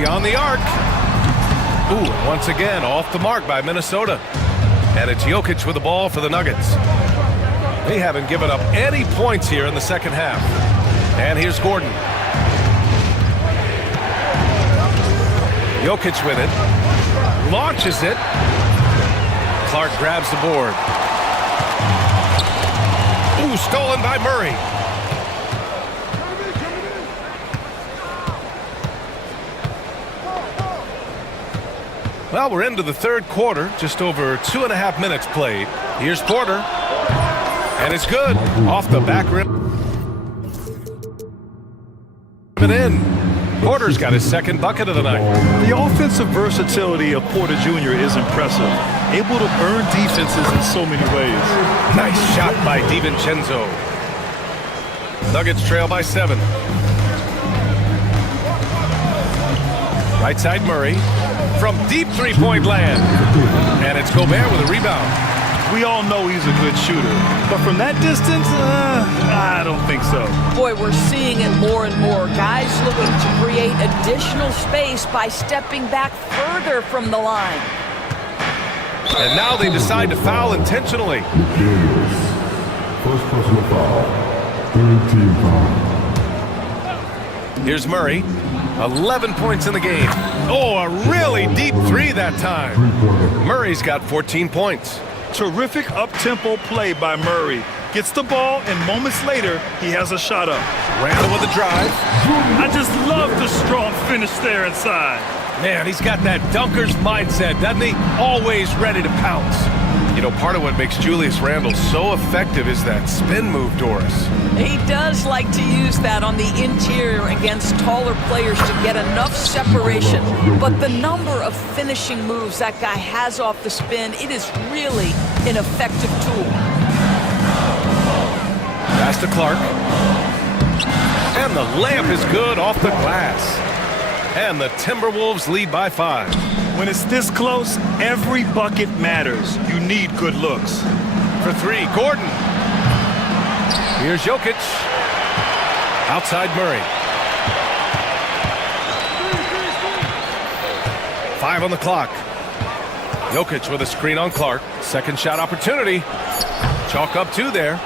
Beyond the arc. Ooh, once again, off the mark by Minnesota. And it's Jokic with the ball for the Nuggets. They haven't given up any points here in the second half. And here's Gordon. Jokic with it. Launches it. Clark grabs the board. Ooh, stolen by Murray. Well, we're into the third quarter, just over 2.5 minutes played. Here's Porter, and it's good. Off the back rim. And in. Porter's got his second bucket of the night. The offensive versatility of Porter Jr. is impressive. Able to earn defenses in so many ways. Nice shot by DiVincenzo. Nuggets trail by 7. Right side Murray. From deep three-point land. And it's Gobert with a rebound. We all know he's a good shooter. But from that distance, I don't think so. Boy, we're seeing it more and more. Guys looking to create additional space by stepping back further from the line. And now they decide to foul intentionally. First personal foul. Third team foul. Here's Murray. 11 points in the game. Oh, a really deep 3 that time. Murray's got 14 points. Terrific up-tempo play by Murray. Gets the ball, and moments later, he has a shot up. Randall with a drive. I just love the strong finish there inside. Man, he's got that dunker's mindset, doesn't he? Always ready to pounce. You know, part of what makes Julius Randle so effective is that spin move, Doris. He does like to use that on the interior against taller players to get enough separation. But the number of finishing moves that guy has off the spin, it is really an effective tool. Pass to Clark. And the layup is good off the glass. And the Timberwolves lead by 5. When it's this close, every bucket matters. You need good looks. For 3, Gordon. Here's Jokic. Outside Murray. 5 on the clock. Jokic with a screen on Clark. Second shot opportunity. Chalk up 2 there.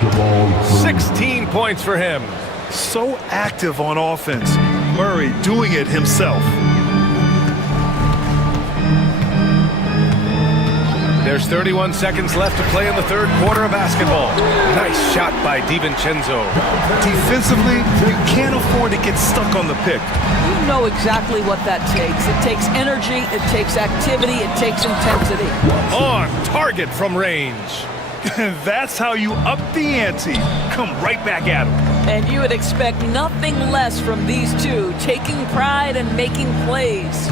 16 points for him. So active on offense. Murray doing it himself. There's 31 seconds left to play in the third quarter of basketball. Nice shot by DiVincenzo. Defensively, you can't afford to get stuck on the pick. You know exactly what that takes. It takes energy, it takes activity, it takes intensity. On target from range. That's how you up the ante. Come right back at him. And you would expect nothing less from these two, taking pride and making plays.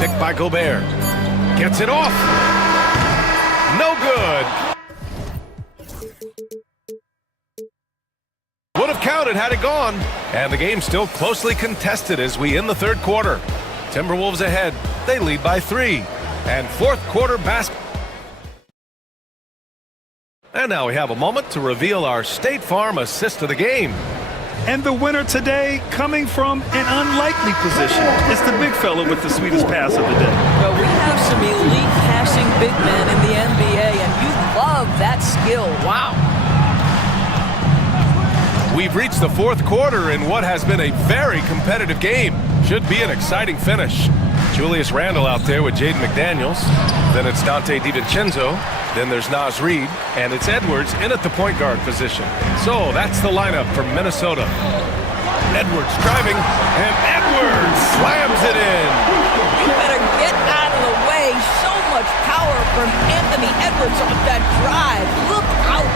Picked by Gobert. Gets it off. No good. Would have counted had it gone. And the game's still closely contested as we end the third quarter. Timberwolves ahead. They lead by 3. And fourth quarter basketball. And now we have a moment to reveal our State Farm assist of the game. And the winner today coming from an unlikely position. It's the big fella with the sweetest pass of the day. Well, we have some elite passing big men in the NBA, and you love that skill. Wow. We've reached the fourth quarter in what has been a very competitive game. Should be an exciting finish. Julius Randle out there with Jaden McDaniels. Then it's Dante DiVincenzo. Then there's Naz Reid. And it's Edwards in at the point guard position. So that's the lineup for Minnesota. Edwards driving, and Edwards slams it in. You better get out of the way. So much power from Anthony Edwards on that drive. Look out.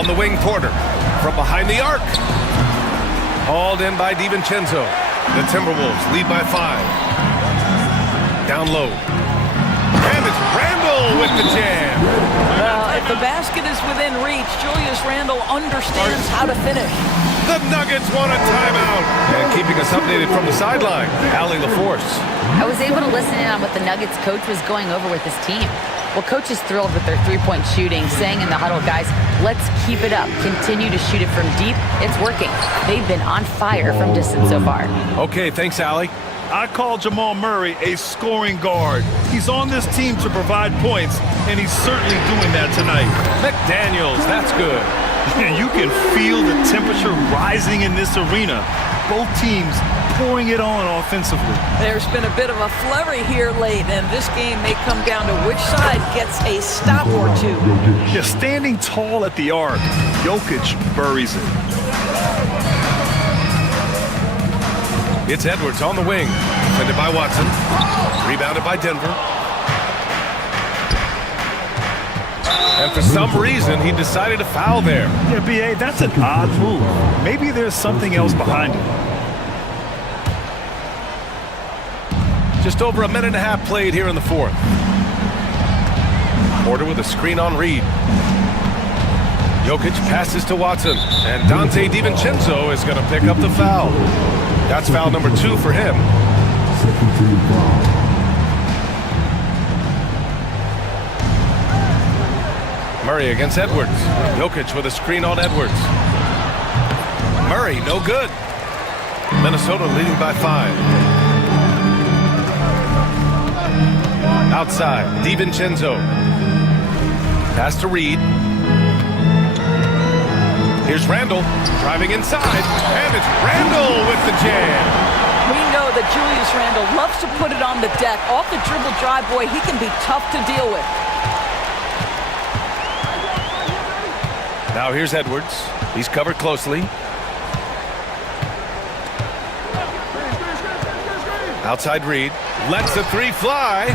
On the wing, Porter from behind the arc. Hauled in by DiVincenzo. The Timberwolves lead by 5. Down low. And it's Randle with the jam. Well, if the basket is within reach, Julius Randle understands how to finish. The Nuggets want a timeout. And keeping us updated from the sideline, Allie LaForce. I was able to listen in on what the Nuggets coach was going over with his team. Well, coach is thrilled with their three-point shooting, saying in the huddle, guys, let's keep it up. Continue to shoot it from deep. It's working. They've been on fire from distance so far. Okay, thanks, Allie. I call Jamal Murray a scoring guard. He's on this team to provide points, and he's certainly doing that tonight. McDaniels, that's good. You can feel the temperature rising in this arena. Both teams pouring it on offensively. There's been a bit of a flurry here late, and this game may come down to which side gets a stop or two. Yeah, standing tall at the arc, Jokic buries it. It's Edwards on the wing. Defended by Watson. Rebounded by Denver. And for some reason, he decided to foul there. Yeah, B.A., that's an odd move. Maybe there's something else behind it. Just over a minute and a half played here in the fourth. Porter with a screen on Reed. Jokic passes to Watson. And Dante DiVincenzo is going to pick up the foul. That's foul number 2 for him. Murray against Edwards. Jokic with a screen on Edwards. Murray, no good. Minnesota leading by 5. Outside, DiVincenzo. Pass to Reed. Here's Randle driving inside, and it's Randle with the jam. We know that Julius Randle loves to put it on the deck. Off the dribble drive, boy, he can be tough to deal with. Now here's Edwards. He's covered closely. Outside Reed. Lets the 3 fly.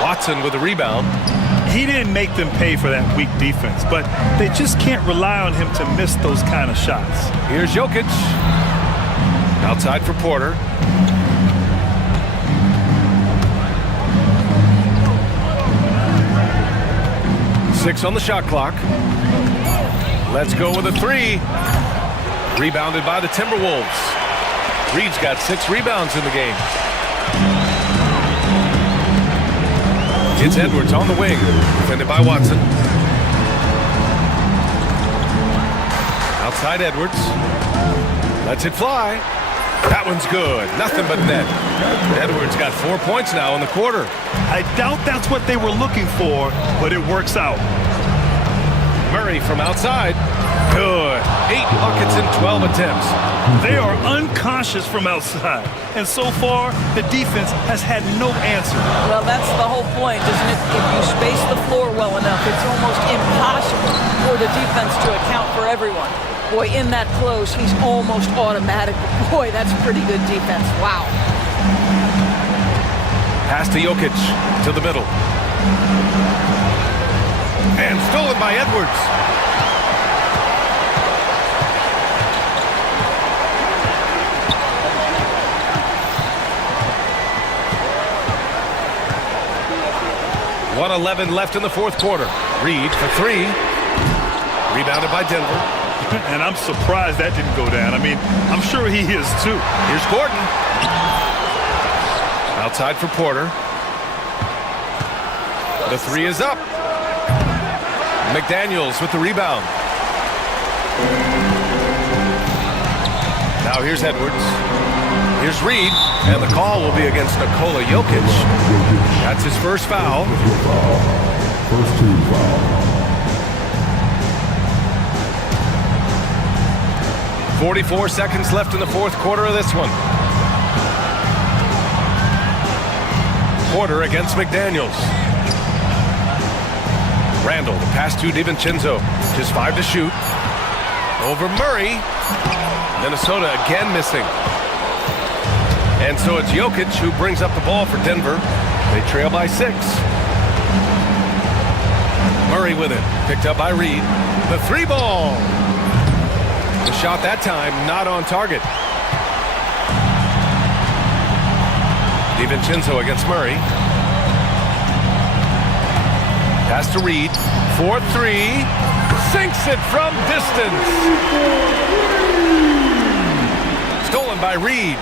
Watson with a rebound. He didn't make them pay for that weak defense, but they just can't rely on him to miss those kind of shots. Here's Jokic. Outside for Porter. Six on the shot clock. Let's go with a 3. Rebounded by the Timberwolves. Reed's got 6 rebounds in the game. It's Edwards on the wing. Defended by Watson. Outside Edwards. Lets it fly. That one's good. Nothing but net. Edwards got 4 points now in the quarter. I doubt that's what they were looking for, but it works out. Murray from outside. Good. 8 buckets in 12 attempts. They are unconscious from outside. And so far, the defense has had no answer. Well, that's the whole point, isn't it? If you space the floor well enough, it's almost impossible for the defense to account for everyone. Boy, in that close, he's almost automatic. Boy, that's pretty good defense. Wow. Pass to Jokic. To the middle. And stolen by Edwards. .111 left in the fourth quarter. Reed for 3. Rebounded by Denver. And I'm surprised that didn't go down. I mean, I'm sure he is too. Here's Gordon. Outside for Porter. The 3 is up. McDaniels with the rebound. Now here's Edwards. Here's Reed, and the call will be against Nikola Jokic. That's his first foul. First team foul. 44 seconds left in the fourth quarter of this one. Porter against McDaniels. Randall, the pass to DiVincenzo. Just 5 to shoot. Over Murray. Minnesota again missing. And so it's Jokic who brings up the ball for Denver. They trail by 6. Murray with it. Picked up by Reed. The 3-ball. The shot that time not on target. DiVincenzo against Murray. Pass to Reed. 4-3. Sinks it from distance. Stolen by Reed.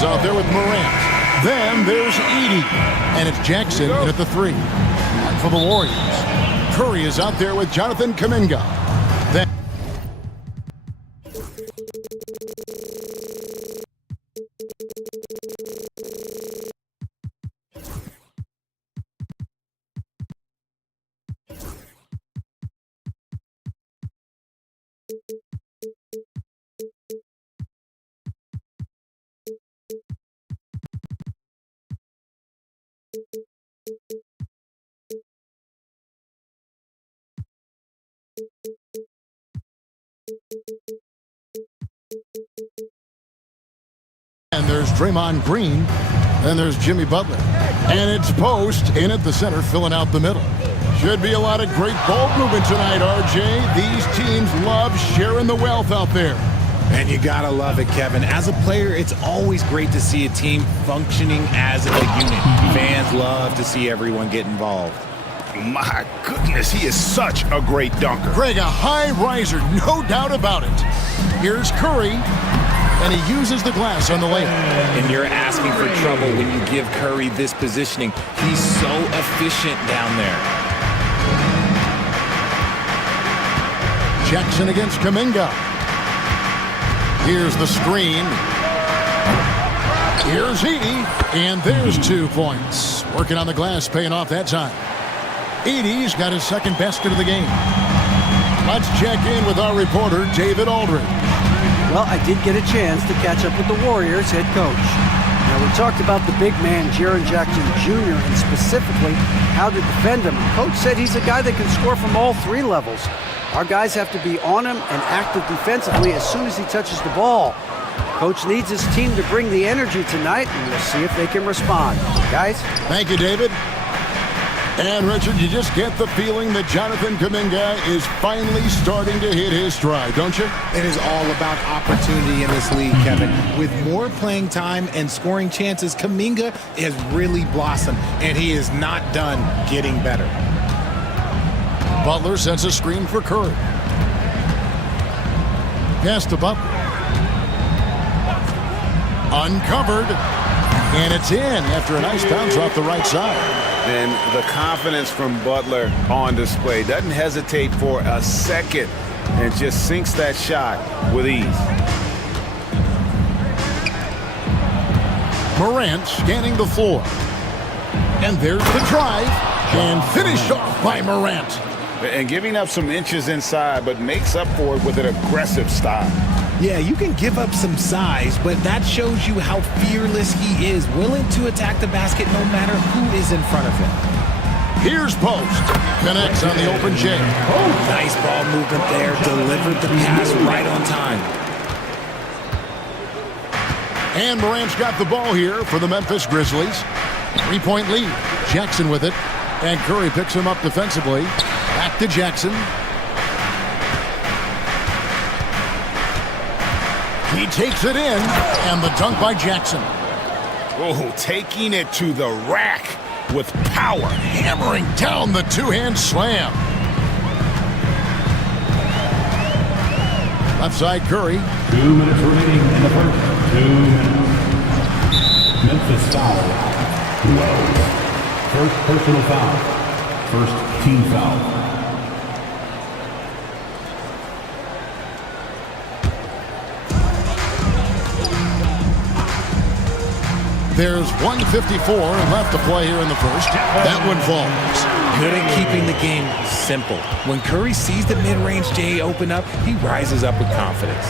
is out there with Morant. Then there's Edey, and it's Jackson in at the 3. And for the Warriors, Curry is out there with Jonathan Kuminga. Then there's Draymond Green. Then there's Jimmy Butler. And it's Post in at the center, filling out the middle. Should be a lot of great ball movement tonight, RJ. These teams love sharing the wealth out there. And you gotta love it, Kevin. As a player, it's always great to see a team functioning as a unit. Fans love to see everyone get involved. My goodness, he is such a great dunker. Greg, a high riser, no doubt about it. Here's Curry, and he uses the glass on the layup. And you're asking for trouble when you give Curry this positioning. He's so efficient down there. Jackson against Kuminga. Here's the screen. Here's Edey, and there's 2 points. Working on the glass, paying off that time. Edey's got his second basket of the game. Let's check in with our reporter, David Aldridge. Well, I did get a chance to catch up with the Warriors head coach. Now, we talked about the big man, Jaren Jackson Jr., and specifically how to defend him. Coach said he's a guy that can score from all 3 levels. Our guys have to be on him and active defensively as soon as he touches the ball. Coach needs his team to bring the energy tonight, and we'll see if they can respond. Guys? Thank you, David. And, Richard, you just get the feeling that Jonathan Kuminga is finally starting to hit his stride, don't you? It is all about opportunity in this league, Kevin. With more playing time and scoring chances, Kuminga has really blossomed, and he is not done getting better. Butler sends a screen for Curry. Pass to Butler. Uncovered. And it's in after a nice bounce off the right side. And the confidence from Butler on display. Doesn't hesitate for a second and just sinks that shot with ease. Morant scanning the floor. And there's the drive. And finished off by Morant. And giving up some inches inside, but makes up for it with an aggressive style. Yeah, you can give up some size, but that shows you how fearless he is, willing to attack the basket no matter who is in front of him. Here's Post. Connects on the open J. Nice ball movement there. Delivered the pass right on time. And Morant's got the ball here for the Memphis Grizzlies. 3-point lead. Jackson with it. And Curry picks him up defensively. Back to Jackson. He takes it in, and the dunk by Jackson. Oh, taking it to the rack with power. Hammering down the two-hand slam. Left side Curry. 2 minutes remaining in the first. 2 minutes. Memphis foul. 12. First personal foul. First team foul. There's 1:54 left to play here in the first. That one falls. Good at keeping the game simple. When Curry sees the mid-range J open up, he rises up with confidence.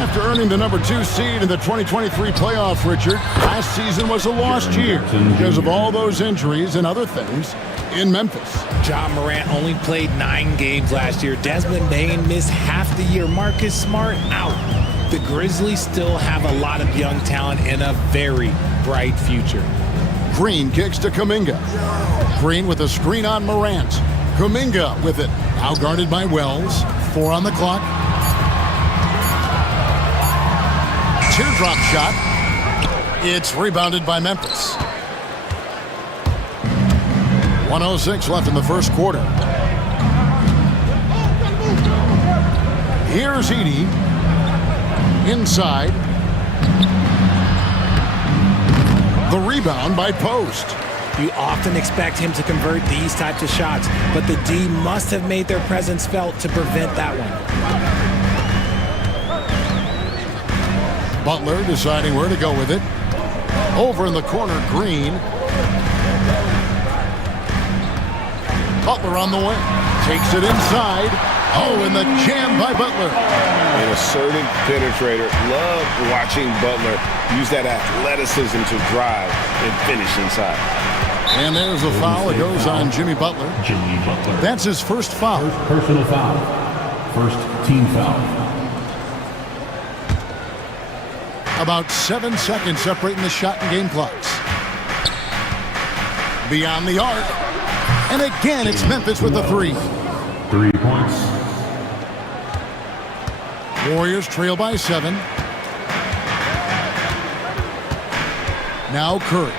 After earning the number 2 seed in the 2023 playoffs, Richard, last season was a lost year because of all those injuries and other things in Memphis. John Morant only played 9 games last year. Desmond Bane missed half the year. Marcus Smart out. The Grizzlies still have a lot of young talent and a very bright future. Green kicks to Kuminga. Green with a screen on Morant. Kuminga with it. Now guarded by Wells. 4 on the clock. Teardrop shot. It's rebounded by Memphis. 1:06 left in the first quarter. Here's Edey. Inside. The rebound by Post. You often expect him to convert these types of shots, but the D must have made their presence felt to prevent that one. Butler deciding where to go with it. Over in the corner, Green. Butler on the wing. Takes it inside. Oh, and the jam by Butler. An assertive penetrator. Love watching Butler use that athleticism to drive and finish inside. And there's a foul. It goes on Jimmy Butler. That's his first foul. First personal foul. First team foul. About 7 seconds separating the shot and game clocks. Beyond the arc. And again, it's Memphis with the three. 3 points. Warriors trail by 7. Now Curry.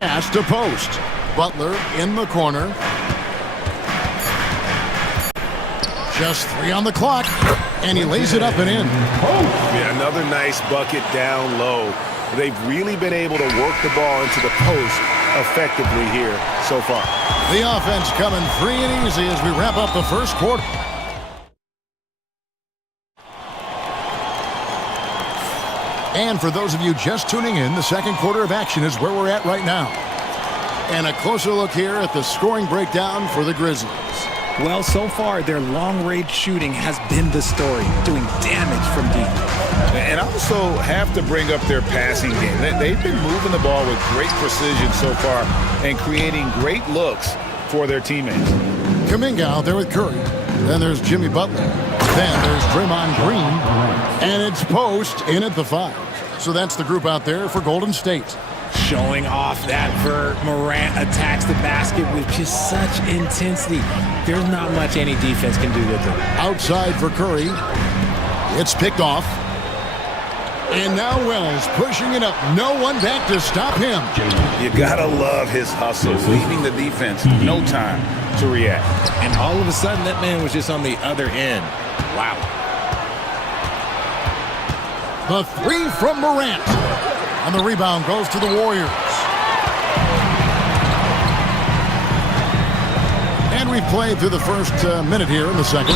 Pass to Post. Butler in the corner. Just 3 on the clock. And he lays it up and in. Yeah, another nice bucket down low. They've really been able to work the ball into the post effectively here so far. The offense coming free and easy as we wrap up the first quarter. And for those of you just tuning in, the second quarter of action is where we're at right now. And a closer look here at the scoring breakdown for the Grizzlies. Well, so far, their long-range shooting has been the story, doing damage from deep. And also have to bring up their passing game. They've been moving the ball with great precision so far and creating great looks for their teammates. Kuminga out there with Curry. Then there's Jimmy Butler. Then there's Draymond Green. And it's Post in at the 5. So that's the group out there for Golden State. Showing off that vert. Morant attacks the basket with just such intensity. There's not much any defense can do with him. Outside for Curry. It's picked off. And now Wells pushing it up. No one back to stop him. You gotta love his hustle, leaving the defense no time to react. And all of a sudden, that man was just on the other end. Wow. The 3 from Morant. And the rebound goes to the Warriors. And we've played through the first minute here in the second.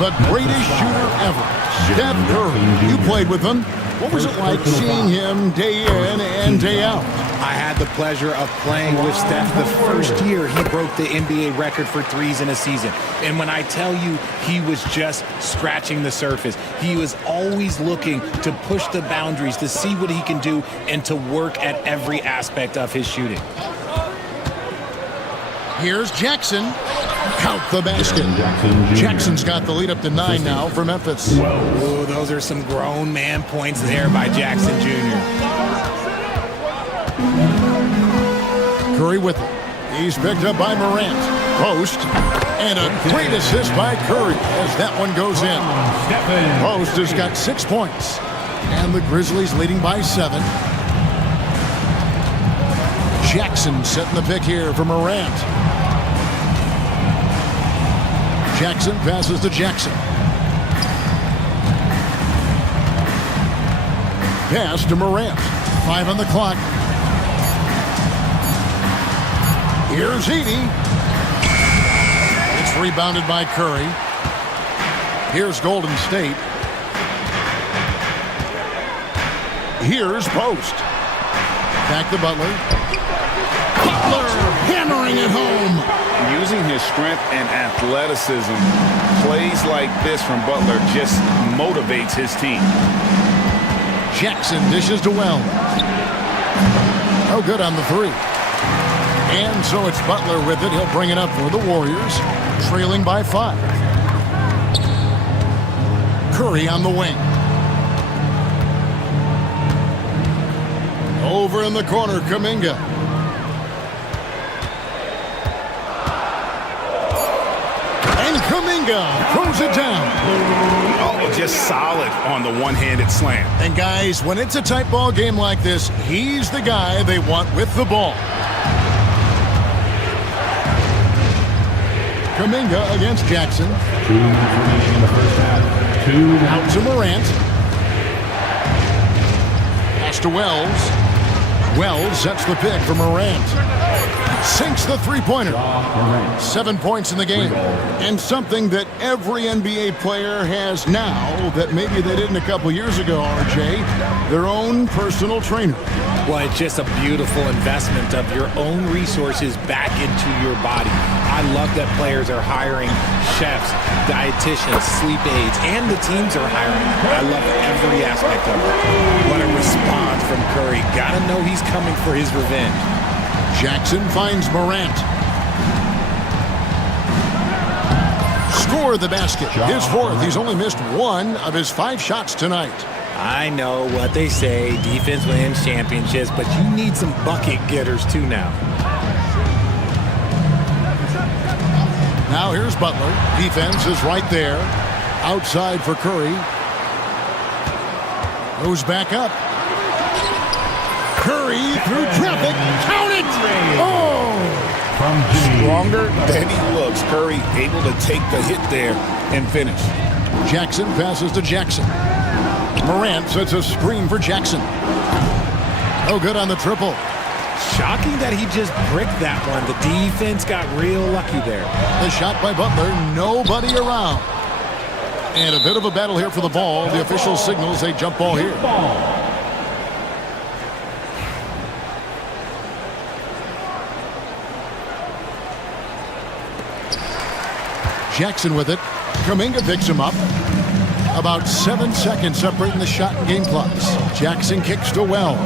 The greatest shooter ever, Steph Curry. You played with him. What was it like seeing him day in and day out? I had the pleasure of playing with Steph the first year he broke the NBA record for threes in a season. And when I tell you he was just scratching the surface, he was always looking to push the boundaries, to see what he can do, and to work at every aspect of his shooting. Here's Jackson. Count the basket. Jackson's got the lead up to 9 now for Memphis. Oh, those are some grown man points there by Jackson Jr. Curry with it. He's picked up by Morant. Post. And a great assist by Curry as that one goes in. Post has got 6 points. And the Grizzlies leading by 7. Jackson setting the pick here for Morant. Jackson passes to Jackson. Pass to Morant. 5 on the clock. Here's Edey. It's rebounded by Curry. Here's Golden State. Here's Post. Back to Butler. Butler hammering it home. Using his strength and athleticism, plays like this from Butler just motivates his team. Jackson dishes to Wells. No good on the 3. And so it's Butler with it. He'll bring it up for the Warriors, trailing by 5. Curry on the wing. Over in the corner, Kuminga. And Kuminga throws it down. Oh, just solid on the one-handed slam. And guys, when it's a tight ball game like this, he's the guy they want with the ball. Kuminga against Jackson. 2 information in the first half. 2 out to Morant. Pass to Wells. Wells sets the pick for Morant. Sinks the three-pointer. 7 points in the game. And something that every NBA player has now that maybe they didn't a couple years ago, RJ, their own personal trainer. Well, it's just a beautiful investment of your own resources back into your body. I love that players are hiring chefs, dietitians, sleep aides, and the teams are hiring. I love every aspect of it. What a response from Curry. Gotta know he's coming for his revenge. Jackson finds Morant. Score the basket. His fourth. He's only missed one of his 5 shots tonight. I know what they say, defense wins championships, but you need some bucket getters too now. Now here's Butler. Defense is right there. Outside for Curry. Goes back up. Curry through traffic. Count it! Oh! Stronger than he looks. Curry able to take the hit there and finish. Jackson passes to Jackson. Morant sets a screen for Jackson. No good on the triple. Shocking that he just bricked that one. The defense got real lucky there. The shot by Butler. Nobody around. And a bit of a battle here for the ball. The official signals a jump ball here. Jackson with it. Kuminga picks him up. About 7 seconds separating the shot and game clocks. Jackson kicks to Wells.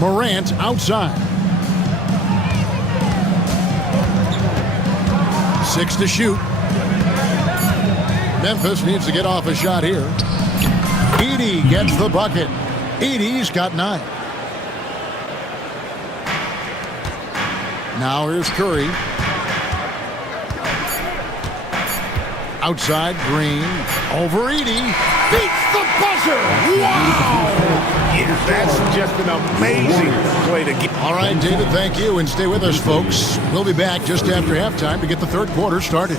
Morant outside. 6 to shoot. Memphis needs to get off a shot here. Edey gets the bucket. Edey's got 9. Now here's Curry. Outside, Green. Over Edey. Beats the buzzer! Wow! Yeah, that's just an amazing play to get. All right, David, thank you. And stay with us, folks. We'll be back just after halftime to get the third quarter started.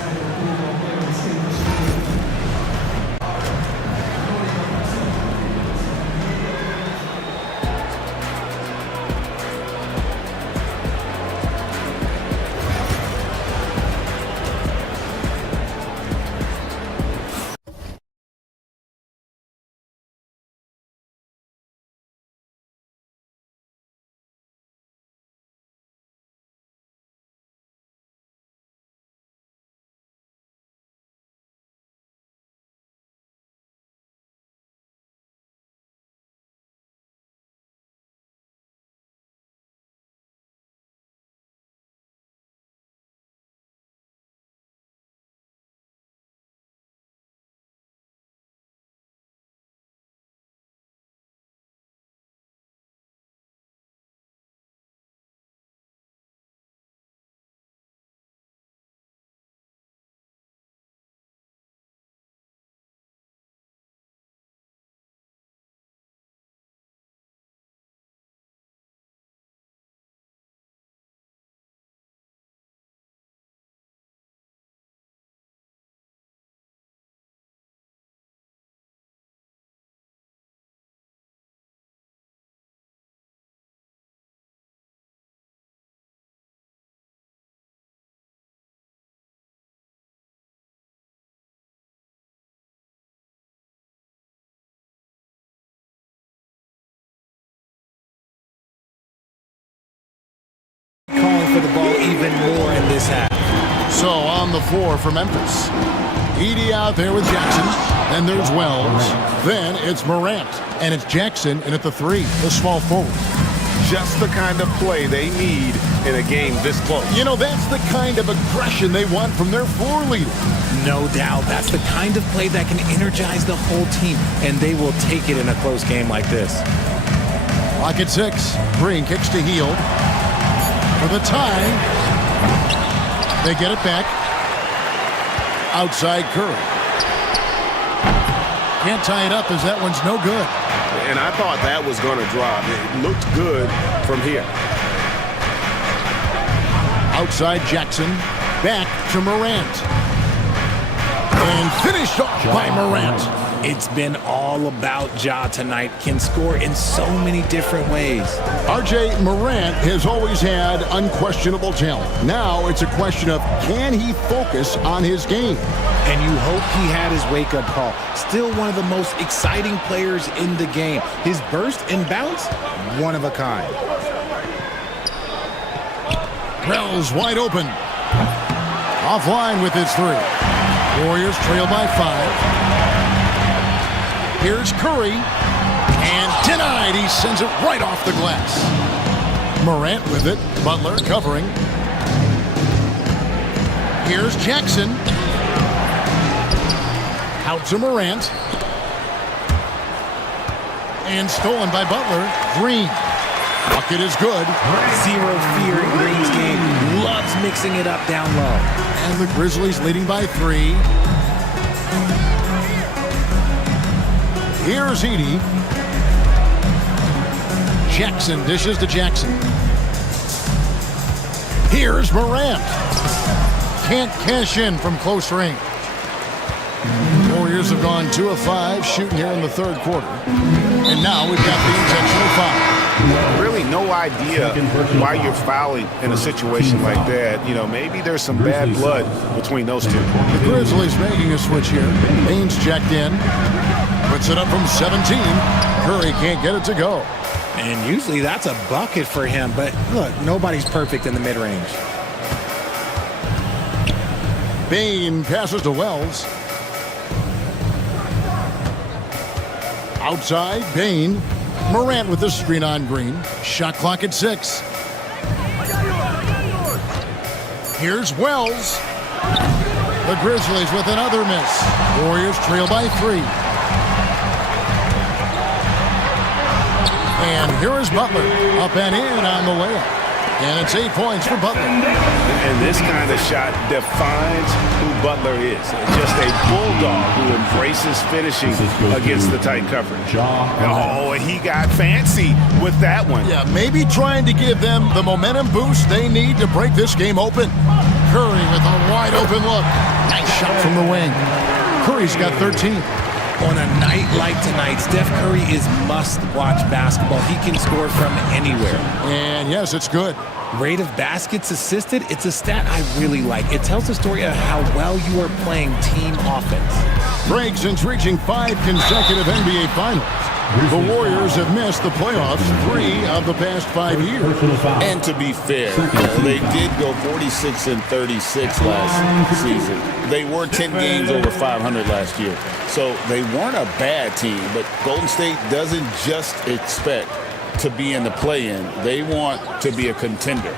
Calling for the ball even more in this half. So on the floor for Memphis. Edey out there with Jackson. Then there's Wells. Then it's Morant. And it's Jackson in at the 3, the small forward. Just the kind of play they need in a game this close. You know, that's the kind of aggression they want from their floor leader. No doubt. That's the kind of play that can energize the whole team, and they will take it in a close game like this. Lock at 6. Green kicks to Hield. For the tie. They get it back. Outside Curry. Can't tie it up as that one's no good. And I thought that was going to drop. It looked good from here. Outside Jackson. Back to Morant. And finished off by Morant. It's been all about Ja tonight. Can score in so many different ways. RJ Morant has always had unquestionable talent. Now it's a question of, can he focus on his game? And you hope he had his wake-up call. Still one of the most exciting players in the game. His burst and bounce, one of a kind. Wells wide open. Offline with his three. Warriors trail by 5. Here's Curry. And denied. He sends it right off the glass. Morant with it. Butler covering. Here's Jackson. Out to Morant. And stolen by Butler. Green. Bucket is good. Zero fear in Green's game. Loves mixing it up down low. And the Grizzlies leading by 3. Here's Edey. Jackson dishes to Jackson. Here's Morant. Can't cash in from close range. Warriors have gone 2 of 5 shooting here in the third quarter. And now we've got the intentional foul. Really no idea why you're fouling in a situation like that. You know, maybe there's some bad blood between those two. The Grizzlies making a switch here. Baines checked in. Puts it up from 17. Curry can't get it to go. And usually that's a bucket for him. But look, nobody's perfect in the mid-range. Bane passes to Wells. Outside, Bane. Morant with the screen on Green. Shot clock at 6. Here's Wells. The Grizzlies with another miss. Warriors trail by 3. And here is Butler. Up and in on the layup. And it's 8 points for Butler. And this kind of shot defines who Butler is. Just a bulldog who embraces finishing against the tight coverage. Oh, and he got fancy with that one. Yeah, maybe trying to give them the momentum boost they need to break this game open. Curry with a wide open look. Nice shot from the wing. Curry's got 13. On a night like tonight, Steph Curry is must-watch basketball. He can score from anywhere. And yes, it's good. Rate of baskets assisted, it's a stat I really like. It tells the story of how well you are playing team offense. Greg, since reaching 5 consecutive NBA Finals, the Warriors have missed the playoffs 3 of the past 5 years. And to be fair, they did go 46-36 last season. They were 10 games over 500 last year. So they weren't a bad team, but Golden State doesn't just expect to be in the play-in. They want to be a contender.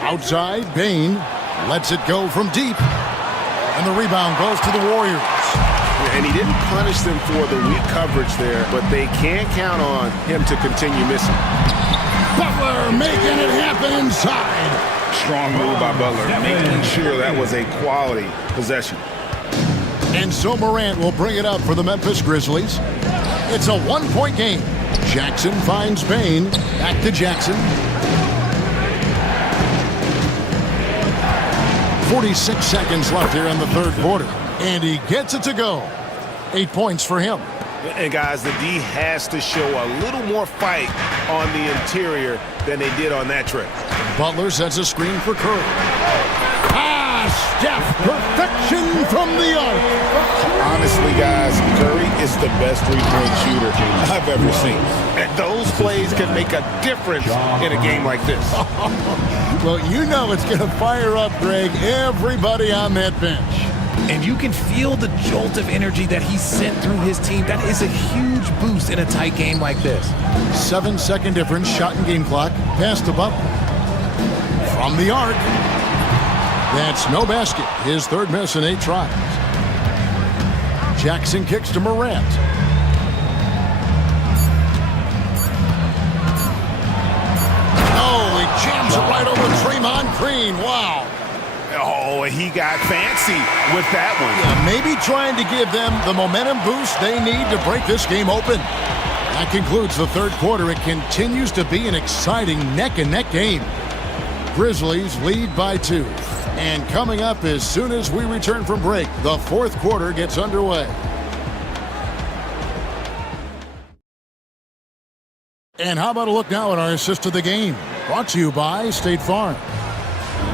Outside, Bane lets it go from deep. And the rebound goes to the Warriors. And he didn't punish them for the weak coverage there, but they can't count on him to continue missing. Butler making it happen inside. Strong move by Butler, making sure that was a quality possession. And so Morant will bring it up for the Memphis Grizzlies. It's a 1-point game. Jackson finds Bane. Back to Jackson. 46 seconds left here in the third quarter. And he gets it to go. 8 points for him. And guys, the D has to show a little more fight on the interior than they did on that trip. Butler sets a screen for Curry. Steph, perfection from the arc. Honestly, guys, Curry is the best three-point shooter I've ever seen. And those plays can make a difference in a game like this. Well, you know it's going to fire up, Greg, everybody on that bench. And you can feel the jolt of energy that he sent through his team. That is a huge boost in a tight game like this. 7-second difference, shot and game clock. Pass to Butler. From the arc. That's no basket. His third miss in 8 tries. Jackson kicks to Morant. Oh, he jams it right over Draymond Green. Wow. Oh, he got fancy with that one. Yeah, maybe trying to give them the momentum boost they need to break this game open. That concludes the third quarter. It continues to be an exciting neck-and-neck game. Grizzlies lead by 2. And coming up as soon as we return from break, the fourth quarter gets underway. And how about a look now at our assist of the game? Brought to you by State Farm.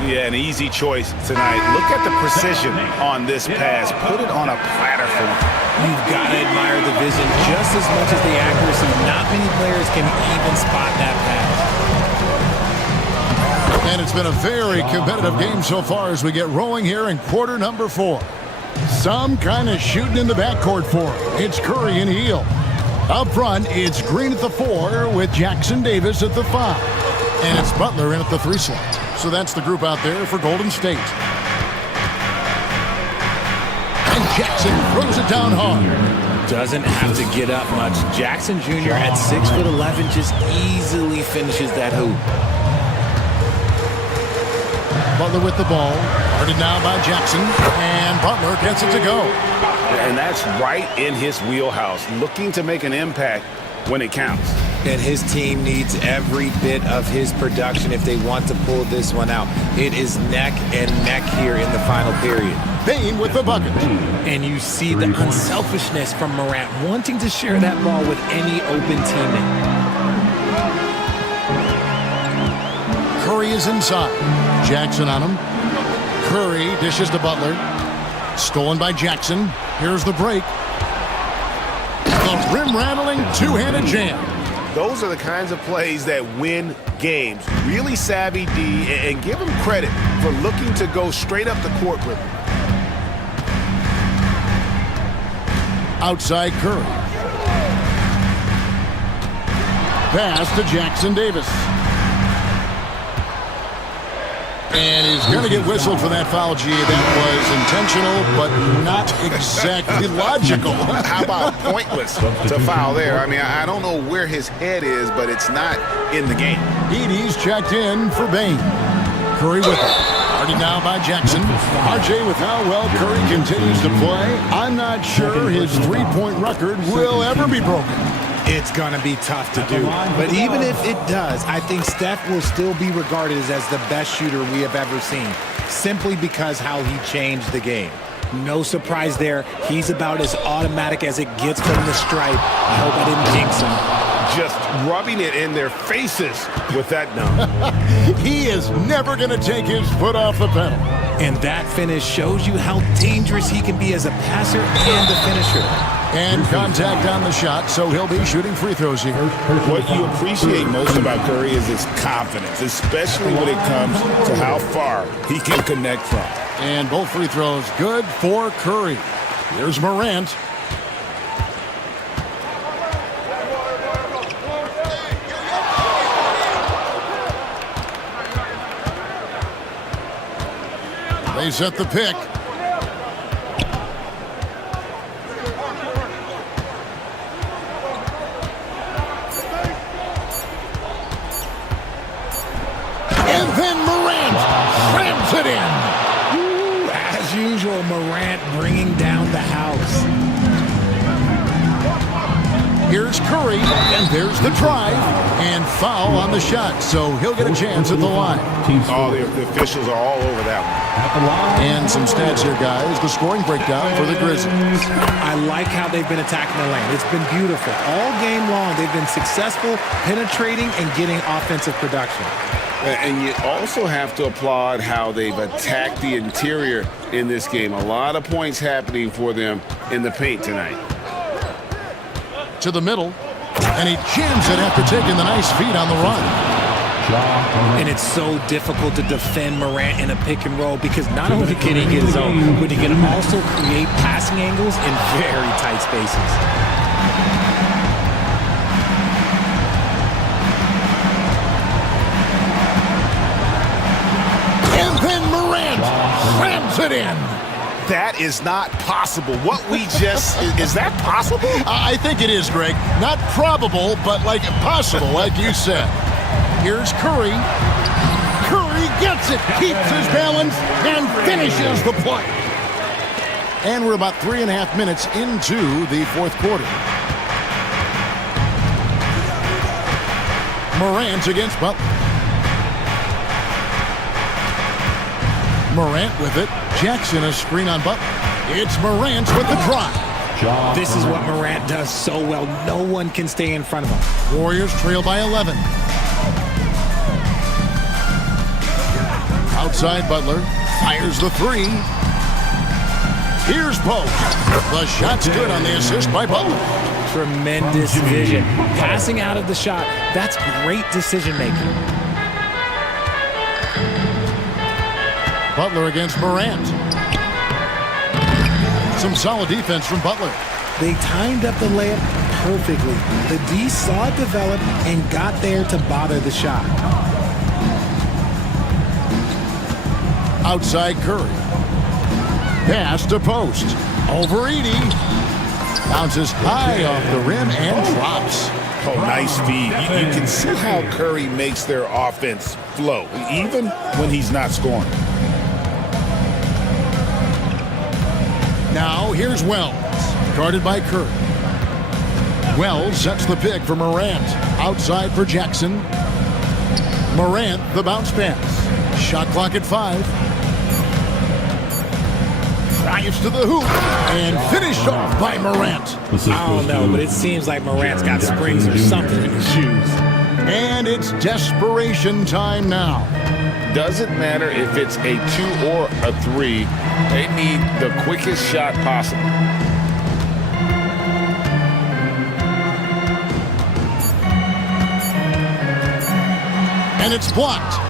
Yeah, an easy choice tonight. Look at the precision on this pass. Put it on a platter for him. You've got to admire the vision just as much as the accuracy. Not many players can even spot that pass. And it's been a very competitive game so far as we get rolling here in quarter number 4. Some kind of shooting in the backcourt for him. It's Curry and Heel. Up front, it's Green at the 4 with Jackson Davis at the 5. And it's Butler in at the 3 slot. So that's the group out there for Golden State. And Jackson throws it down hard. Doesn't have to get up much. Jackson Jr. at 6'11" just easily finishes that hoop. Butler with the ball. Guarded now by Jackson. And Butler gets it to go. And that's right in his wheelhouse, looking to make an impact when it counts. And his team needs every bit of his production if they want to pull this one out. It is neck and neck here in the final period. Bain with the bucket. And you see the unselfishness from Morant, wanting to share that ball with any open teammate. Curry is inside. Jackson on him. Curry dishes to Butler. Stolen by Jackson. Here's the break. The rim-rattling two-handed jam. Those are the kinds of plays that win games. Really savvy D, and give him credit for looking to go straight up the court with him. Outside Curry. Pass to Jackson Davis. And he's going to get whistled for that foul, G. That was intentional, but not exactly logical. How about pointless to foul there? I mean, I don't know where his head is, but it's not in the game. Edie's checked in for Bain. Curry with it. Guarded now by Jackson. RJ with how well Curry continues to play. I'm not sure his three-point record will ever be broken. It's going to be tough to do. But even if it does, I think Steph will still be regarded as the best shooter we have ever seen, simply because how he changed the game. No surprise there. He's about as automatic as it gets from the stripe. I hope I didn't jinx him. Just rubbing it in their faces with that dunk. He is never going to take his foot off the pedal. And that finish shows you how dangerous he can be as a passer and a finisher. And contact on the shot, so he'll be shooting free throws here. What you appreciate most about Curry is his confidence, especially when it comes to how far he can connect from. And both free throws good for Curry. Here's Morant. They set the pick. And then Morant slams it in. Ooh, as usual, Morant bringing down the house. Here's Curry, and there's the drive, and foul on the shot, so he'll get a chance at the line. Oh, the officials are all over that one. And some stats here, guys. The scoring breakdown for the Grizzlies. I like how they've been attacking the lane. It's been beautiful. All game long, they've been successful penetrating and getting offensive production. And you also have to applaud how they've attacked the interior in this game. A lot of points happening for them in the paint tonight. To the middle, and he jams it after taking the nice feed on the run. And it's so difficult to defend Morant in a pick and roll because not only can he get his own, but he can also create passing angles in very tight spaces. And then Morant slams it in. That is not possible. What we just, is that possible? I think it is, Greg. Not probable, but like possible, like you said. Here's Curry. Curry gets it, keeps his balance, and finishes the play. And we're about 3.5 minutes into the fourth quarter. Morant against Butler. Morant with it. Jackson a screen on Butler. It's Morant with the drive. This is what Morant does so well. No one can stay in front of him. Warriors trail by 11. Outside Butler, fires the three. Here's Pope. The shot's good on the assist by Butler. Tremendous vision. Passing out of the shot, that's great decision making. Butler against Morant. Some solid defense from Butler. They timed up the layup perfectly. The D saw it develop and got there to bother the shot. Outside Curry. Pass to post. Over Edie. Bounces high off the rim and drops. Oh, nice feed. You can see how Curry makes their offense flow, even when he's not scoring. Now here's Wells, guarded by Curry. Wells sets the pick for Morant. Outside for Jackson. Morant, the bounce pass. Shot clock at 5. Drives to the hoop and finished off by Morant. I don't know, but it seems like Morant's got springs or something in his shoes. And it's desperation time now. Doesn't matter if it's a 2 or a 3. They need the quickest shot possible. And it's blocked.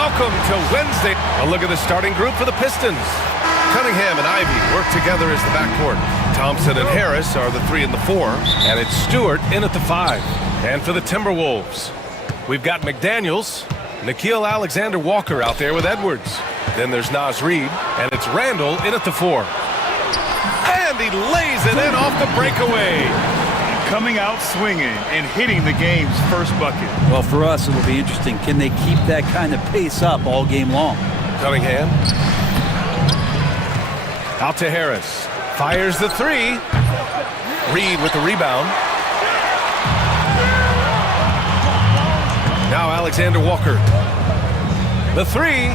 welcome to Wednesday. A look at the starting group for the Pistons. Cunningham and Ivy work together as the backcourt. Thompson and Harris are the 3 and the 4, and it's Stewart in at the 5. And for the Timberwolves, we've got McDaniels, Nickeil Alexander-Walker out there with Edwards. Then there's Naz Reid, and it's Randall in at the 4. And he lays it in off the breakaway. Coming out swinging and hitting the game's first bucket. Well, for us, it'll be interesting. Can they keep that kind of pace up all game long? Cunningham. Out to Harris. Fires the 3. Reid with the rebound. Now Alexander Walker. The 3.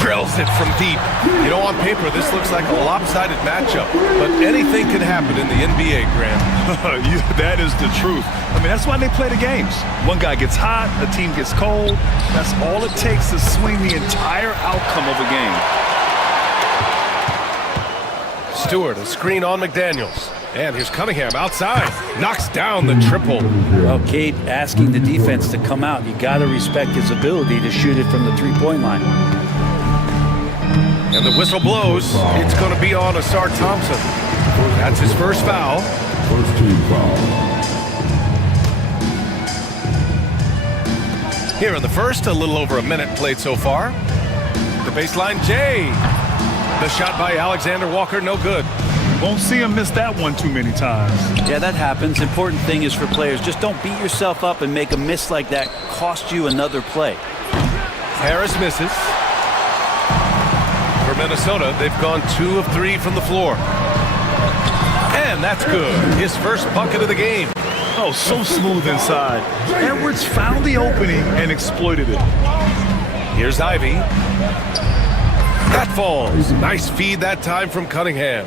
Drills it from deep. You know, on paper, this looks like a lopsided matchup, but anything can happen in the NBA, Grant. That is the truth. I mean, that's why they play the games. One guy gets hot, the team gets cold. That's all it takes to swing the entire outcome of a game. Stewart, a screen on McDaniels. And here's Cunningham outside. Knocks down the triple. Well, Cade asking the defense to come out. You got to respect his ability to shoot it from the three-point line. And the whistle blows. It's going to be on Asar Thompson. That's his first foul. First team foul. Here in the first, a little over a minute played so far. The baseline, Jay. The shot by Alexander Walker, no good. Won't see him miss that one too many times. Yeah, that happens. Important thing is for players, just don't beat yourself up and make a miss like that cost you another play. Harris misses. For Minnesota, they've gone 2 of 3 from the floor. And that's good. His first bucket of the game. Oh, so smooth inside. Edwards found the opening and exploited it. Here's Ivy. That falls. Nice feed that time from Cunningham.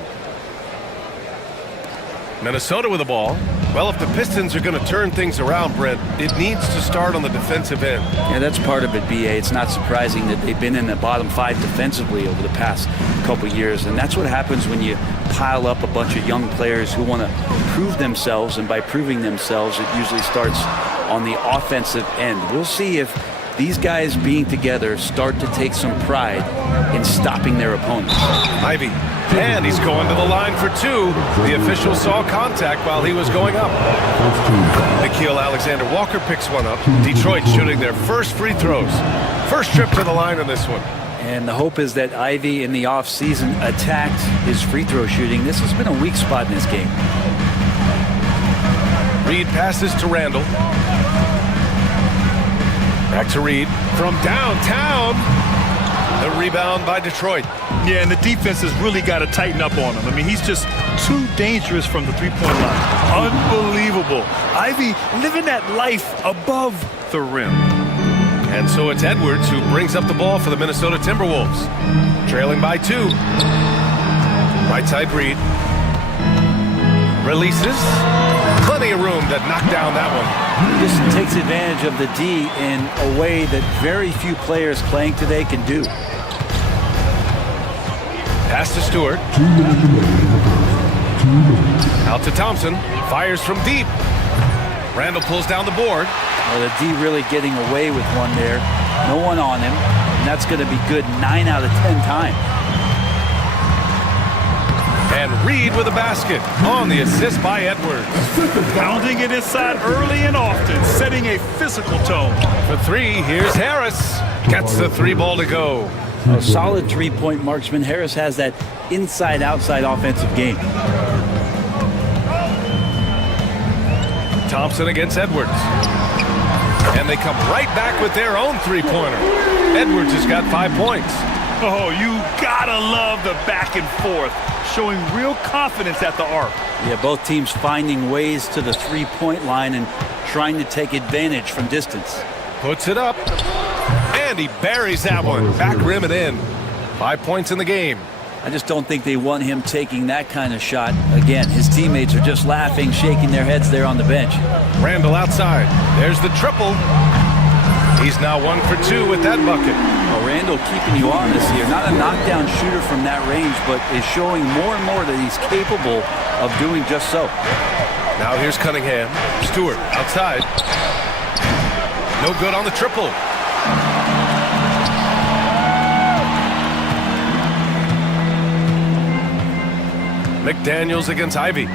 Minnesota with the ball. Well, if the Pistons are going to turn things around, Brent, it needs to start on the defensive end. Yeah, that's part of it, B.A. It's not surprising that they've been in the bottom 5 defensively over the past couple years, and that's what happens when you pile up a bunch of young players who want to prove themselves, and by proving themselves, it usually starts on the offensive end. We'll see if these guys being together start to take some pride in stopping their opponents. Ivy. And he's going to the line for 2. The official saw contact while he was going up. Nickeil Alexander-Walker picks one up. Detroit shooting their first free throws. First trip to the line on this one. And the hope is that Ivy in the offseason attacked his free throw shooting. This has been a weak spot in this game. Reid passes to Randall. Back to Reid. From downtown. The rebound by Detroit. Yeah, and the defense has really got to tighten up on him. I mean, he's just too dangerous from the three-point line. Unbelievable. Ivy living that life above the rim. And so it's Edwards who brings up the ball for the Minnesota Timberwolves. Trailing by 2. Right side Reid. Releases. Plenty of room to knock down that one. This takes advantage of the D in a way that very few players playing today can do. Pass to Stewart. 2 minutes remaining. 2 minutes. Out to Thompson. Fires from deep. Randall pulls down the board. Well, the D really getting away with one there. No one on him. And that's going to be good 9 out of 10 times. And Reid with a basket on the assist by Edwards. Pounding it inside early and often, setting a physical tone. For 3, here's Harris. Gets the 3 ball to go. A solid three-point marksman. Harris has that inside-outside offensive game. Thompson against Edwards. And they come right back with their own three-pointer. Edwards has got 5 points. Oh, you gotta love the back and forth, showing real confidence at the arc. Yeah, both teams finding ways to the three-point line and trying to take advantage from distance. Puts it up. And he buries that one. Back rim and in. 5 points in the game. I just don't think they want him taking that kind of shot. Again, his teammates are just laughing, shaking their heads there on the bench. Randall outside. There's the triple. He's now 1 for 2 with that bucket. Well, Randall keeping you honest here. Not a knockdown shooter from that range, but is showing more and more that he's capable of doing just so. Now here's Cunningham. Stewart outside. No good on the triple. McDaniels against Ivy.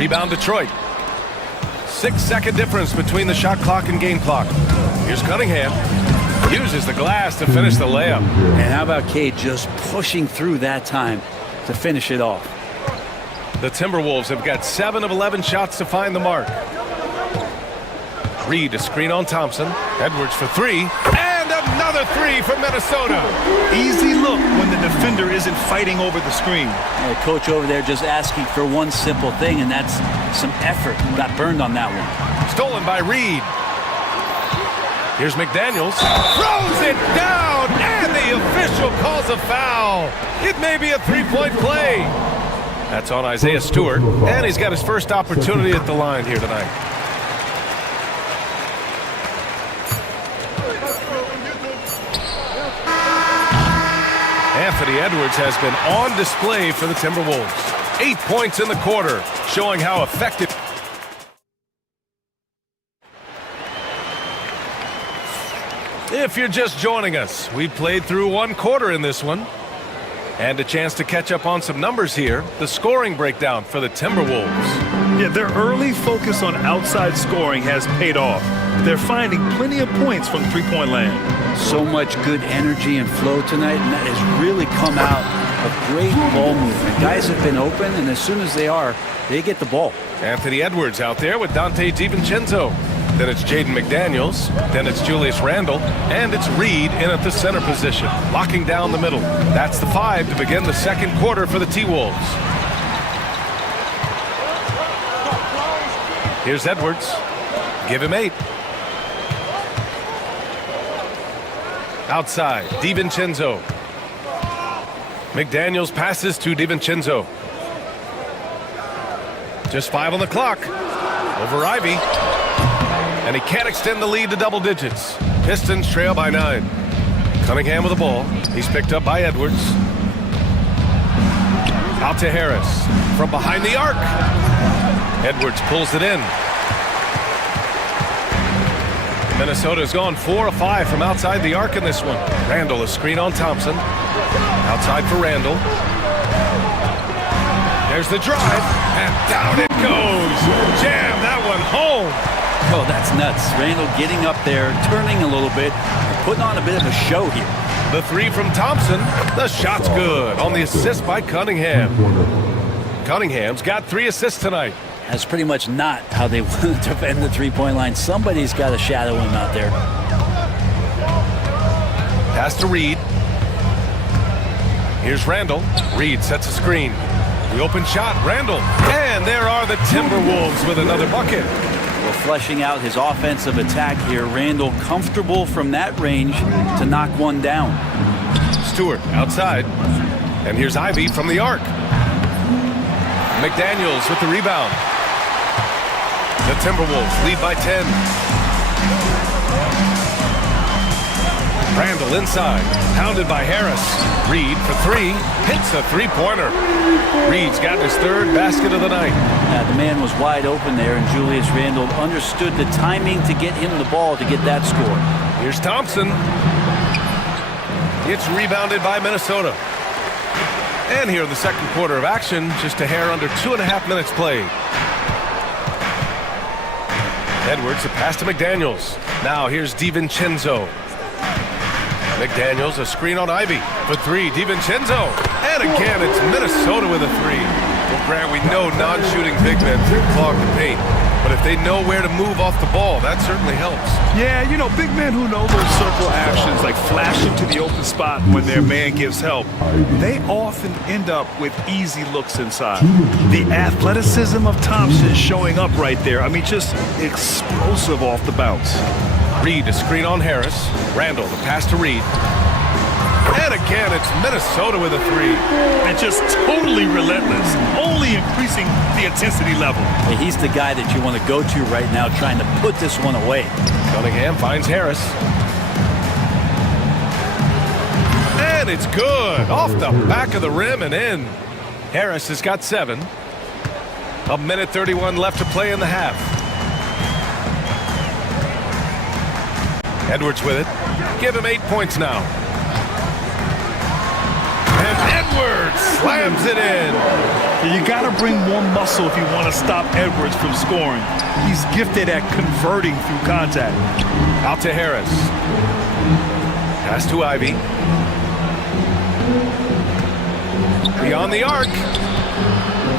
Rebound Detroit. 6-second difference between the shot clock and game clock. Here's Cunningham. Uses the glass to finish the layup. And how about Cade just pushing through that time to finish it off? The Timberwolves have got 7 of 11 shots to find the mark. Reed to screen on Thompson. Edwards for 3. And another 3 for Minnesota. Easy look when the defender isn't fighting over the screen. The coach over there just asking for one simple thing, and that's some effort. Got burned on that one. Stolen by Reed. Here's McDaniels. Throws it down, and the official calls a foul. It may be a three-point play. That's on Isaiah Stewart, and he's got his first opportunity at the line here tonight. Anthony Edwards has been on display for the Timberwolves. 8 points in the quarter, showing how effective. If you're just joining us, we played through one quarter in this one. And a chance to catch up on some numbers here. The scoring breakdown for the Timberwolves. Yeah, their early focus on outside scoring has paid off. They're finding plenty of points from three-point land. So much good energy and flow tonight, and that has really come out of great ball movement. Guys have been open, and as soon as they are, they get the ball. Anthony Edwards out there with Dante DiVincenzo. Then it's Jaden McDaniels. Then it's Julius Randle. And it's Reed in at the center position, locking down the middle. That's the 5 to begin the second quarter for the T-Wolves. Here's Edwards. Give him 8. Outside, DiVincenzo. McDaniels passes to DiVincenzo. Just 5 on the clock. Over Ivy. And he can't extend the lead to double digits. Pistons trail by 9. Cunningham with the ball. He's picked up by Edwards. Out to Harris. From behind the arc. Edwards pulls it in. Minnesota's gone 4 of 5 from outside the arc in this one. Randle a screen on Thompson. Outside for Randle. There's the drive. And down it goes. Jam that one home. Oh, that's nuts. Randle getting up there, turning a little bit, putting on a bit of a show here. The 3 from Thompson. The shot's good on the assist by Cunningham. Cunningham's got 3 assists tonight. That's pretty much not how they want to defend the three-point line. Somebody's got to shadow him out there. Pass to Reed. Here's Randle. Reed sets a screen. The open shot, Randle. And there are the Timberwolves with another bucket. Well, fleshing out his offensive attack here. Randle comfortable from that range to knock one down. Stewart outside. And here's Ivy from the arc. McDaniels with the rebound. The Timberwolves lead by 10. Randle inside. Pounded by Harris. Reed for 3. Hits a three-pointer. Reed's got his 3rd basket of the night. Yeah, the man was wide open there, and Julius Randle understood the timing to get him the ball to get that score. Here's Thompson. It's rebounded by Minnesota. And here in the second quarter of action, just a hair under 2.5 minutes played. Edwards, a pass to McDaniels. Now here's DiVincenzo. McDaniels, a screen on Ivy for 3. DiVincenzo. And again, it's Minnesota with a 3. Well, Grant, we know non-shooting big men can clog the paint. But if they know where to move off the ball, that certainly helps. Yeah, you know, big men who know those circle actions, like flashing to the open spot when their man gives help, they often end up with easy looks inside. The athleticism of Thompson showing up right there. I mean, just explosive off the bounce. Reed, a screen on Harris. Randle, the pass to Reed. And again, it's Minnesota with a 3. And just totally relentless, only increasing the intensity level. Hey, he's the guy that you want to go to right now, trying to put this one away. Cunningham finds Harris. And it's good. Off the back of the rim and in. Harris has got 7. 1:31 left to play in the half. Edwards with it. Give him 8 points now. And Edwards slams it in. You got to bring more muscle if you want to stop Edwards from scoring. He's gifted at converting through contact. Out to Harris. Pass to Ivy. Beyond the arc.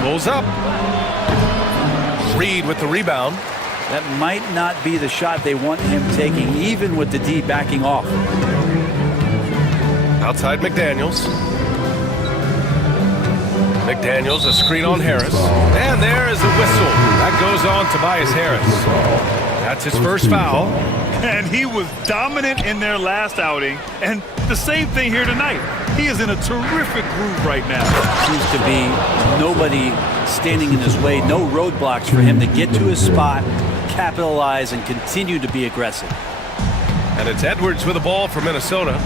Pulls up. Reed with the rebound. That might not be the shot they want him taking, even with the D backing off. Outside McDaniels. McDaniels, a screen on Harris. And there is the whistle. That goes on Tobias Harris. That's his first foul. And he was dominant in their last outing. And the same thing here tonight. He is in a terrific groove right now. Seems to be nobody standing in his way, no roadblocks for him to get to his spot, capitalize, and continue to be aggressive. And it's Edwards with the ball for Minnesota.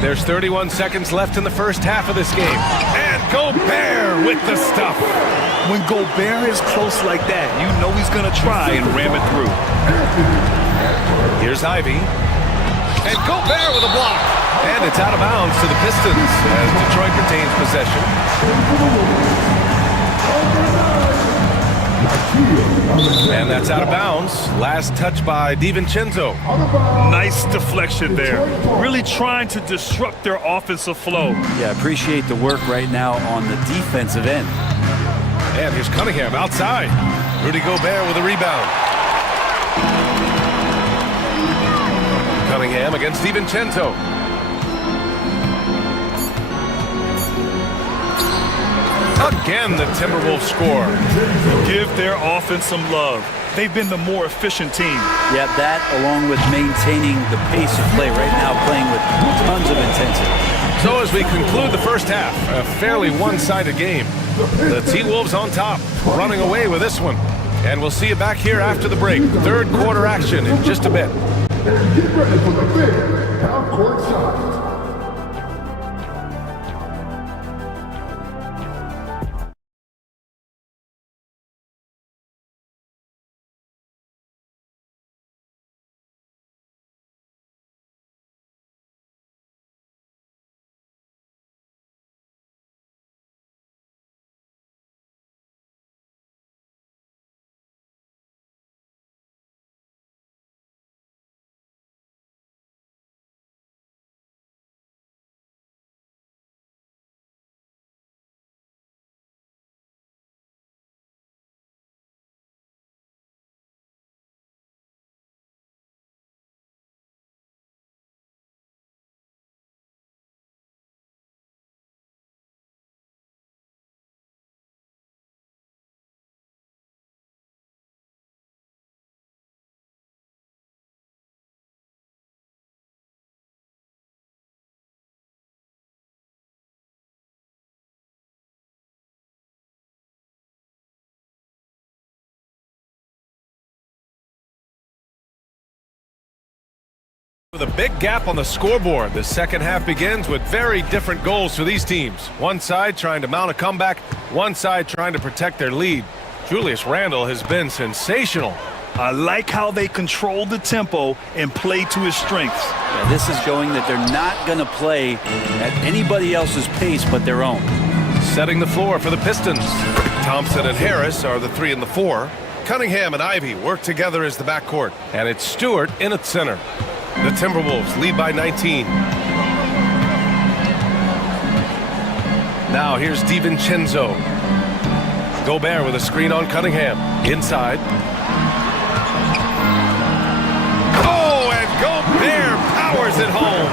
There's 31 seconds left in the first half of this game. And Gobert with the stuff. When Gobert is close like that, you know he's going to try and ram it through. Here's Ivy. And Gobert with a block. And it's out of bounds to the Pistons as Detroit retains possession. And that's out of bounds. Last touch by DiVincenzo. Nice deflection there. Really trying to disrupt their offensive flow. Yeah, appreciate the work right now on the defensive end. And here's Cunningham outside. Rudy Gobert with a rebound. Cunningham against DiVincenzo. Again, the Timberwolves score. Give their offense some love. They've been the more efficient team. Yeah, that along with maintaining the pace of play right now, playing with tons of intensity. So as we conclude the first half, a fairly one-sided game. The T-Wolves on top, running away with this one. And we'll see you back here after the break. Third quarter action in just a bit. Get ready for the big half-court shot. With a big gap on the scoreboard, the second half begins with very different goals for these teams. One side trying to mount a comeback, one side trying to protect their lead. Julius Randle has been sensational. I like how they control the tempo and play to his strengths. Yeah, this is showing that they're not going to play at anybody else's pace but their own. Setting the floor for the Pistons. Thompson and Harris are the 3 and the 4. Cunningham and Ivy work together as the backcourt. And it's Stewart in at center. The Timberwolves lead by 19. Now here's DiVincenzo. Gobert with a screen on Cunningham. Inside. Oh, and Gobert powers it home.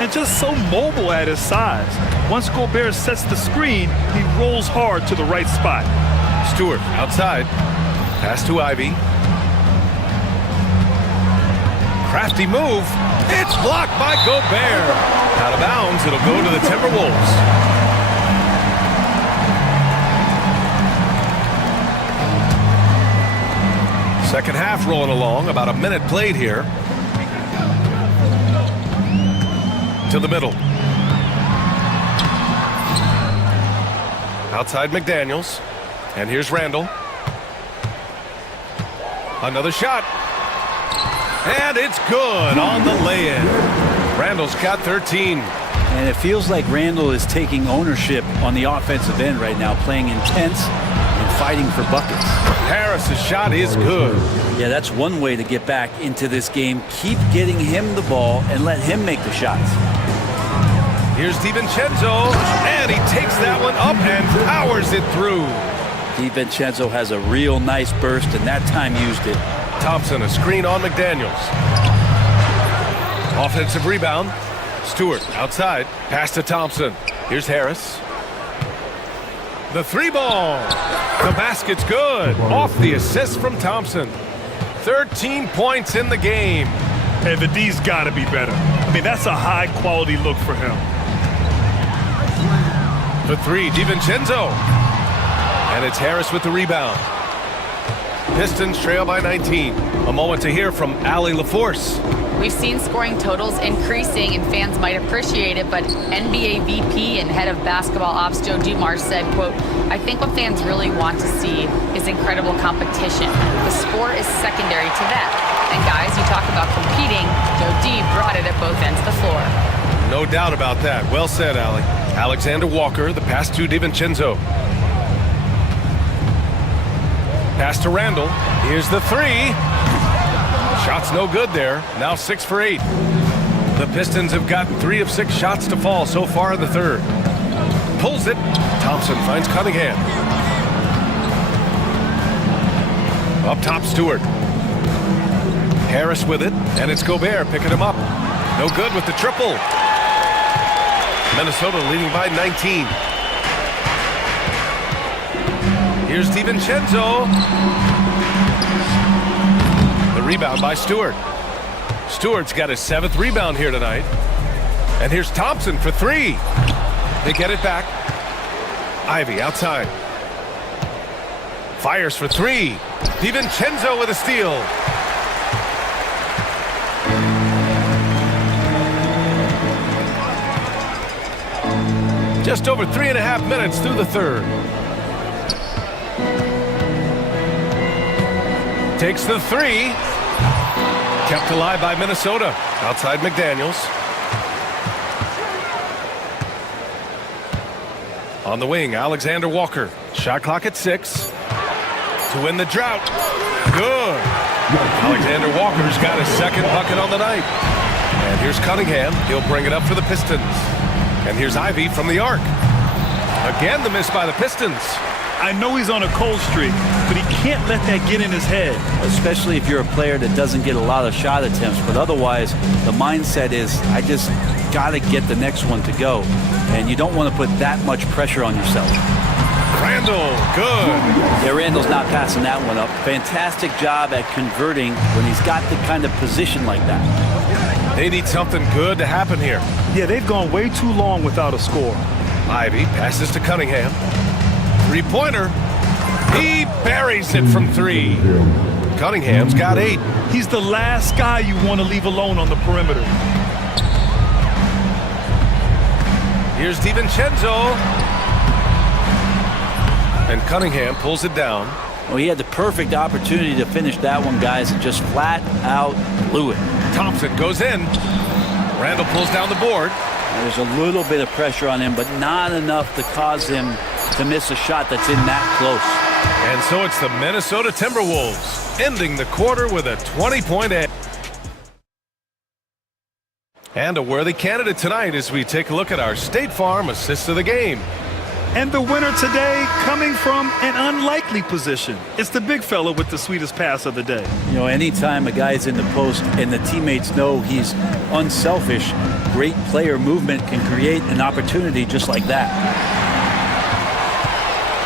And just so mobile at his size. Once Gobert sets the screen, he rolls hard to the right spot. Stewart outside. Pass to Ivy. Crafty move. It's blocked by Gobert. Out of bounds, it'll go to the Timberwolves. Second half rolling along, about a minute played here. To the middle. Outside McDaniels. And here's Randle. Another shot. And it's good on the lay-in. Randall's got 13. And it feels like Randall is taking ownership on the offensive end right now, playing intense and fighting for buckets. Harris's shot is good. Yeah, that's one way to get back into this game. Keep getting him the ball and let him make the shots. Here's DiVincenzo, and he takes that one up and powers it through. DiVincenzo has a real nice burst, and that time used it. Thompson, a screen on McDaniels. Offensive rebound. Stewart outside, pass to Thompson. Here's Harris. The three ball. The basket's good. Off the assist from Thompson. 13 points in the game. Hey, the D's got to be better. I mean, that's a high-quality look for him. For three, DiVincenzo. And it's Harris with the rebound. Pistons trail by 19. A moment to hear from Allie LaForce. We've seen scoring totals increasing, and fans might appreciate it, but NBA VP and head of basketball ops Joe Dumars said, quote, I think what fans really want to see is incredible competition. The score is secondary to that. And guys, you talk about competing, Joe D brought it at both ends of the floor. No doubt about that. Well said, Allie. Alexander Walker, the pass to DiVincenzo. Pass to Randall. Here's the three. Shot's no good there. Now 6 for 8. The Pistons have gotten 3 of 6 shots to fall so far in the third. Pulls it. Thompson finds Cunningham. Up top, Stewart. Harris with it, and it's Gobert picking him up. No good with the triple. Minnesota leading by 19. Here's DiVincenzo. The rebound by Stewart. Stewart's got his 7th rebound here tonight. And here's Thompson for 3. They get it back. Ivy outside. Fires for 3. DiVincenzo with a steal. Just over 3.5 minutes through the third. Takes the 3. Kept alive by Minnesota. Outside McDaniels. On the wing, Alexander Walker. Shot clock at 6. To win the drought. Good. Alexander Walker's got his 2nd bucket on the night. And here's Cunningham. He'll bring it up for the Pistons. And here's Ivy from the arc. Again, the miss by the Pistons. I know he's on a cold streak, but he can't let that get in his head. Especially if you're a player that doesn't get a lot of shot attempts. But otherwise, the mindset is, I just got to get the next one to go. And you don't want to put that much pressure on yourself. Randall, good. Yeah, Randall's not passing that one up. Fantastic job at converting when he's got the kind of position like that. They need something good to happen here. Yeah, they've gone way too long without a score. Ivy passes to Cunningham. Three-pointer. He buries it from 3. Cunningham's got 8. He's the last guy you want to leave alone on the perimeter. Here's DiVincenzo. And Cunningham pulls it down. Well, he had the perfect opportunity to finish that one, guys, and just flat out blew it. Thompson goes in. Randall pulls down the board. There's a little bit of pressure on him, but not enough to cause him to miss a shot that's in that close. And so it's the Minnesota Timberwolves ending the quarter with a 20-point edge. And a worthy candidate tonight as we take a look at our State Farm assist of the game. And the winner today coming from an unlikely position. It's the big fella with the sweetest pass of the day. You know, anytime a guy's in the post and the teammates know he's unselfish, great player movement can create an opportunity just like that.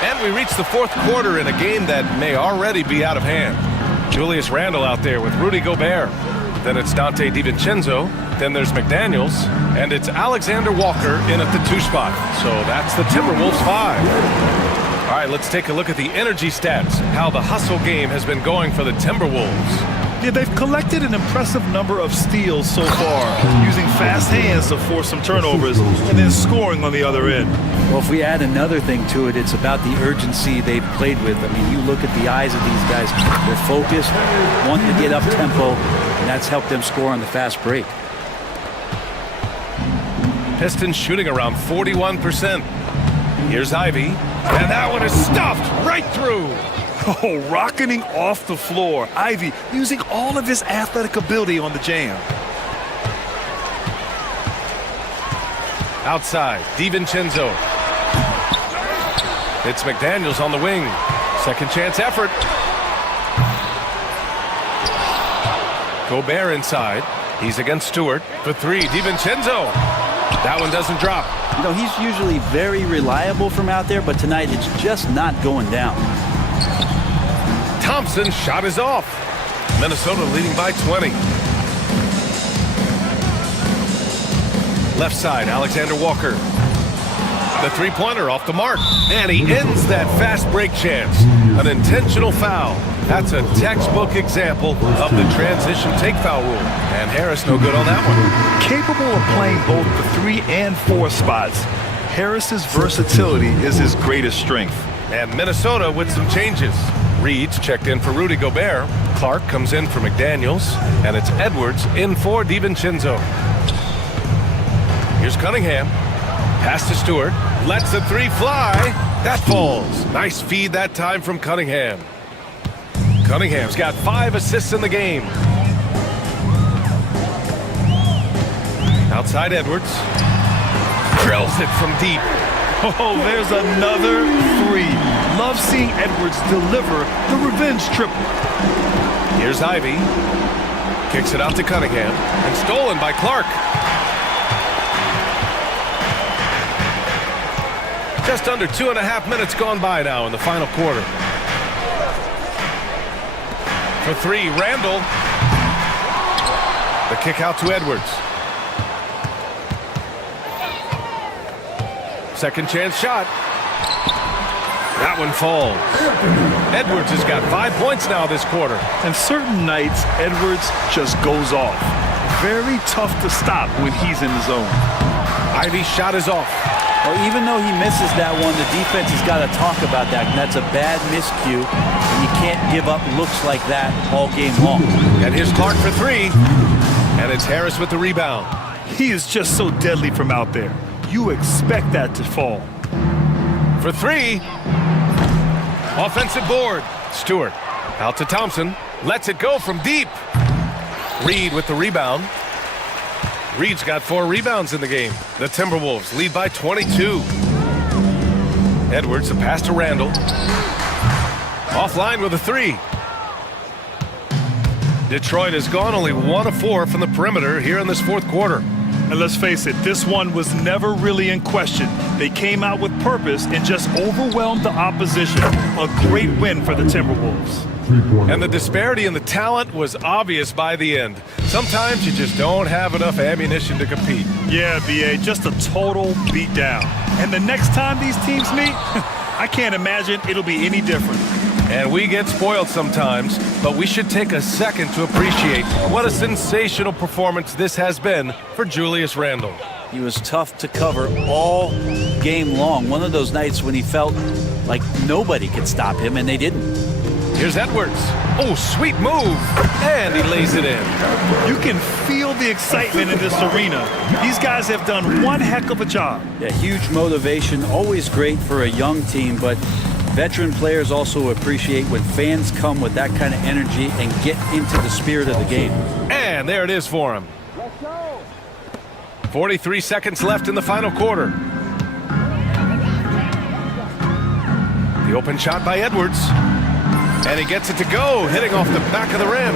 And we reach the 4th quarter in a game that may already be out of hand. Julius Randle out there with Rudy Gobert. Then it's Dante DiVincenzo. Then there's McDaniels. And it's Alexander Walker in at the 2 spot. So that's the Timberwolves 5. All right, let's take a look at the energy stats. How the hustle game has been going for the Timberwolves. Yeah, they've collected an impressive number of steals so far, using fast hands to force some turnovers and then scoring on the other end. Well, if we add another thing to it, it's about the urgency they've played with. I mean, you look at the eyes of these guys, they're focused, wanting to get up tempo, and that's helped them score on the fast break. Pistons shooting around 41%. Here's Ivy, and that one is stuffed right through. Oh, rocketing off the floor. Ivy using all of his athletic ability on the jam. Outside, DiVincenzo. It's McDaniels on the wing. Second chance effort. Gobert inside. He's against Stewart for three. DiVincenzo. That one doesn't drop. You know, he's usually very reliable from out there, but tonight it's just not going down. Thompson's shot is off. Minnesota leading by 20. Left side, Alexander Walker. The three-pointer off the mark. And he ends that fast break chance. An intentional foul. That's a textbook example of the transition take foul rule. And Harris no good on that one. Capable of playing both the 3 and 4 spots, Harris's versatility is his greatest strength. And Minnesota with some changes. Reed's checked in for Rudy Gobert. Clark comes in for McDaniels. And it's Edwards in for DiVincenzo. Here's Cunningham. Pass to Stewart. Lets the three fly. That falls. Nice feed that time from Cunningham. Cunningham's got 5 assists in the game. Outside Edwards. Drills it from deep. Oh, there's another three. Love seeing Edwards deliver the revenge triple. Here's Ivy. Kicks it out to Cunningham. And stolen by Clark. Just under 2.5 minutes gone by now in the final quarter. For three, Randall. The kick out to Edwards. Second chance shot. That one falls. Edwards has got 5 points now this quarter. And certain nights, Edwards just goes off. Very tough to stop when he's in the zone. Ivy's shot is off. Well, even though he misses that one, the defense has got to talk about that. And that's a bad miscue. And you can't give up looks like that all game long. And here's Clark for three. And it's Harris with the rebound. He is just so deadly from out there. You expect that to fall. For three. Offensive board. Stewart out to Thompson. Lets it go from deep. Reed with the rebound. Reed's got 4 rebounds in the game. The Timberwolves lead by 22. Edwards, a pass to Randall. Offline with a three. Detroit has gone only 1 of 4 from the perimeter here in this fourth quarter. And let's face it, this one was never really in question. They came out with purpose and just overwhelmed the opposition. A great win for the Timberwolves. And the disparity in the talent was obvious by the end. Sometimes you just don't have enough ammunition to compete. Yeah, BA, just a total beatdown. And the next time these teams meet, I can't imagine it'll be any different. And we get spoiled sometimes, but we should take a second to appreciate what a sensational performance this has been for Julius Randle. He was tough to cover all game long. One of those nights when he felt like nobody could stop him, and they didn't. Here's Edwards. Oh, sweet move. And he lays it in. You can feel the excitement in this arena. These guys have done one heck of a job. Yeah, huge motivation. Always great for a young team, but veteran players also appreciate when fans come with that kind of energy and get into the spirit of the game. And there it is for him. 43 seconds left in the final quarter. The open shot by Edwards. And he gets it to go, hitting off the back of the rim.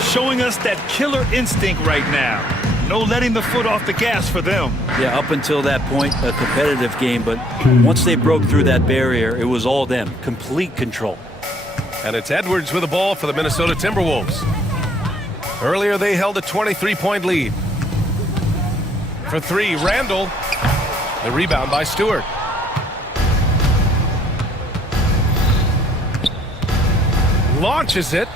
Showing us that killer instinct right now. No letting the foot off the gas for them. Yeah, up until that point, a competitive game, but once they broke through that barrier, it was all them. Complete control. And it's Edwards with the ball for the Minnesota Timberwolves. Earlier, they held a 23-point lead. For three, Randall. The rebound by Stewart. Launches it.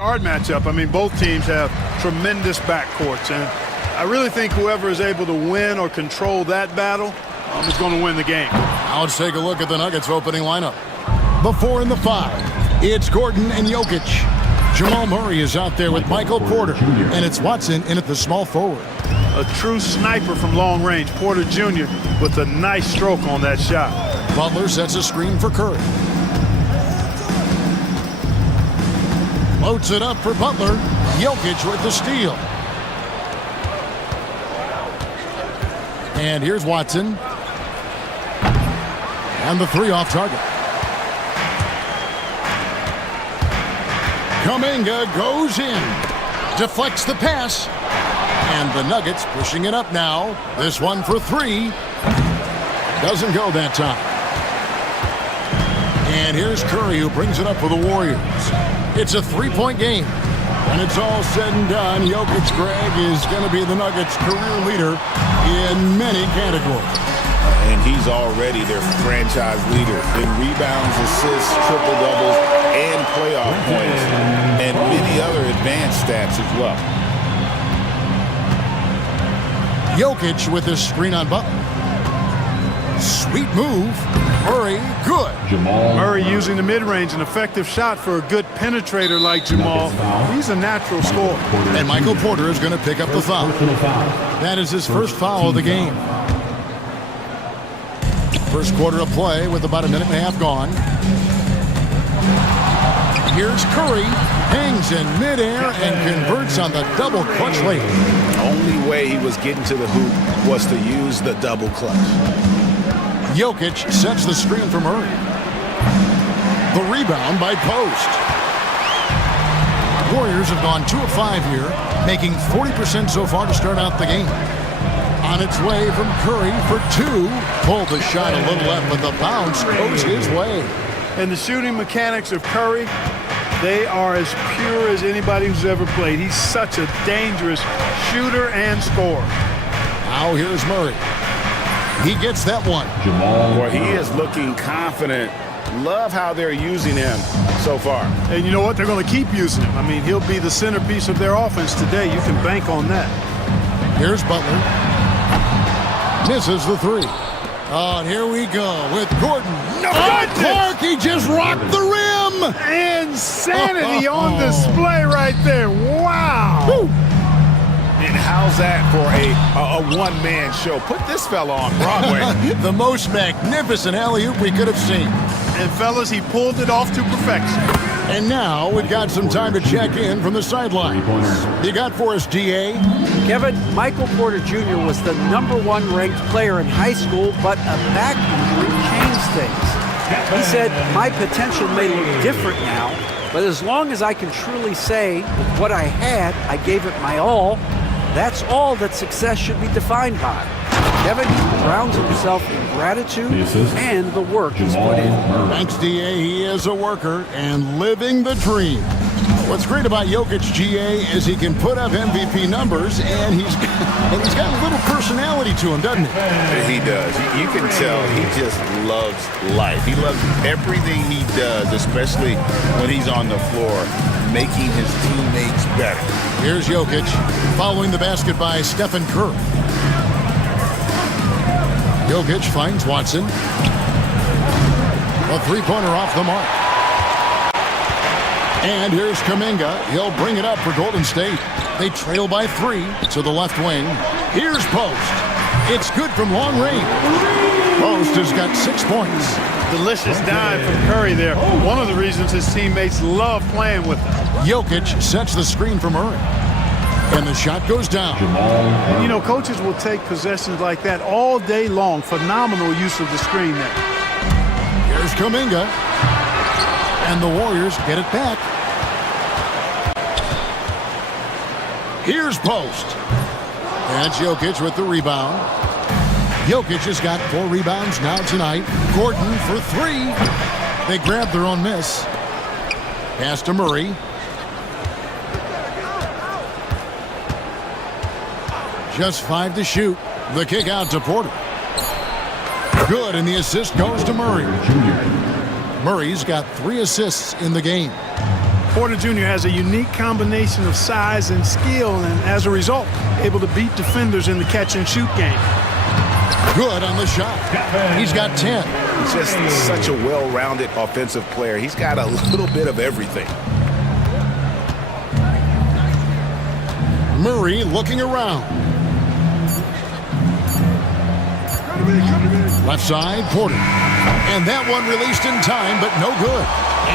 Guard matchup. I mean, both teams have tremendous backcourts, and I really think whoever is able to win or control that battle is going to win the game. Now let's take a look at the Nuggets opening lineup. The 4 and the 5. It's Gordon and Jokic. Jamal Murray is out there with Michael Porter, and it's Watson in at the small forward. A true sniper from long range, Porter Jr. with a nice stroke on that shot. Butler sets a screen for Curry. Loads it up for Butler. Jokic with the steal. And here's Watson. And the 3 off target. Kuminga goes in. Deflects the pass. And the Nuggets pushing it up now. This one for 3. Doesn't go that time. And here's Curry who brings it up for the Warriors. It's a 3-point game. When it's all said and done, Jokic, Greg, is going to be the Nuggets' career leader in many categories. And he's already their franchise leader in rebounds, assists, triple-doubles, and playoff points, and many other advanced stats as well. Jokic with his screen on Butler. Sweet move. Murray, good. Murray using the mid-range, an effective shot for a good penetrator like Jamal. He's a natural scorer. And Michael Porter is going to pick up the foul. That is his first foul of the game. First quarter of play with about a minute and a half gone. Here's Curry, hangs in midair and converts on the double clutch late. The only way he was getting to the hoop was to use the double clutch. Jokic sets the screen for Murray. The rebound by Post. Warriors have gone 2 of 5 here, making 40% so far to start out the game. On its way from Curry for 2. Pulled the shot a little left, but the bounce goes his way. And the shooting mechanics of Curry, they are as pure as anybody who's ever played. He's such a dangerous shooter and scorer. Now here's Murray. He gets that one. Boy, he is looking confident. Love how they're using him so far. And you know what? They're going to keep using him. I mean, he'll be the centerpiece of their offense today. You can bank on that. Here's Butler. Misses the 3. Oh, and here we go with Gordon. No, Clark, he just rocked the rim. Insanity on display right there. Wow. Woo. And how's that for a one-man show? Put this fella on Broadway. The most magnificent alley-oop we could have seen. And fellas, he pulled it off to perfection. And now we've got some time to check in from the sideline. You got for us, DA? Kevin, Michael Porter Jr. was the #1 ranked player in high school, but a back injury changed things. He said, my potential may look different now, but as long as I can truly say with what I had, I gave it my all, that's all that success should be defined by. Kevin grounds himself in gratitude and the work he's put in. Thanks, DA. He is a worker and living the dream. What's great about Jokic, GA, is he can put up MVP numbers, and he's got a little personality to him, doesn't he? He does. You can tell he just loves life. He loves everything he does, especially when he's on the floor, making his teammates better. Here's Jokic, following the basket by Stephen Curry. Jokic finds Watson. A 3-pointer off the mark. And here's Kuminga. He'll bring it up for Golden State. They trail by 3 to the left wing. Here's Post. It's good from long range. Post has got 6 points. Delicious dime from Curry there. One of the reasons his teammates love playing with him. Jokic sets the screen for Murray. And the shot goes down. And you know, coaches will take possessions like that all day long. Phenomenal use of the screen there. Here's Kuminga. And the Warriors get it back. Here's Post. That's Jokic with the rebound. Jokic has got 4 rebounds now tonight. Gordon for 3. They grab their own miss. Pass to Murray. Just 5 to shoot. The kick out to Porter. Good, and the assist goes to Murray. Murray's got 3 assists in the game. Porter Jr. has a unique combination of size and skill, and as a result, able to beat defenders in the catch-and-shoot game. Good on the shot. He's got 10. Just such a well-rounded offensive player. He's got a little bit of everything. Murray looking around. Left side, Porter. And that one released in time, but no good.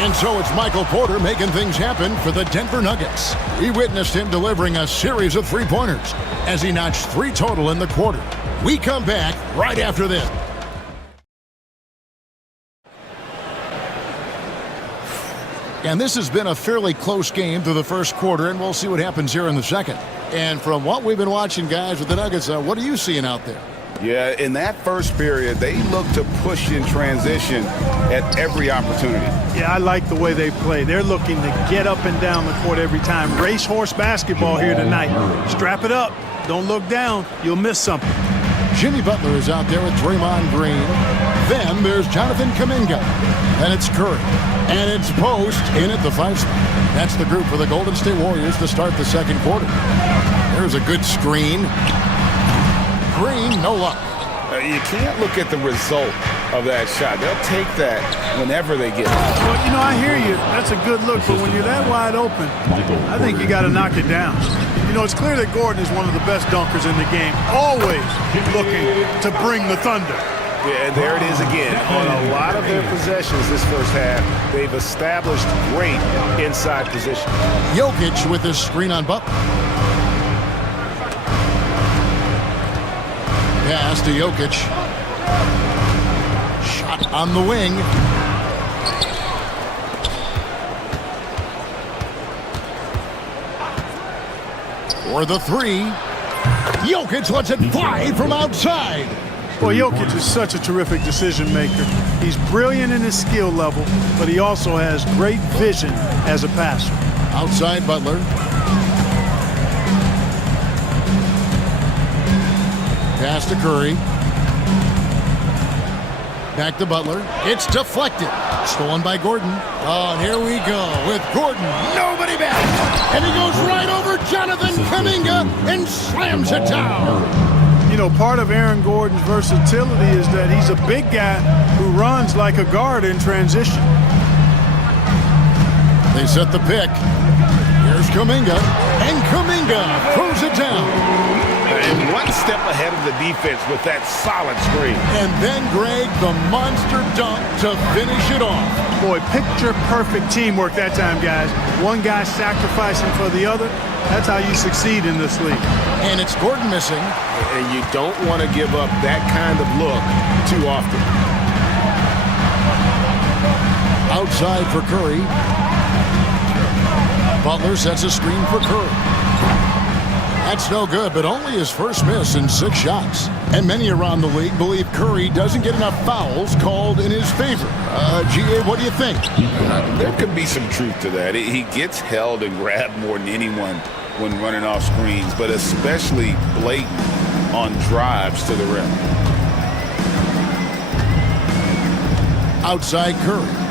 And so it's Michael Porter making things happen for the Denver Nuggets. We witnessed him delivering a series of three-pointers as he notched 3 total in the quarter. We come back right after this. And this has been a fairly close game through the first quarter, and we'll see what happens here in the second. And from what we've been watching, guys, with the Nuggets, what are you seeing out there? Yeah, in that first period, they look to push in transition at every opportunity. Yeah, I like the way they play. They're looking to get up and down the court every time. Racehorse basketball here tonight. Strap it up. Don't look down. You'll miss something. Jimmy Butler is out there with Draymond Green. Then there's Jonathan Kuminga. Then it's Curry. And it's Post in at the 5 spot. That's the group for the Golden State Warriors to start the second quarter. There's a good screen. Green, no luck. You can't look at the result of that shot. They'll take that whenever they get it. Well, you know, I hear you. That's a good look, but when you're that wide open, I think you got to knock it down. You know, it's clear that Gordon is one of the best dunkers in the game, always looking to bring the thunder. Yeah, and there it is again. On a lot of their possessions this first half, they've established great inside position. Jokic with his screen on Butler. Pass to Jokic. Shot on the wing. For the 3. Jokic lets it fly from outside. Well, Jokic is such a terrific decision maker. He's brilliant in his skill level, but he also has great vision as a passer. Outside Butler. Pass to Curry. Back to Butler. It's deflected. Stolen by Gordon. Oh, and here we go with Gordon. Nobody back. And he goes right over Jonathan Kuminga and slams it down. You know, part of Aaron Gordon's versatility is that he's a big guy who runs like a guard in transition. They set the pick. Here's Kuminga. And Kuminga throws it down. And one step ahead of the defense with that solid screen. And then, Greg, the monster dunk to finish it off. Boy, picture-perfect teamwork that time, guys. One guy sacrificing for the other. That's how you succeed in this league. And it's Gordon missing. And you don't want to give up that kind of look too often. Outside for Curry. Butler sets a screen for Curry. That's no good, but only his first miss in 6 shots. And many around the league believe Curry doesn't get enough fouls called in his favor. G.A., what do you think? There could be some truth to that. He gets held and grabbed more than anyone when running off screens, but especially blatant on drives to the rim. Outside Curry.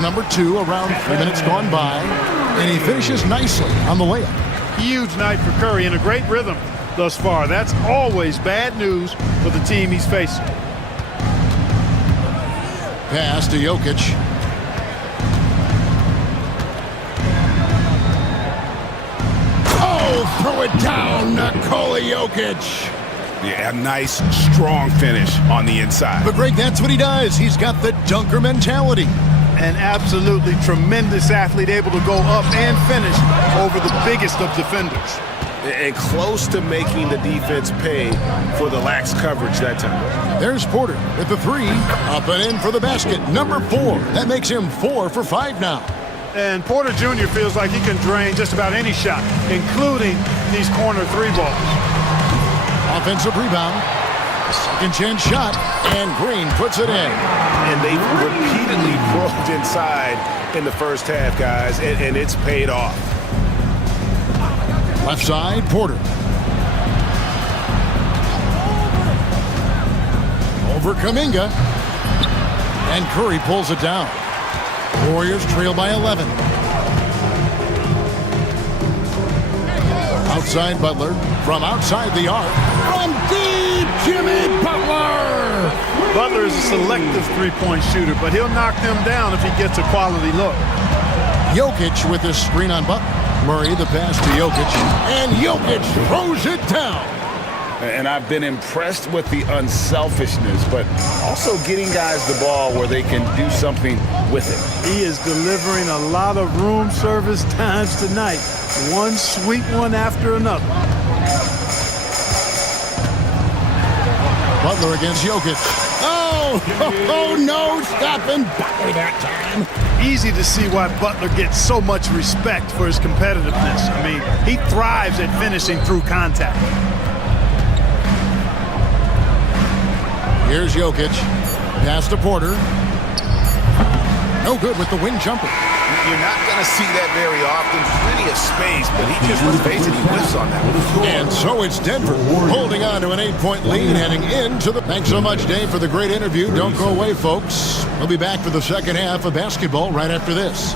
Number 2, around 3 minutes gone by, and he finishes nicely on the layup. Huge night for Curry and a great rhythm thus far. That's always bad news for the team he's facing. Pass to Jokic. Oh, throw it down, Nikola Jokic. Yeah, a nice, strong finish on the inside. But Greg, that's what he does. He's got the dunker mentality. An absolutely tremendous athlete, able to go up and finish over the biggest of defenders. And close to making the defense pay for the lax coverage that time. There's Porter with the 3. Up and in for the basket. Number 4. That makes him 4 for 5 now. And Porter Jr. feels like he can drain just about any shot, including these corner 3 balls. Offensive rebound. Second chance shot. And Green puts it in. And they've repeatedly probed inside in the first half, guys, and it's paid off. Left side, Porter. over Kuminga. And Curry pulls it down. Warriors trail by 11. Outside Butler. From outside the arc. From deep, Jimmy Butler! Butler is a selective three-point shooter, but he'll knock them down if he gets a quality look. Jokic with this screen on Butler. Murray the pass to Jokic. And Jokic throws it down. And I've been impressed with the unselfishness, but also getting guys the ball where they can do something with it. He is delivering a lot of room service times tonight. One sweet one after another. Butler against Jokic. Oh, no, stopping Butler that time. Easy to see why Butler gets so much respect for his competitiveness. I mean, he thrives at finishing through contact. Here's Jokic. Pass to Porter. No good with the wing jumper. You're not going to see that very often. Plenty of space, but he just, let's face it, he whiffs on that one. And so it's Denver holding on to an 8-point lead heading into the... Thanks so much, Dave, for the great interview. Don't go away, folks. We'll be back for the second half of basketball right after this.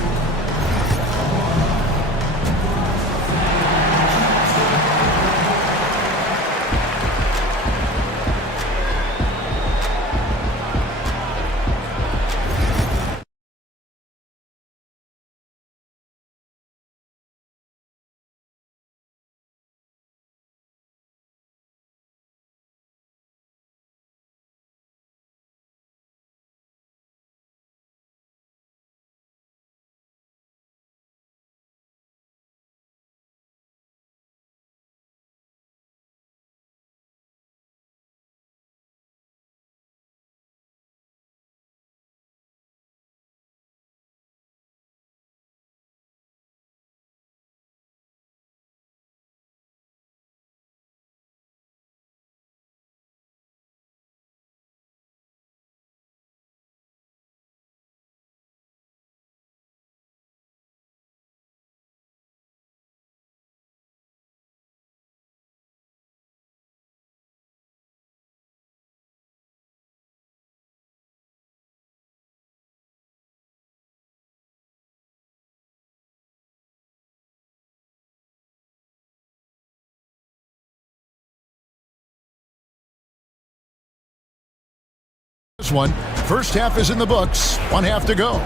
This one, first half is in the books. One half to go.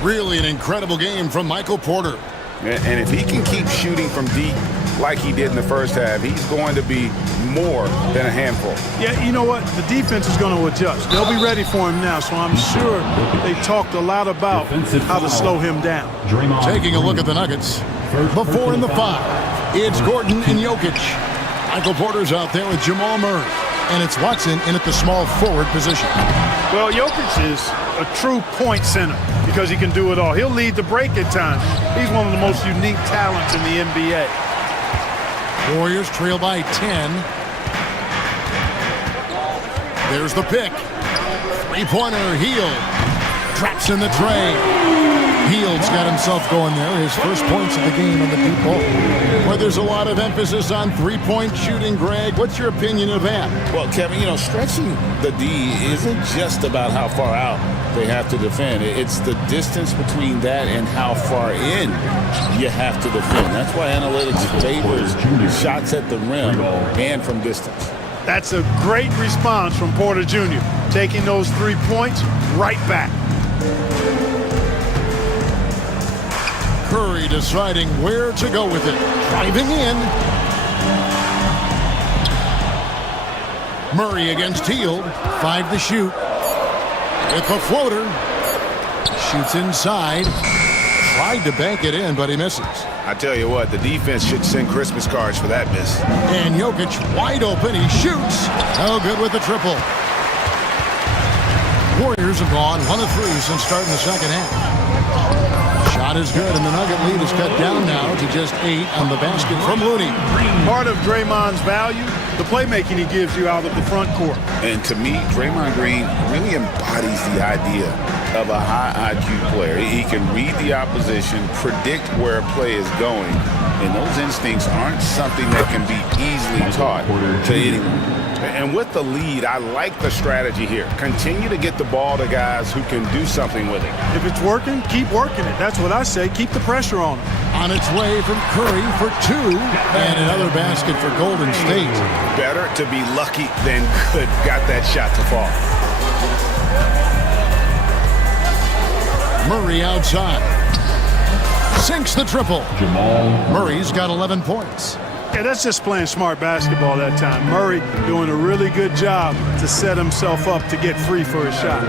Really an incredible game from Michael Porter. And if he can keep shooting from deep like he did in the first half, he's going to be more than a handful. Yeah, you know what? The defense is going to adjust. They'll be ready for him now, so I'm sure they talked a lot about how to slow him down. Taking a look at the Nuggets. The 4 and the 5. It's Gordon and Jokic. Michael Porter's out there with Jamal Murray. And it's Watson in at the small forward position. Well, Jokic is a true point center because he can do it all. He'll lead the break at times. He's one of the most unique talents in the NBA. Warriors trail by 10. There's the pick. Three-pointer, Hield. Traps in the tray. Hield's got himself going there. His first points of the game on the deep ball. Well, there's a lot of emphasis on three-point shooting, Greg. What's your opinion of that? Well, Kevin, you know, stretching the D isn't just about how far out they have to defend. It's the distance between that and how far in you have to defend. That's why analytics favors shots at the rim and from distance. That's a great response from Porter Jr. Taking those 3 points right back. Curry deciding where to go with it. Driving in. Murray against Hield. 5 to shoot. With the floater. Shoots inside. Tried to bank it in, but he misses. I tell you what, the defense should send Christmas cards for that miss. And Jokic wide open. He shoots. No good with the triple. Warriors have gone 1 of 3 since starting the second half. Shot is good, and the Nugget lead is cut down now to just 8 on the basket from Looney. Part of Draymond's value, the playmaking he gives you out of the front court. And to me, Draymond Green really embodies the idea of a high IQ player. He can read the opposition, predict where a play is going, and those instincts aren't something that can be easily taught to anyone. And with the lead, I like the strategy here. Continue to get the ball to guys who can do something with it. If it's working, keep working it. That's what I say. Keep the pressure on him. On its way from Curry for 2, and another basket for Golden State. Better to be lucky than good. Got that shot to fall. Murray outside. Sinks the triple. Murray's got 11 points. Yeah, that's just playing smart basketball that time. Murray doing a really good job to set himself up to get free for his shot.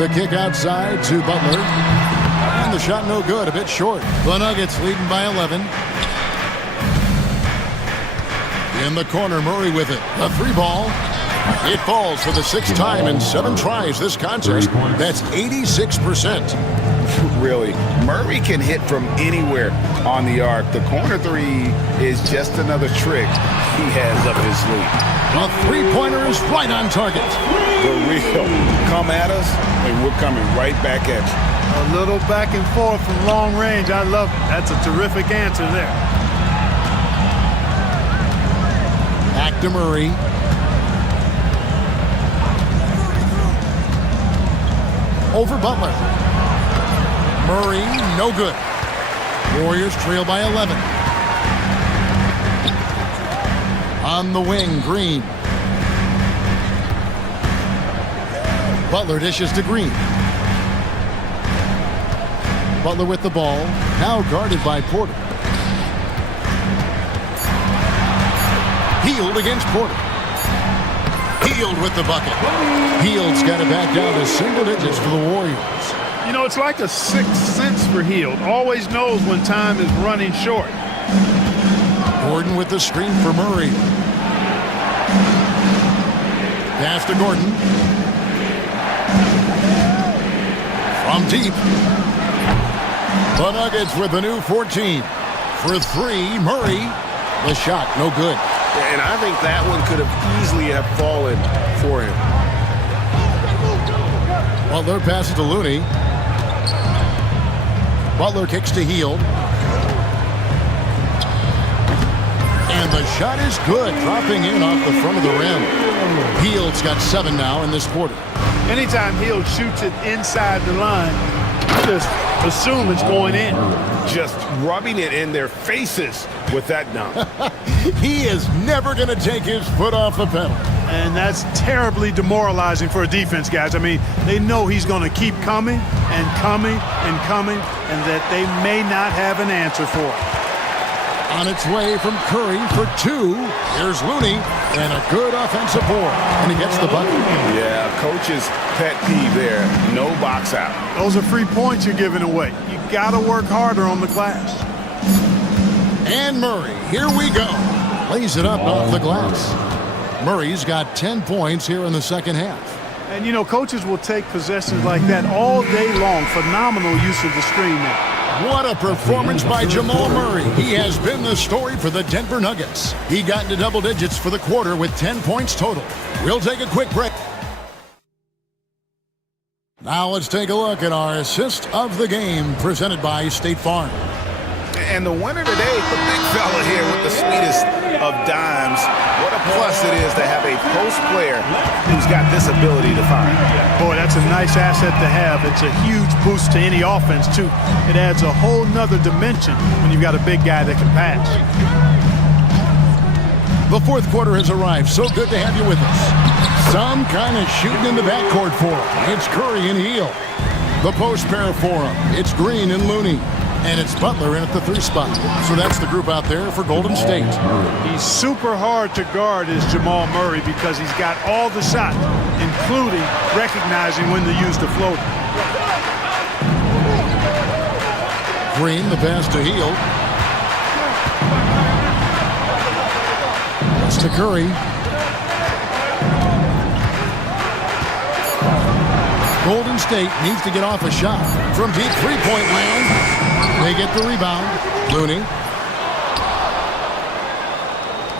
The kick outside to Butler. And the shot no good, a bit short. The Nuggets leading by 11. In the corner, Murray with it. The 3-ball. It falls for the 6th time in 7 tries this contest. That's 86%. Really, Murray can hit from anywhere on the arc. The corner 3 is just another trick he has up his sleeve. The 3-pointer is right on target. For real. Come at us, and we're coming right back at you. A little back and forth from long range. I love it. That's a terrific answer there. Back to Murray. Over Butler. Murray, no good. Warriors trail by 11. On the wing, Green. Butler dishes to Green. Butler with the ball, now guarded by Porter. Hield against Porter. Hield with the bucket. Hield's got it back down to single digits for the Warriors. You know, it's like a sixth sense for Hield. Always knows when time is running short. Gordon with the screen for Murray. Pass to Gordon. From deep. The Nuggets with the new 14. For 3, Murray. The shot, no good. And I think that one could have easily have fallen for him. Butler passes to Looney. Butler kicks to Hield. And the shot is good, dropping in off the front of the rim. Hield's got 7 now in this quarter. Anytime Hield shoots it inside the line, just assume it's going in. Just rubbing it in their faces with that dunk. He is never going to take his foot off the pedal. And that's terribly demoralizing for a defense, guys. I mean, they know he's going to keep coming and coming and coming, and that they may not have an answer for it. On its way from Curry for 2. Here's Looney, and a good offensive board. And he gets the bucket. Yeah, coach's pet peeve there. No box out. Those are free points you're giving away. You got to work harder on the glass. And Murray, here we go. Lays it up off the glass. Murray's got 10 points here in the second half. And, you know, coaches will take possessions like that all day long. Phenomenal use of the screen there. What a performance by Jamal Murray. He has been the story for the Denver Nuggets. He got into double digits for the quarter with 10 points total. We'll take a quick break. Now let's take a look at our assist of the game presented by State Farm. And the winner today, the big fella here with the sweetest of dimes. What a plus it is to have a post player who's got this ability to find. Boy, that's a nice asset to have. It's a huge boost to any offense, too. It adds a whole nother dimension when you've got a big guy that can pass. The fourth quarter has arrived. So good to have you with us. Some kind of shooting in the backcourt for him. It's Curry and Hield. The post pair for him. It's Green and Looney. And it's Butler in at the 3 spot. So that's the group out there for Golden State. He's super hard to guard is Jamal Murray because he's got all the shots, including recognizing when to use the floater. Green, the pass to Hield. That's to Curry. Golden State needs to get off a shot from deep three-point land. They get the rebound. Looney.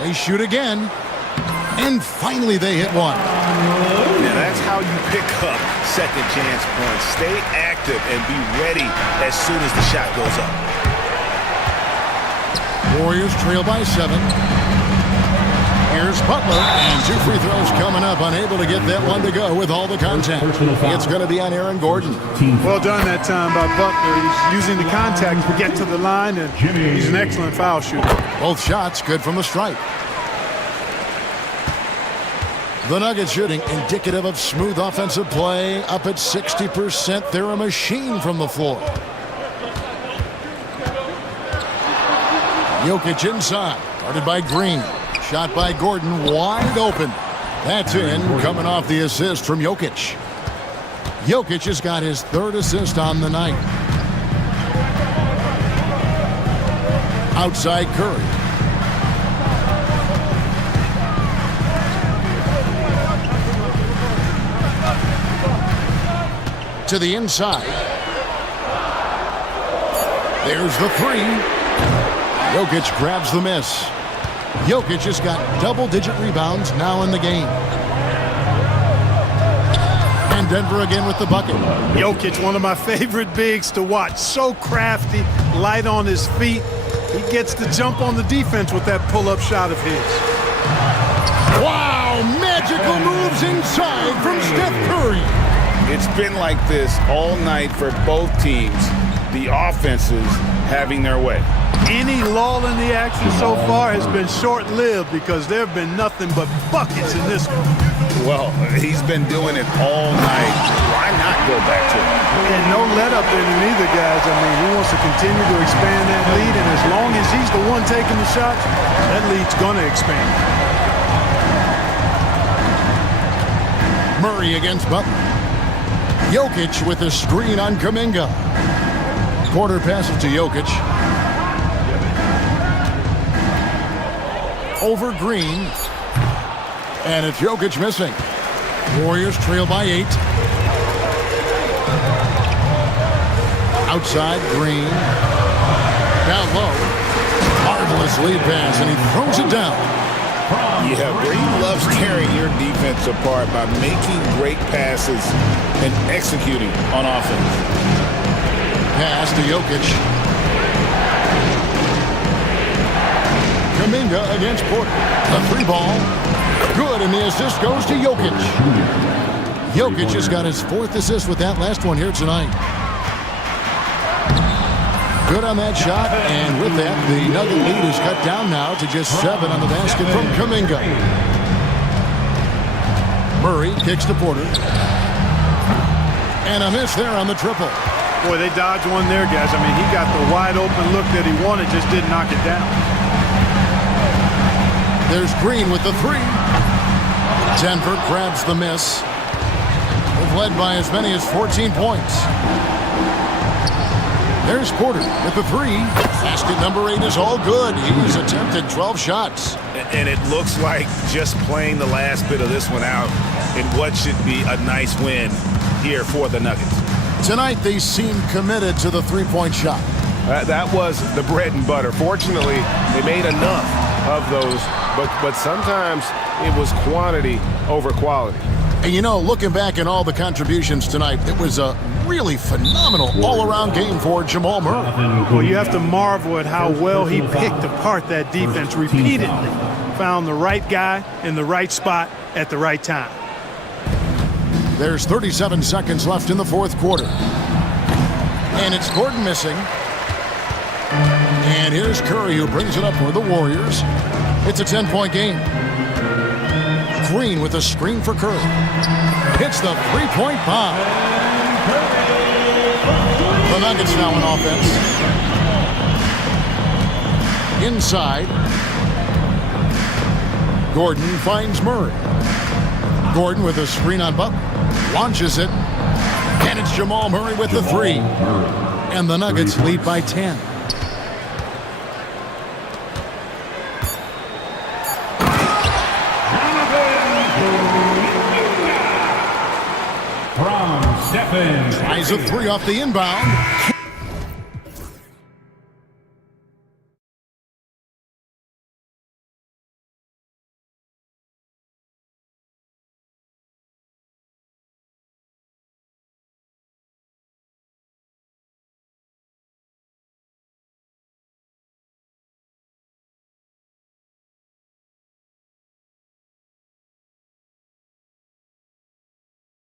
They shoot again. And finally they hit one. Yeah, that That's how you pick up second chance points. Stay active and be ready as soon as the shot goes up. Warriors trail by 7. Here's Butler, and 2 free throws coming up, unable to get that one to go with all the contact. It's going to be on Aaron Gordon. Well done that time by Butler. He's using the contact to get to the line, and he's an excellent foul shooter. Both shots good from the stripe. The Nuggets shooting indicative of smooth offensive play, up at 60%. They're a machine from the floor. Jokic inside, guarded by Green. Shot by Gordon, wide open. That's in, coming off the assist from Jokic. Jokic has got his 3rd assist on the night. Outside Curry. To the inside. There's the 3. Jokic grabs the miss. Jokic has got double-digit rebounds now in the game. And Denver again with the bucket. Jokic, one of my favorite bigs to watch. So crafty, light on his feet. He gets the jump on the defense with that pull-up shot of his. Wow, magical moves inside from Steph Curry. It's been like this all night for both teams. The offenses having their way. Any lull in the action so far has been short-lived because there have been nothing but buckets in this one. Well, he's been doing it all night. Why not go back to it? And no let-up in him either, guys. I mean, he wants to continue to expand that lead, and as long as he's the one taking the shots, that lead's going to expand. Murray against Butler. Jokic with a screen on Kuminga. Quarter passes to Jokic. Over Green. And it's Jokic missing. Warriors trail by 8. Outside, Green. Down low. Marvelous lead pass, and he throws it down. Yeah, Green loves tearing your defense apart by making great passes and executing on offense. Pass to Jokic. Kuminga against Porter. The 3 ball. Good, and the assist goes to Jokic. Jokic has got his 4th assist with that last one here tonight. Good on that shot, and with that, the Nugget lead is cut down now to just 7 on the basket from Kuminga. Murray kicks to Porter. And a miss there on the triple. Boy, they dodged one there, guys. I mean, he got the wide open look that he wanted, just didn't knock it down. There's Green with the 3. Denver grabs the miss. They've led by as many as 14 points. There's Porter with the 3. Basket number 8 is all good. He's attempted 12 shots. And it looks like just playing the last bit of this one out in what should be a nice win here for the Nuggets. Tonight, they seem committed to the 3-point shot. That was the bread and butter. Fortunately, they made enough of those, but sometimes it was quantity over quality. And you know, looking back at all the contributions tonight, it was a really phenomenal all-around game for Jamal Murray. Well, you have to marvel at how well he picked apart that defense repeatedly. Found the right guy in the right spot at the right time. There's 37 seconds left in the 4th quarter. And it's Gordon missing. And here's Curry, who brings it up for the Warriors. It's a 10-point game. Green with a screen for Curry. Hits the 3-point bomb. The Nuggets now in offense. Inside. Gordon finds Murray. Gordon with a screen on Butler. Launches it. And it's Jamal Murray with the 3. And the Nuggets lead by 10. From Stephen. Tries a 3 off the inbound.